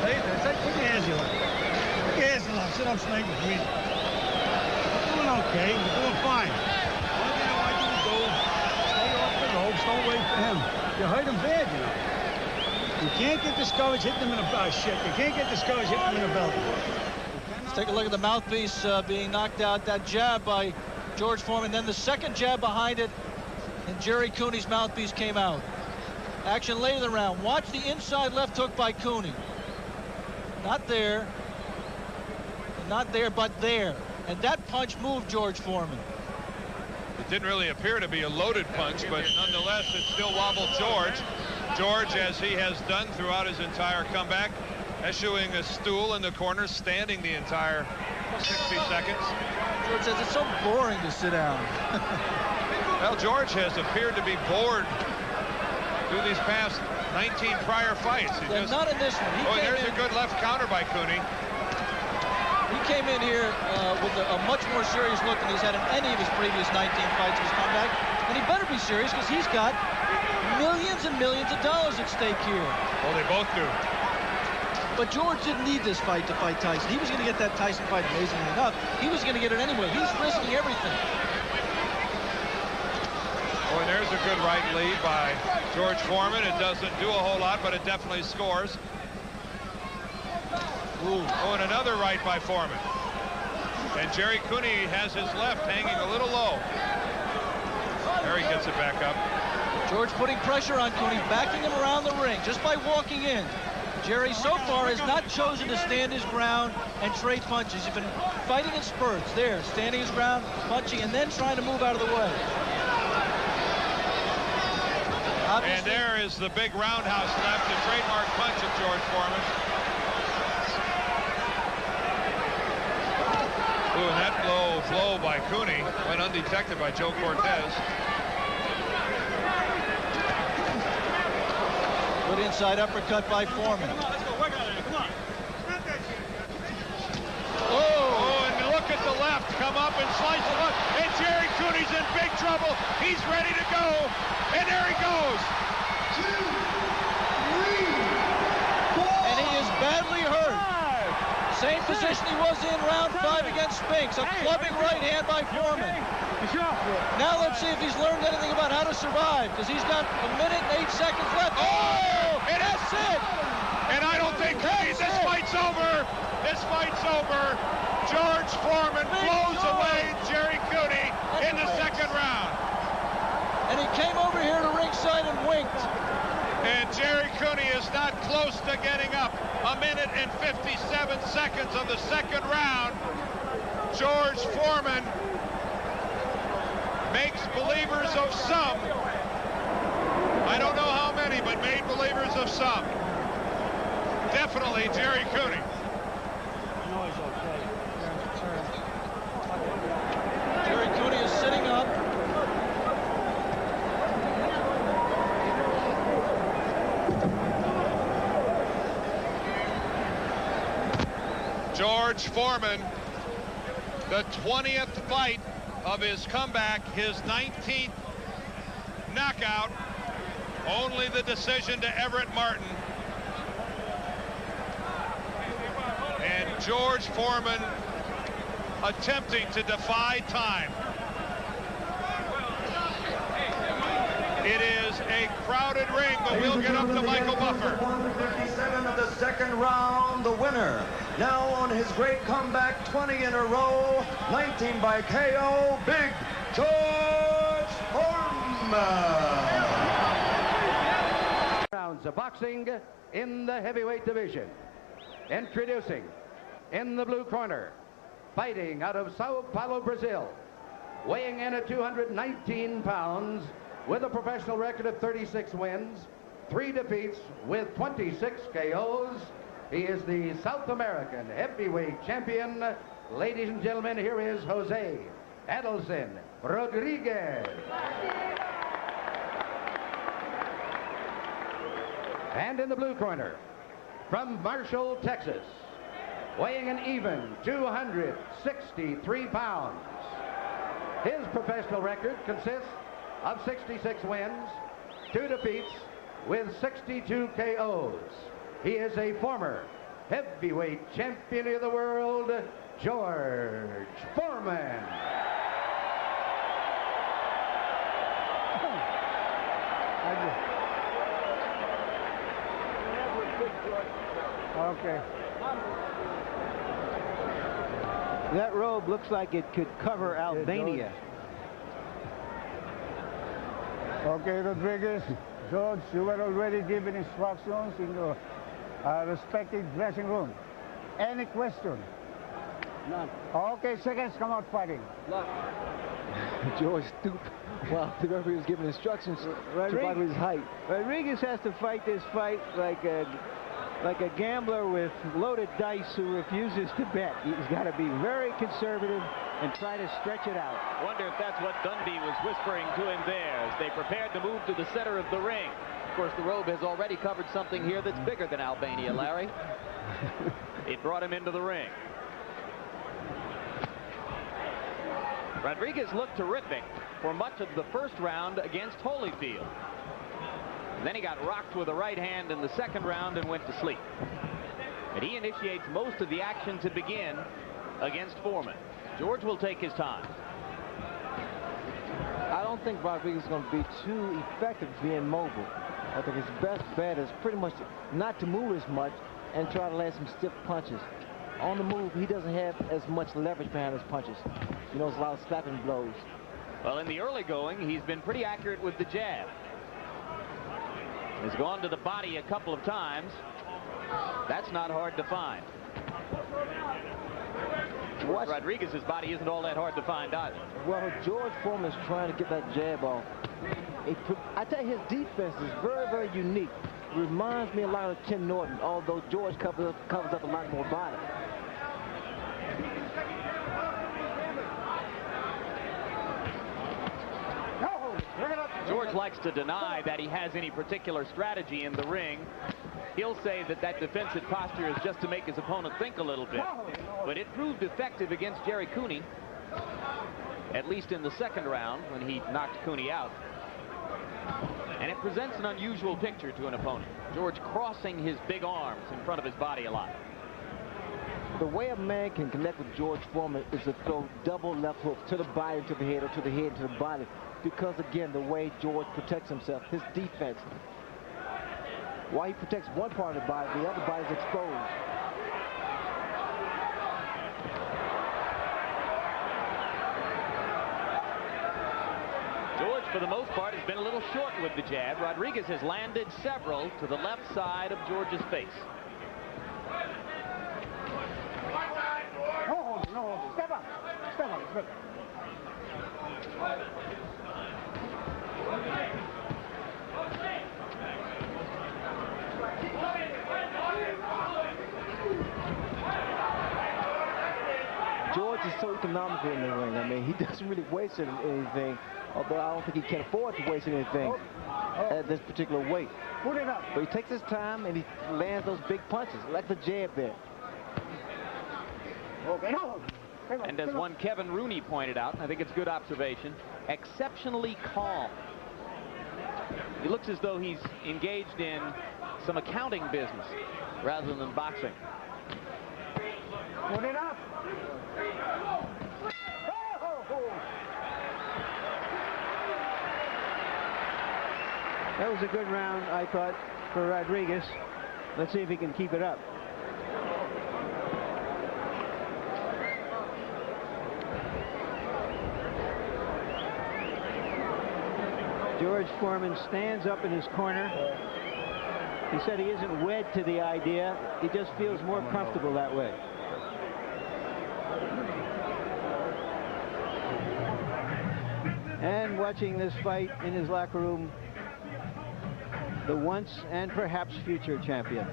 Put your hands here. Put your hands up. Sit up straight with me. You're doing okay. You're doing fine. One thing I want you to do, stay off the ropes. Don't wait for him. You hurt him bad, you know. You can't get discouraged hitting him in the You can't get discouraged hitting him in the belly. Let's take a look at the mouthpiece being knocked out. That jab by George Foreman. Then the second jab behind it, and Jerry Cooney's mouthpiece came out. Action late in the round. Watch the inside left hook by Cooney. Not there. Not there, but there. And that punch moved George Foreman. It didn't really appear to be a loaded punch, but nonetheless, it still wobbled George. George, as he has done throughout his entire comeback, eschewing a stool in the corner, standing the entire 60 seconds. George says it's so boring to sit down. Well, George has appeared to be bored through these past 19 prior fights. Not in this one. There's a good left counter by Cooney. He came in here with a much more serious look than he's had in any of his previous 19 fights of his comeback. And he better be serious because he's got millions and millions of dollars at stake here. Well, they both do. But George didn't need this fight to fight Tyson. He was going to get that Tyson fight, amazingly enough. He was going to get it anyway. He's risking everything. Boy, there's a good right lead by George Foreman. It doesn't do a whole lot, but it definitely scores. Ooh. Oh, and another right by Foreman. And Jerry Cooney has his left hanging a little low. There he gets it back up. George putting pressure on Cooney, backing him around the ring just by walking in. Jerry so far has not chosen to stand his ground and trade punches. He's been fighting in spurts. There, standing his ground, punching, and then trying to move out of the way. And there is the big roundhouse left, the trademark punch of George Foreman. Ooh, and that blow by Cooney went undetected by Joe Cortez. Good inside uppercut by Foreman. Oh, and look at the left, come up and slice the left, and Jerry Cooney's in big trouble. He's ready to go, and there he goes. 2, 3, 4. And he is badly hurt. Same position he was in round 5 against Spinks. A clubbing right hand by Foreman. Now let's see if he's learned anything about how to survive, because he's got 1 minute and 8 seconds left. Oh, and that's it. And I don't think this fight's over. This fight's over. George Foreman blows away Jerry Cooney in the second round. And he came over here to ringside and winked. And Jerry Cooney is not close to getting up. 1 minute and 57 seconds of the second round. George Foreman makes believers of some. I don't know how many, but made believers of some. definitely Jerry Cooney. No, he's okay. Jerry Cooney is sitting up. George Foreman, the 20th fight of his comeback, his 19th knockout, only the decision to Everett Martin. And George Foreman attempting to defy time. It is a crowded ring, but we'll get up to Michael Buffer. 157 of the second round, the winner. Now on his great comeback, 20 in a row, 19 by KO, Big George Foreman. Rounds of boxing in the heavyweight division. Introducing, in the blue corner, fighting out of Sao Paulo, Brazil, weighing in at 219 pounds, with a professional record of 36 wins, 3 defeats, with 26 KOs. He is the South American heavyweight champion. Ladies and gentlemen, here is Jose Adelson Rodriguez. And in the blue corner, from Marshall, Texas, weighing an even 263 pounds. His professional record consists of 66 wins, 2 defeats, with 62 KOs. He is a former heavyweight champion of the world, George Foreman. Okay. That robe looks like it could cover Albania. Okay, Rodriguez. George, you were already given instructions in your respective dressing room. Any question? None. Okay, seconds, come out fighting. George stooped while the referee was giving instructions to fight his height. Rodriguez has to fight this fight like a gambler with loaded dice who refuses to bet. He's got to be very conservative and try to stretch it out. Wonder if that's what Dundee was whispering to him there as they prepared to move to the center of the ring. Of course, the robe has already covered something here that's bigger than Albania, Larry. It brought him into the ring. Rodriguez looked terrific for much of the first round against Holyfield. Then he got rocked with a right hand in the second round and went to sleep. And he initiates most of the action to begin against Foreman. George will take his time. I don't think Rodriguez is going to be too effective being mobile. I think his best bet is pretty much not to move as much and try to land some stiff punches. On the move, he doesn't have as much leverage behind his punches. You know, it's a lot of slapping blows. Well, in the early going, he's been pretty accurate with the jab. He's gone to the body a couple of times. That's not hard to find. George Rodriguez's body isn't all that hard to find either. Well, George Foreman is trying to get that jab off. I tell you, his defense is very, very unique. Reminds me a lot of Ken Norton, although George covers up a lot more body. George likes to deny that he has any particular strategy in the ring. He'll say that that defensive posture is just to make his opponent think a little bit. But it proved effective against Jerry Cooney, at least in the second round when he knocked Cooney out. And it presents an unusual picture to an opponent. George crossing his big arms in front of his body a lot. The way a man can connect with George Foreman is to throw double left hooks to the body, to the head, or to the head, to the body. Because, again, the way George protects himself, his defense. While he protects one part of the body, the other body is exposed. George, for the most part, has been a little short with the jab. Rodriguez has landed several to the left side of George's face. No, step up. Step up. Step up. economical in the ring. I mean, he doesn't really waste anything, although I don't think he can afford to waste anything at this particular weight. But he takes his time and he lands those big punches, like the jab there. And as one Kevin Rooney pointed out, and I think it's good observation, exceptionally calm. He looks as though he's engaged in some accounting business rather than boxing. Put it up. That was a good round, I thought, for Rodriguez. Let's see if he can keep it up. George Foreman stands up in his corner. He said he isn't wed to the idea. He just feels more comfortable that way. And watching this fight in his locker room, the once and perhaps future champion.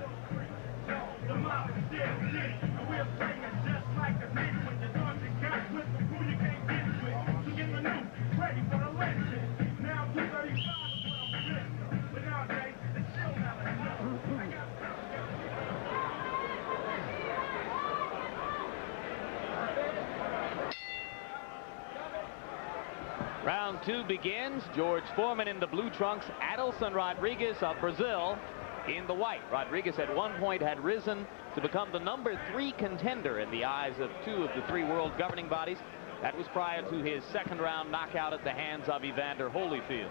Round 2 begins. George Foreman in the blue trunks, Adilson Rodriguez of Brazil in the white. Rodriguez at one point had risen to become the #3 contender in the eyes of 2 of the 3 world governing bodies. That was prior to his second round knockout at the hands of Evander Holyfield.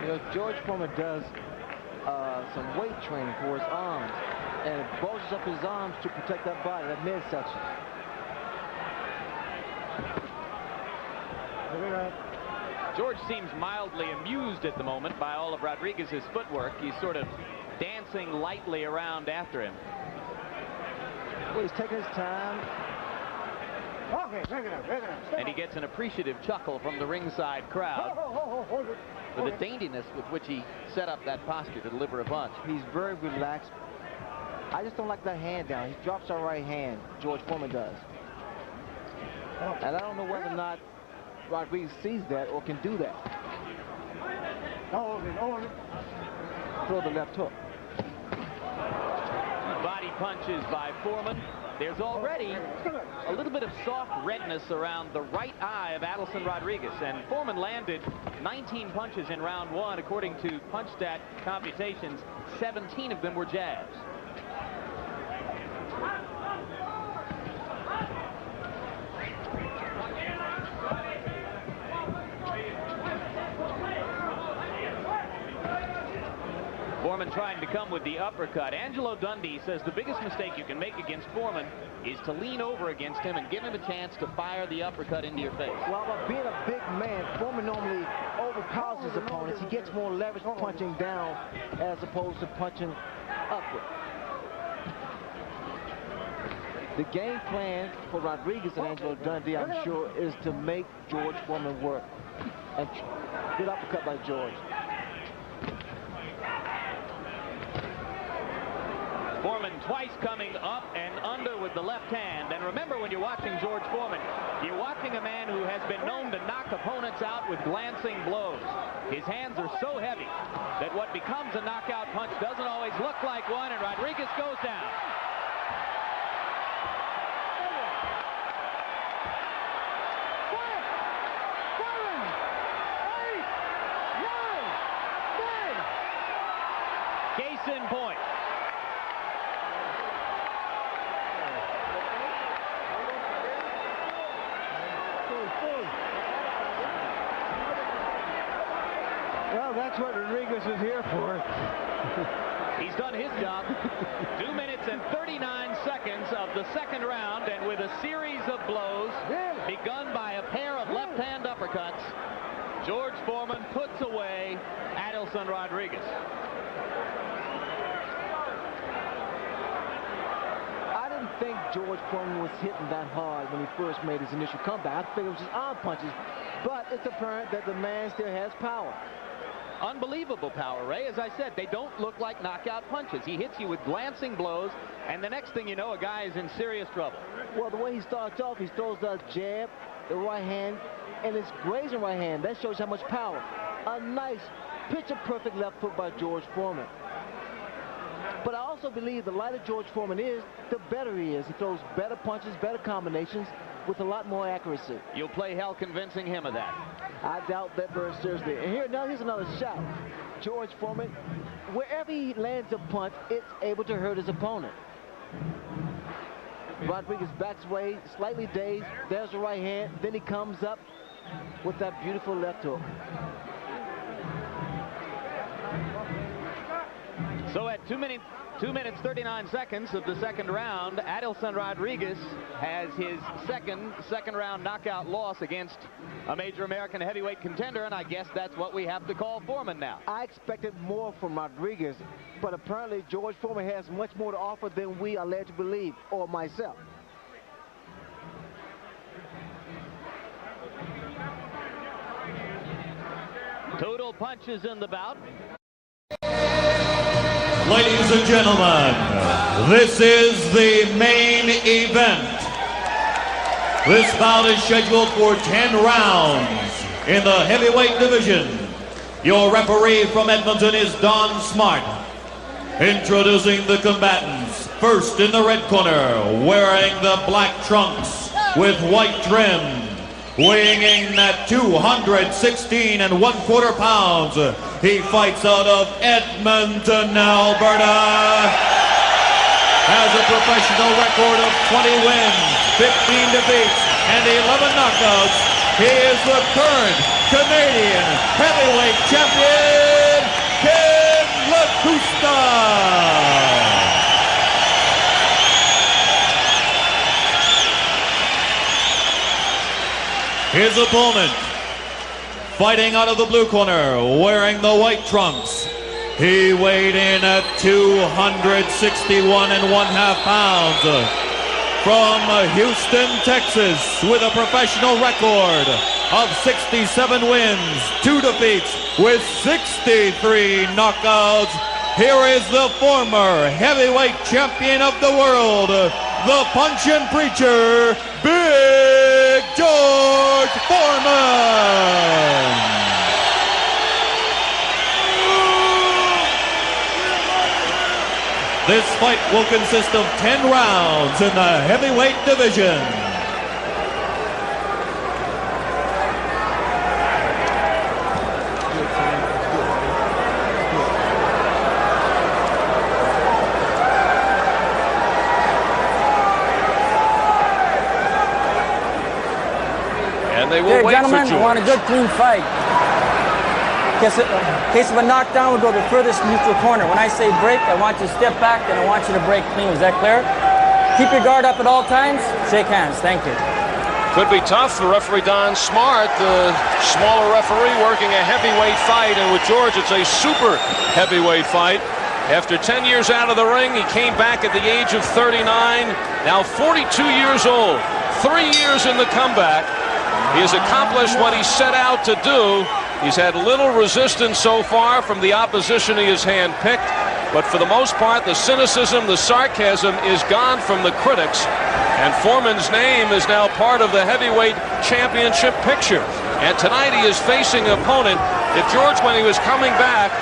You know, George Foreman does some weight training for his arms, and it bulges up his arms to protect that body, that midsection. George seems mildly amused at the moment by all of Rodriguez's footwork. He's sort of dancing lightly around after him. Well, he's taking his time. Okay, bring it up, bring it up. And he gets an appreciative chuckle from the ringside crowd for the daintiness with which he set up that posture to deliver a punch. He's very relaxed. I just don't like that hand down. He drops our right hand, George Foreman does. And I don't know whether or not Rodriguez sees that or can do that. Throw the left hook. Body punches by Foreman. There's already a little bit of soft redness around the right eye of Adilson Rodriguez, and Foreman landed 19 punches in round 1. According to punch stat computations, 17 of them were jabs. Foreman trying to come with the uppercut. Angelo Dundee says the biggest mistake you can make against Foreman is to lean over against him and give him a chance to fire the uppercut into your face. Well, by being a big man, Foreman normally overpowers his opponents. He gets more leverage punching down as opposed to punching upward. The game plan for Rodriguez and Angelo Dundee, I'm sure, is to make George Foreman work. And good uppercut by George. Foreman twice coming up and under with the left hand. And remember, when you're watching George Foreman, you're watching a man who has been known to knock opponents out with glancing blows. His hands are so heavy that what becomes a knockout punch doesn't always look like one, and Rodriguez goes down. Case in point. Well, that's what Rodriguez is here for. He's done his job. 2 minutes and 39 seconds of the second round, and with a series of blows begun by a pair of left-hand uppercuts, George Foreman puts away Adilson Rodriguez. I didn't think George Foreman was hitting that hard when he first made his initial comeback. I figured it was just arm punches, but it's apparent that the man still has power. Unbelievable power, Ray. As I said, they don't look like knockout punches. He hits you with glancing blows, and the next thing you know, a guy is in serious trouble. Well, the way he starts off, he throws the jab, the right hand, and his grazing right hand. That shows how much power. A nice, picture-perfect left foot by George Foreman. But I also believe the lighter George Foreman is, the better he is. He throws better punches, better combinations, with a lot more accuracy. You'll play hell convincing him of that. I doubt that very seriously. And here's another shot. George Foreman, wherever he lands a punch, it's able to hurt his opponent. Rodriguez backs away, slightly dazed. There's the right hand. Then he comes up with that beautiful left hook. So at 2 minutes 39 seconds of the second round, Adilson Rodriguez has his second round knockout loss against a major American heavyweight contender, and I guess that's what we have to call Foreman now. I expected more from Rodriguez, but apparently George Foreman has much more to offer than we are led to believe, or myself. Total punches in the bout. Ladies and gentlemen, this is the main event. This bout is scheduled for 10 rounds in the heavyweight division. Your referee from Edmonton is Don Smart. Introducing the combatants. First in the red corner, wearing the black trunks with white trim, weighing in at 216 1/4 pounds. He fights out of Edmonton, Alberta. Has a professional record of 20 wins, 15 defeats, and 11 knockouts. He is the current Canadian heavyweight champion, Ken Lacusta. His opponent, fighting out of the blue corner, wearing the white trunks. He weighed in at 261 1/2 pounds. From Houston, Texas, with a professional record of 67 wins, 2 defeats, with 63 knockouts. Here is the former heavyweight champion of the world, the Punchin' Preacher, Big George Foreman. This fight will consist of 10 rounds in the heavyweight division. And they will wait gentlemen, for George. I want a good, clean fight. In case of a knockdown, we'll go the furthest neutral corner. When I say break, I want you to step back, and I want you to break clean. Is that clear? Keep your guard up at all times. Shake hands. Thank you. Could be tough for referee Don Smart, the smaller referee, working a heavyweight fight. And with George, it's a super heavyweight fight. After 10 years out of the ring, he came back at the age of 39. Now 42 years old. 3 years in the comeback. He has accomplished what he set out to do. He's had little resistance so far from the opposition he has handpicked, but for the most part, the cynicism, the sarcasm is gone from the critics, and Foreman's name is now part of the heavyweight championship picture. And tonight he is facing an opponent that George, when he was coming back,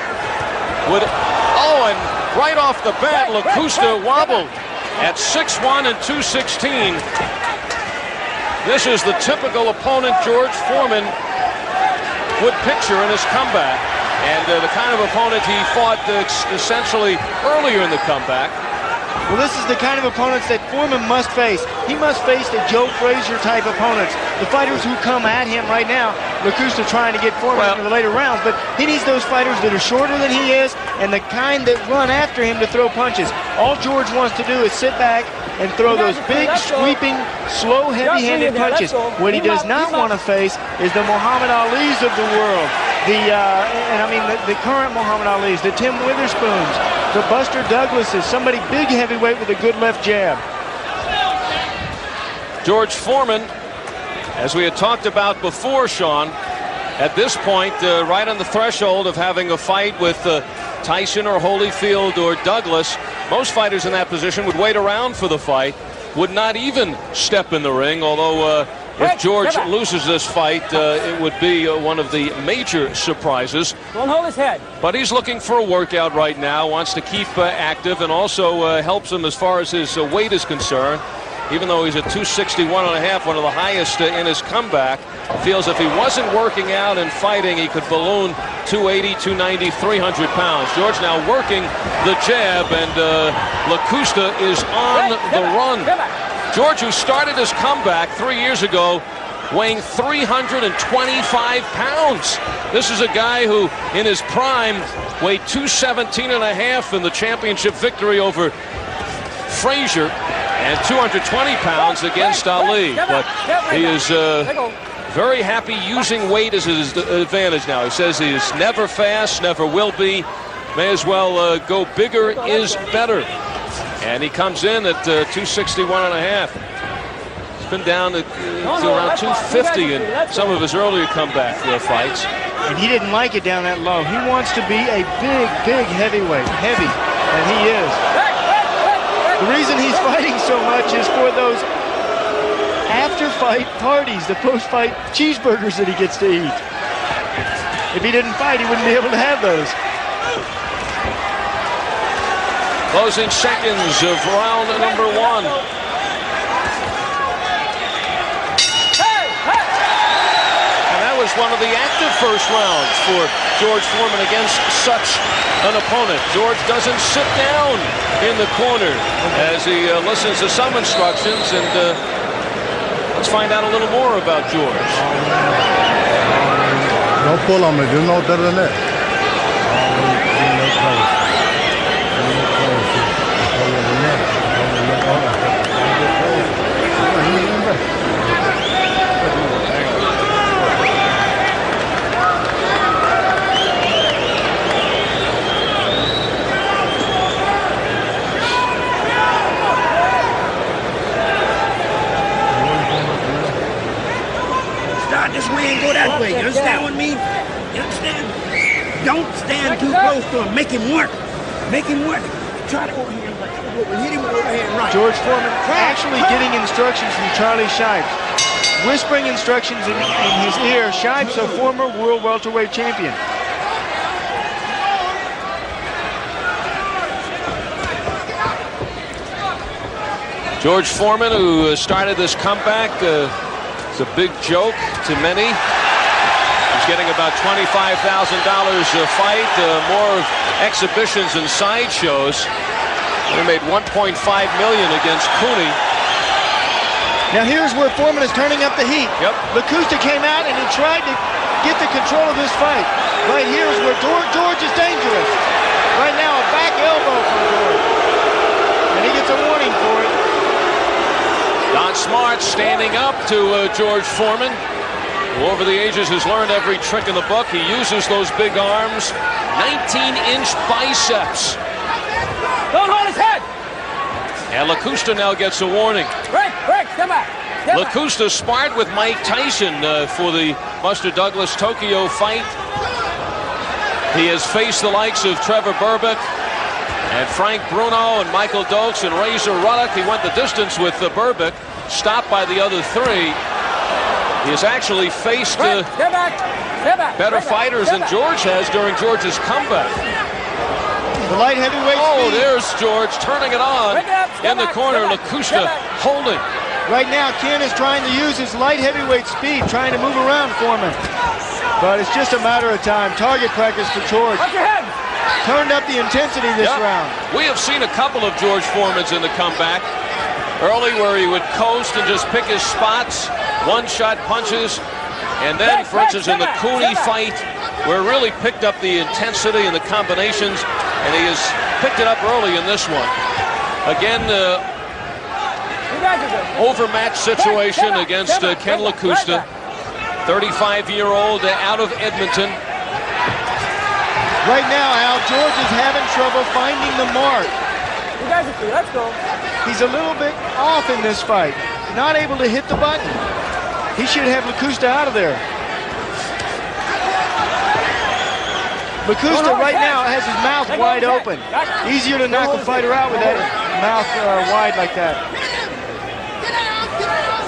would, and right off the bat, Lacusta wobbled at 6'1" and 216. This is the typical opponent George Foreman would picture in his comeback, and the kind of opponent he fought essentially earlier in the comeback. Well, this is the kind of opponents that Foreman must face. He must face the Joe Frazier type opponents, the fighters who come at him right now. Lacusta trying to get Foreman in the later rounds, but he needs those fighters that are shorter than he is and the kind that run after him to throw punches. All George wants to do is sit back and throw those big, sweeping, slow, heavy-handed punches. What he does not want to face is the Muhammad Alis of the world. The current Muhammad Alis, the Tim Witherspoons, the Buster Douglases, somebody big heavyweight with a good left jab. George Foreman, as we had talked about before, Sean, at this point, right on the threshold of having a fight with Tyson or Holyfield or Douglas. Most fighters in that position would wait around for the fight, would not even step in the ring, although if George loses this fight, it would be one of the major surprises. Don't hold his head. But he's looking for a workout right now, wants to keep active, and also helps him as far as his weight is concerned. Even though he's at 261.5, one of the highest in his comeback, feels if he wasn't working out and fighting, he could balloon 280, 290, 300 pounds. George now working the jab, and Lacusta is on the run. George, who started his comeback 3 years ago, weighing 325 pounds. This is a guy who, in his prime, weighed 217.5 in the championship victory over Frazier, and 220 pounds against Ali. But he is very happy using weight as his advantage now. He says he is never fast, never will be. May as well go bigger is better. And he comes in at 261.5. He's been down to around 250 in some of his earlier comeback fights. And he didn't like it down that low. He wants to be a big heavyweight, and he is. The reason he's fighting so much is for those after-fight parties, the post-fight cheeseburgers that he gets to eat. If he didn't fight, he wouldn't be able to have those. Closing seconds of round number 1. And that was one of the active first rounds for George Foreman against such an opponent. George doesn't sit down in the corner as he listens to some instructions, and let's find out a little more about George. Don't pull on me. Do no better than that. This way and go that way. You understand what I mean? You understand? Don't stand too close to him. Make him work. Make him work. Try to overhand right. Hit him with overhand right. George Foreman actually getting instructions from Charlie Shipes. Whispering instructions in his ear. Shipes, a former world welterweight champion. George Foreman, who started this comeback, it's a big joke to many. He's getting about $25,000 a fight, more of exhibitions and sideshows. They made $1.5 million against Cooney. Now here's where Foreman is turning up the heat. Yep. Lacusta came out and he tried to get the control of this fight. Right here is where George is dangerous. Right now, a back elbow from George. And he gets a warning for it. Don Smart standing up to George Foreman, who over the ages has learned every trick in the book. He uses those big arms, 19-inch biceps. Don't hold his head. And Lacusta now gets a warning. Break, step back. Lacusta sparred with Mike Tyson for the Buster Douglas Tokyo fight. He has faced the likes of Trevor Berbick and Frank Bruno and Michael Dokes and Razor Ruddock. He went the distance with Berbick, stopped by the other three. He has actually faced better fighters than George has during George's comeback. The light heavyweight speed. There's George turning it on in the corner. Lacusta holding. Right now, Ken is trying to use his light heavyweight speed, trying to move around Foreman. But it's just a matter of time. Target practice for George. Watch your head. Turned up the intensity this round. We have seen a couple of George Foremans in the comeback. Early where he would coast and just pick his spots, one-shot punches. And then, for instance, in the Cooney fight, where he really picked up the intensity and the combinations, and he has picked it up early in this one. Again, overmatched situation against Ken Lacusta, 35-year-old out of Edmonton. Right now, Al, George is having trouble finding the mark. You guys are free. Let's go. He's a little bit off in this fight. Not able to hit the button. He should have Lacusta out of there. Lacusta right now has his mouth wide open. Easier to knock a fighter out with that mouth wide like that.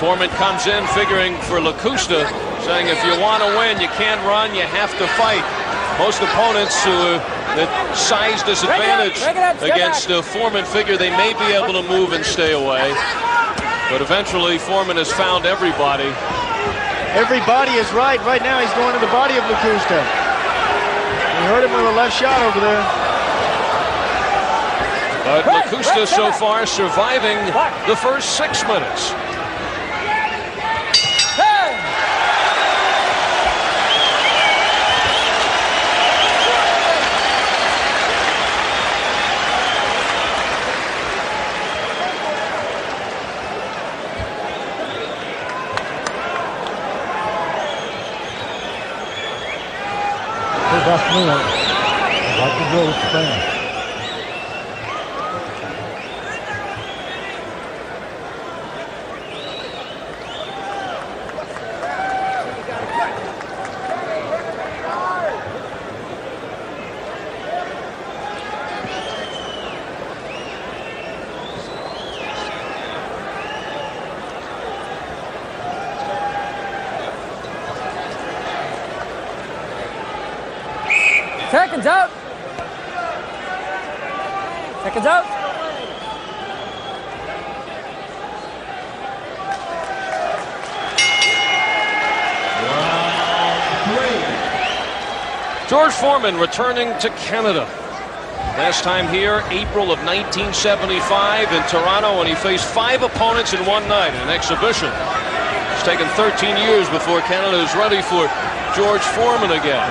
Foreman comes in figuring for Lacusta, saying if you want to win, you can't run, you have to fight. Most opponents who that size disadvantage against Foreman figure they may be able to move and stay away. But eventually Foreman has found everybody. Everybody is right. Right now he's going to the body of Lacusta. He hurt him with a left shot over there. But Lacusta so far surviving the first 6 minutes. That's me. I like to go with Spain. Seconds out. Seconds out. George Foreman returning to Canada. Last time here, April of 1975 in Toronto, when he faced 5 opponents in one night in an exhibition. It's taken 13 years before Canada is ready for George Foreman again.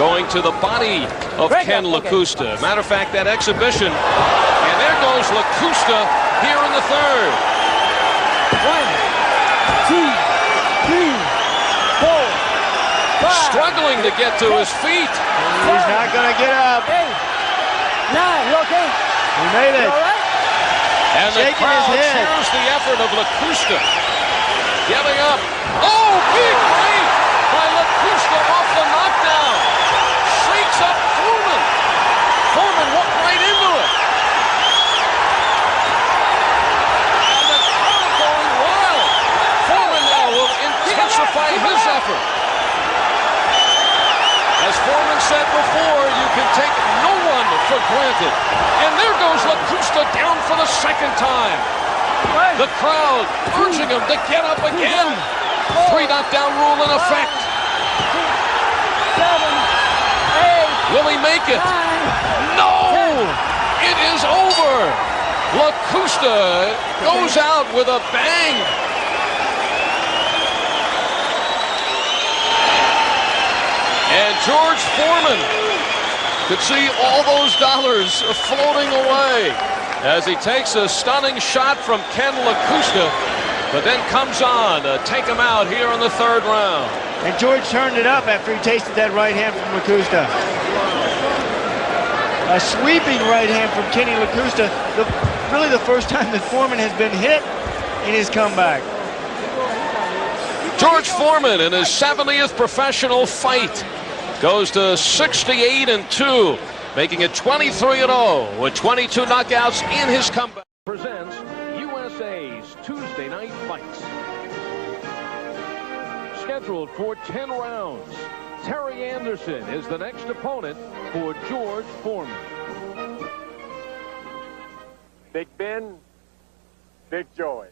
Going to the body of Ken Lacusta. Matter of fact, that exhibition, and there goes Lacusta here in the third. 1, 2, 3, 4, 5. Struggling to get to his feet. He's not going to get up. 8, 9, you okay? He made it. You all right? And the crowd cheers the effort of Lacusta. Giving up. Oh, big right by Lacusta off the knockdown. Shakes up Foreman. Foreman walked right into it. And the crowd going wild. Foreman now will intensify his effort. As Foreman said before, you can take no one for granted. And there goes Lacusta down for the second time. The crowd urging him to get up again. 3 knockdown rule in effect. 7, 8. Will he make it? 9, no! 10. It is over. Lacusta goes out with a bang. And George Foreman could see all those dollars floating away as he takes a stunning shot from Ken Lacusta, but then comes on to take him out here in the third round. And George turned it up after he tasted that right hand from Lacusta. A sweeping right hand from Kenny Lacusta. Really the first time that Foreman has been hit in his comeback. George Foreman in his 70th professional fight goes to 68-2, making it 23-0 with 22 knockouts in his comeback. Presents USA's Tuesday night fights. Scheduled for 10 rounds. Terry Anderson is the next opponent for George Foreman. Big Ben, Big George.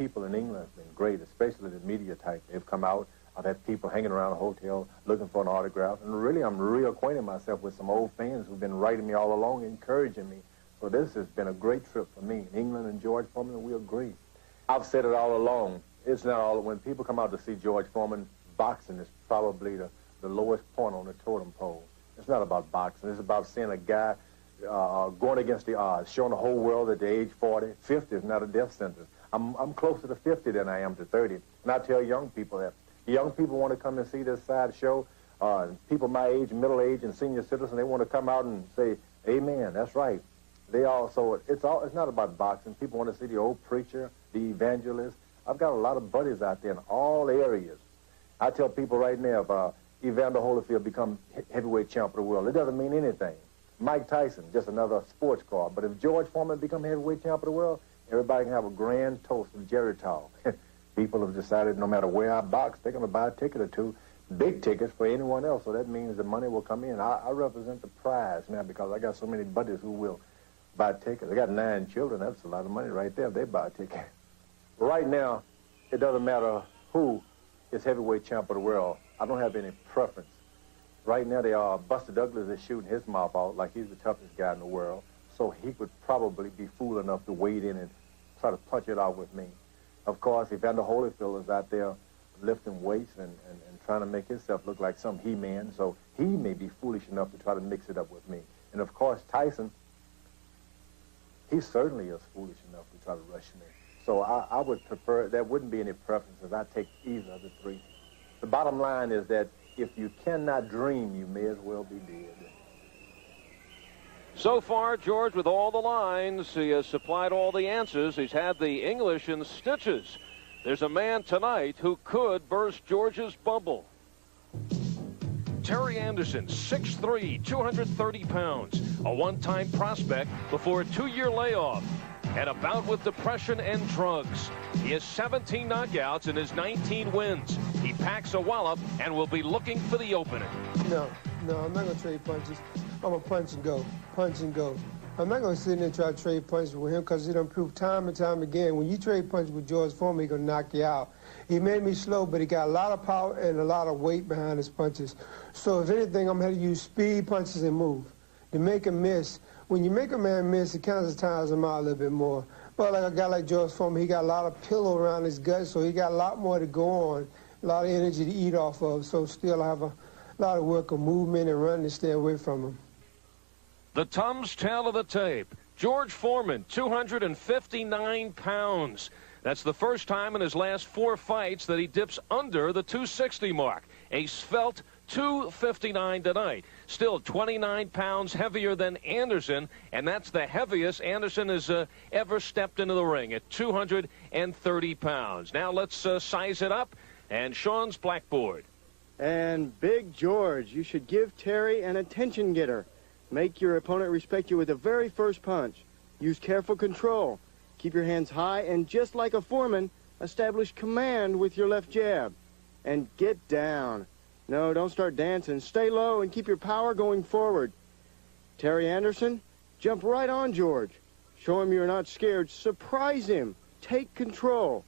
people in England have been great, especially the media type. They've come out. I've had people hanging around a hotel looking for an autograph. And really, I'm reacquainting myself with some old fans who've been writing me all along, encouraging me. So this has been a great trip for me. In England and George Foreman, we agree. I've said it all along. It's not all. When people come out to see George Foreman, boxing is probably the lowest point on the totem pole. It's not about boxing. It's about seeing a guy going against the odds, showing the whole world that at age 40, 50 is not a death sentence. I'm closer to 50 than I am to 30. And I tell young people that. Young people want to come and see this side show. People my age, middle age, and senior citizens, they want to come out and say, amen, that's right. They also, it's not about boxing. People want to see the old preacher, the evangelist. I've got a lot of buddies out there in all areas. I tell people right now, if Evander Holyfield become heavyweight champ of the world, it doesn't mean anything. Mike Tyson, just another sports car. But if George Foreman become heavyweight champ of the world, everybody can have a grand toast of Geritol. People have decided no matter where I box, they're going to buy a ticket or two, big tickets for anyone else. So that means the money will come in. I represent the prize now because I got so many buddies who will buy tickets. I got 9 children. That's a lot of money right there if they buy a ticket. Right now, it doesn't matter who is heavyweight champ of the world. I don't have any preference. Right now, Buster Douglas is shooting his mouth out like he's the toughest guy in the world. So he would probably be fool enough to wade in and try to punch it out with me. Of course, Evander Holyfield is out there lifting weights and trying to make himself look like some he-man, so he may be foolish enough to try to mix it up with me. And of course, Tyson, he certainly is foolish enough to try to rush me. So I would prefer, there wouldn't be any preferences. I'd take either of the 3. The bottom line is that if you cannot dream, you may as well be dead. So far, George, with all the lines, he has supplied all the answers. He's had the English in stitches. There's a man tonight who could burst George's bubble. Terry Anderson, 6'3", 230 pounds, a one-time prospect before a 2-year layoff, and a bout with depression and drugs. He has 17 knockouts in his 19 wins. He packs a wallop and will be looking for the opening. No, I'm not going to trade punches. I'm going to punch and go, punch and go. I'm not going to sit there and try to trade punches with him because he done proved time and time again. When you trade punches with George Foreman, he's going to knock you out. He made me slow, but he got a lot of power and a lot of weight behind his punches. So if anything, I'm going to use speed punches and move to make him miss. When you make a man miss, it kind of tires him out a little bit more. But like a guy like George Foreman, he got a lot of pillow around his gut, so he got a lot more to go on, a lot of energy to eat off of. So still I have a lot of work of movement and running to stay away from him. The Tums tale of the tape. George Foreman, 259 pounds. That's the first time in his last 4 fights that he dips under the 260 mark. A svelte 259 tonight. Still 29 pounds heavier than Anderson, and that's the heaviest Anderson has ever stepped into the ring at 230 pounds. Now let's size it up, and Sean's blackboard. And Big George, you should give Terry an attention getter. Make your opponent respect you with the very first punch. Use careful control. Keep your hands high, and just like a Foreman, establish command with your left jab. And get down. No, don't start dancing. Stay low and keep your power going forward. Terry Anderson, jump right on George. Show him you're not scared. Surprise him. Take control.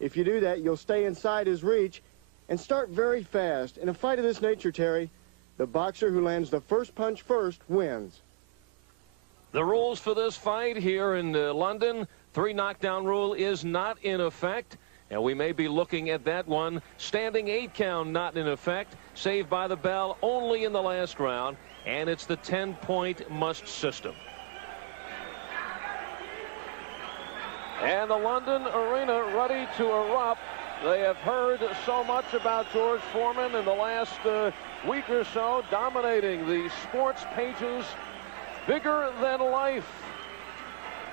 If you do that, you'll stay inside his reach and start very fast. In a fight of this nature, Terry, the boxer who lands the first punch first wins. The rules for this fight here in London, 3 knockdown rule is not in effect. And we may be looking at that one. Standing 8 count not in effect. Saved by the bell only in the last round. And it's the 10-point must system. And the London arena ready to erupt. They have heard so much about George Foreman in the last week or so, dominating the sports pages. Bigger than life.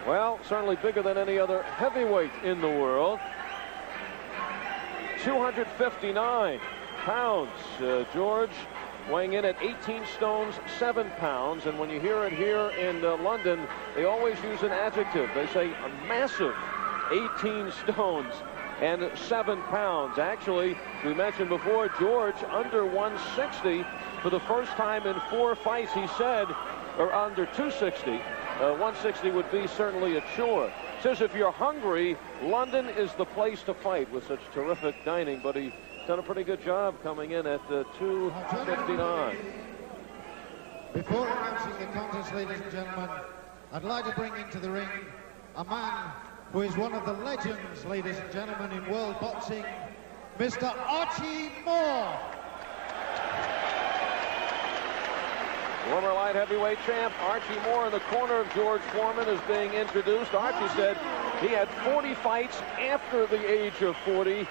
Well, certainly bigger than any other heavyweight in the world. 259 pounds. George weighing in at 18 stones, 7 pounds. And when you hear it here in London, they always use an adjective. They say a massive 18 stones and 7 pounds. Actually, we mentioned before, George under 160 for the first time in 4 fights, he said, or under 260. 160 would be certainly a chore. Says if you're hungry, London is the place to fight with such terrific dining, but he's done a pretty good job coming in at 259. Before announcing the contest, ladies and gentlemen, I'd like to bring into the ring a man who is one of the legends, ladies and gentlemen, in world boxing, Mr. Archie Moore. Former light heavyweight champ Archie Moore in the corner of George Foreman is being introduced. Archie said he had 40 fights after the age of 40,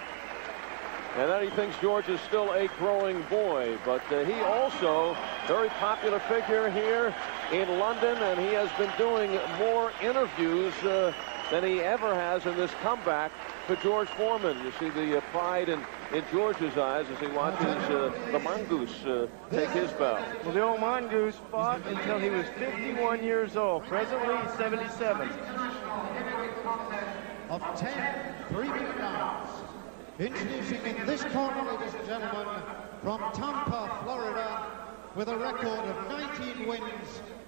and that he thinks George is still a growing boy. But he also, very popular figure here in London, and he has been doing more interviews than he ever has in this comeback for George Foreman. You see the pride in George's eyes as he watches the Mongoose take his bow. Well, the old Mongoose fought until he was 51 years old. Presently, he's 77. Of 10 3-minute rounds. Introducing in this corner, ladies and gentlemen, from Tampa, Florida, with a record of 19 wins,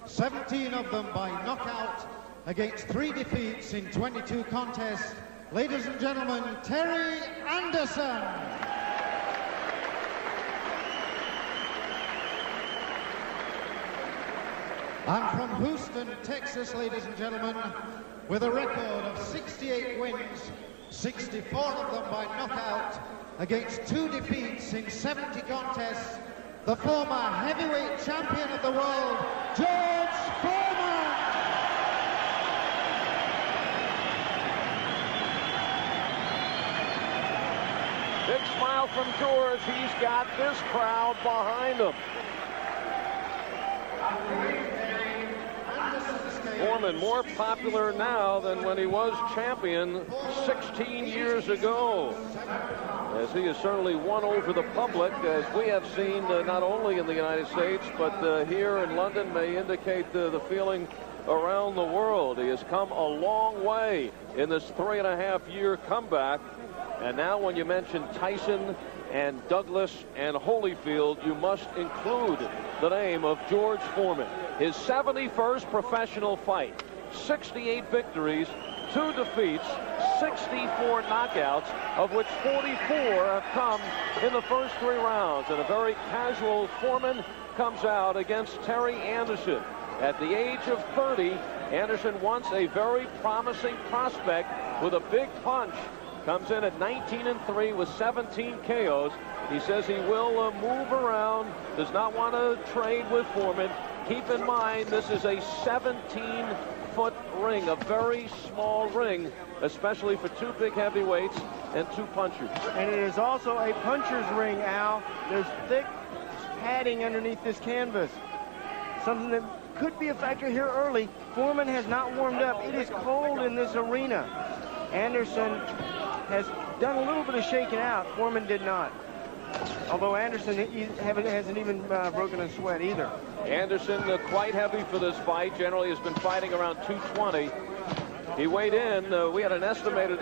17 of them by knockout, against 3 defeats in 22 contests. Ladies and gentlemen, Terry Anderson. And from Houston, Texas, ladies and gentlemen, with a record of 68 wins, 64 of them by knockout, against 2 defeats in 70 contests, the former heavyweight champion of the world, George Foreman. Big smile from George. He's got this crowd behind him. Foreman more popular now than when he was champion 16 years ago, as he has certainly won over the public, as we have seen not only in the United States, but here in London may indicate the feeling around the world. He has come a long way in this 3.5-year comeback. And now when you mention Tyson and Douglas and Holyfield, you must include the name of George Foreman. His 71st professional fight, 68 victories, 2 defeats, 64 knockouts, of which 44 have come in the first 3 rounds. And a very casual Foreman comes out against Terry Anderson. At the age of 30, Anderson, once a very promising prospect with a big punch, comes in at 19-3 with 17 KOs. He says he will move around, does not want to trade with Foreman. Keep in mind, this is a 17-foot ring, a very small ring, especially for 2 big heavyweights and 2 punchers. And it is also a puncher's ring, Al. There's thick padding underneath this canvas. Something that could be a factor here early. Foreman has not warmed up. It is cold in this arena. Anderson has done a little bit of shaking out. Foreman did not. Although Anderson hasn't even broken a sweat either. Anderson quite heavy for this fight. Generally has been fighting around 220. He weighed in. We had an estimated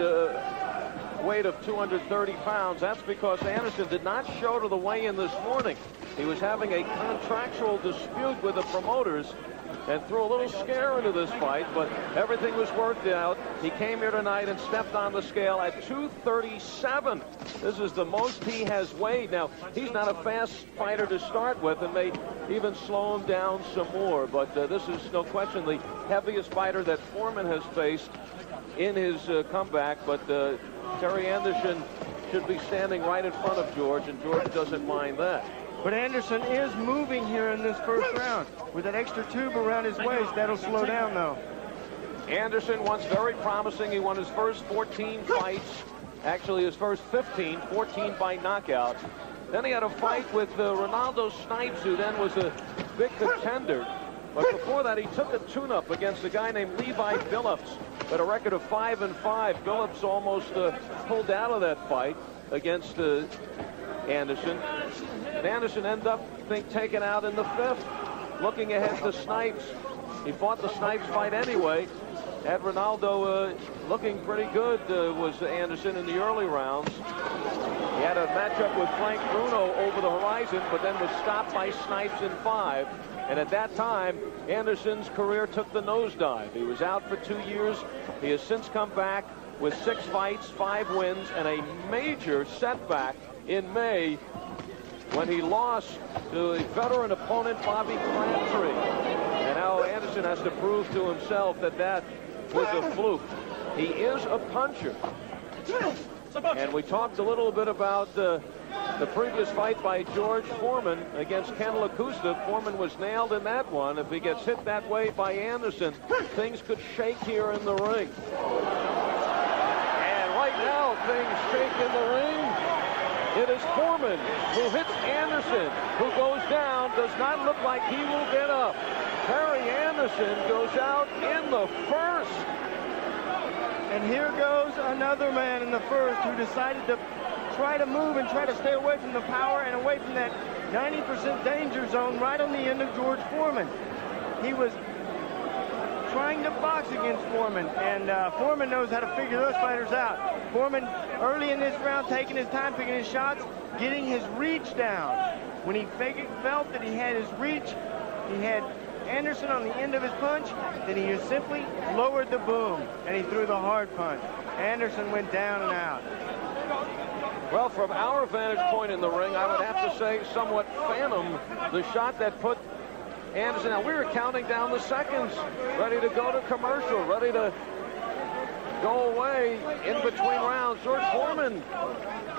weight of 230 pounds. That's because Anderson did not show to the weigh-in this morning. He was having a contractual dispute with the promoters and threw a little scare into this fight, but everything was worked out. He came here tonight and stepped on the scale at 237. This is the most he has weighed. Now, he's not a fast fighter to start with and may even slow him down some more, but this is no question the heaviest fighter that Foreman has faced in his comeback. But Terry Anderson should be standing right in front of George, and George doesn't mind that. But Anderson is moving here in this first round. With that extra tube around his waist, that'll slow down, though. Anderson, once very promising. He won his first 14 fights. Actually, his first 15, 14 by knockout. Then he had a fight with Ronaldo Snipes, who then was a big contender. But before that, he took a tune-up against a guy named Levi Billups with a record of 5-5. Billups almost pulled out of that fight against Anderson. And Anderson ended up being taken out in the 5th. Looking ahead to Snipes. He fought the Snipes fight anyway. Had Ronaldo looking pretty good, was Anderson in the early rounds. He had a matchup with Frank Bruno over the horizon, but then was stopped by Snipes in 5. And at that time, Anderson's career took the nosedive. He was out for 2 years. He has since come back with 6 fights, 5 wins, and a major setback in May when he lost to a veteran opponent, Bobby Crabtree. And now Anderson has to prove to himself that that was a fluke. He is a puncher. And we talked a little bit about the previous fight by George Foreman against Ken Lacusta. Foreman was nailed in that one. If he gets hit that way by Anderson, things could shake here in the ring. And right now, things shake in the ring. It is Foreman who hits Anderson, who goes down, does not look like he will get up. Terry Anderson goes out in the first. And here goes another man in the first who decided to try to move and try to stay away from the power and away from that 90% danger zone right on the end of George Foreman. He was trying to box against Foreman, and Foreman knows how to figure those fighters out. Foreman, early in this round, taking his time, picking his shots, getting his reach down. When he felt that he had his reach, he had Anderson on the end of his punch, then he just simply lowered the boom, and he threw the hard punch. Anderson went down and out. Well, from our vantage point in the ring, I would have to say somewhat phantom the shot that put Anderson. Now, we were counting down the seconds, ready to go to commercial, ready to go away in between rounds. George Foreman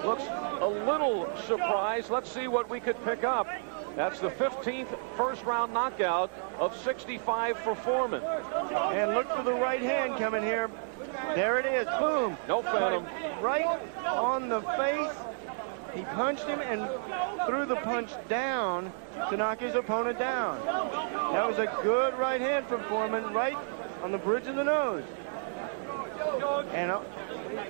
looks a little surprised. Let's see what we could pick up. That's the 15th first-round knockout of 65 for Foreman. And look for the right hand coming here. There it is. Boom. No phantom. Right on the face. He punched him and threw the punch down to knock his opponent down. That was a good right hand from Foreman, right on the bridge of the nose. And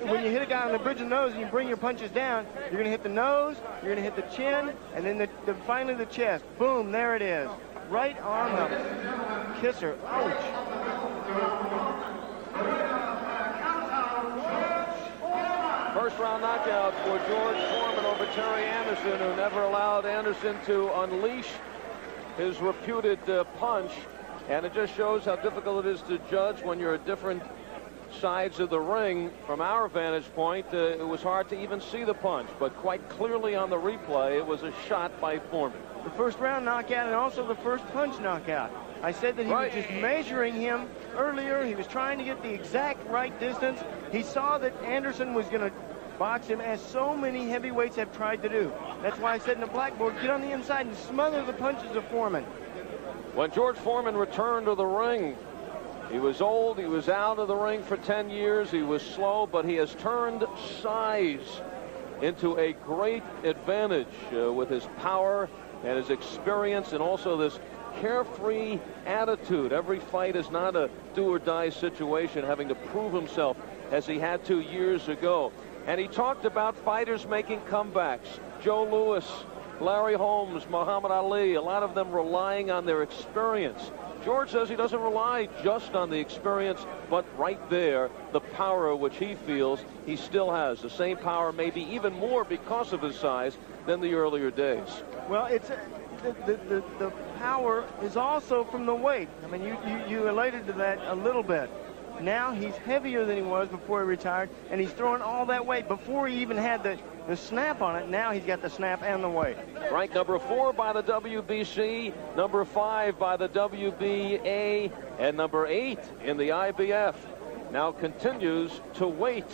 when you hit a guy on the bridge of the nose and you bring your punches down, you're going to hit the nose, you're going to hit the chin, and then finally the chest. Boom, there it is. Right on the kisser. Ouch. First round knockout for George Foreman over Terry Anderson, who never allowed Anderson to unleash his reputed punch. And it just shows how difficult it is to judge when you're at different sides of the ring. From our vantage point, it was hard to even see the punch, but quite clearly on the replay, it was a shot by Foreman. The first round knockout and also the first punch knockout. I said that he was just measuring him earlier. He was trying to get the exact right distance. He saw that Anderson was going to box him, as so many heavyweights have tried to do. That's why I said in the blackboard, get on the inside and smother the punches of Foreman. When George Foreman returned to the ring, he was old, he was out of the ring for 10 years, he was slow, but he has turned size into a great advantage with his power and his experience, and also this carefree attitude. Every fight is not a do-or-die situation, having to prove himself as he had to years ago. And he talked about fighters making comebacks. Joe Louis, Larry Holmes, Muhammad Ali, a lot of them relying on their experience. George says he doesn't rely just on the experience, but right there, the power which he feels he still has. The same power, maybe even more because of his size than the earlier days. Well, it's the power is also from the weight. I mean, you related to that a little bit. Now he's heavier than he was before he retired, and he's throwing all that weight. Before he even had the snap on it, now he's got the snap and the weight. Ranked number 4 by the WBC, number 5 by the WBA, and number 8 in the IBF. Now continues to wait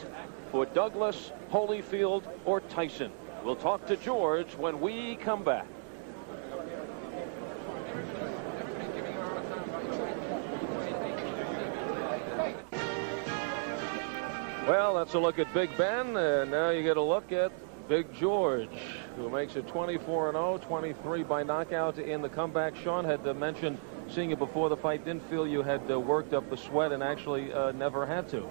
for Douglas, Holyfield, or Tyson. We'll talk to George when we come back. Well, that's a look at Big Ben, and now you get a look at Big George, who makes it 24-0, 23 by knockout in the comeback. Sean had mentioned seeing you before the fight, didn't feel you had worked up the sweat, and actually never had to.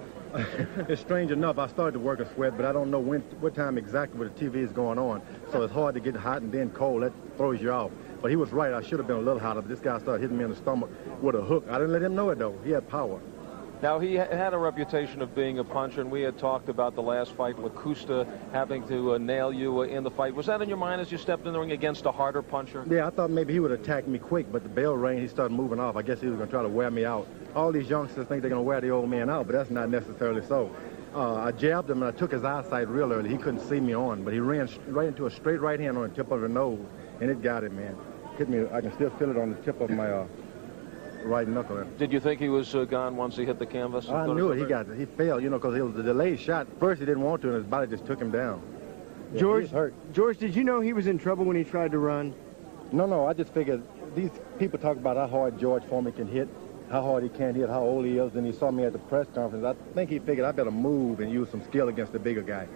It's strange enough, I started to work a sweat, but I don't know what time exactly where the TV is going on, so it's hard to get hot and then cold. That throws you off. But he was right, I should have been a little hotter, but this guy started hitting me in the stomach with a hook. I didn't let him know it, though. He had power. Now, he had a reputation of being a puncher, and we had talked about the last fight with Custa having to nail you in the fight. Was that in your mind as you stepped in the ring against a harder puncher? Yeah, I thought maybe he would attack me quick, but the bell rang, he started moving off. I guess he was going to try to wear me out. All these youngsters think they're going to wear the old man out, but that's not necessarily so. I jabbed him, and I took his eyesight real early. He couldn't see me on, but he ran right into a straight right hand on the tip of the nose, and it got him, man. Hit me. I can still feel it on the tip of my right knuckle. Did you think he was gone once he hit the canvas? I knew it. He failed, you know, because it was a delayed shot. First, he didn't want to, and his body just took him down. Yeah, George, did you know he was in trouble when he tried to run? No, I just figured these people talk about how hard George Foreman can hit, how hard he can hit, how old he is, and he saw me at the press conference. I think he figured I better move and use some skill against the bigger guy.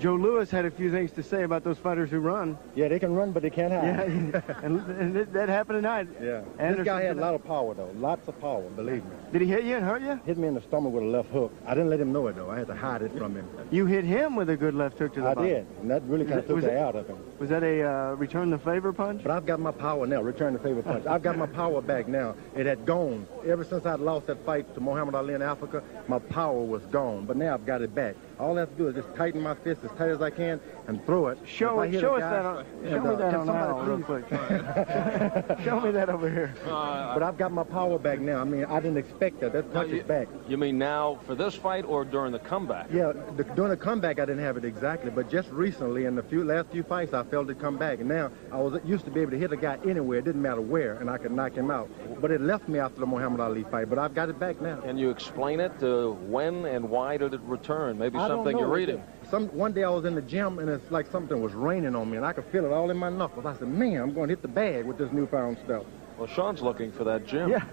Joe Louis had a few things to say about those fighters who run. Yeah, they can run, but they can't hide. Yeah, and that happened tonight. Yeah. Anderson, this guy had a lot of power, though. Lots of power, believe me. Did he hit you and hurt you? Hit me in the stomach with a left hook. I didn't let him know it, though. I had to hide it from him. You hit him with a good left hook to the body. I did, and that really kind of took the air out of him. Was that a return the favor punch? But I've got my power now, return the favor punch. I've got my power back now. It had gone. Ever since I'd lost that fight to Muhammad Ali in Africa, my power was gone. But now I've got it back. All I have to do is just tighten my fist as tight as I can and throw it. Show us that on, show me that on Al real quick. Show me that over here. But I've got my power back now. I mean, I didn't expect that. That punch is back. You mean now for this fight or during the comeback? Yeah, during the comeback I didn't have it exactly, but just recently in the last few fights I felt it come back. And now I used to be able to hit a guy anywhere, it didn't matter where, and I could knock him out. But it left me after the Muhammad Ali fight, but I've got it back now. Can you explain it? When and why did it return? Maybe something you're reading. One day I was in the gym, and it's like something was raining on me, and I could feel it all in my knuckles. I said, man, I'm going to hit the bag with this newfound stuff. Well, Sean's looking for that gym. Yeah.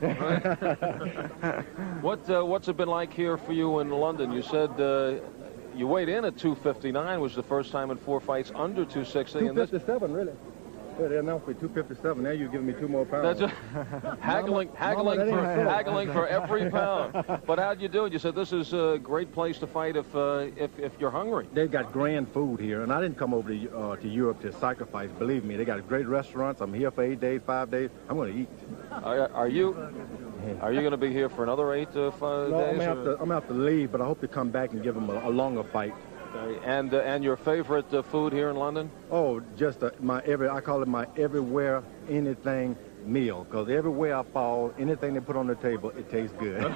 What's it been like here for you in London? You said you weighed in at 259, was the first time in 4 fights under 260. 257, really. Yeah, they announced me 257. Now you're giving me 2 more pounds. That's haggling for every pound. But how'd you do it? You said this is a great place to fight if you're hungry. They've got grand food here, and I didn't come over to Europe to sacrifice. Believe me, they got great restaurants. I'm here for 8 days, 5 days. I'm going to eat. Are you going to be here for another 8 to 5 days? No, I'm going to have to leave, but I hope to come back and give them a longer fight. And your favorite food here in London? Oh, just I call it my everywhere, anything meal. Because everywhere I fall, anything they put on the table, it tastes good.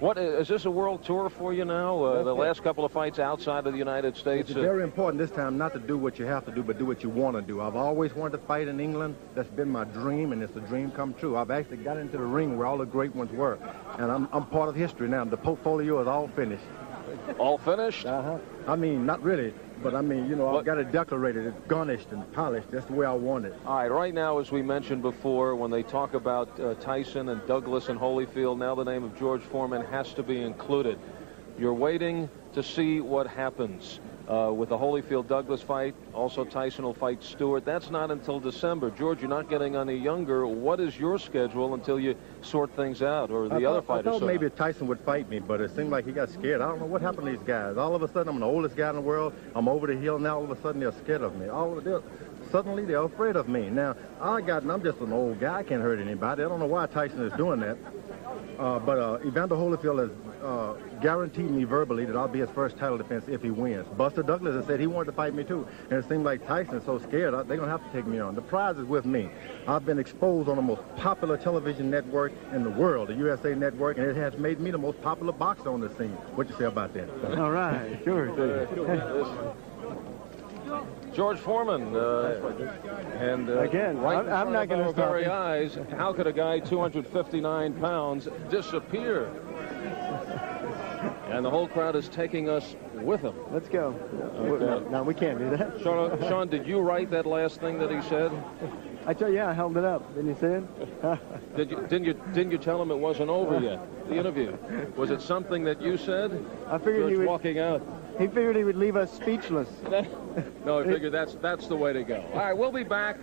What is this a world tour for you now? The last couple of fights outside of the United States? It's very important this time not to do what you have to do, but do what you want to do. I've always wanted to fight in England. That's been my dream, and it's a dream come true. I've actually got into the ring where all the great ones were, and I'm part of history now. The portfolio is all finished. All finished? I mean, not really, but I mean, you know, I've got it decorated. It's garnished and polished. That's the way I want it. All right now, as we mentioned before, when they talk about Tyson and Douglas and Holyfield, now the name of George Foreman has to be included. You're waiting to see what happens with the Holyfield-Douglas fight. Also, Tyson will fight Stewart. That's not until December. George, you're not getting any younger. What is your schedule until you sort things out, or the other fighters? I thought maybe Tyson would fight me, but it seemed like he got scared. I don't know what happened to these guys. All of a sudden, I'm the oldest guy in the world. I'm over the hill now. All of a sudden, they're scared of me. Suddenly, they're afraid of me. Now, I'm just an old guy. I can't hurt anybody. I don't know why Tyson is doing that. But Evander Holyfield has guaranteed me verbally that I'll be his first title defense if he wins. Buster Douglas has said he wanted to fight me too. And it seems like Tyson's so scared, they're going to have to take me on. The prize is with me. I've been exposed on the most popular television network in the world, the USA Network, and it has made me the most popular boxer on the scene. What you say about that? All right, sure. George Foreman, and again, right I'm not going to stop. Very eyes. How could a guy 259 pounds disappear? And the whole crowd is taking us with him. Let's go. Okay. No, we can't do that. Sean, did you write that last thing that he said? I tell you, yeah, I held it up. Didn't you see it? Didn't you tell him it wasn't over yet? The interview. Was it something that you said? I figured he would walking out. He figured he would leave us speechless. No, I figured that's the way to go. All right, we'll be back.